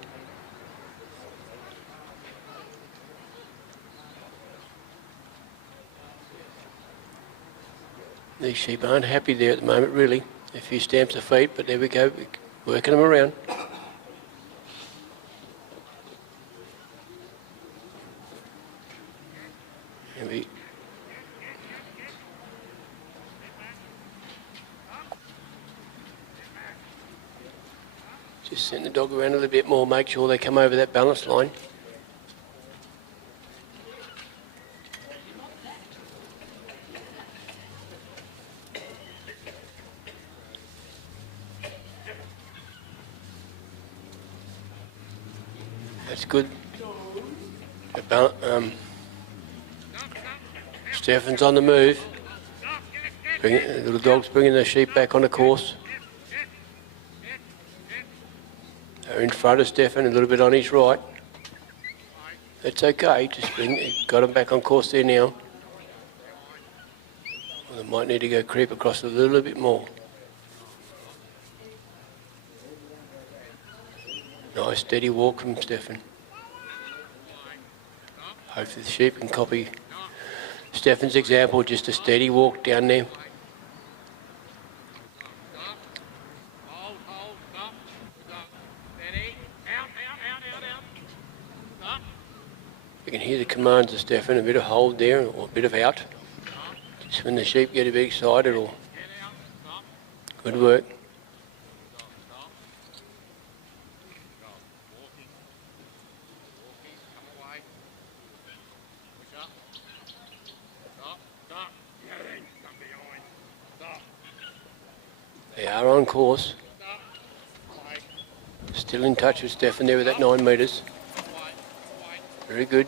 These sheep aren't happy there at the moment, really. A few stamps of feet, but there we go, working them around. Maybe. Just send the dog around a little bit more, make sure they come over that balance line. That's good. Stefan's on the move. The little dog's bringing the sheep back on the course. They're in front of Stefan, a little bit on his right. That's okay, just got him back on course there now. Well, they might need to go creep across a little bit more. Nice steady walk from Stefan. Hopefully the sheep can copy Stefan's example, just a steady walk down there. You can hear the commands of Stefan, a bit of hold there or a bit of out. Just when the sheep get a bit excited or good work. They are on course. Still in touch with Stefan there with that 9 metres. Very good.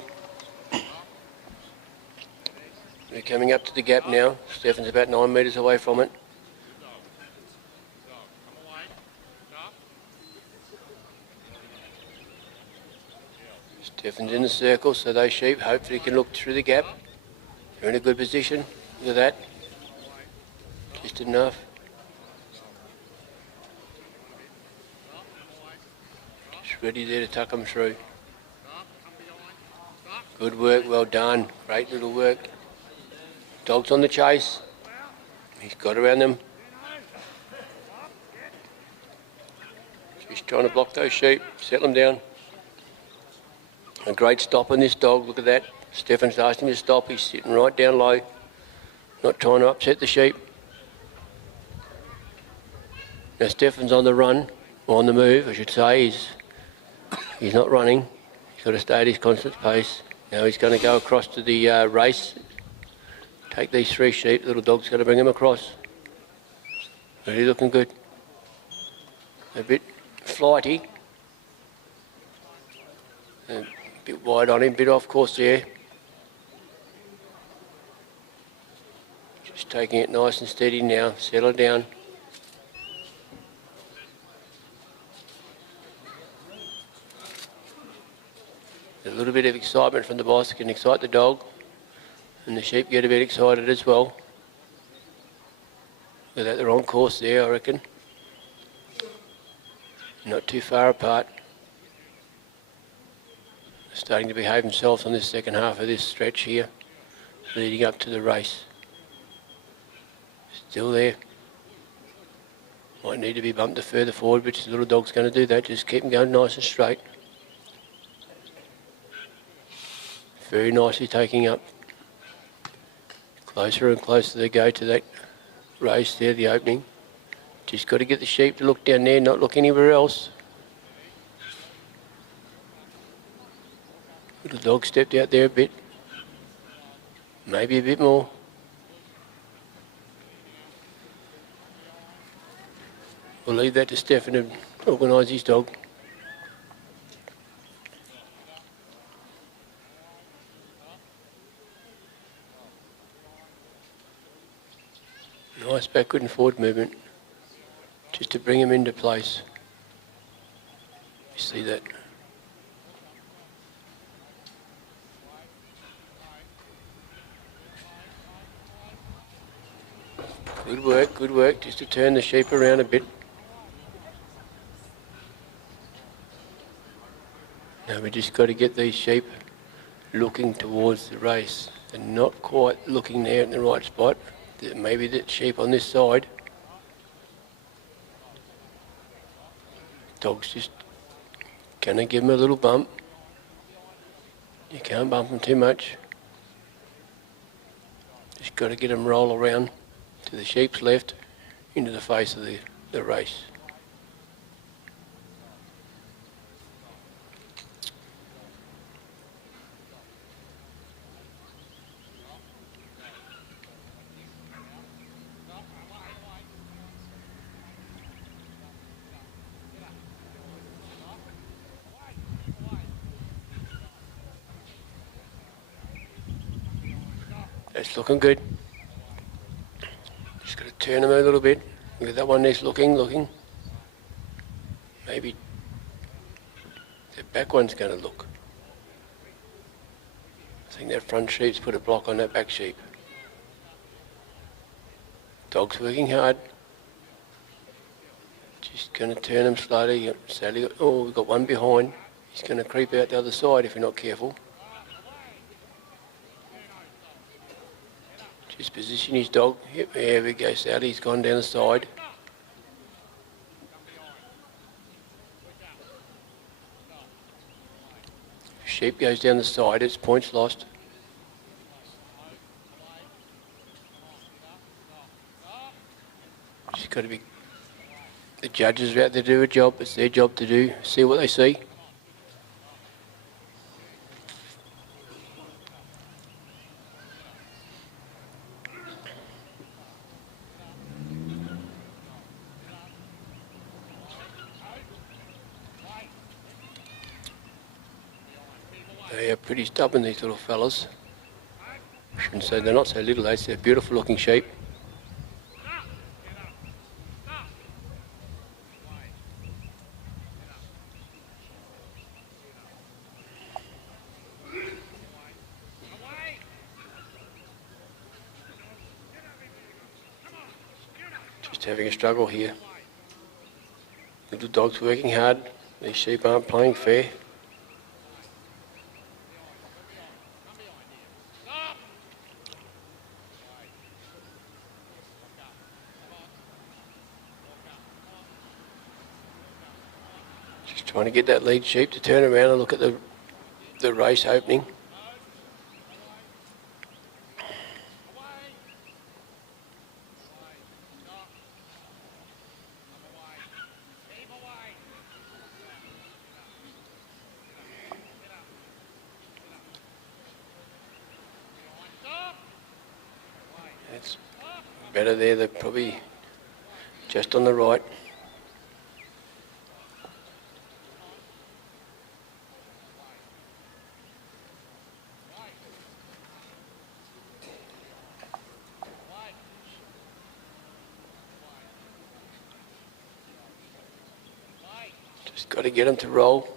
We're coming up to the gap now. Stefan's about 9 metres away from it. Stefan's in the circle, so those sheep hopefully can look through the gap. They're in a good position. Look at that. Just enough. Just ready there to tuck them through. Good work, well done. Great little work. Dog's on the chase. He's got around them. Just trying to block those sheep, settle them down. A great stop on this dog, look at that. Stefan's asked him to stop, he's sitting right down low. Not trying to upset the sheep. Now Stefan's on the run, or on the move I should say. He's not running. He's got to stay at his constant pace. Now he's going to go across to the race. Take these 3 sheep, the little dog's going to bring them across. Really looking good. A bit flighty. A bit wide on him, bit off course there. Just taking it nice and steady now, settle down. A little bit of excitement from the boss can excite the dog, and the sheep get a bit excited as well. Look at that, they're on course there, I reckon. Not too far apart. They're starting to behave themselves on this second half of this stretch here, leading up to the race. Still there. Might need to be bumped further forward, which the little dog's going to do that. Just keep them going nice and straight. Very nicely taking up. Closer and closer they go to that race there, the opening. Just got to get the sheep to look down there, not look anywhere else. Little dog stepped out there a bit. Maybe a bit more. We'll leave that to Stefan to organise his dog. Nice backward and forward movement, just to bring him into place. You see that? Good work, just to turn the sheep around a bit. Now we just got to get these sheep looking towards the race and not quite looking there in the right spot. maybe the sheep on this side. Dog's just gonna give him a little bump. You can't bump him too much. Just got to get him roll around to the sheep's left into the face of the race. That's looking good. Just got to turn him a little bit. Look at that one there's looking. Maybe the back one's going to look. I think that front sheep's put a block on that back sheep. Dog's working hard. Just going to turn him slowly. Oh, we've got one behind. He's going to creep out the other side if you're not careful. Just position his dog. Yep, there we go, Sally. He's gone down the side. If sheep goes down the side, it's points lost. Just got to be... The judges are out there to do a job. It's their job to do. See what they see. They are pretty stubborn, these little fellas. I shouldn't say they're not so little, they're beautiful looking sheep. Just having a struggle here. Little dog's working hard, these sheep aren't playing fair. Trying to get that lead sheep to turn around and look at the race opening. It's better there, they're probably just on the right. Got to get them to roll.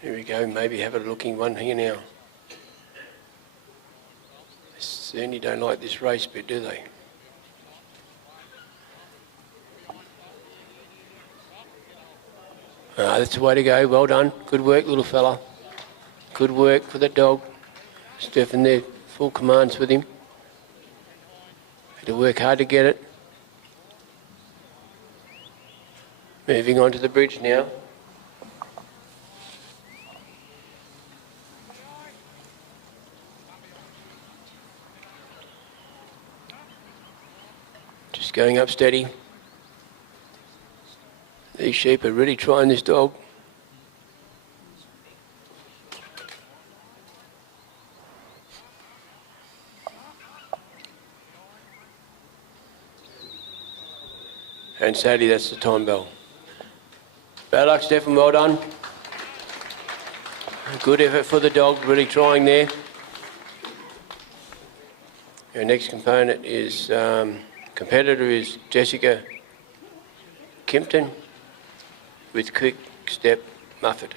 Here we go, maybe have a looking one here now. They certainly don't like this race bit, do they? That's the way to go, well done. Good work, little fella. Good work for that dog. Stefan there, full commands with him. Had to work hard to get it. Moving on to the bridge now. Just going up steady. These sheep are really trying this dog. And sadly, that's the time bell. Bad luck, Stefan, well done. Good effort for the dog, really trying there. Our next component is, competitor is Jessica Kimpton with Qyickstep Muppet.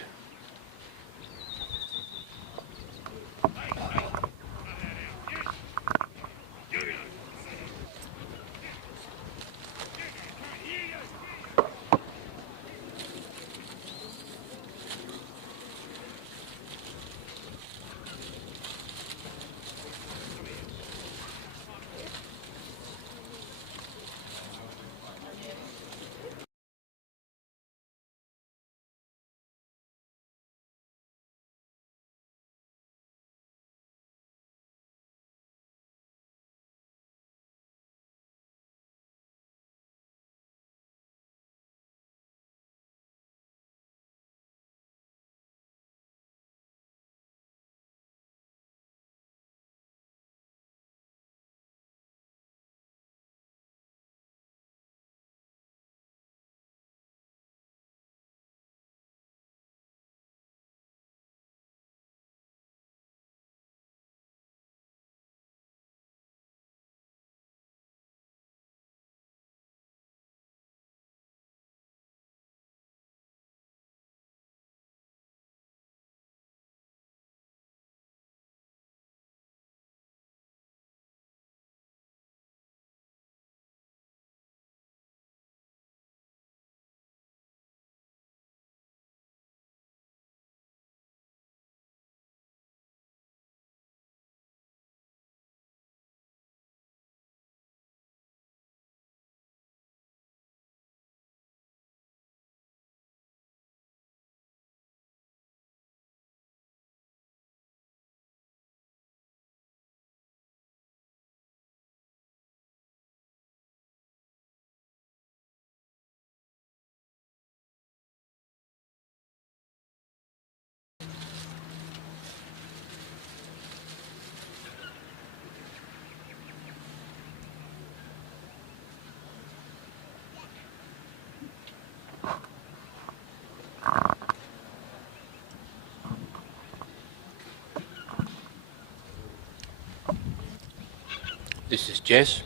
This is Jess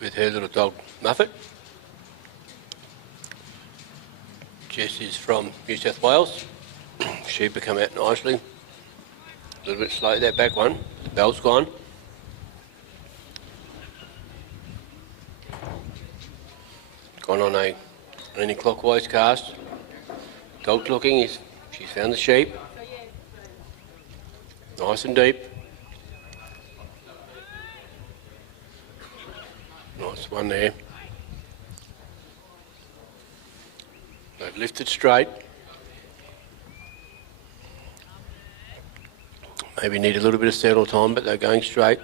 with her little dog Muppet. Jess is from New South Wales. Sheep have come out nicely. A little bit slow, that back one. The bell's gone. Gone on a anti-clockwise cast. Dog's looking, she's found the sheep. Nice and deep. Nice one there. They've lifted straight. Maybe need a little bit of settle time, but they're going straight.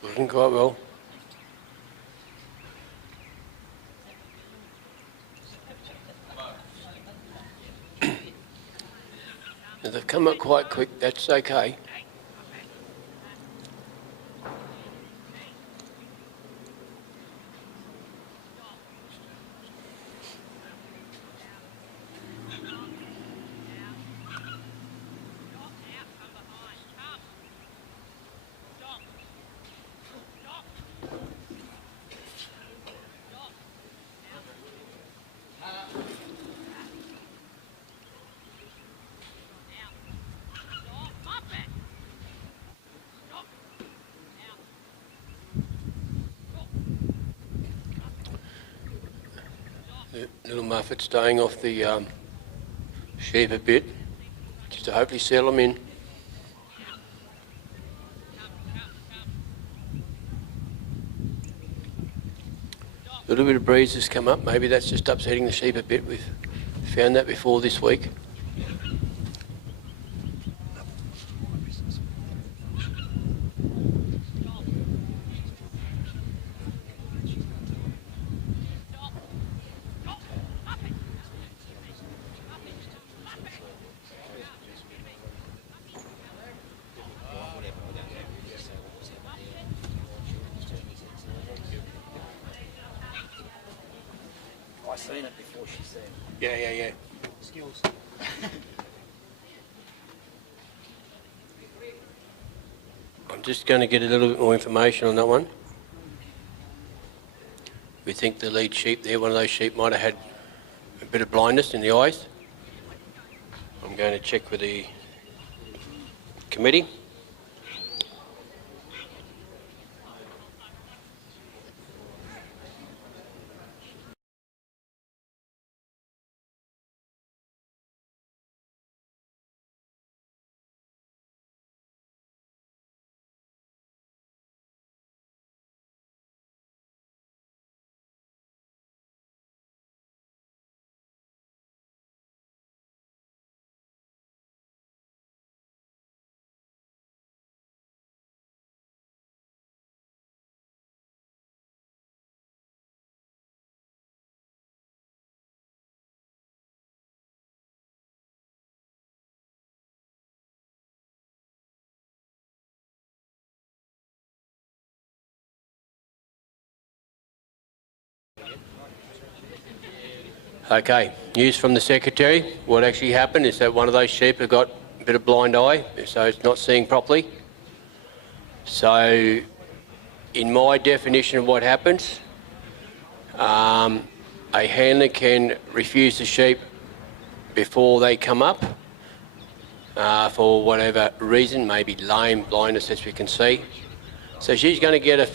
Looking quite well. They've come up quite quick, that's okay. Little Muppet staying off the sheep a bit, just to hopefully settle them in. A little bit of breeze has come up, maybe that's just upsetting the sheep a bit. We've found that before this week. Seen it before she said. Yeah. Skills. I'm just going to get a little bit more information on that one. We think the lead sheep there, one of those sheep might have had a bit of blindness in the eyes. I'm going to check with the committee. Okay, news from the Secretary. What actually happened is that one of those sheep have got a bit of blind eye, so it's not seeing properly. So, in my definition of what happens, a handler can refuse the sheep before they come up for whatever reason, maybe lame, blindness, as we can see. So she's going to get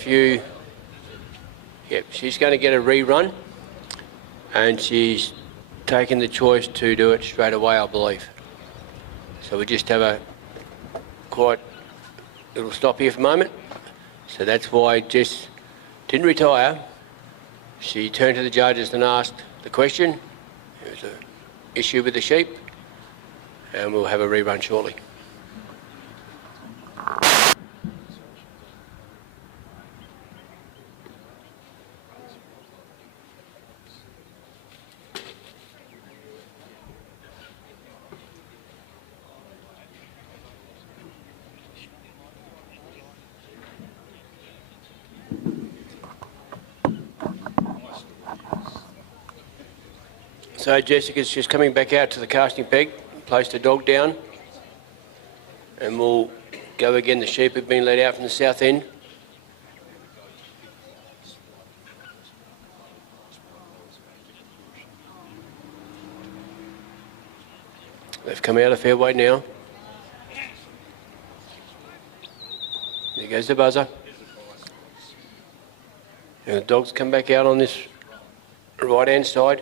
she's going to get a rerun. And she's taken the choice to do it straight away, I believe. So we just have a quite little stop here for a moment. So that's why Jess didn't retire. She turned to the judges and asked the question. There was an issue with the sheep, and we'll have a rerun shortly. So Jessica's just coming back out to the casting peg, placed her dog down, and we'll go again. The sheep have been let out from the south end. They've come out a fair way now. There goes the buzzer. And the dogs come back out on this right-hand side.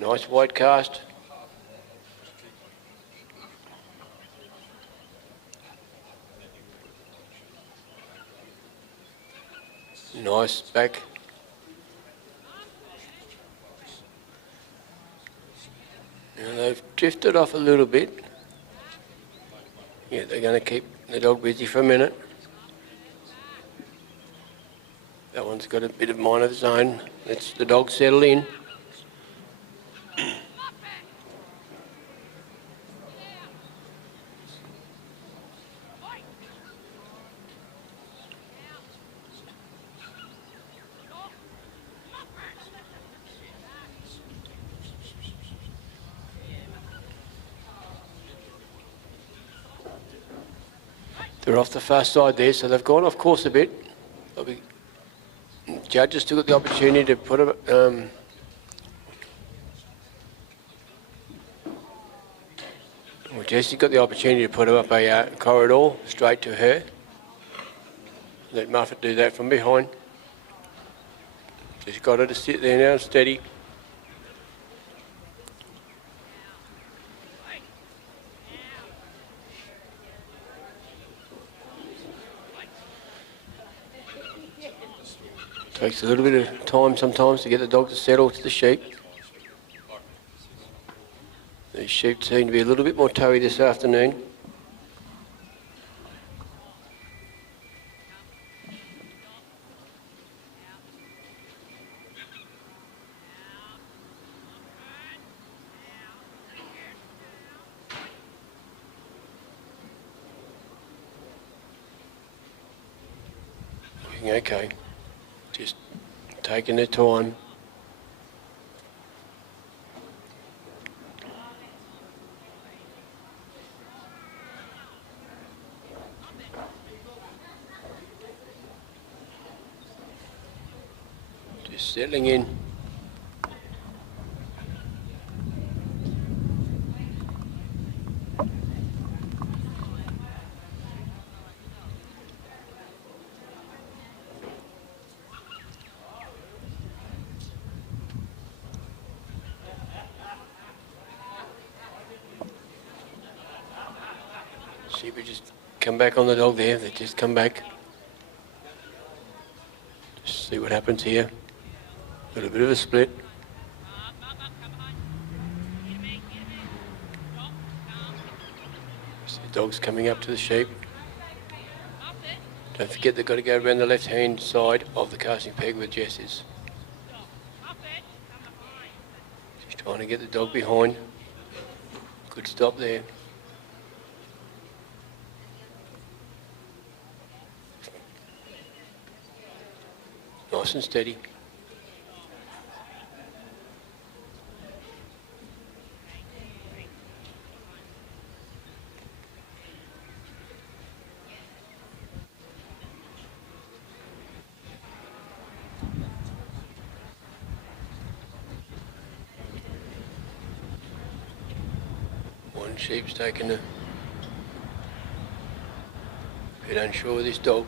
Nice wide cast. Nice back. Now they've drifted off a little bit. Yeah, they're going to keep the dog busy for a minute. That one's got a bit of mind of its own. Let's the dog settle in. They're off the far side there, so they've gone off course a bit. Judges took the opportunity to put a, well, Jessie got the opportunity to put up a corridor straight to her. Let Muppet do that from behind. She's got her to sit there now, steady. Takes a little bit of time sometimes to get the dog to settle to the sheep. These sheep seem to be a little bit more toey this afternoon. Looking okay. Just taking their time. Just settling in. Sheepy just come back on the dog there. They just come back. Just see what happens here. Got a bit of a split. See the dogs coming up to the sheep. Don't forget they've got to go around the left-hand side of the casting peg where Jess is. She's trying to get the dog behind. Good stop there. Nice and steady. One sheep's taken a bit unsure with this dog.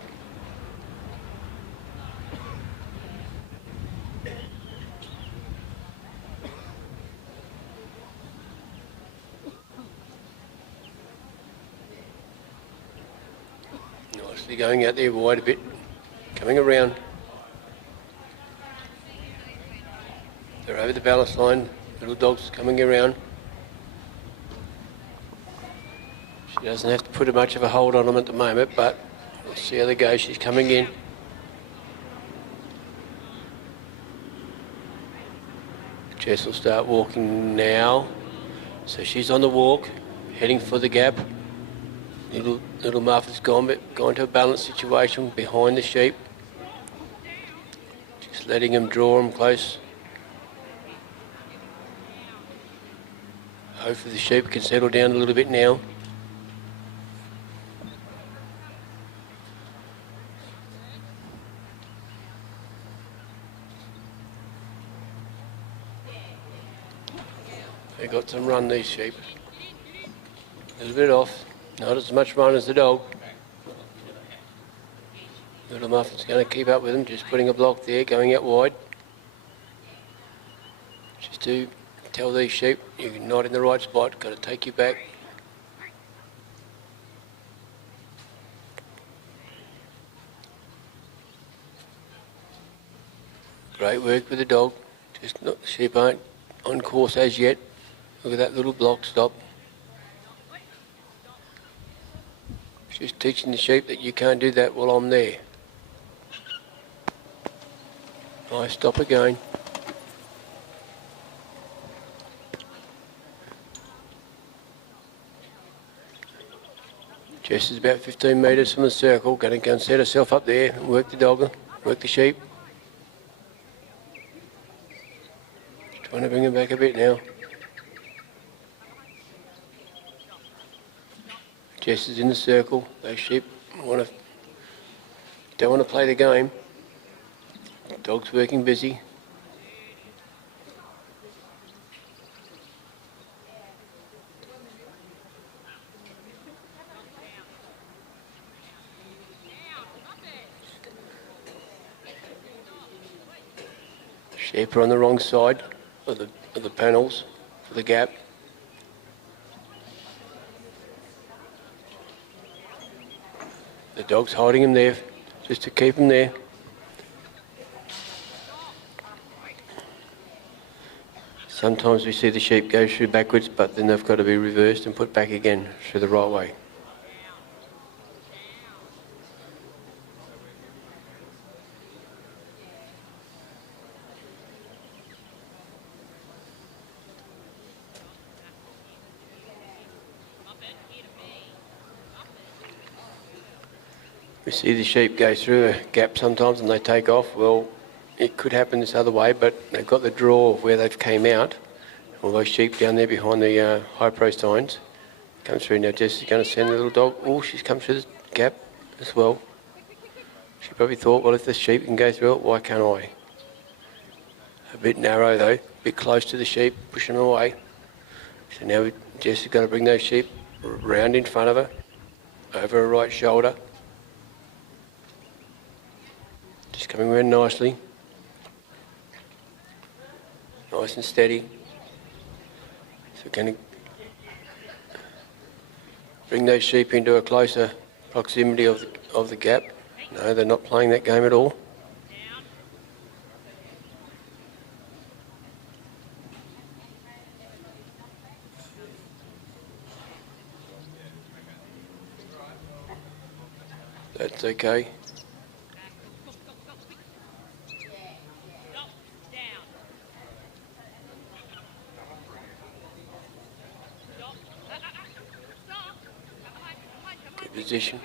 Nicely going out there wide a bit, coming around. They're over the balance line, little dog's coming around. She doesn't have to put much of a hold on them at the moment, but we'll see how they go. She's coming in. Jess will start walking now. So she's on the walk, heading for the gap. Little Muffet's gone to a balanced situation behind the sheep. Just letting him draw him close. Hopefully the sheep can settle down a little bit now. They got some run, these sheep. A little bit off, not as much run as the dog. Little Muffin's going to keep up with him, just putting a block there, going out wide. Just to tell these sheep, you're not in the right spot, got to take you back. Great work with the dog, just not, the sheep aren't on course as yet. Look at that little block stop. Just teaching the sheep that you can't do that while I'm there. Nice stop again. Jess is about 15 metres from the circle, going to go and set herself up there and work the dog, work the sheep. Trying to bring him back a bit now. Jess is in the circle. Those sheep don't want to play the game. Dog's working busy. Sheep are on the wrong side of the panels for the gap. The dog's holding him there just to keep him there. Sometimes we see the sheep go through backwards, but then they've got to be reversed and put back again through the right way. We see the sheep go through a gap sometimes and they take off. Well, it could happen this other way, but they've got the draw of where they've came out. All those sheep down there behind the high pro signs come through. Now Jess is going to send the little dog. Oh, she's come through the gap as well. She probably thought, well, if the sheep can go through it, why can't I? A bit narrow though, a bit close to the sheep, pushing them away. So now Jess is going to bring those sheep round in front of her, over her right shoulder. Just coming around nicely. Nice and steady. So we're going to bring those sheep into a closer proximity of the gap. No, they're not playing that game at all. That's okay. Position.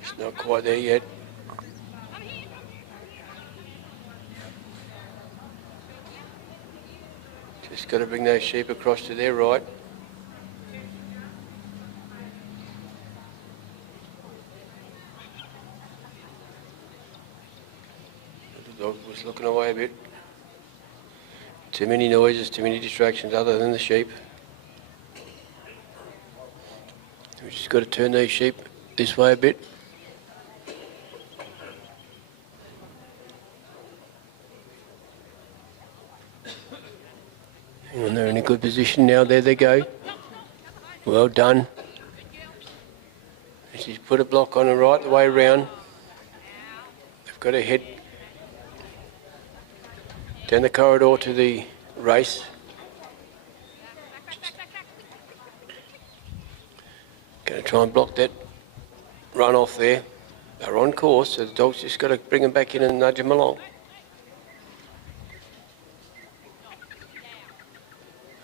It's not quite there yet. Just got to bring those sheep across to their right. The dog was looking away a bit. Too many noises, too many distractions other than the sheep. We've just got to turn these sheep this way a bit. And they're in a good position now. There they go. Well done. She's put a block on her right the way round. They've got to head down the corridor to the race. Going to try and block that run off there. They're on course, so the dog's just got to bring them back in and nudge them along.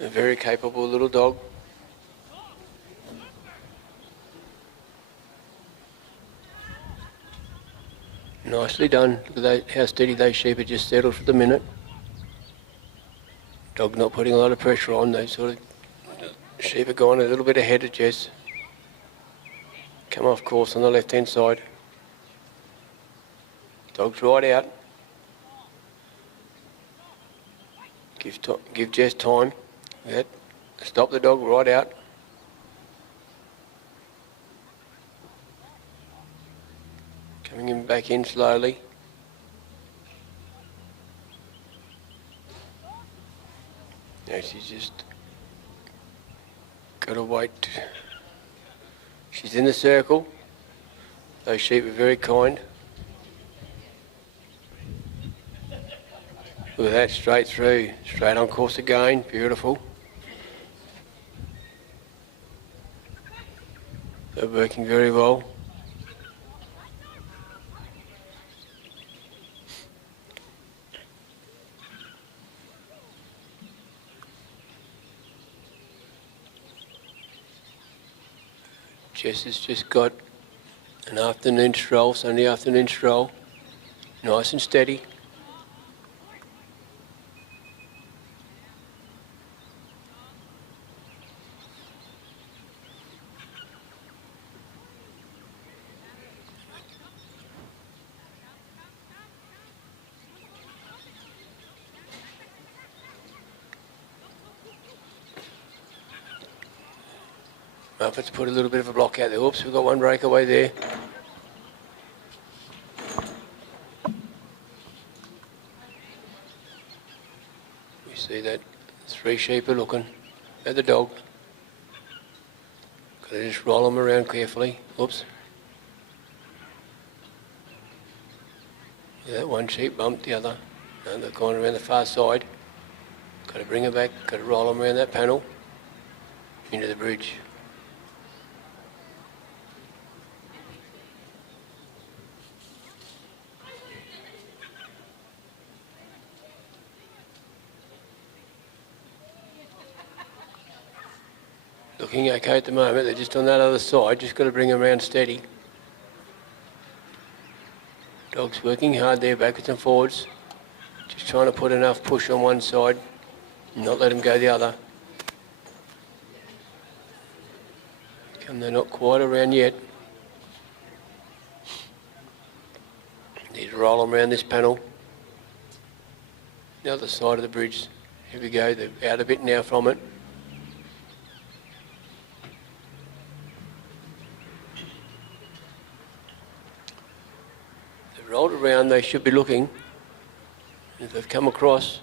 A very capable little dog. Nicely done. Look at that, how steady those sheep are just settled for the minute. Dog not putting a lot of pressure on. They sort of, sheep are going a little bit ahead of Jess. Come off course on the left-hand side. Dog's right out. Give Jess time. Yep. Stop the dog right out. Coming in back in slowly. Now she's just got to wait. She's in the circle. Those sheep are very kind. Look at that, straight through. Straight on course again. Beautiful. They're working very well. Jess has just got an afternoon stroll, Sunday afternoon stroll. Nice and steady. Muppet's put a little bit of a block out there. Oops, we've got one breakaway there. We see that 3 sheep are looking at the dog. Got to just roll them around carefully. Oops. Yeah, that one sheep bumped the other. No, they've gone around the far side. Got to bring her back. Got to roll them around that panel into the bridge. Looking okay at the moment, they're just on that other side, just got to bring them around steady. Dog's working hard there, backwards and forwards. Just trying to put enough push on one side and not let them go the other. They're not quite around yet. Need to roll them around this panel. The other side of the bridge. Here we go, they're out a bit now from it. Rolled around, they should be looking. If they've come across,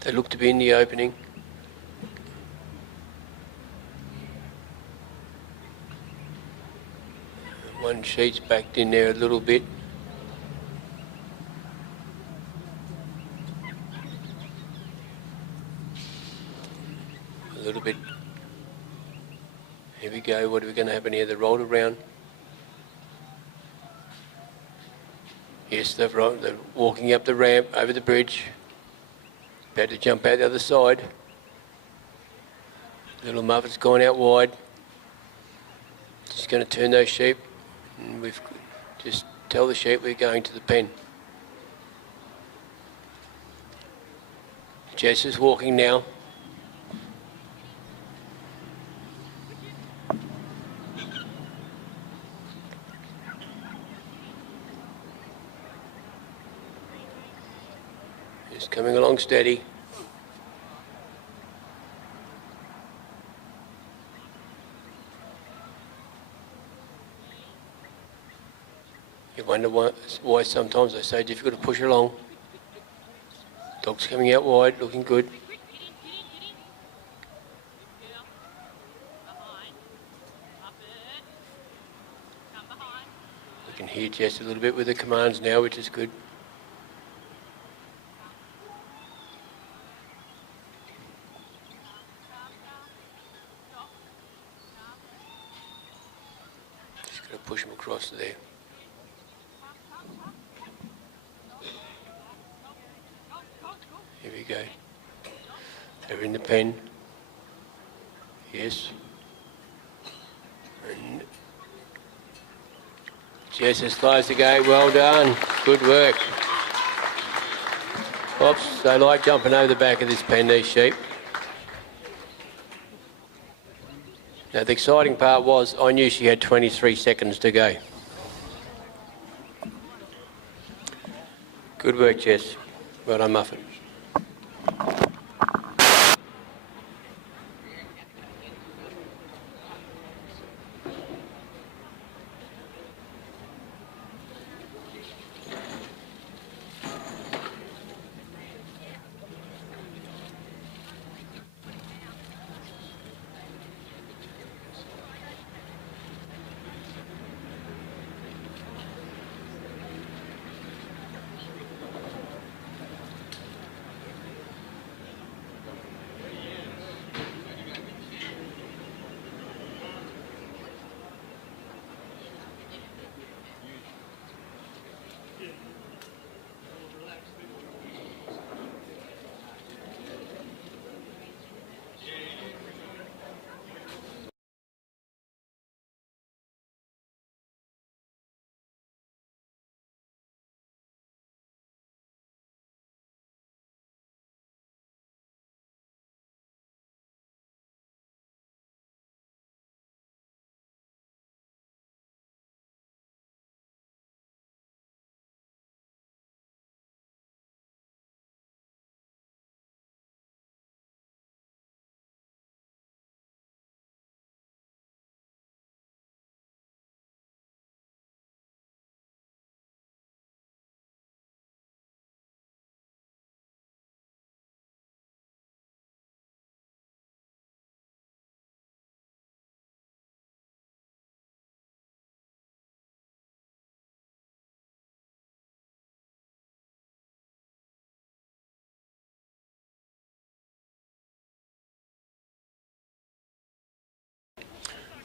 they look to be in the opening. One sheet's backed in there a little bit. A little bit. Here we go, what are we going to happen here? They're rolled around. Yes, they're walking up the ramp, over the bridge. About to jump out the other side. Little Muppet's gone out wide. Just going to turn those sheep. And we've just tell the sheep we're going to the pen. Jess is walking now. Just coming along steady. You wonder why sometimes they say difficult to push along. Dog's coming out wide, looking good. We can hear Jess a little bit with the commands now, which is good. Just got to push him across there. Here we go. They're in the pen. Yes. And Jess has closed the gate, well done, good work. Oops, they like jumping over the back of this pen, these sheep. Now the exciting part was I knew she had 23 seconds to go. Good work, Jess. Well done, Muffet.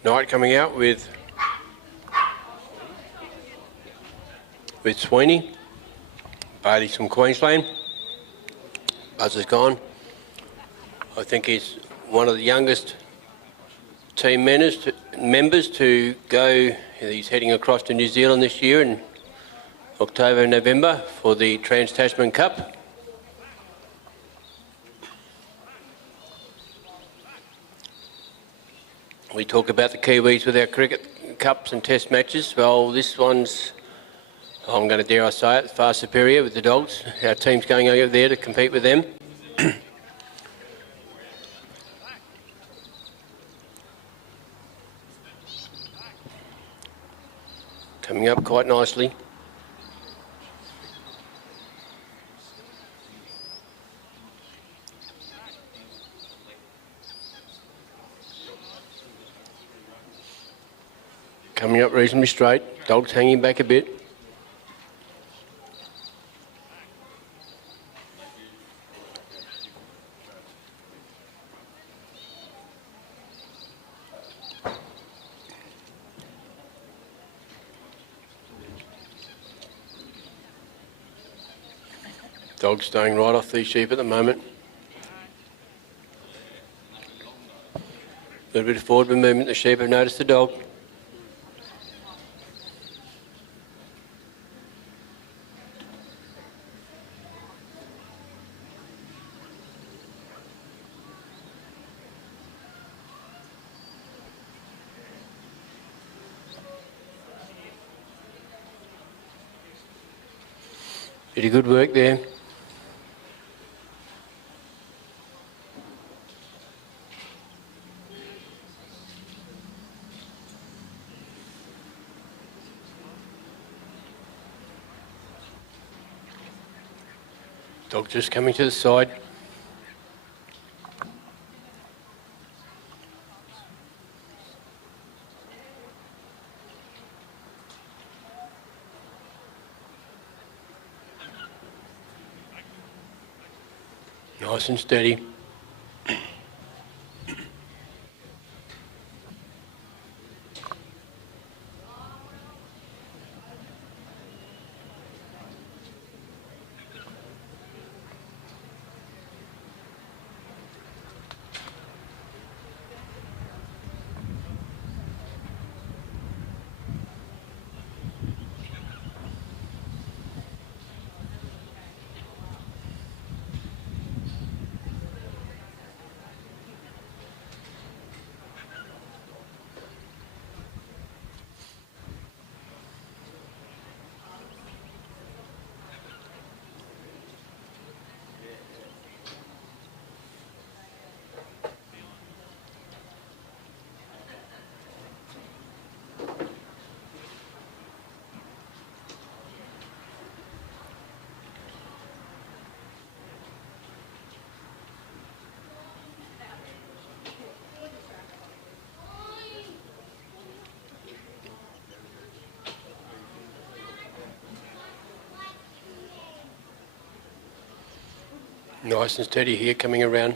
Knight coming out with Sweeney. Bailey's from Queensland. Buzz is gone. I think he's one of the youngest team members to go. He's heading across to New Zealand this year in October and November for the Trans-Tasman Cup. We talk about the Kiwis with our cricket cups and test matches. Well, this one's, I'm going to dare I say it, far superior with the Dogs. Our team's going over there to compete with them. Coming up quite nicely. Coming up reasonably straight. Dogs hanging back a bit. Dogs staying right off these sheep at the moment. A little bit of forward movement. The sheep have noticed the dog. Pretty good work there. Dog just coming to the side. Nice and steady. Nice and steady here, coming around.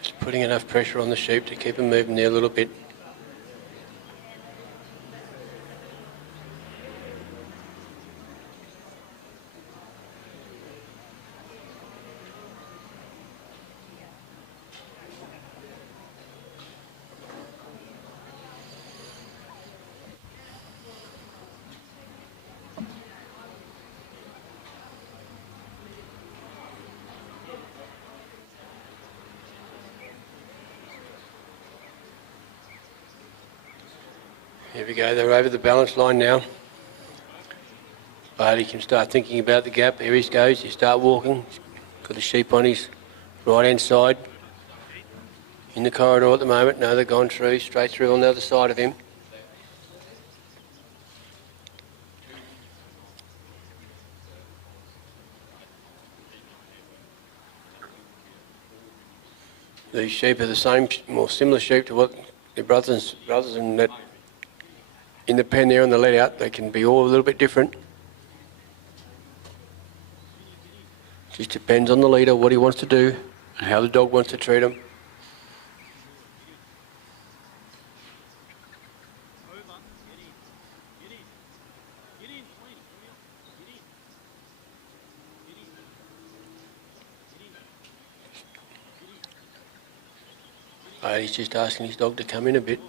Just putting enough pressure on the sheep to keep them moving there a little bit. Here we go, they're over the balance line now. But he can start thinking about the gap. Here he goes, he start walking. He's got the sheep on his right hand side. In the corridor at the moment. No, they're gone through, straight through on the other side of him. These sheep are the same, more similar sheep to what their brothers and that in the pen there on the let out. They can be all a little bit different. Just depends on the leader, what he wants to do, and how the dog wants to treat him. He's just asking his dog to come in a bit.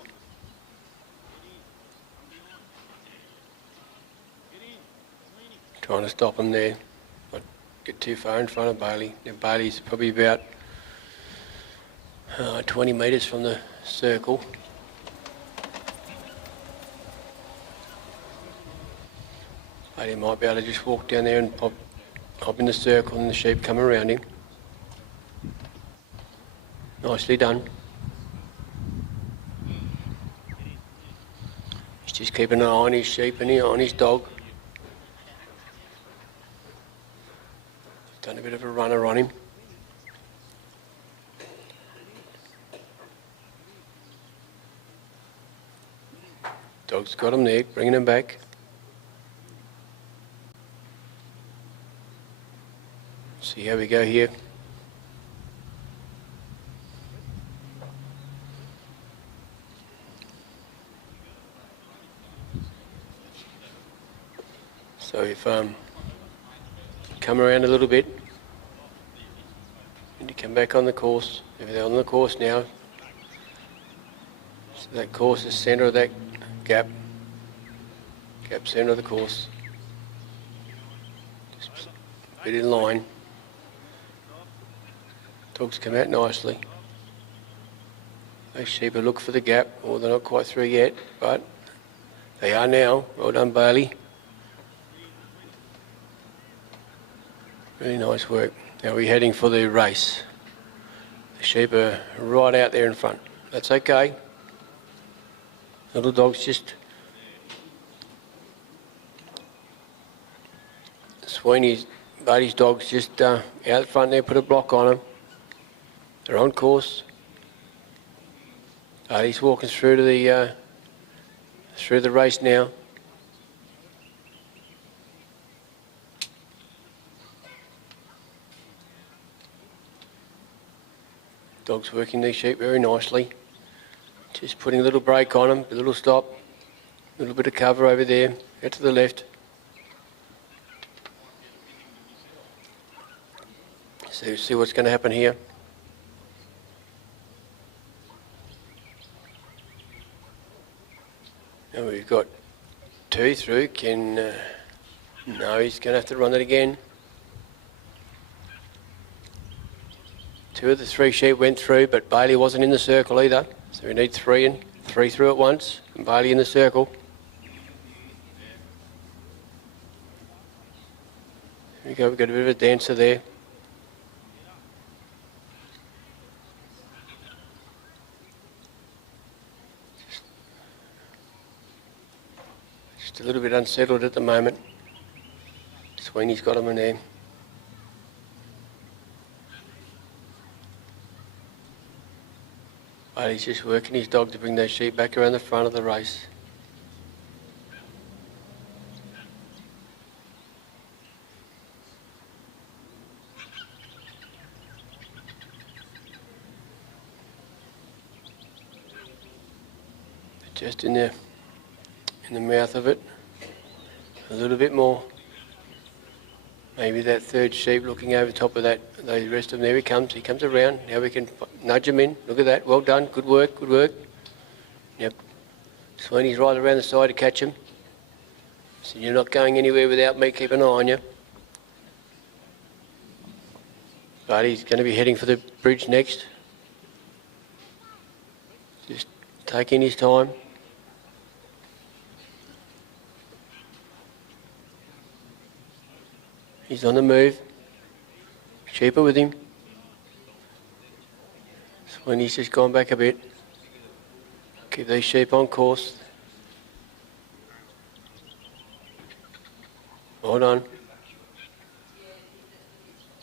Trying to stop him there. Not get too far in front of Bailey. Now Bailey's probably about 20 metres from the circle. Bailey might be able to just walk down there and hop in the circle and the sheep come around him. Nicely done. He's just keeping an eye on his sheep and on his dog. Done a bit of a runner on him. Dog's got him there, bringing him back. See how we go here. So if come around a little bit, and you come back on the course. If they're on the course now, so that course is centre of that gap centre of the course. Just a bit in line. Dogs come out nicely. Those sheep will look for the gap, or they're not quite through yet, but they are now. Well done, Bailey. Really nice work. Now we're heading for the race. The sheep are right out there in front. That's okay. Little dog's just... Sweeney's, Buddy's dog's just out front there, put a block on them. They're on course. He's walking through to the race now. Dog's working these sheep very nicely. Just putting a little brake on them, a little stop, a little bit of cover over there, out to the left. So see what's going to happen here. Now we've got two through. No, he's going to have to run it again. Two of the three sheep went through, but Bailey wasn't in the circle either. So we need three through at once, and Bailey in the circle. There we go, we've got a bit of a dancer there. Just a little bit unsettled at the moment. Sweeney's got him in there. But he's just working his dog to bring those sheep back around the front of the race. Just in the mouth of it, a little bit more. Maybe that third sheep looking over top of that, the rest of them. There he comes around. Now we can nudge him in. Look at that, well done, good work, good work. Yep, Sweeney's right around the side to catch him. So you're not going anywhere without me keeping an eye on you. But he's going to be heading for the bridge next. Just taking his time. He's on the move. Sheep are with him. Sweeney's just gone back a bit. Keep these sheep on course. Well done.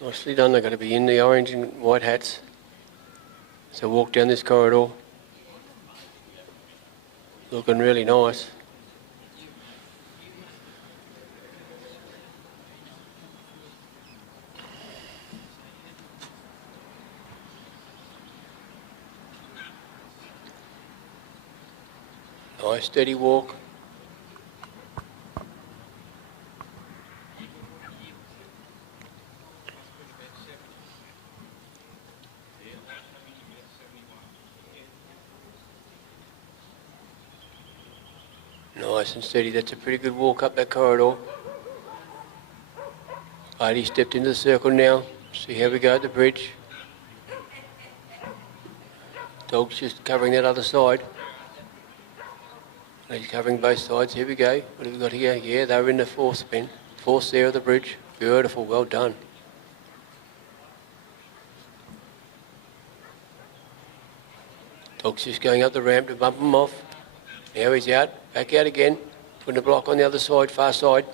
Nicely done. They've got to be in the orange and white hats. So walk down this corridor. Looking really nice. Nice steady walk. Nice and steady. That's a pretty good walk up that corridor. Right, he stepped into the circle now. See how we go at the bridge. Dog's just covering that other side. He's covering both sides. Here we go. What have we got here? Yeah, they were in the fourth spin. Fourth there of the bridge. Beautiful. Well done. Dog's just going up the ramp to bump him off. Now he's out. Back out again. Putting a block on the other side, far side.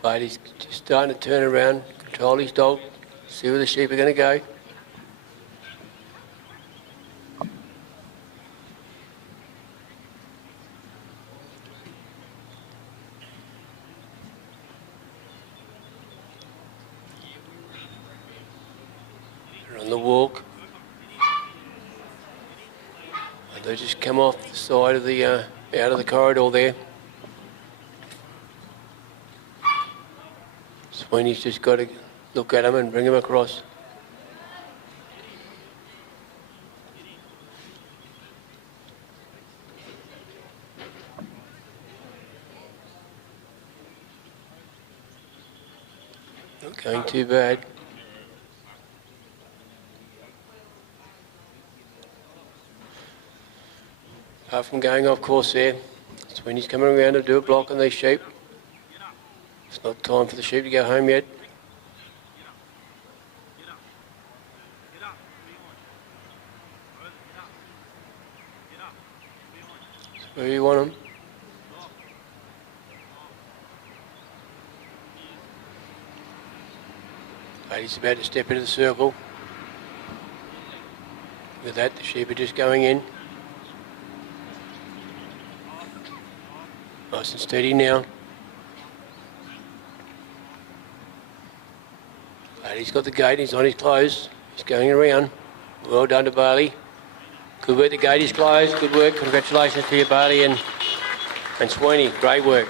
But he's just starting to turn around, control his dog, see where the sheep are going to go. On the walk. And they just come off the side of the out of the corridor there. Sweeney's just got to look at him and bring him across. Not going too bad. Apart from going off course there, Sweeney's coming around to do a block on these sheep. It's not time for the sheep to go home yet. It's where you want them. Lady's about to step into the circle. With that, the sheep are just going in. Nice and steady now. He's got the gate, he's on his clothes. He's going around. Well done to Barley. Good work, the gate is closed. Good work, congratulations to you, Barley and Sweeney. Great work.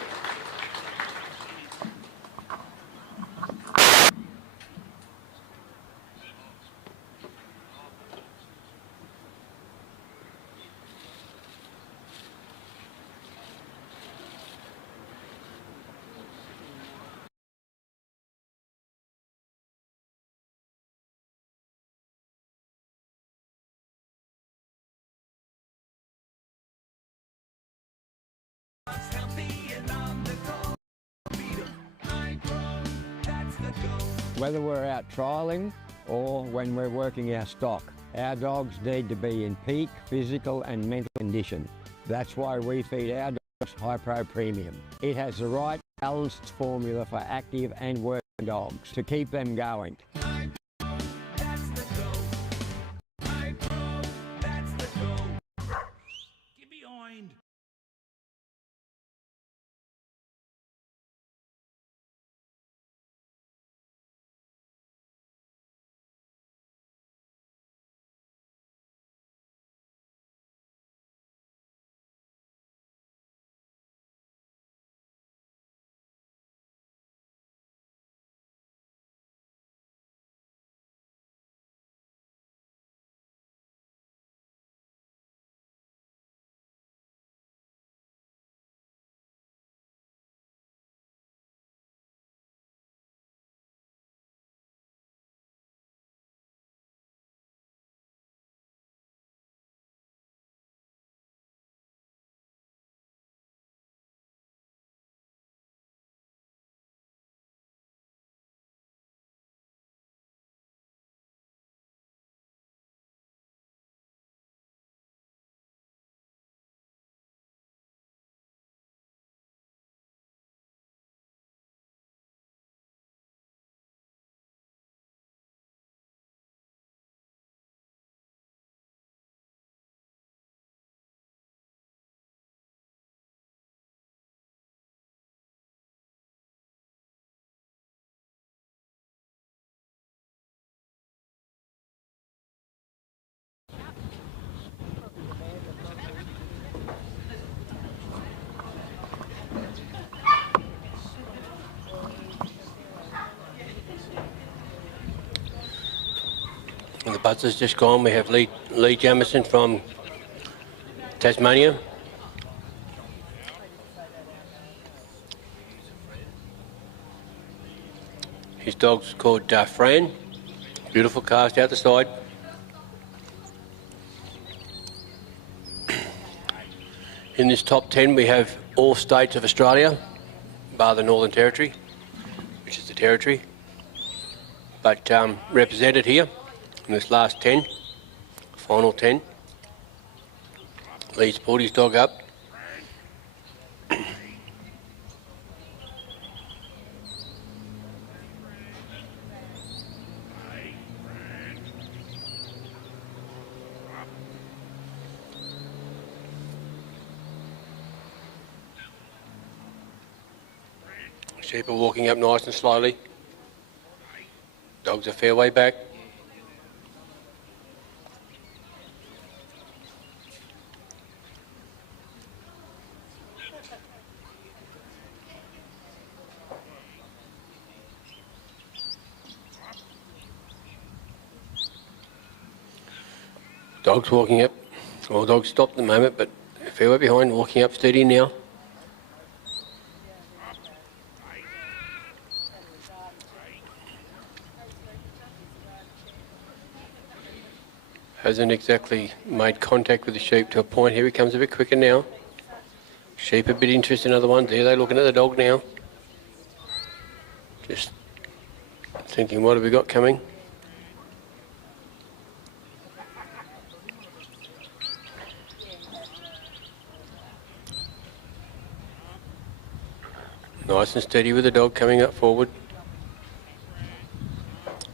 Whether we're out trialling or when we're working our stock, our dogs need to be in peak physical and mental condition. That's why we feed our dogs High Pro Premium. It has the right balanced formula for active and working dogs to keep them going. That's the go. High Pro, that's the go. Get behind. The bus has just gone. We have Lee Jamieson from Tasmania. His dog's called Fran. Beautiful cast out the side. In this top 10 we have all states of Australia, bar the Northern Territory, which is the territory, but represented here in this last 10, final 10. Lee's pulled his dog up. Sheep are walking up nice and slowly. Dog's a fair way back. Dog's walking up. Well, dog's stopped at the moment, but a fair way behind, walking up steady now. Hasn't exactly made contact with the sheep to a point. Here he comes a bit quicker now. Sheep a bit interested in other ones. There they're looking at the dog now. Just thinking, what have we got coming? Nice and steady with the dog coming up forward.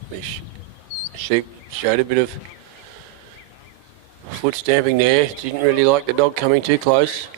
The sheep showed a bit of foot stamping there. Didn't really like the dog coming too close.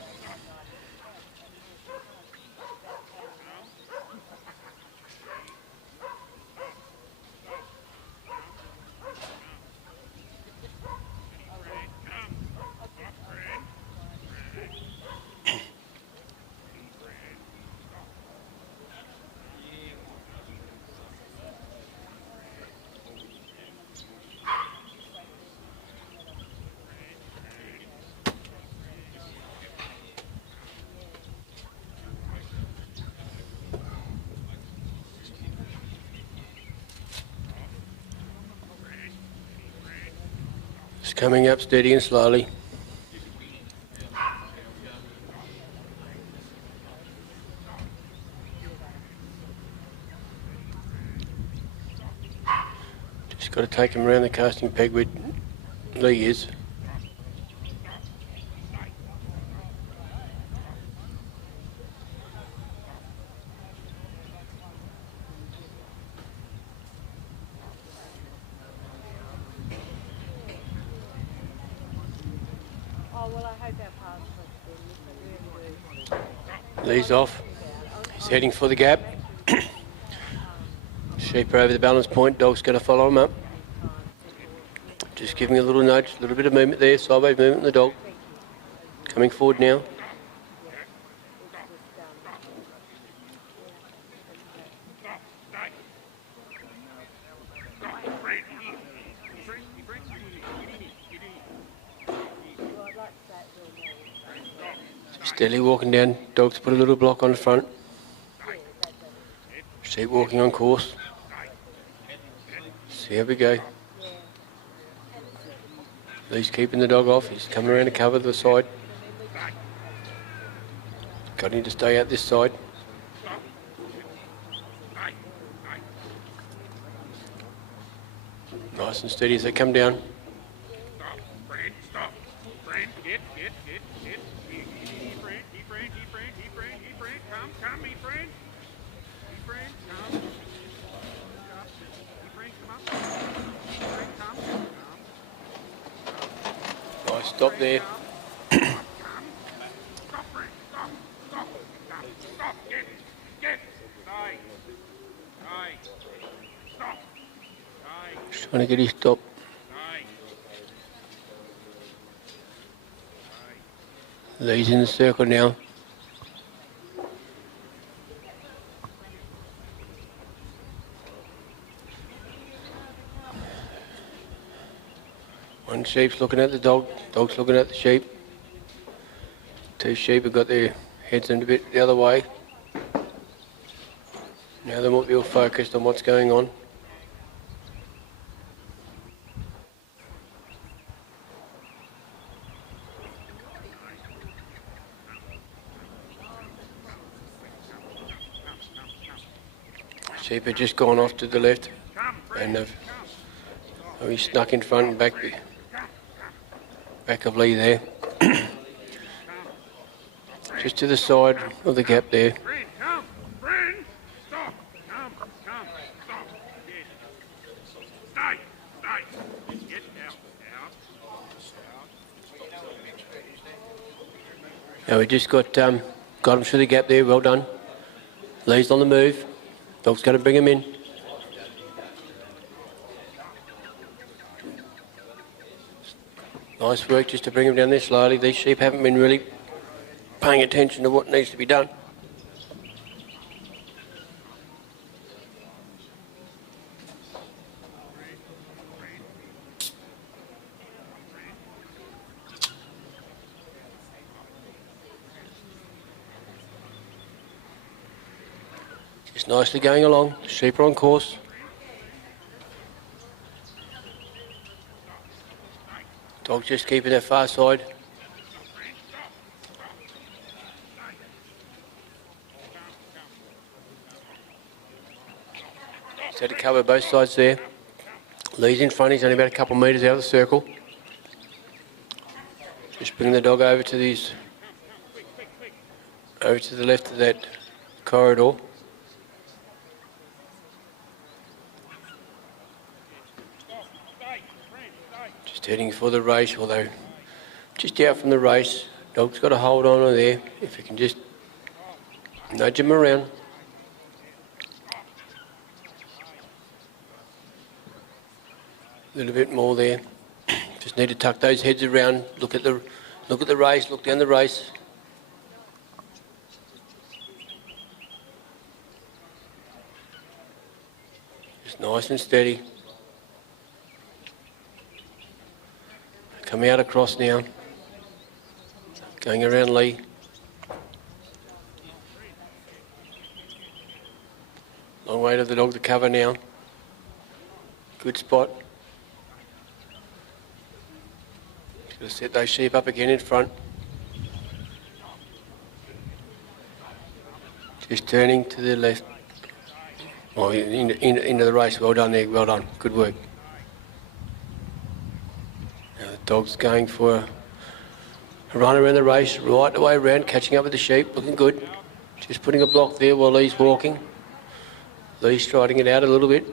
It's coming up steady and slowly. Just got to take him around the casting peg where Lee is. well, I hope our paths cross then. Leads off. He's heading for the gap. Sheep are over the balance point. Dog's going to follow him up. Just giving a little nudge, a little bit of movement there, sideways movement in the dog. Coming forward now. Steadily walking down. Dog's put a little block on the front. Sheep walking on course. See how we go. He's keeping the dog off. He's coming around to cover the side. Got him to stay out this side. Nice and steady as they come down. Nice stop there. Just trying to get his stop. He's in the circle now. One sheep's looking at the dog, dog's looking at the sheep. Two sheep have got their heads in a bit the other way. Now they might be all focused on what's going on. Sheep had just gone off to the left and he snuck in front and back of Lee there. Just to the side of the gap there. Now we just got him through the gap there, well done. Lee's on the move. Dog's going to bring him in. Nice work just to bring him down there slowly. These sheep haven't been really paying attention to what needs to be done. Just nicely going along. Sheep are on course. Dog's just keeping that far side. Just had to cover both sides there. Lee's in front, he's only about a couple of metres out of the circle. Just bring the dog over to the left of that corridor. Heading for the race, although just out from the race. Dog's got a hold on her there. If you can just nudge him around. A little bit more there. Just need to tuck those heads around. Look at the race. Look down the race. Just nice and steady. Coming out across now, going around Lee. Long way to the dog to cover now. Good spot. Just going to set those sheep up again in front. Just turning to the left. Oh, into the race. Well done there, well done. Good work. Dog's going for a run around the race, right the way around, catching up with the sheep, looking good. Just putting a block there while Lee's walking. Lee's striding it out a little bit.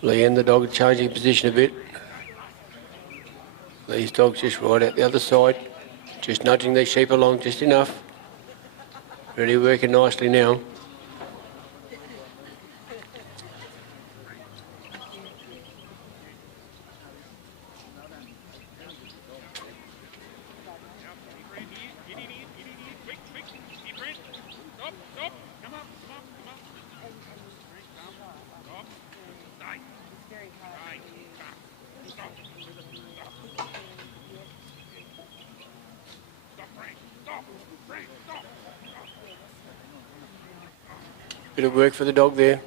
Lee and the dog are changing position a bit. Lee's dog's just right out the other side, just nudging these sheep along just enough. Really working nicely now. Bit of work for the dog there.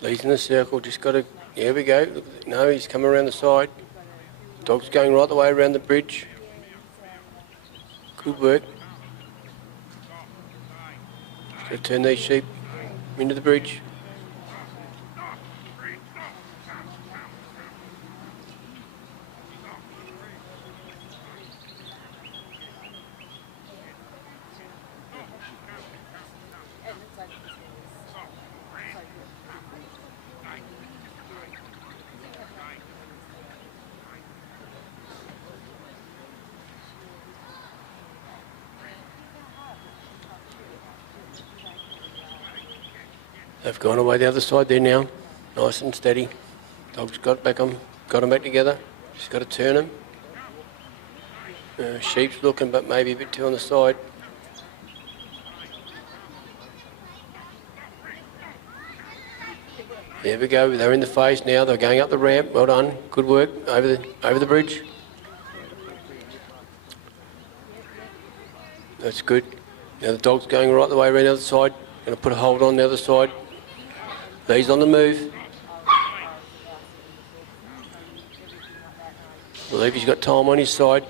Lee's in the circle, just got to, here we go. No, he's coming around the side. Dog's going right the way around the bridge. Good work. Just got to turn these sheep into the bridge. They've gone away the other side there now, nice and steady. Dog's got them back together. Just got to turn them. Sheep's looking, but maybe a bit too on the side. There we go. They're in the face now. They're going up the ramp. Well done. Good work over the bridge. That's good. Now the dog's going right the way around the other side. Going to put a hold on the other side. He's on the move. I believe he's got time on his side.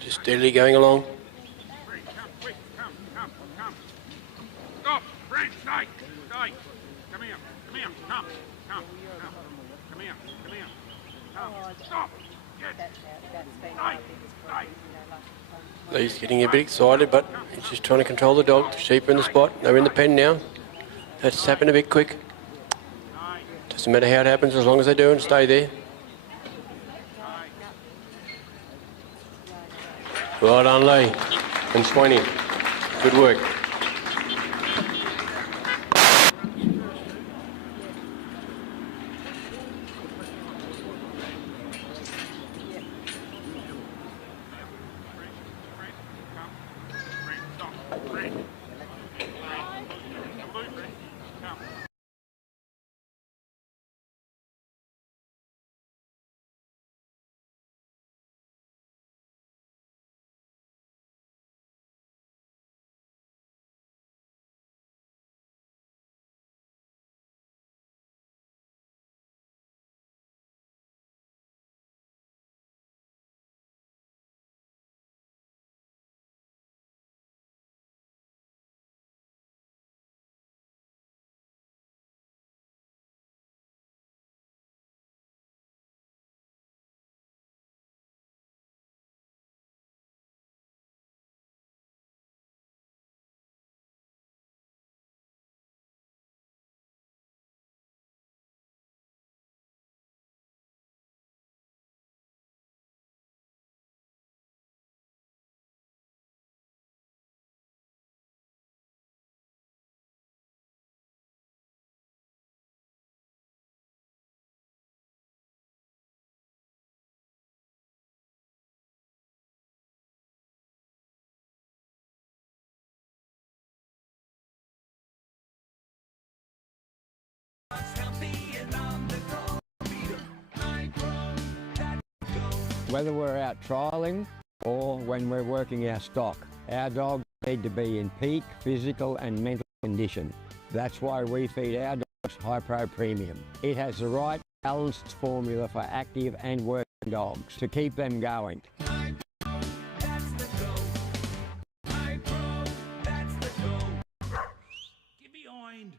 Just steadily going along. Stop! Fran, stay! Stay! Come here! Come here! Come! Come! Come here! Come here! Come! Stop! Lee's getting a bit excited, but he's just trying to control the dog. The sheep are in the spot. They're in the pen now. That's happened a bit quick. Doesn't matter how it happens as long as they do and stay there. Well done, Lee and Sweeney. Good work. Whether we're out trialling or when we're working our stock, our dogs need to be in peak physical and mental condition. That's why we feed our dogs Hypro Premium. It has the right balanced formula for active and working dogs to keep them going. That's the go. High Pro, that's the go. Get behind.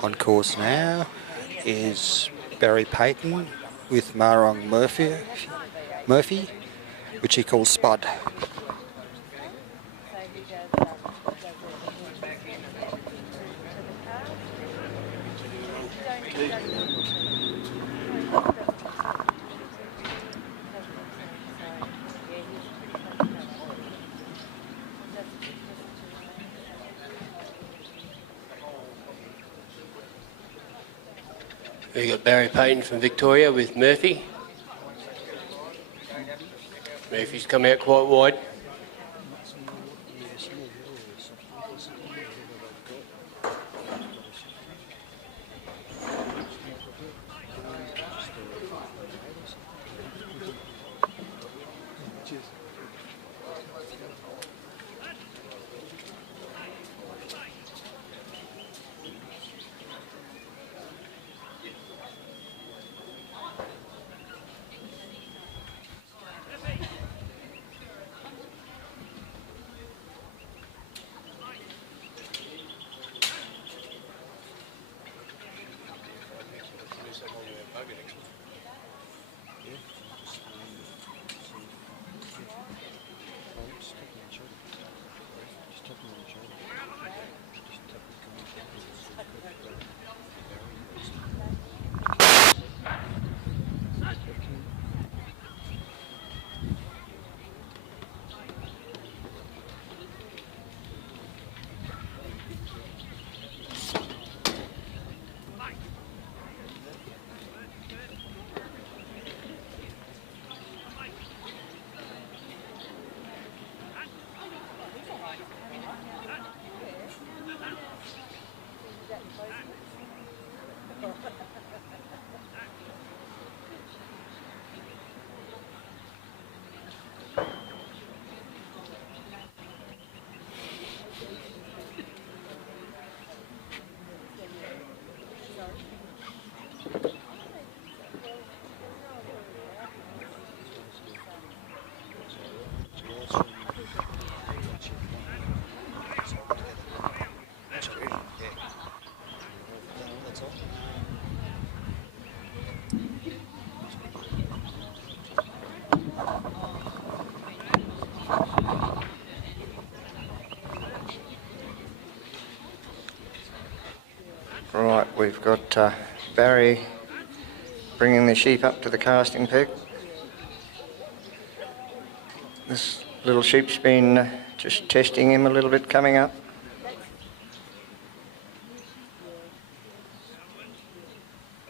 On course now is Barry Paton with Marong Murphy, which he calls Spud. We've got Barry Paton from Victoria with Murphy. Murphy's come out quite wide. Right, we've got Barry bringing the sheep up to the casting peg. This little sheep's been just testing him a little bit coming up.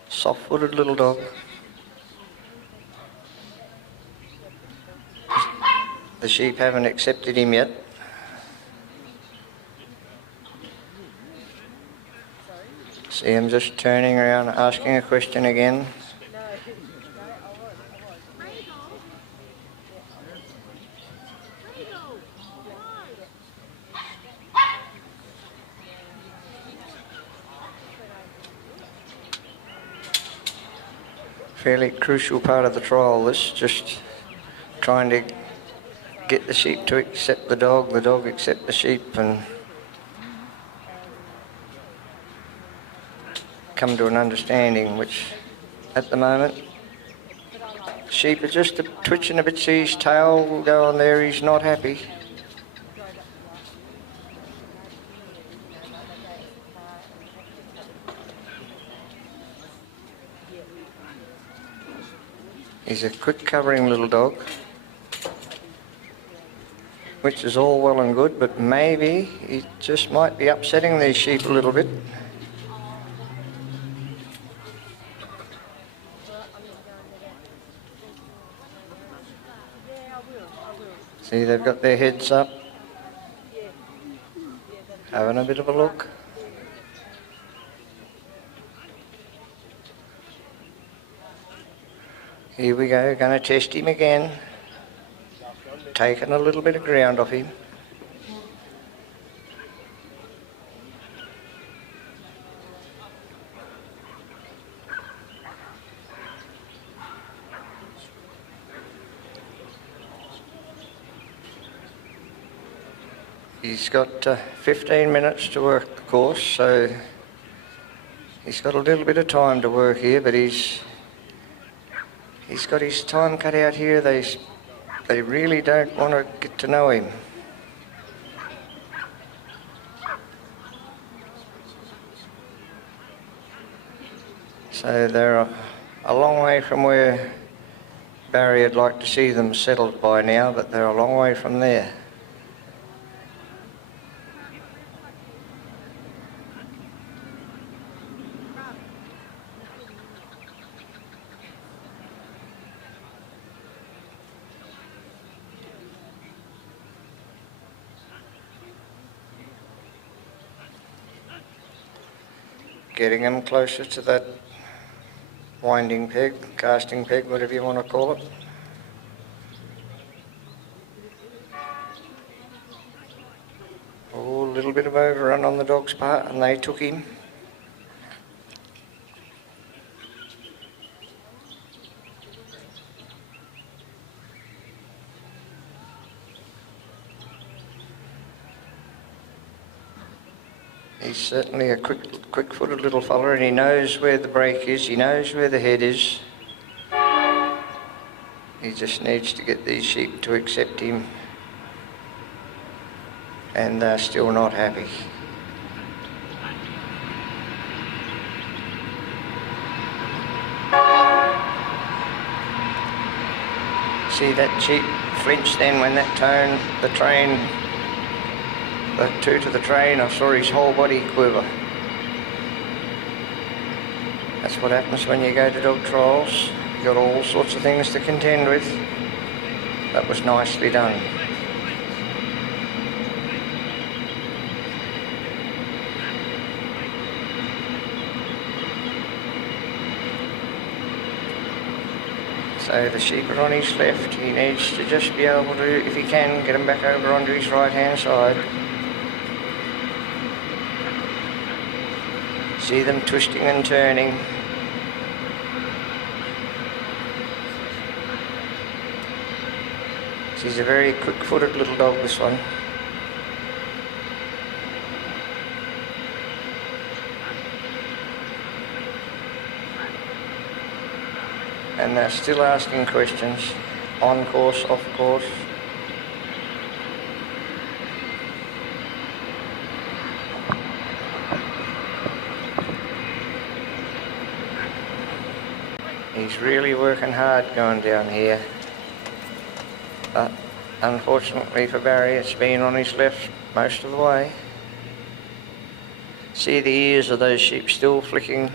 Soft-footed little dog. The sheep haven't accepted him yet. See him just turning around, asking a question again. Fairly crucial part of the trial, this, just trying to get the sheep to accept the dog accept the sheep, and come to an understanding, which at the moment sheep are just twitching a bit, see his tail will go on there, he's not happy. He's a quick covering little dog. which is all well and good, but maybe he just might be upsetting these sheep a little bit. See, they've got their heads up, having a bit of a look. Here we go, going to test him again. Taking a little bit of ground off him. He's got 15 minutes to work the course, so he's got a little bit of time to work here, but he's got his time cut out here. They really don't want to get to know him. So they're a long way from where Barry would like to see them settled by now, but they're a long way from there. Getting them closer to that winding peg, casting peg, whatever you want to call it. Oh, a little bit of overrun on the dog's part, and they took him. He's certainly a quick-footed little fella, and he knows where the break is, he knows where the head is. He just needs to get these sheep to accept him, and they're still not happy. See that sheep flinch then when that the toot of the train, I saw his whole body quiver. That's what happens when you go to dog trials. You've got all sorts of things to contend with. That was nicely done. So the sheep are on his left. He needs to just be able to, if he can, get him back over onto his right-hand side. See them twisting and turning. He's a very quick-footed little dog, this one. And they're still asking questions. On course, off course. He's really working hard going down here, but unfortunately for Barry, it's been on his left most of the way. See the ears of those sheep still flicking.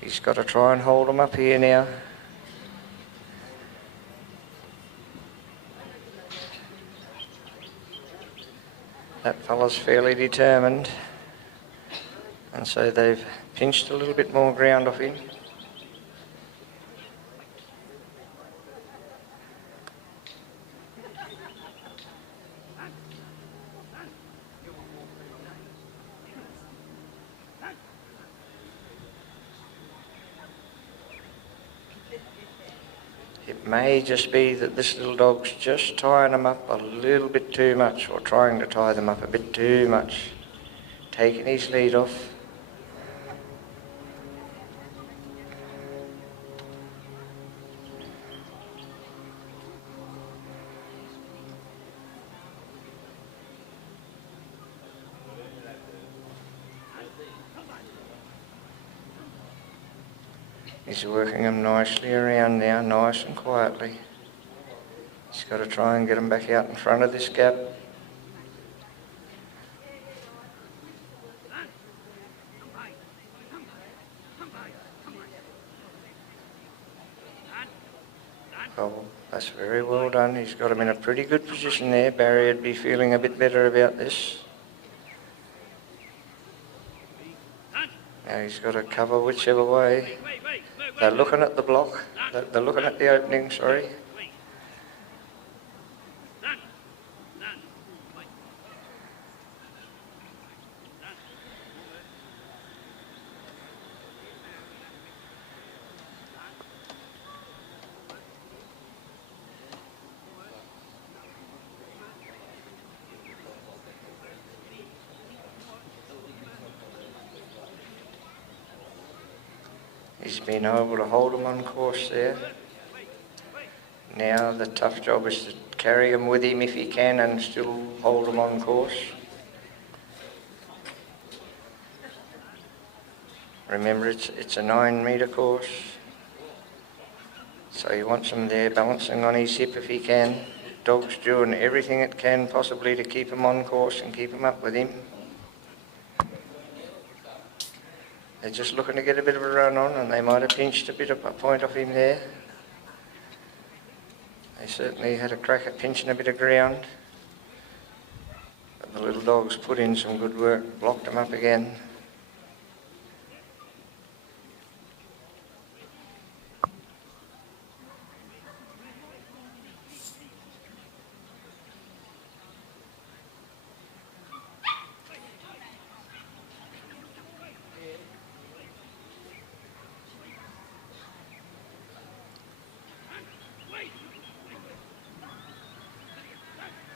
He's got to try and hold them up here now. That fella's fairly determined, and so they've pinched a little bit more ground off him. It may just be that this little dog's just tying them up a little bit too much, or trying to tie them up a bit too much, taking his lead off. He's working them nicely around now, nice and quietly. He's got to try and get them back out in front of this gap. Oh, that's very well done. He's got him in a pretty good position there. Barry would be feeling a bit better about this. Now he's got to cover whichever way. They're looking at the block. They're looking at the opening, sorry. He's been able to hold him on course there. Now the tough job is to carry him with him if he can and still hold him on course. Remember, it's a 9-metre course, so he wants him there balancing on his hip if he can. Dog's doing everything it can possibly to keep him on course and keep him up with him. They're just looking to get a bit of a run on, and they might have pinched a bit of a point off him there. They certainly had a crack at pinching a bit of ground. But the little dogs put in some good work, blocked him up again.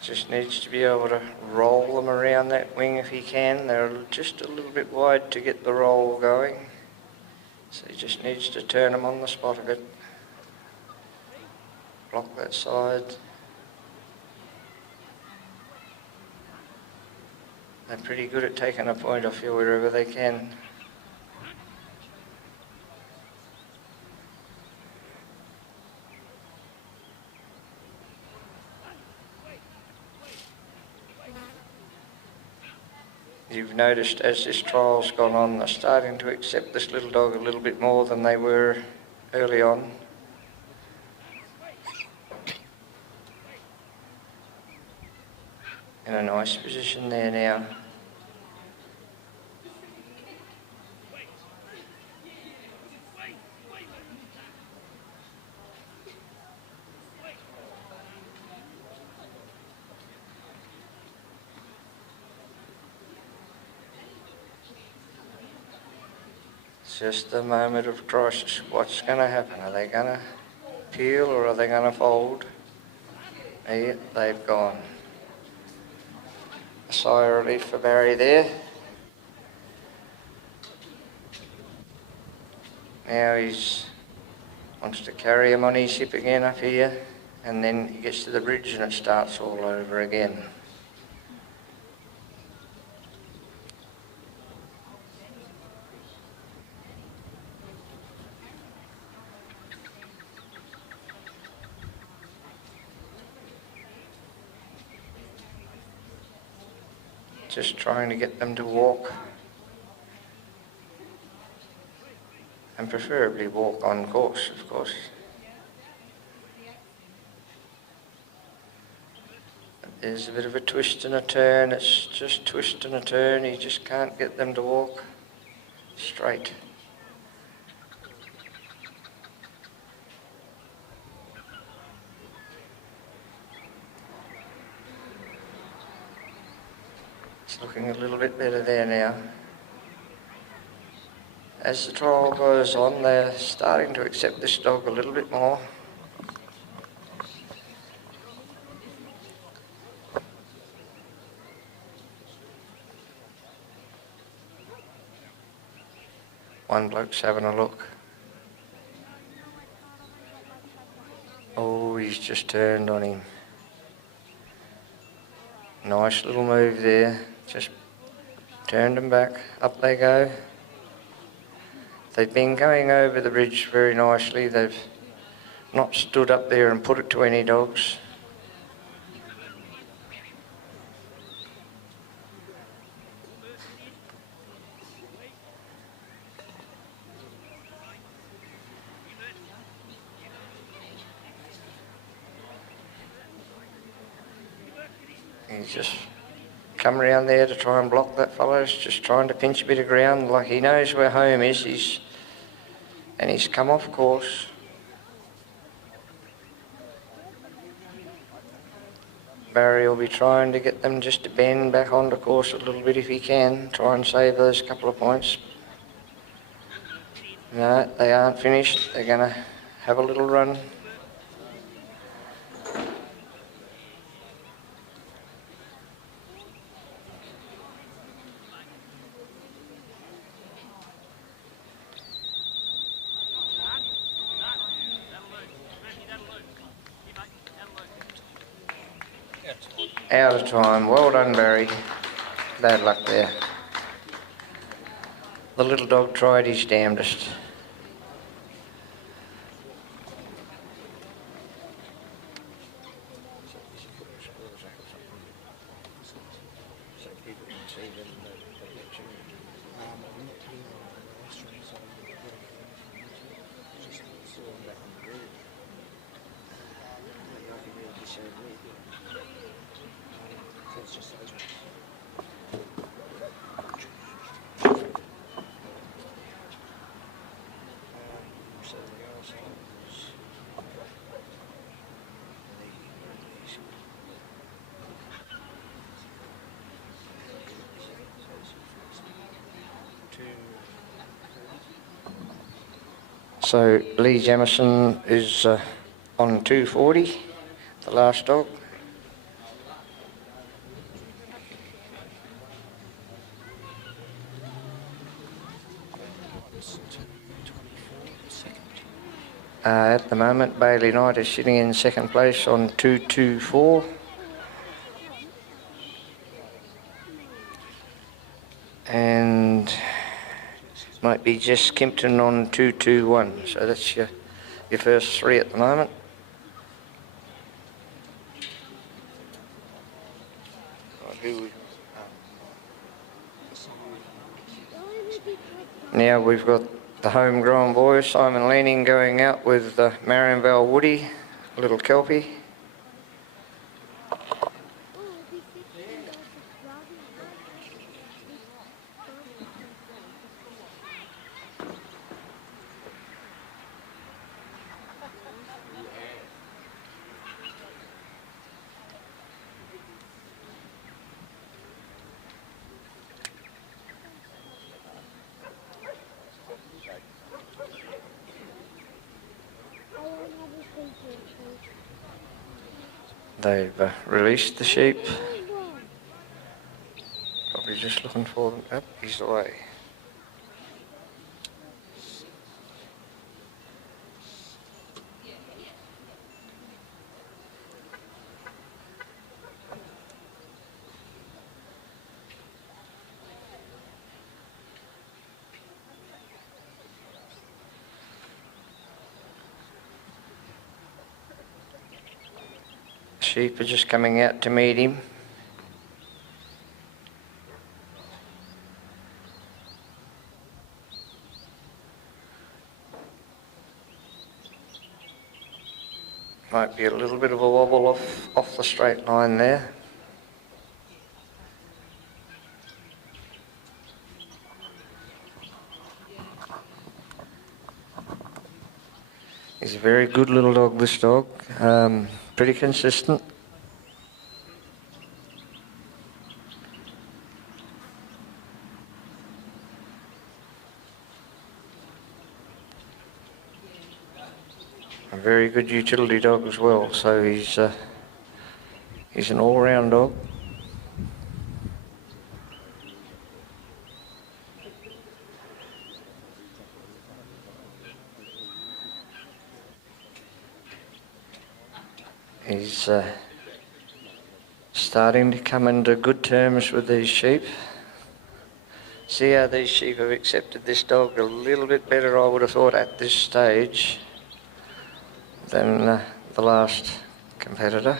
Just needs to be able to roll them around that wing if he can. They're just a little bit wide to get the roll going. So he just needs to turn them on the spot a bit. Block that side. They're pretty good at taking a point off you wherever they can. You've noticed as this trial's gone on, they're starting to accept this little dog a little bit more than they were early on. In a nice position there now. Just a moment of crisis. What's going to happen? Are they going to peel or are they going to fold? They've gone. A sigh of relief for Barry there. Now he wants to carry him on his hip again up here, and then he gets to the bridge and it starts all over again. Just trying to get them to walk, and preferably walk on course, of course. But there's a bit of a twist and a turn. It's just twist and a turn. You just can't get them to walk straight. Looking a little bit better there now. As the trial goes on, they're starting to accept this dog a little bit more. One bloke's having a look. Oh, he's just turned on him. Nice little move there. Just turned them back. Up they go. They've been going over the bridge very nicely. They've not stood up there and put it to any dogs. He's just come around there to try and block that fellow. He's just trying to pinch a bit of ground, like he knows where home is. And he's come off course. Barry will be trying to get them just to bend back onto course a little bit if he can, try and save those couple of points. No, they aren't finished. They're going to have a little run. Out of time. Well done, Barry. Bad luck there. The little dog tried his damnedest. So Lee Jamieson is on 240, the last dog. At the moment, Bailey Knight is sitting in second place on 224. And might be just Kimpton on 221. So that's your first three at the moment. Now we've got the homegrown boy, Simon Leaning, going out with Marion Woody, a little Kelpie. They've released the sheep. Probably just looking for them. Up, he's away. Sheep are just coming out to meet him. Might be a little bit of a wobble off the straight line there. He's a very good little dog, this dog. Pretty consistent. A very good utility dog as well, so he's an all-round dog. He's starting to come into good terms with these sheep. See how these sheep have accepted this dog a little bit better, I would have thought, at this stage than the last competitor.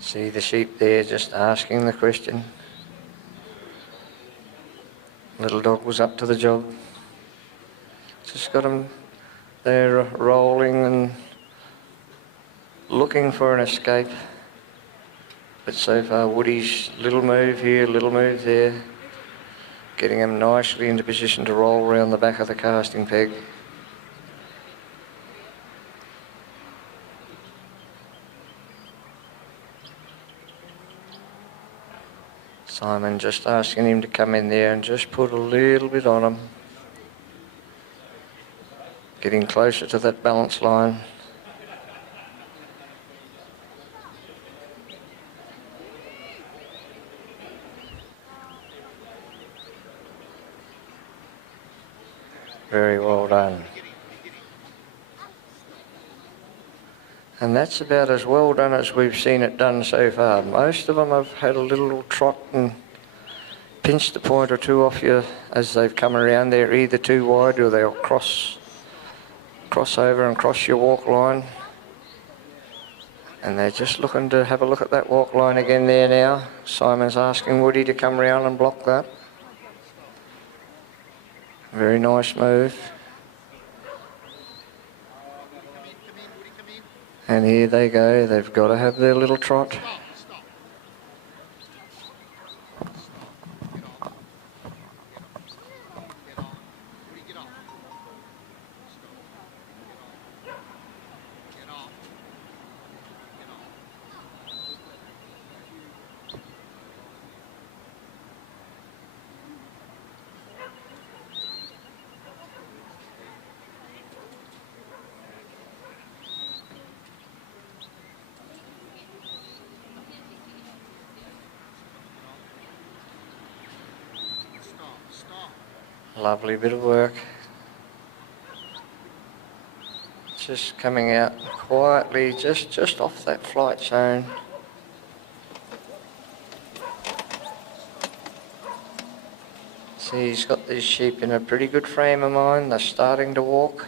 See the sheep there just asking the question. Little dog was up to the job. Just got him there rolling and looking for an escape. But so far Woody's little move here, little move there, getting him nicely into position to roll around the back of the casting peg. Simon just asking him to come in there and just put a little bit on him. Getting closer to that balance line. Very well done. And that's about as well done as we've seen it done so far. Most of them have had a little trot and pinched a point or two off you as they've come around. They're either too wide or they'll cross over and cross your walk line. And they're just looking to have a look at that walk line again there now. Simon's asking Woody to come round and block that. Very nice move. And here they go, they've got to have their little trot. Lovely bit of work. Just coming out quietly, just off that flight zone. See, he's got these sheep in a pretty good frame of mind. They're starting to walk.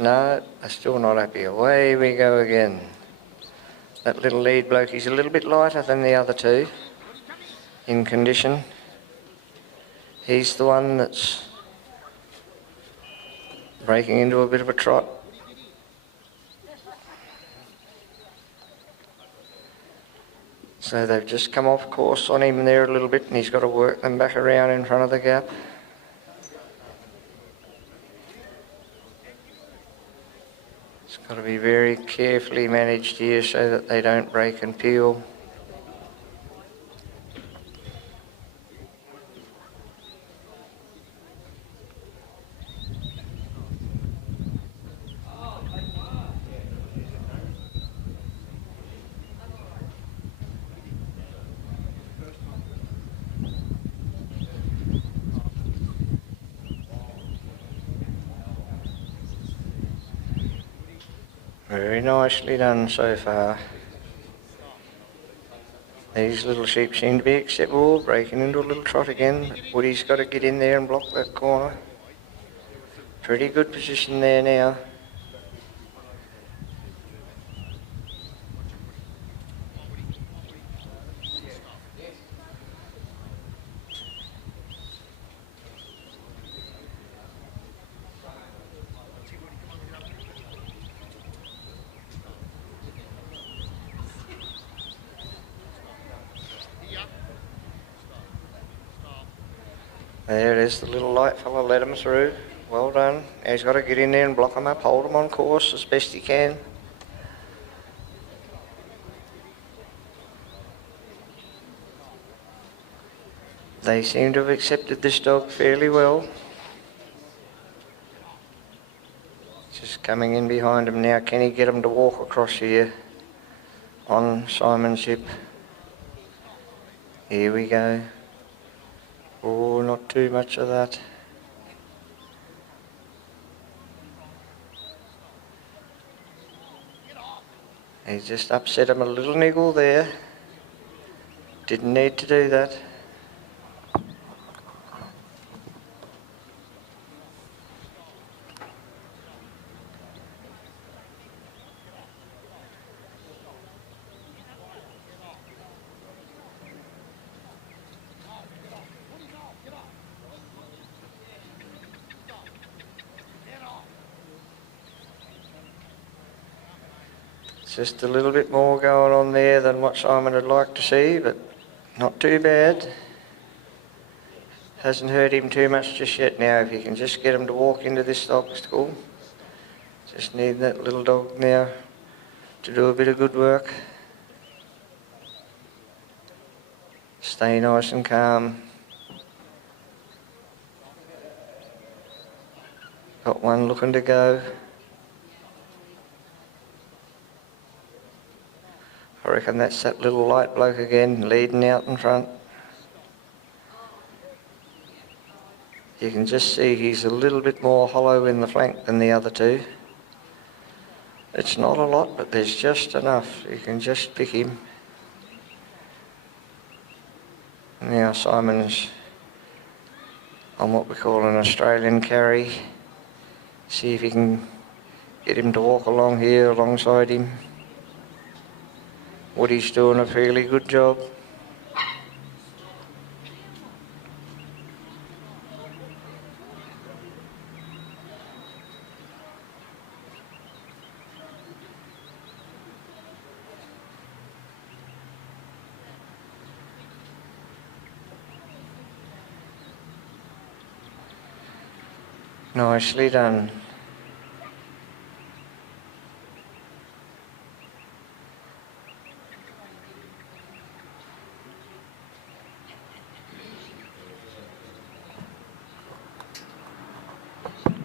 No, they're still not happy. Away we go again. That little lead bloke, he's a little bit lighter than the other two in condition. He's the one that's breaking into a bit of a trot. So they've just come off course on him there a little bit and he's got to work them back around in front of the gap. It's got to be very carefully managed here so that they don't break and peel. Very nicely done so far. These little sheep seem to be acceptable, breaking into a little trot again. But Woody's got to get in there and block that corner. Pretty good position there now. There it is, the little light fella let him through. Well done. Now he's got to get in there and block him up, hold him on course as best he can. They seem to have accepted this dog fairly well. Just coming in behind him now. Can he get him to walk across here on Simon's hip? Here we go. Oh, not too much of that. He's just upset him a little niggle there. Didn't need to do that. Just a little bit more going on there than what Simon would like to see, but not too bad. Hasn't hurt him too much just yet now. If you can just get him to walk into this obstacle. Just need that little dog now to do a bit of good work. Stay nice and calm. Got one looking to go. I reckon that's that little light bloke again, leading out in front. You can just see he's a little bit more hollow in the flank than the other two. It's not a lot, but there's just enough. You can just pick him. Now Simon's on what we call an Australian carry. See if you can get him to walk along here alongside him. Woody's doing a fairly good job. Nicely done.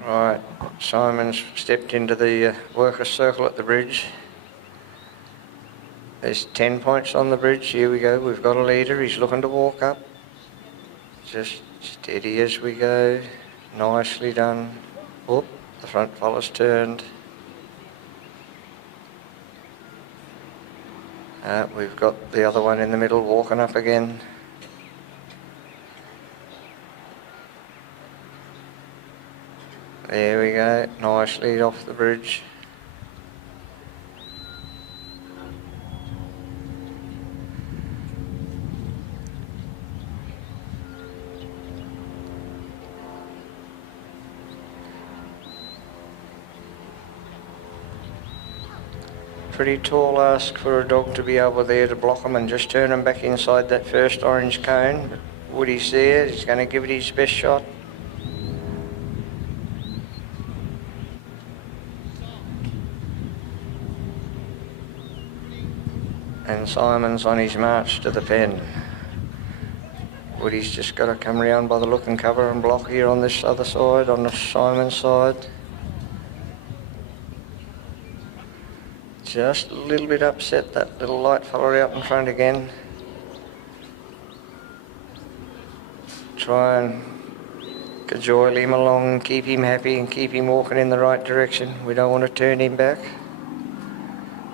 Right, Simon's stepped into the workers' circle at the bridge. There's 10 points on the bridge. Here we go. We've got a leader. He's looking to walk up. Just steady as we go. Nicely done. Oh, the front fella's turned. We've got the other one in the middle walking up again. There we go, nice lead off the bridge. Pretty tall ask for a dog to be able there to block him and just turn him back inside that first orange cone. But Woody's there, he's going to give it his best shot. And Simon's on his march to the pen. Woody's just got to come round by the look and cover and block here on this other side, on the Simon's side. Just a little bit upset, that little light fella out in front again. Try and cajole him along, keep him happy and keep him walking in the right direction. We don't want to turn him back.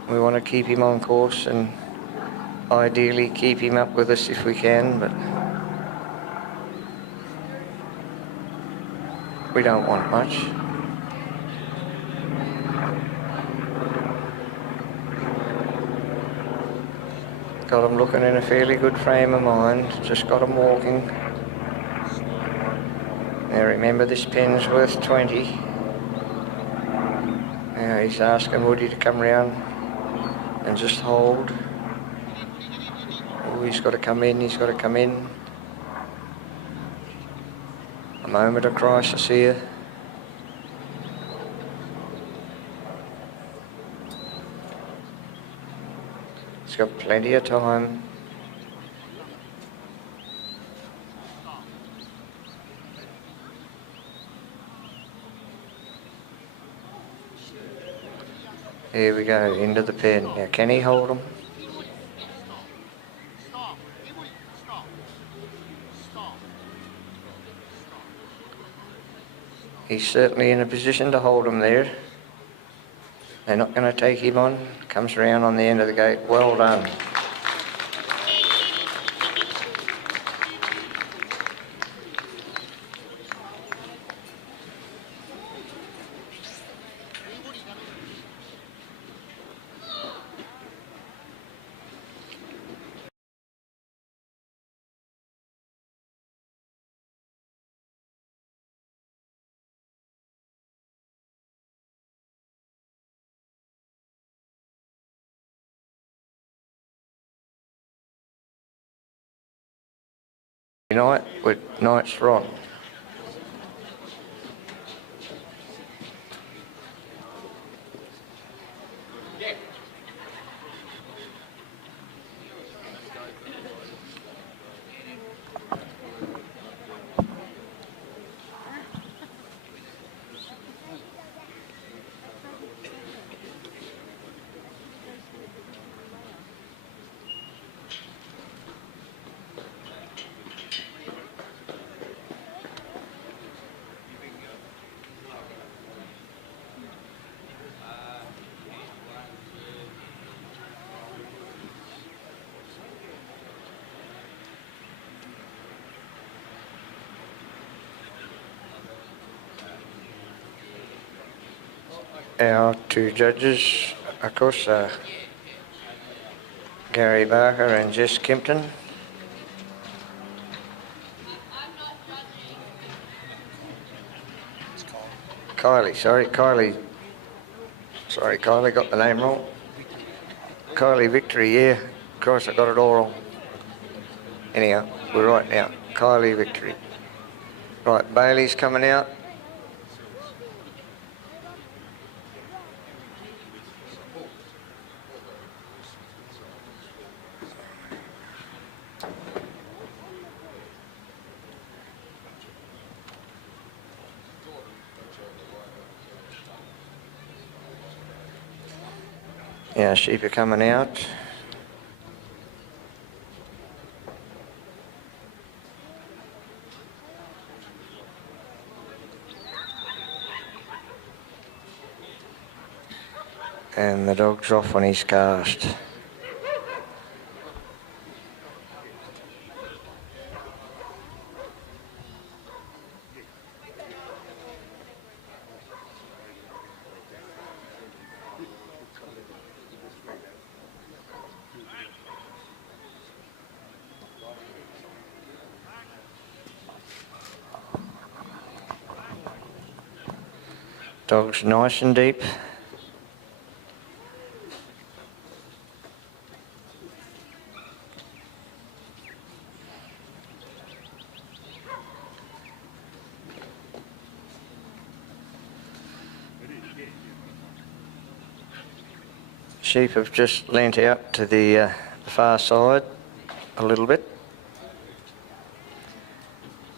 We want to keep him on course and ideally keep him up with us if we can, but we don't want much. Got him looking in a fairly good frame of mind, just got him walking. Now remember, this pen's worth 20. Now he's asking Woody to come round and just hold. Oh, he's got to come in, he's got to come in. moment of crisis here. He's got plenty of time. Here we go, into the pen. Now, can he hold him? He's certainly in a position to hold him there. They're not going to take him on. Comes around on the end of the gate. Well done. Night with Knight's Rod. Our two judges, of course, Gary Barker and Jess Kimpton. Kylie, sorry, Kylie. Sorry, Kylie, got the name wrong. Kylie Victory, yeah. Of course, I got it all wrong. Anyhow, we're right now. Kylie Victory. Right, Bailey's coming out. Yeah, sheep are coming out. And the dog's off on his cast. Dog's nice and deep. Sheep have just leant out to the far side a little bit.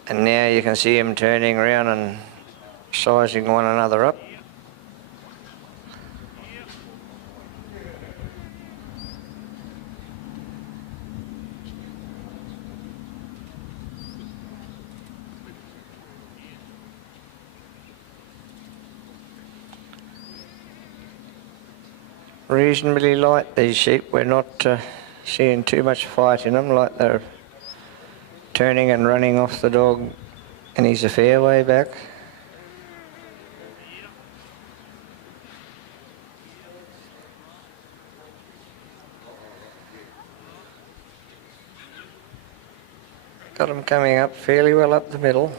And now you can see them turning around and sizing one another up. Reasonably light, these sheep. We're not seeing too much fight in them, like they're turning and running off the dog, and he's a fair way back. Got him coming up fairly well up the middle.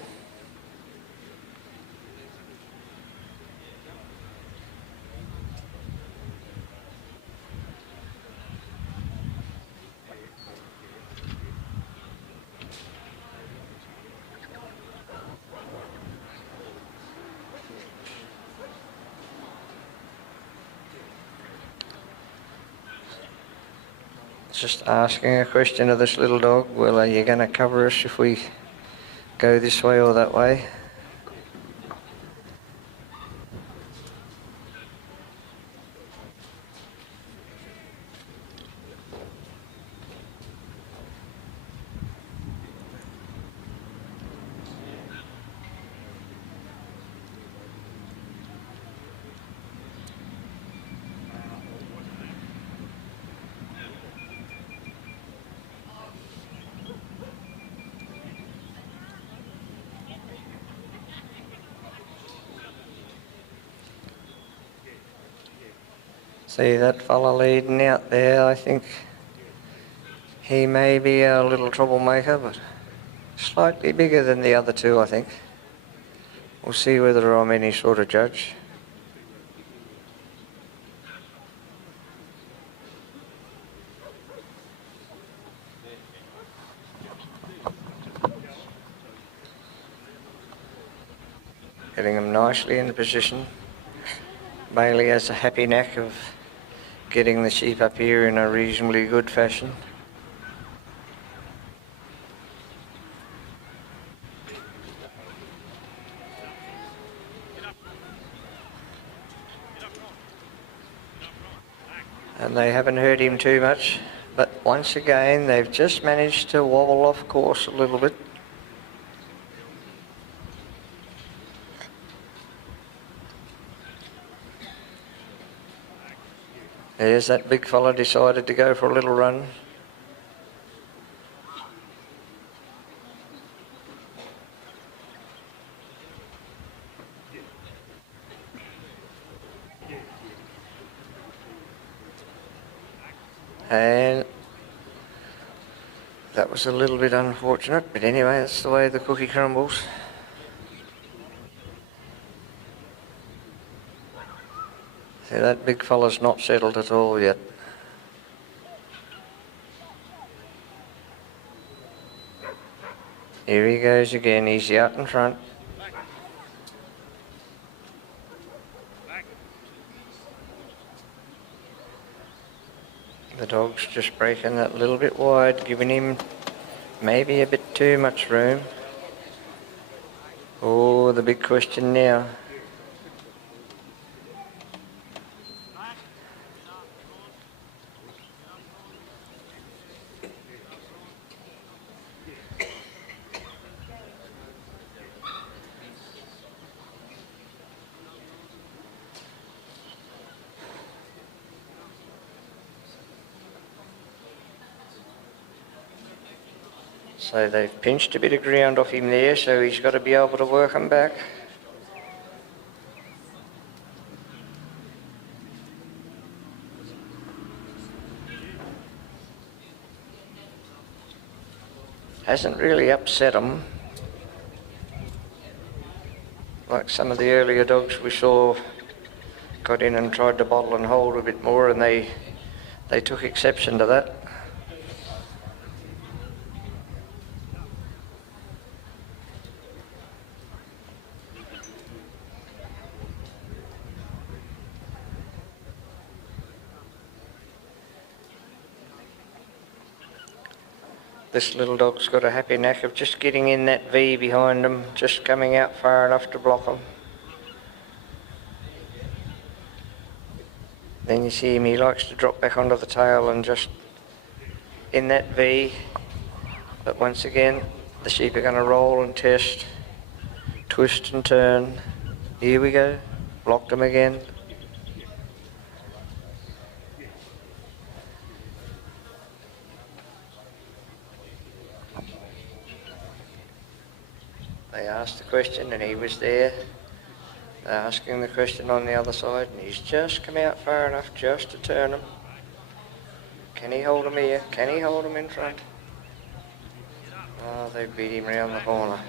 Just asking a question of this little dog. Well, are you going to cover us if we go this way or that way? See that fella leading out there, I think he may be a little troublemaker, but slightly bigger than the other two, I think. We'll see whether I'm any sort of judge. Getting them nicely in position. Bailey has a happy knack of getting the sheep up here in a reasonably good fashion. And they haven't hurt him too much, but once again they've just managed to wobble off course a little bit. There's that big fella decided to go for a little run. And that was a little bit unfortunate, but anyway, that's the way the cookie crumbles. See, that big fella's not settled at all yet. Here he goes again, he's out in front. The dog's just breaking that little bit wide, giving him maybe a bit too much room. Oh, the big question now. So they've pinched a bit of ground off him there, so he's got to be able to work him back. Hasn't really upset him. Like some of the earlier dogs we saw got in and tried to bottle and hold a bit more, and they took exception to that. This little dog's got a happy knack of just getting in that V behind him, just coming out far enough to block him. Then you see him, he likes to drop back onto the tail and just in that V. But once again, the sheep are going to roll and test, twist and turn. Here we go, blocked him again. They asked the question and he was there. They're asking the question on the other side and he's just come out far enough just to turn him. Can he hold him here? Can he hold him in front? Oh, they beat him round the corner.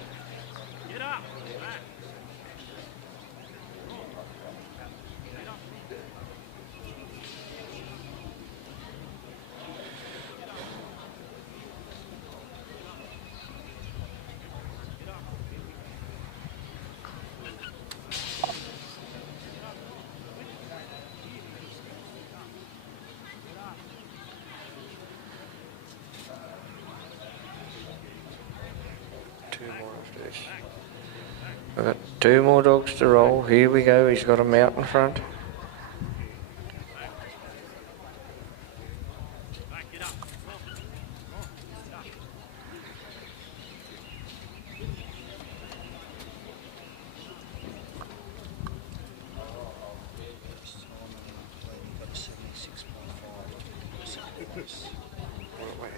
We've got 2 more dogs to roll. Here we go. He's got them out in front.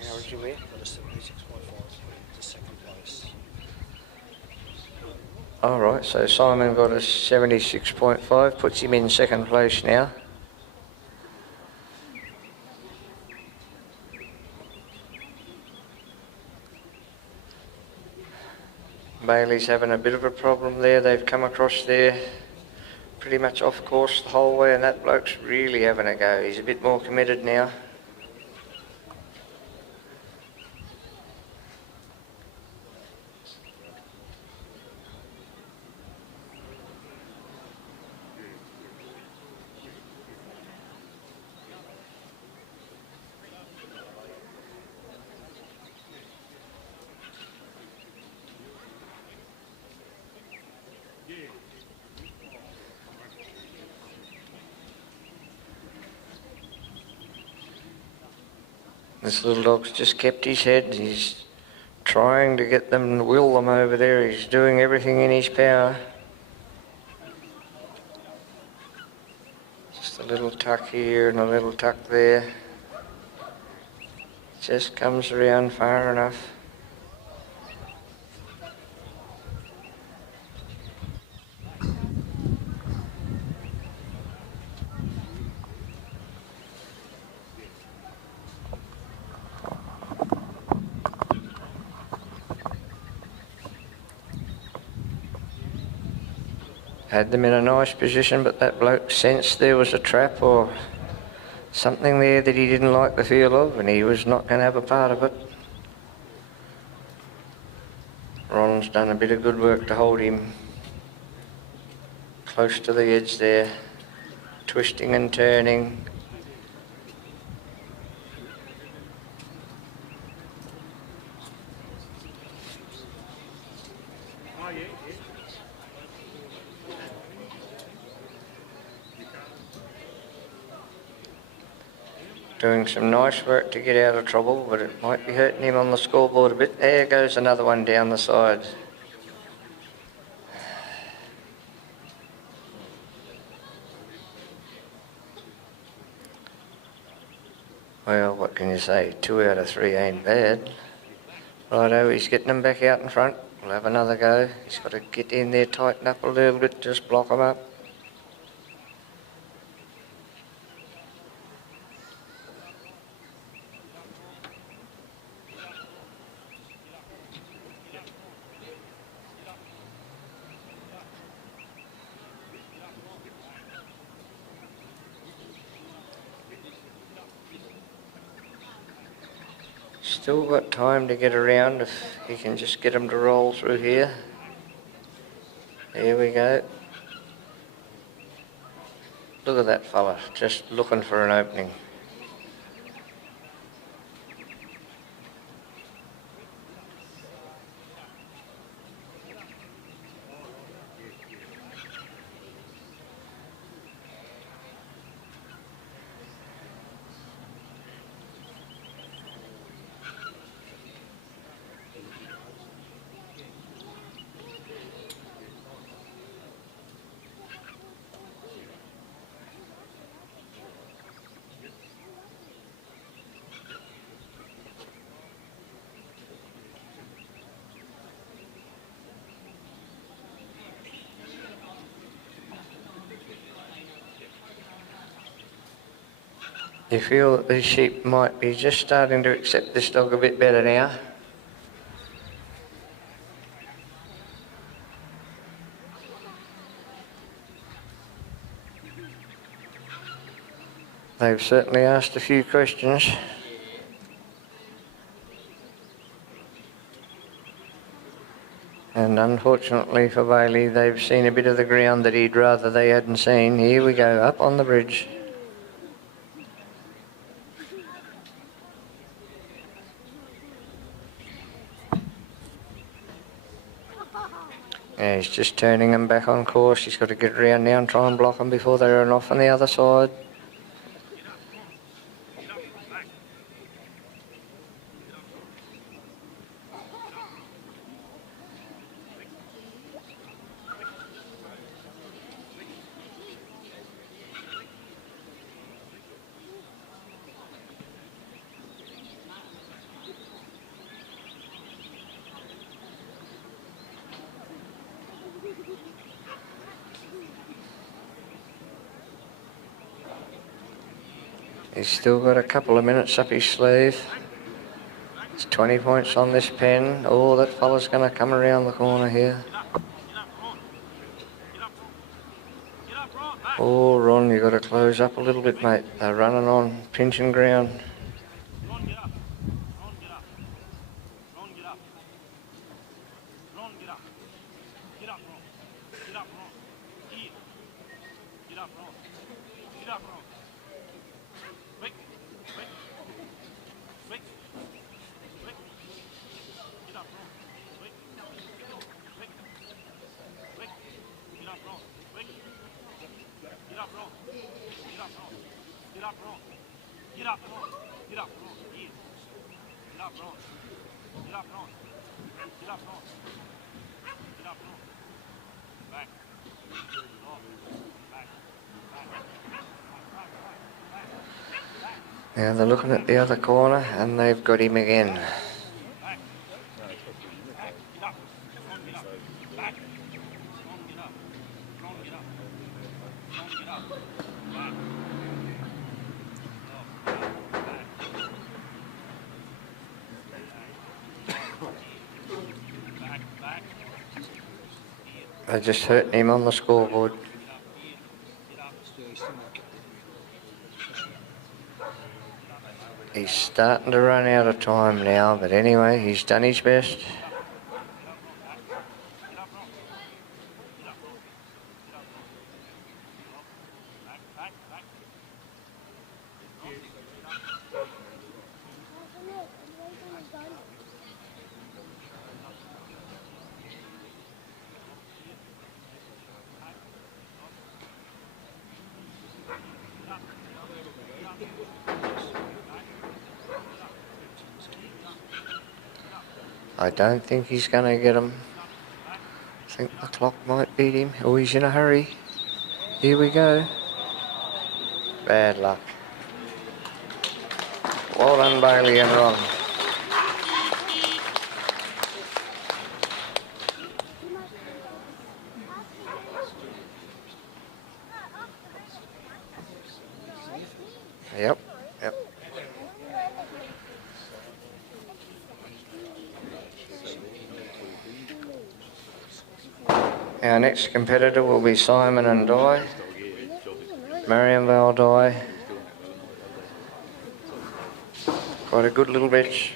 How did you win? Got a 76.5 to second place. Alright, so Simon got a 76.5, puts him in second place now. Bailey's having a bit of a problem there. They've come across there pretty much off course the whole way, and that bloke's really having a go. He's a bit more committed now. This little dog's just kept his head. He's trying to get them, will them over there. He's doing everything in his power. Just a little tuck here and a little tuck there. Just comes around far enough. Had them in a nice position, but that bloke sensed there was a trap or something there that he didn't like the feel of, and he was not going to have a part of it. Ron's done a bit of good work to hold him close to the edge there, twisting and turning. Doing some nice work to get out of trouble, but it might be hurting him on the scoreboard a bit. There goes another one down the side. Well, what can you say? 2 out of 3 ain't bad. Righto, he's getting them back out in front. We'll have another go. He's got to get in there, tighten up a little bit, just block them up. Still got time to get around if he can just get them to roll through here. There we go. Look at that fella, just looking for an opening. You feel that these sheep might be just starting to accept this dog a bit better now. They've certainly asked a few questions. And unfortunately for Bailey, they've seen a bit of the ground that he'd rather they hadn't seen. Here we go, up on the bridge. Yeah, he's just turning them back on course. He's got to get around now and try and block them before they run off on the other side. He's still got a couple of minutes up his sleeve. It's 20 points on this pen. Oh, that fella's going to come around the corner here. Oh, Ron, you've got to close up a little bit, mate. They're running on pinching ground. Now they're looking at the other corner and they've got him again. They're just hurting him on the scoreboard. He's starting to run out of time now, but anyway, he's done his best. I don't think he's going to get him. I think the clock might beat him. Oh, he's in a hurry. Here we go. Bad luck. Well done, Bailey and Ron. Yep, yep. Our next competitor will be Simon and Di. Marianvale Di. Quite a good little bitch.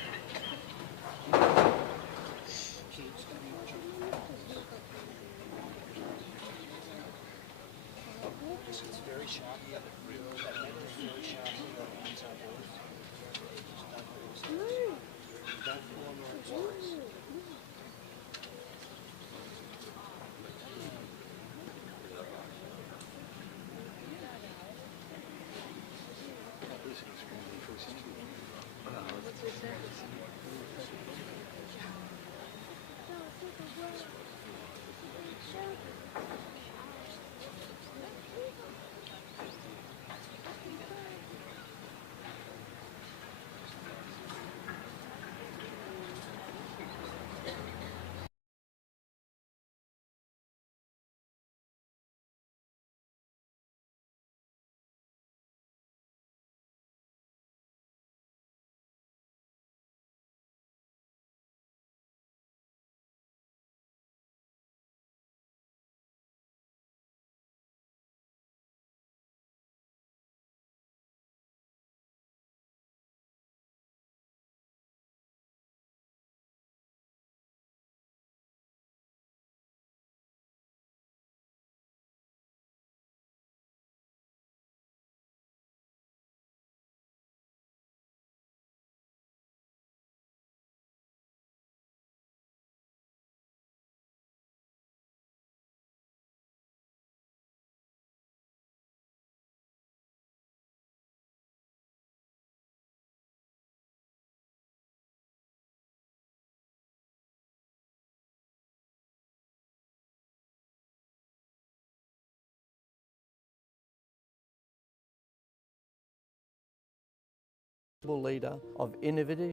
leader of innovative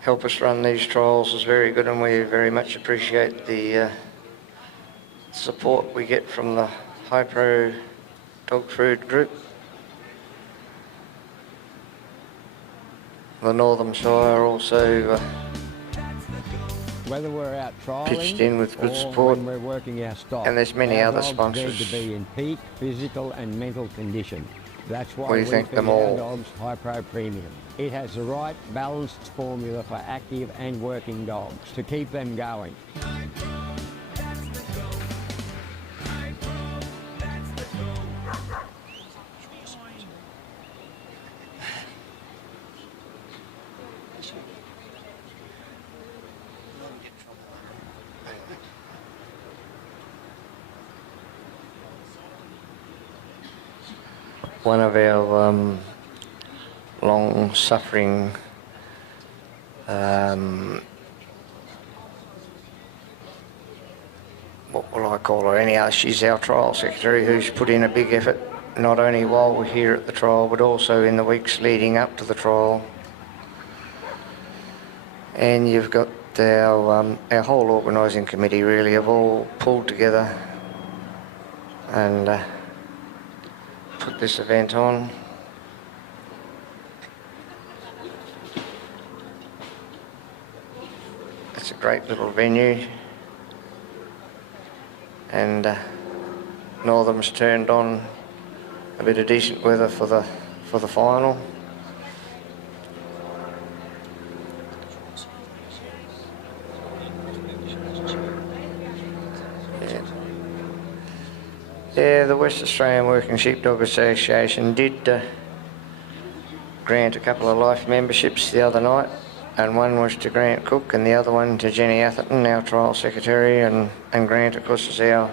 help us run these trials is very good, and we very much appreciate the support we get from the High Pro Dog Food Group. The Northam Shire also whether we're out trialling pitched in with good or support, when we're working our stock. and there's many our other dogs sponsors. need to be in peak physical and mental condition. That's why We we thank feed them our all. dogs High Pro Premium. It has the right balanced formula for active and working dogs to keep them going. One of our long-suffering what will I call her? Anyhow, she's our trial secretary who's put in a big effort, not only while we're here at the trial, but also in the weeks leading up to the trial. And you've got our whole organising committee really have all pulled together and put this event on. It's a great little venue, and Northam's turned on a bit of decent weather for the final. Yeah, the West Australian Working Sheepdog Association did grant a couple of life memberships the other night, and one was to Grant Cooke and the other one to Jenny Atherton, our trial secretary, and Grant, of course, is our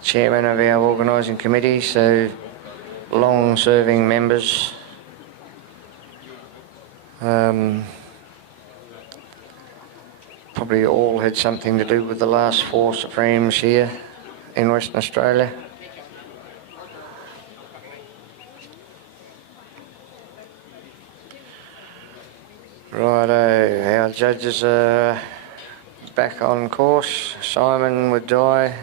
chairman of our organising committee, so long-serving members. Probably all had something to do with the last 4 Supremes here in Western Australia. Righto, our judges are back on course. Simon with Di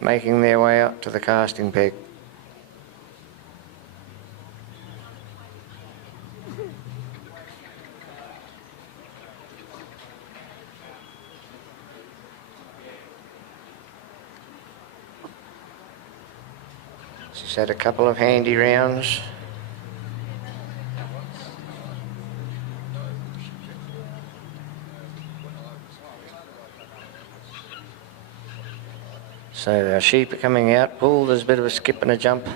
making their way up to the casting peg. She's had a couple of handy rounds. So our sheep are coming out. Pull, there's a bit of a skip and a jump.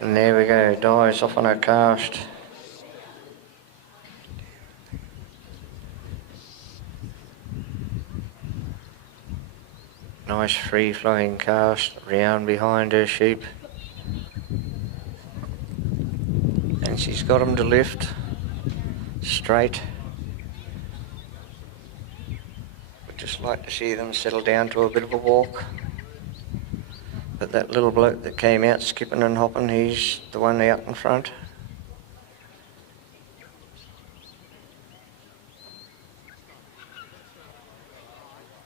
And there we go, Di's off on her cast. Nice free-flowing cast round behind her sheep. And she's got them to lift straight. We'd just like to see them settle down to a bit of a walk. But that little bloke that came out skipping and hopping, he's the one out in front.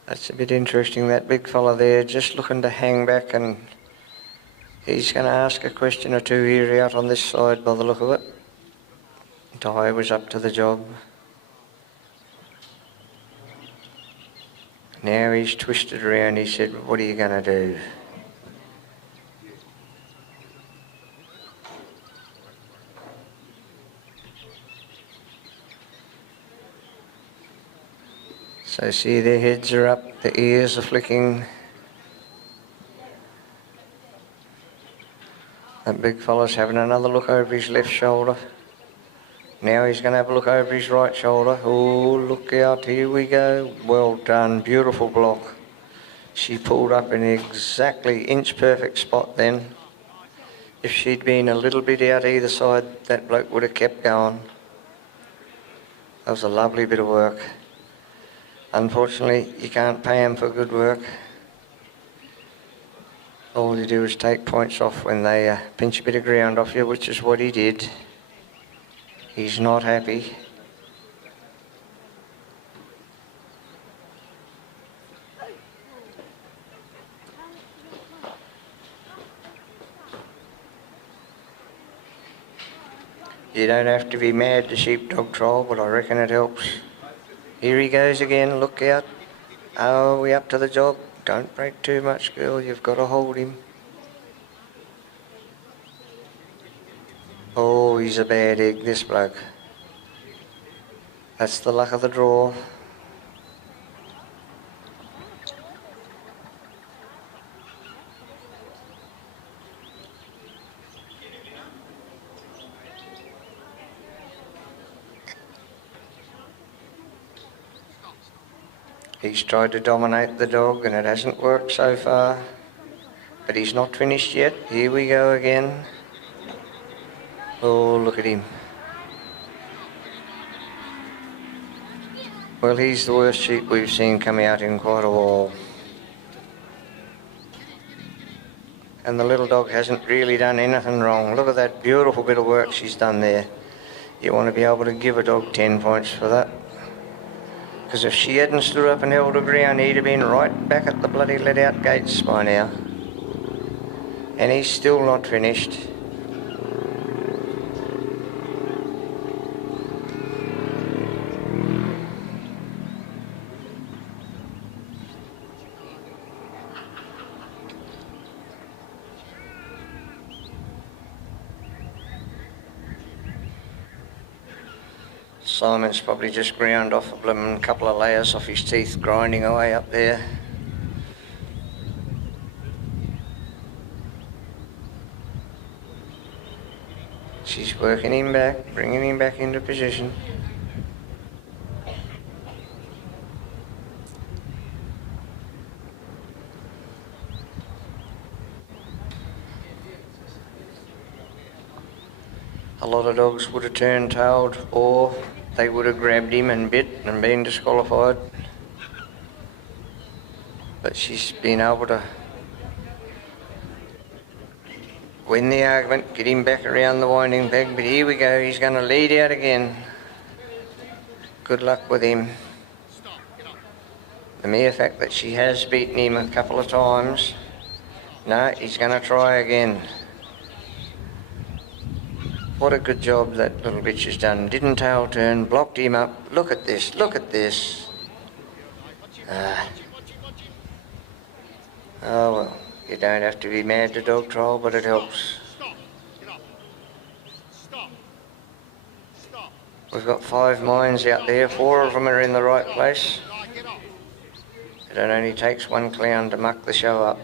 That's a bit interesting, that big fella there, just looking to hang back, and he's going to ask a question or two here out on this side by the look of it. Di was up to the job. Now he's twisted around, he said, "What are you going to do?" So see, their heads are up, the ears are flicking. That big fella's having another look over his left shoulder. Now he's going to have a look over his right shoulder. Oh, look out, here we go. Well done, beautiful block. She pulled up in exactly inch-perfect spot then. If she'd been a little bit out either side, that bloke would have kept going. That was a lovely bit of work. Unfortunately, you can't pay him for good work. All you do is take points off when they pinch a bit of ground off you, which is what he did. He's not happy. You don't have to be mad to sheepdog trial, but I reckon it helps. Here he goes again, look out. Oh, we up to the job. Don't break too much, girl, you've got to hold him. Oh, he's a bad egg, this bloke. That's the luck of the draw. He's tried to dominate the dog and it hasn't worked so far. But he's not finished yet. Here we go again. Oh, look at him. Well, he's the worst sheep we've seen come out in quite a while. And the little dog hasn't really done anything wrong. Look at that beautiful bit of work she's done there. You want to be able to give a dog 10 points for that. Because if she hadn't stood up and held her ground, he'd have been right back at the bloody let-out gates by now. And he's still not finished. Simon's probably just ground off a blooming couple of layers off his teeth, grinding away up there. She's working him back, bringing him back into position. A lot of dogs would have turned tailed, or they would have grabbed him and bit and been disqualified. But she's been able to win the argument, get him back around the winding peg. But here we go, he's going to lead out again. Good luck with him. The mere fact that she has beaten him a couple of times, no, he's going to try again. What a good job that little bitch has done. Didn't tail turn, blocked him up. Look at this, look at this. Oh well, you don't have to be mad to dog trial, but it helps. We've got 5 mines out there, 4 of them are in the right place. It only takes one clown to muck the show up.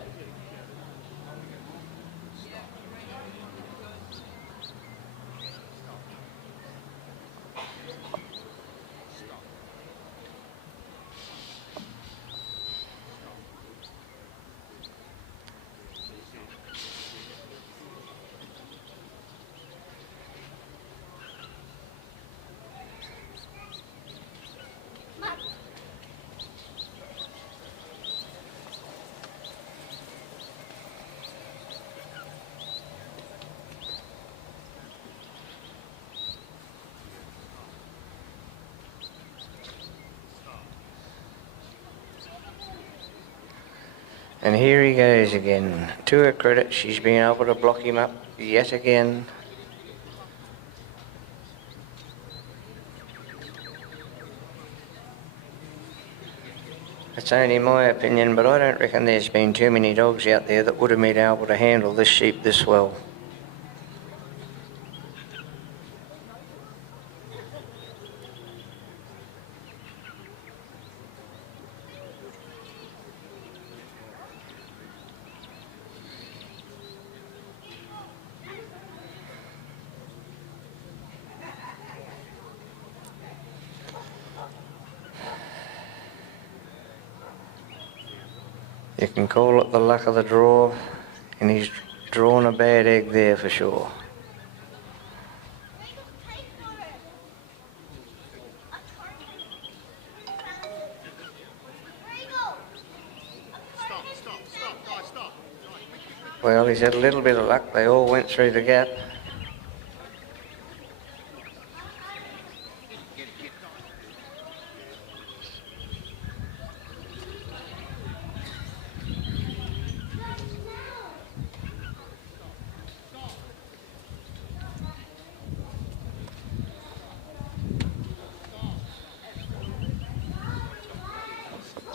And here he goes again. To her credit, she's been able to block him up yet again. It's only my opinion, but I don't reckon there's been too many dogs out there that would have been able to handle this sheep this well. You can call it the luck of the draw, and he's drawn a bad egg there for sure. Well, he's had a little bit of luck. They all went through the gap.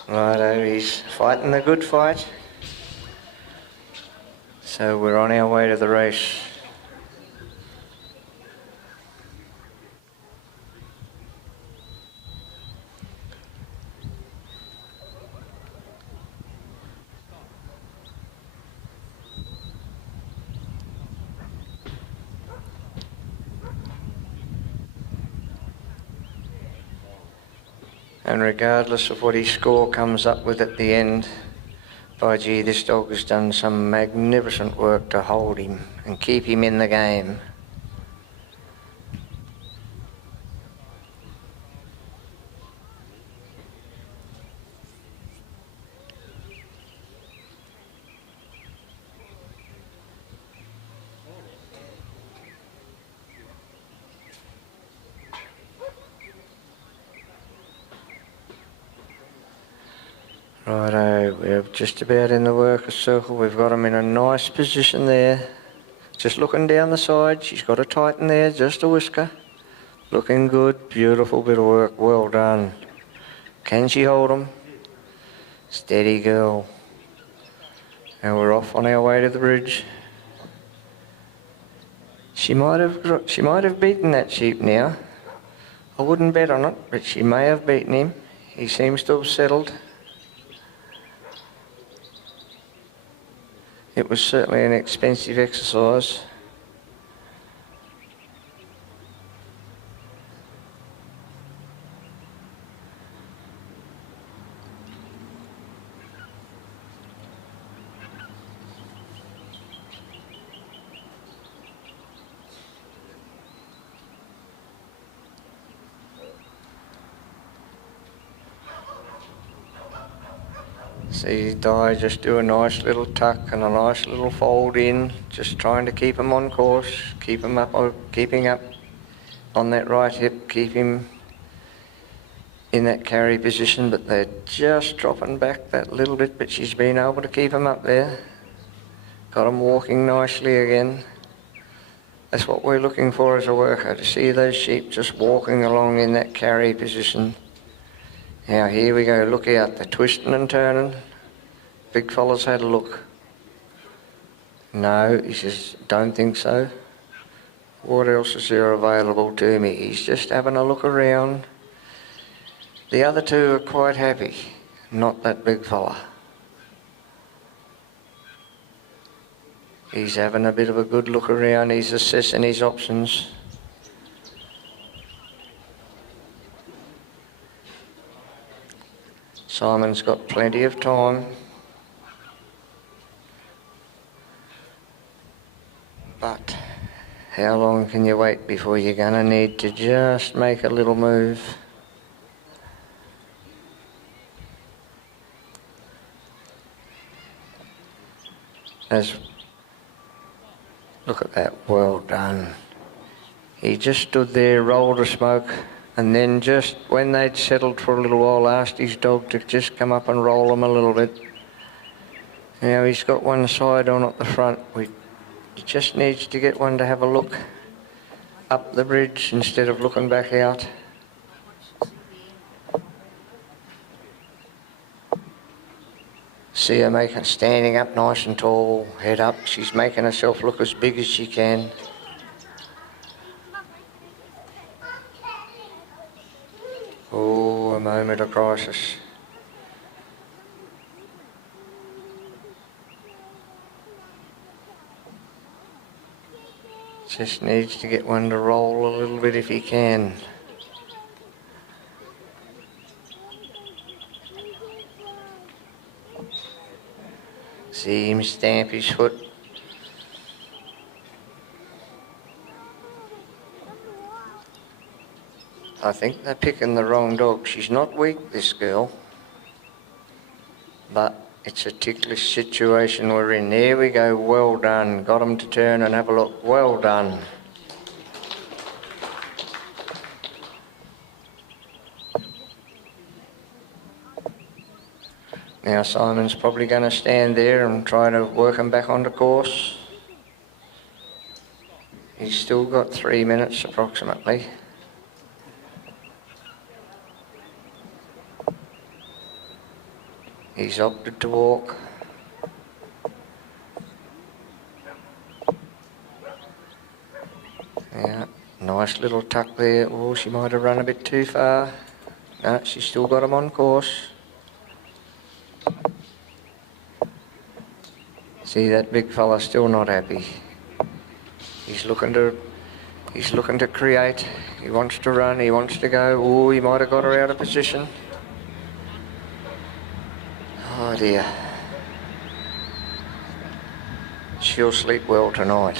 Righto, he's fighting the good fight. So we're on our way to the race. And regardless of what his score comes up with at the end, by gee, this dog has done some magnificent work to hold him and keep him in the game. Righto, we're just about in the worker circle. We've got him in a nice position there. Just looking down the side. She's got a tighten there, just a whisker. Looking good, beautiful bit of work, well done. Can she hold him? Steady girl. And we're off on our way to the bridge. She might have beaten that sheep now. I wouldn't bet on it, but she may have beaten him. He seems to have settled. It was certainly an expensive exercise. See Di just do a nice little tuck and a nice little fold in, just trying to keep him on course, keep him up, keeping up on that right hip, keep him in that carry position, but they're just dropping back that little bit, but she's been able to keep him up there. Got him walking nicely again. That's what we're looking for as a worker, to see those sheep just walking along in that carry position. Now here we go, look out, they're twisting and turning. Big fella's had a look. No, he says, don't think so. What else is there available to me? He's just having a look around. The other two are quite happy, not that big fella. He's having a bit of a good look around, he's assessing his options. Simon's got plenty of time. But how long can you wait before you're going to need to just make a little move? Look at that, well done. He just stood there, rolled a smoke, and then just when they'd settled for a little while, asked his dog to just come up and roll them a little bit. Now he's got one side on at the front. He just needs to get one to have a look up the bridge instead of looking back out. See her standing up nice and tall, head up. She's making herself look as big as she can. Oh, a moment of crisis. Just needs to get one to roll a little bit if he can. See him stamp his foot. I think they're picking the wrong dog. She's not weak, this girl, but It's a ticklish situation we're in. There we go, well done. Got him to turn and have a look. Well done. Now Simon's probably going to stand there and try to work him back onto course. He's still got 3 minutes approximately. He's opted to walk. Yeah, nice little tuck there. Oh, she might have run a bit too far. No, she's still got him on course. See, that big fella still not happy. He's looking to create. He wants to run, he wants to go. Oh, he might have got her out of position. Oh dear. She'll sleep well tonight.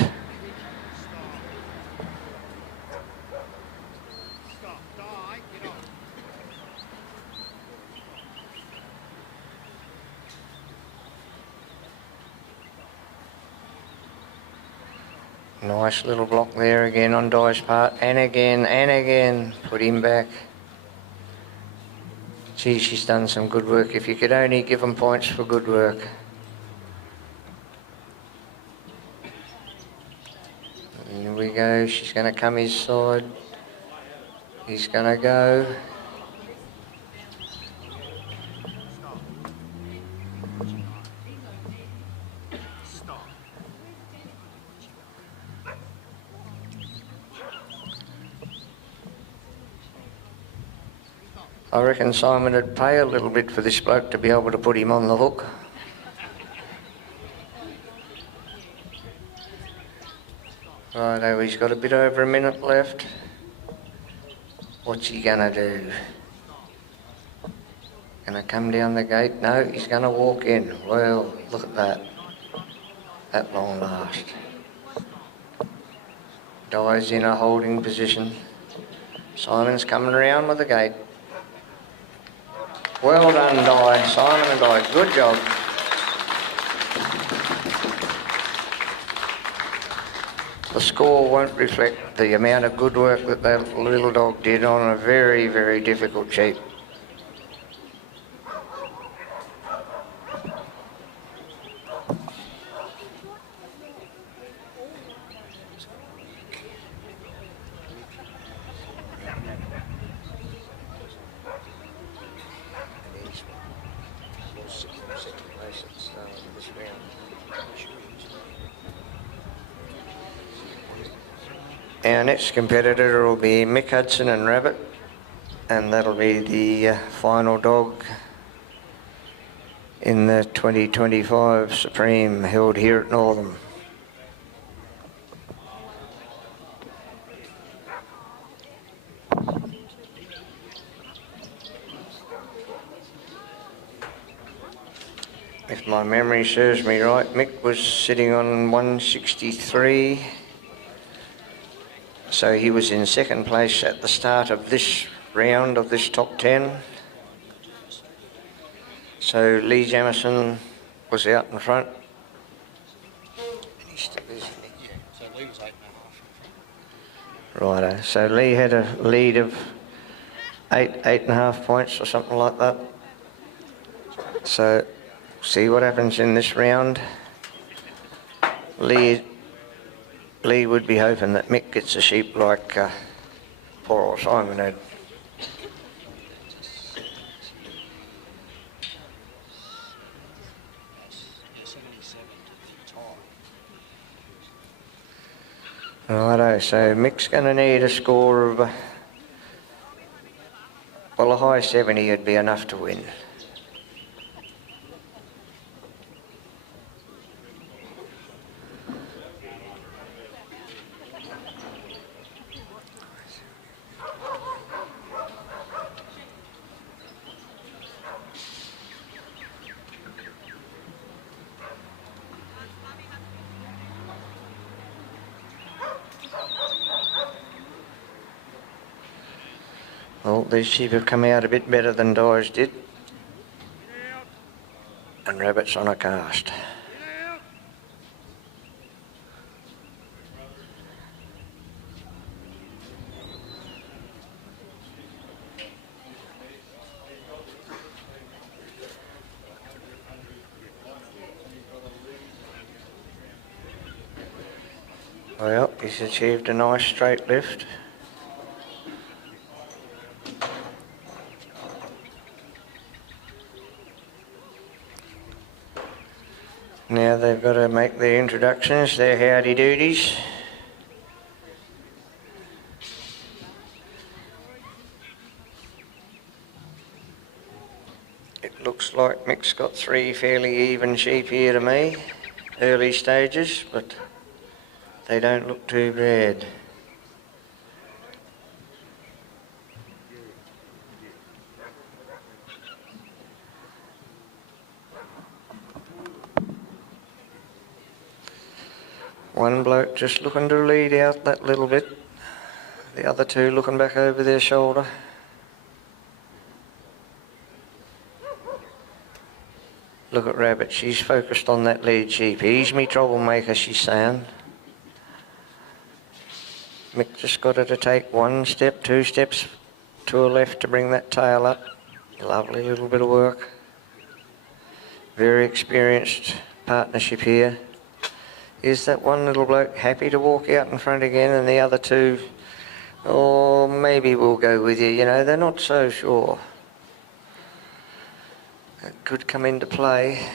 Nice little block there again on Di's part, and again, put him back. Gee, she's done some good work. If you could only give them points for good work. Here we go, she's going to come his side. He's going to go. I reckon Simon would pay a little bit for this bloke to be able to put him on the hook. Righto, he's got a bit over a minute left. What's he gonna do? Gonna come down the gate? No, he's gonna walk in. Well, look at that. At long last. Di's in a holding position. Simon's coming around with the gate. Well done, Di. Simon and Di, good job. The score won't reflect the amount of good work that that little dog did on a very, very difficult sheep. Our next competitor will be Mick Hudson and Rabbit, and that'll be the final dog in the 2025 Supreme held here at Northam. If my memory serves me right, Mick was sitting on 163. So he was in second place at the start of this round of this top 10. So Lee Jamieson was out in front. He still is, isn't he? Yeah, so Lee was 8.5. Righto, so Lee had a lead of 8.5 points or something like that. So see what happens in this round. Lee would be hoping that Mick gets a sheep like poor old Simon had. Righto, so Mick's going to need a score of, well, a high 70 would be enough to win. Well, these sheep have come out a bit better than Di's did. and Rabbit's on a cast. Well, he's achieved a nice straight lift. Now they've got to make their introductions, their howdy doodies. It looks like Mick's got 3 fairly even sheep here to me, early stages, but they don't look too bad. One bloke just looking to lead out that little bit, the other 2 looking back over their shoulder. Look at Rabbit, she's focused on that lead sheep. He's me troublemaker, she's saying. Mick just got her to take 1 step, 2 steps to her left to bring that tail up. Lovely little bit of work. Very experienced partnership here. Is that one little bloke happy to walk out in front again, and the other 2, oh, maybe we'll go with you, you know, they're not so sure. It could come into play.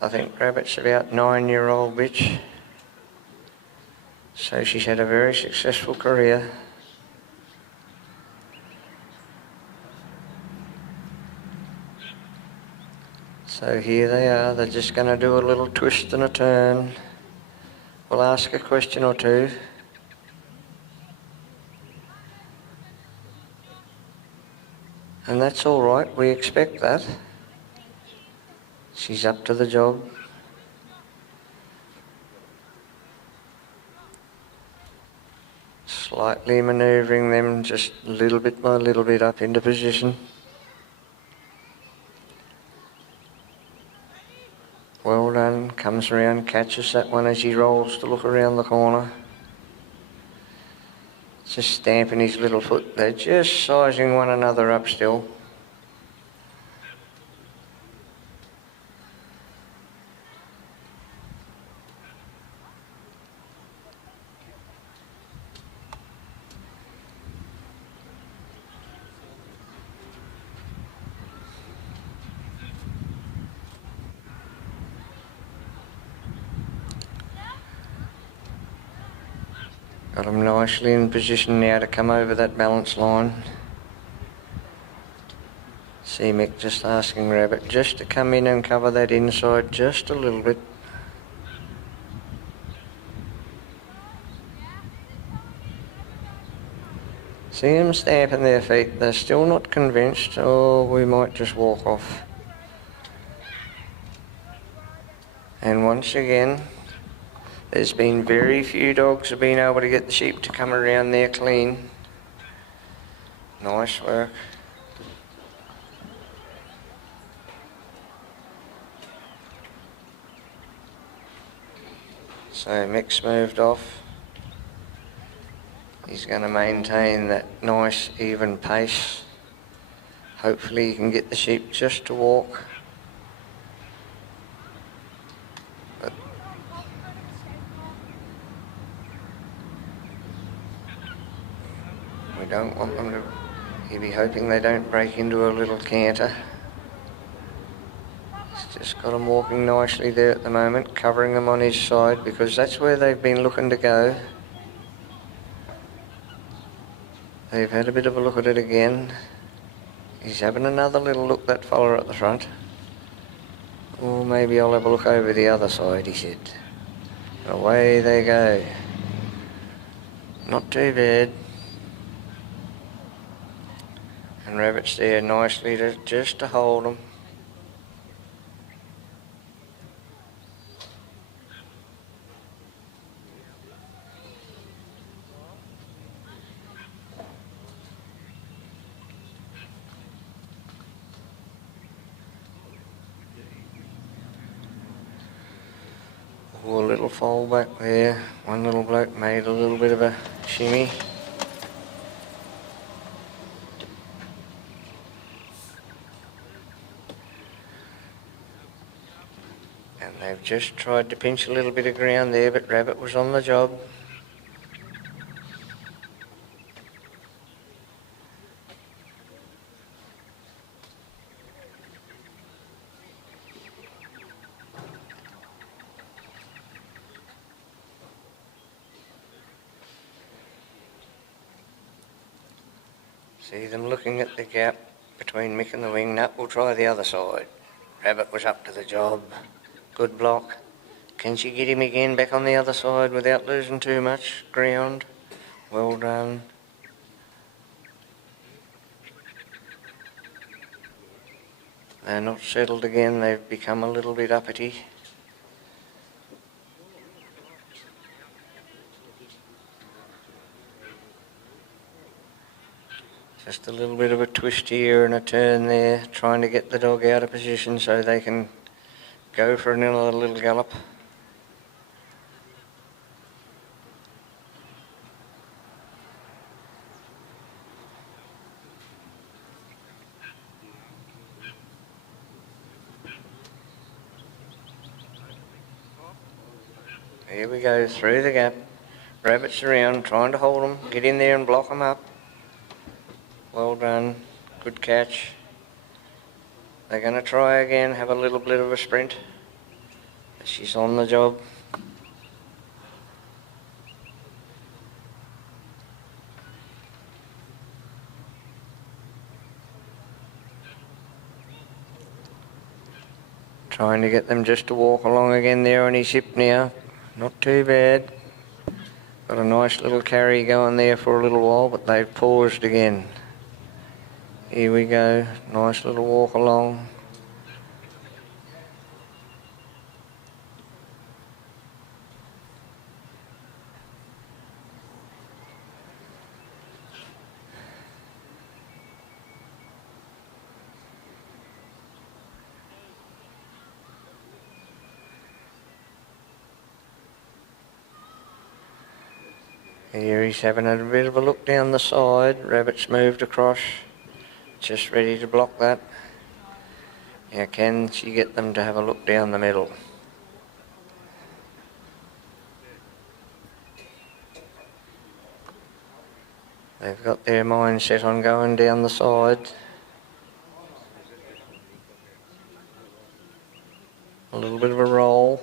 I think Rabbit's about 9-year-old bitch. So she's had a very successful career. So here they are, they're just going to do a little twist and a turn. We'll ask a question or 2. And that's all right, we expect that. She's up to the job. Slightly manoeuvring them just a little bit by little bit up into position. Well done, comes around, catches that one as he rolls to look around the corner. Just stamping his little foot, they're just sizing one another up still. Got him nicely in position now to come over that balance line. See Mick just asking Rabbit just to come in and cover that inside just a little bit. See them stamping their feet, they're still not convinced. Oh, we might just walk off. And once again, there's been very few dogs have been able to get the sheep to come around there clean. Nice work. So Mick's moved off. He's going to maintain that nice even pace. Hopefully he can get the sheep just to walk. Don't want them to, he'll be hoping they don't break into a little canter. He's just got them walking nicely there at the moment, covering them on his side because that's where they've been looking to go. They've had a bit of a look at it again. He's having another little look, that fella at the front. Or maybe I'll have a look over the other side, he said. And away they go. Not too bad. And Rabbit's there nicely just to hold them. Oh, a little foal back there. One little bloke made a little bit of a shimmy. And they've just tried to pinch a little bit of ground there, but Rabbit was on the job. See them looking at the gap between Mick and the wing nut. We'll try the other side. Rabbit was up to the job. Good block. Can she get him again back on the other side without losing too much ground? Well done. They're not settled again. They've become a little bit uppity. Just a little bit of a twist here and a turn there, trying to get the dog out of position so they can go for another little gallop. Here we go, through the gap. Rabbit's around, trying to hold them, get in there and block them up. Well done, good catch. They're going to try again, have a little bit of a sprint. She's on the job. Trying to get them just to walk along again there on his hip now. Not too bad. Got a nice little carry going there for a little while, but they've paused again. Here we go, nice little walk along. Here he's having a bit of a look down the side. Rabbit's moved across. Just ready to block that. Now can she get them to have a look down the middle? They've got their mind set on going down the side. A little bit of a roll.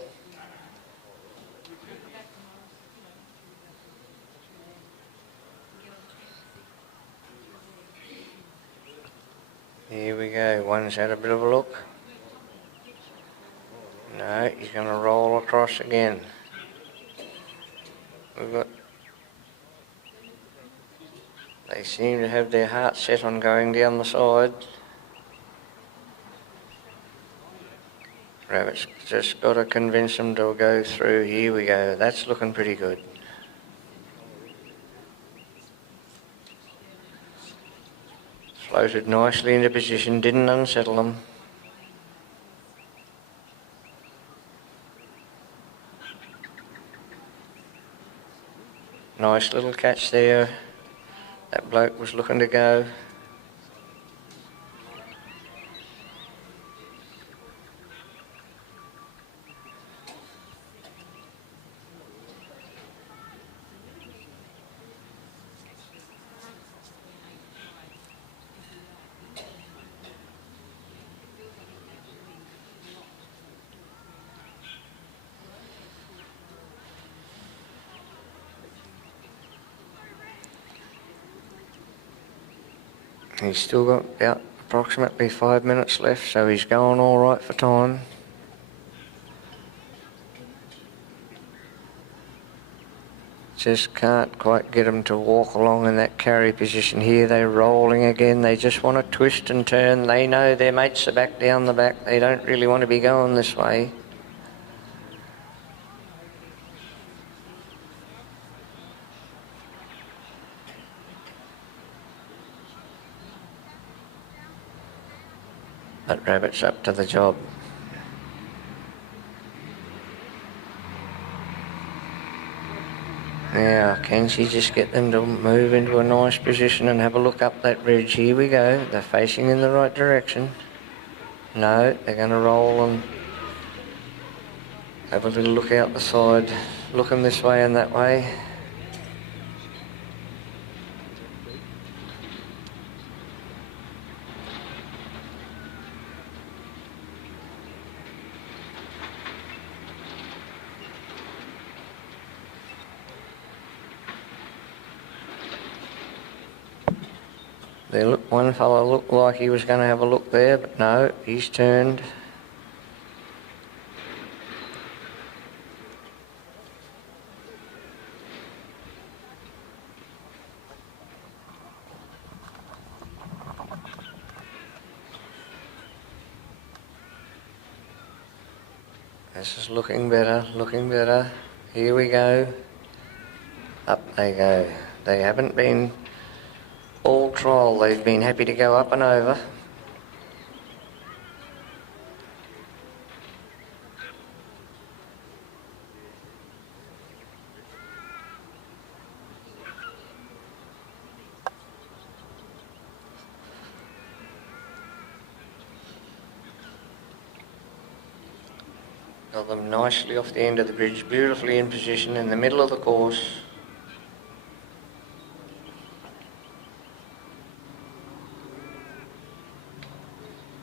Here we go, one's had a bit of a look. No, he's going to roll across again. They seem to have their heart set on going down the side. Rabbit's just got to convince them to go through. Here we go, that's looking pretty good. Floated nicely into position, didn't unsettle them. Nice little catch there. That bloke was looking to go. He's still got about approximately 5 minutes left, so he's going all right for time. Just can't quite get them to walk along in that carry position here. They're rolling again. They just want to twist and turn. They know their mates are back down the back. They don't really want to be going this way. But Rabbit's up to the job. Now, can she just get them to move into a nice position and have a look up that ridge? Here we go. They're facing in the right direction. No, they're going to roll and have a little look out the side, looking this way and that way. One fellow looked like he was going to have a look there, but no, he's turned. This is looking better, looking better. Here we go. Up they go. They haven't been all trial, they've been happy to go up and over. Got them nicely off the end of the bridge, beautifully in position in the middle of the course.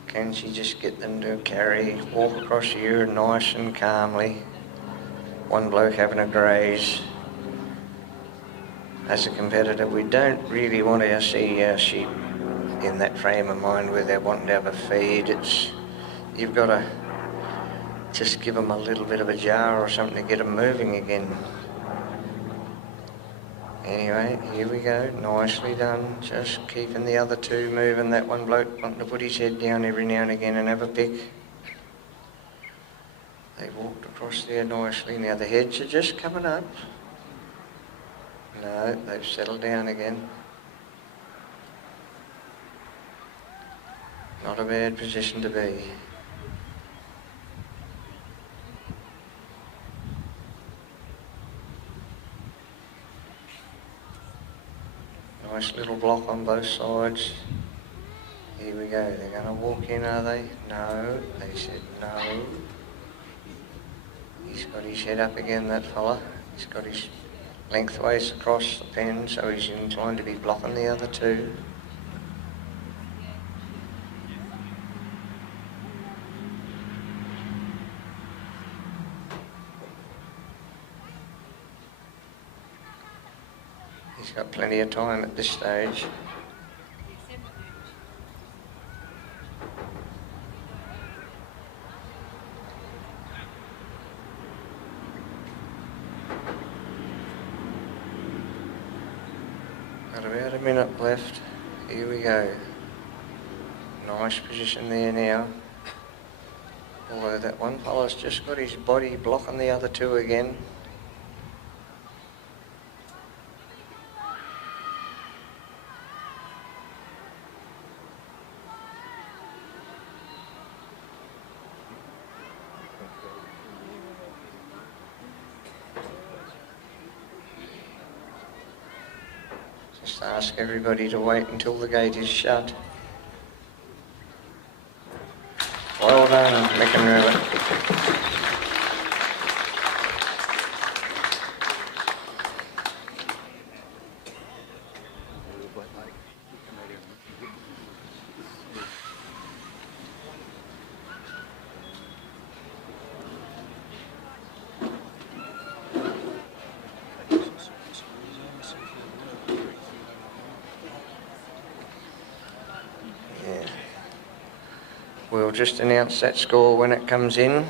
Can she just get them to carry, walk across here nice and calmly? One bloke having a graze. As a competitor, we don't really want to see our sheep in that frame of mind where they're wanting to have a feed. You've got to just give them a little bit of a jar or something to get them moving again. Anyway, here we go, nicely done. Just keeping the other two moving. That one bloke wanting to put his head down every now and again and have a pick. They walked across there nicely. Now the heads are just coming up. No, they've settled down again. Not a bad position to be. Nice little block on both sides. Here we go. They're going to walk in, are they? No. They said no. He's got his head up again, that fella. He's got his lengthways across the pen, so he's inclined to be blocking the other two. He's got plenty of time at this stage. Got about a minute left. Here we go. Nice position there now. Although that one fella's just got his body blocking the other two again. Just ask everybody to wait until the gate is shut. Well done, Mick and Rabbit. We'll just announce that score when it comes in.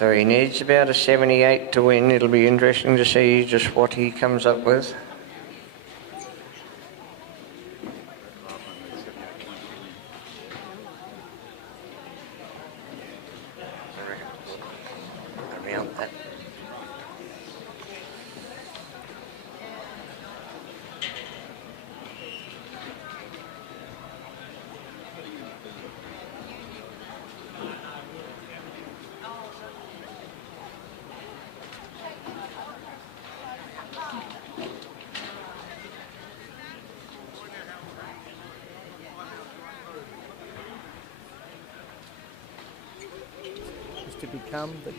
So he needs about a 78 to win. It'll be interesting to see just what he comes up with. Around that. To become the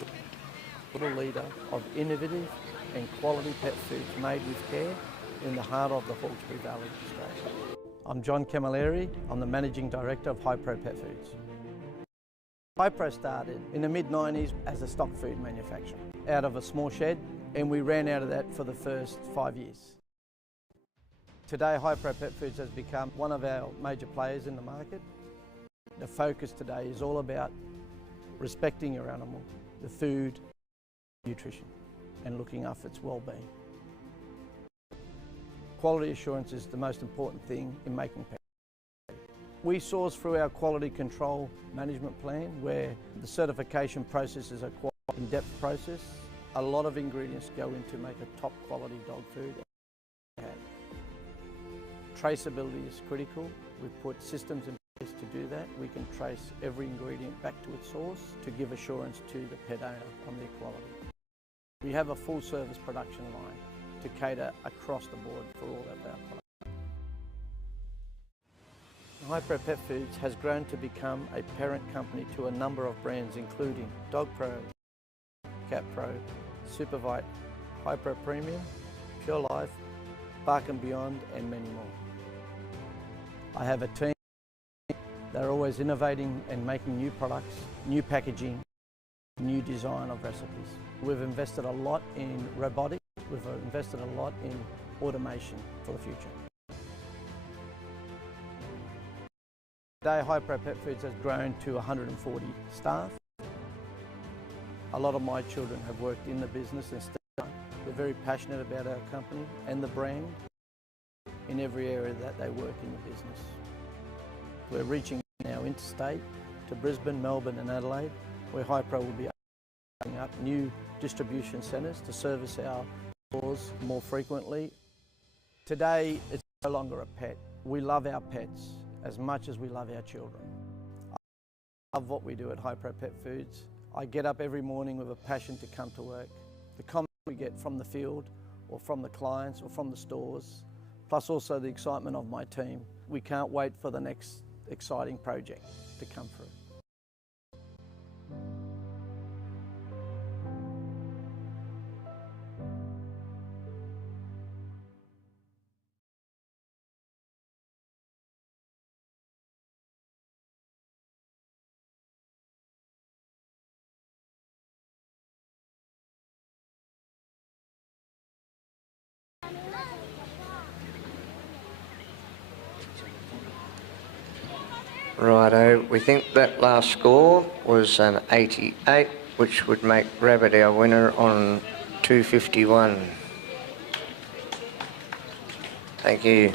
global leader of innovative and quality pet foods made with care in the heart of the Hawkesbury Valley, Australia. I'm John Camilleri. I'm the Managing Director of Hypro Pet Foods. Hypro started in the mid-90s as a stock food manufacturer out of a small shed, and we ran out of that for the first 5 years. Today, Hypro Pet Foods has become one of our major players in the market. The focus today is all about respecting your animal, the food, nutrition, and looking after its well-being. Quality assurance is the most important thing in making pet food. We source through our quality control management plan, where the certification process is a quite in-depth process. A lot of ingredients go into make a top quality dog food. Traceability is critical. We put systems in place to do that. We can trace every ingredient back to its source to give assurance to the pet owner on their quality. We have a full service production line to cater across the board for all of our products. Hypro Pet Foods has grown to become a parent company to a number of brands including DogPro, CatPro, Supervite, Hypro Premium, Pure Life, Bark and Beyond, and many more. I have a team. They're always innovating and making new products, new packaging, new design of recipes. We've invested a lot in robotics. We've invested a lot in automation for the future. Today, Hypro Pet Foods has grown to 140 staff. A lot of my children have worked in the business and still. They're very passionate about our company and the brand in every area that they work in the business. We're reaching now interstate to Brisbane, Melbourne and Adelaide, where Hypro will be opening up new distribution centres to service our stores more frequently. Today, it's no longer a pet. We love our pets as much as we love our children. I love what we do at Hypro Pet Foods. I get up every morning with a passion to come to work. The comments we get from the field or from the clients or from the stores, plus also the excitement of my team. We can't wait for the next exciting project to come through. Righto, we think that last score was an 88, which would make Rabbit our winner on 251. Thank you.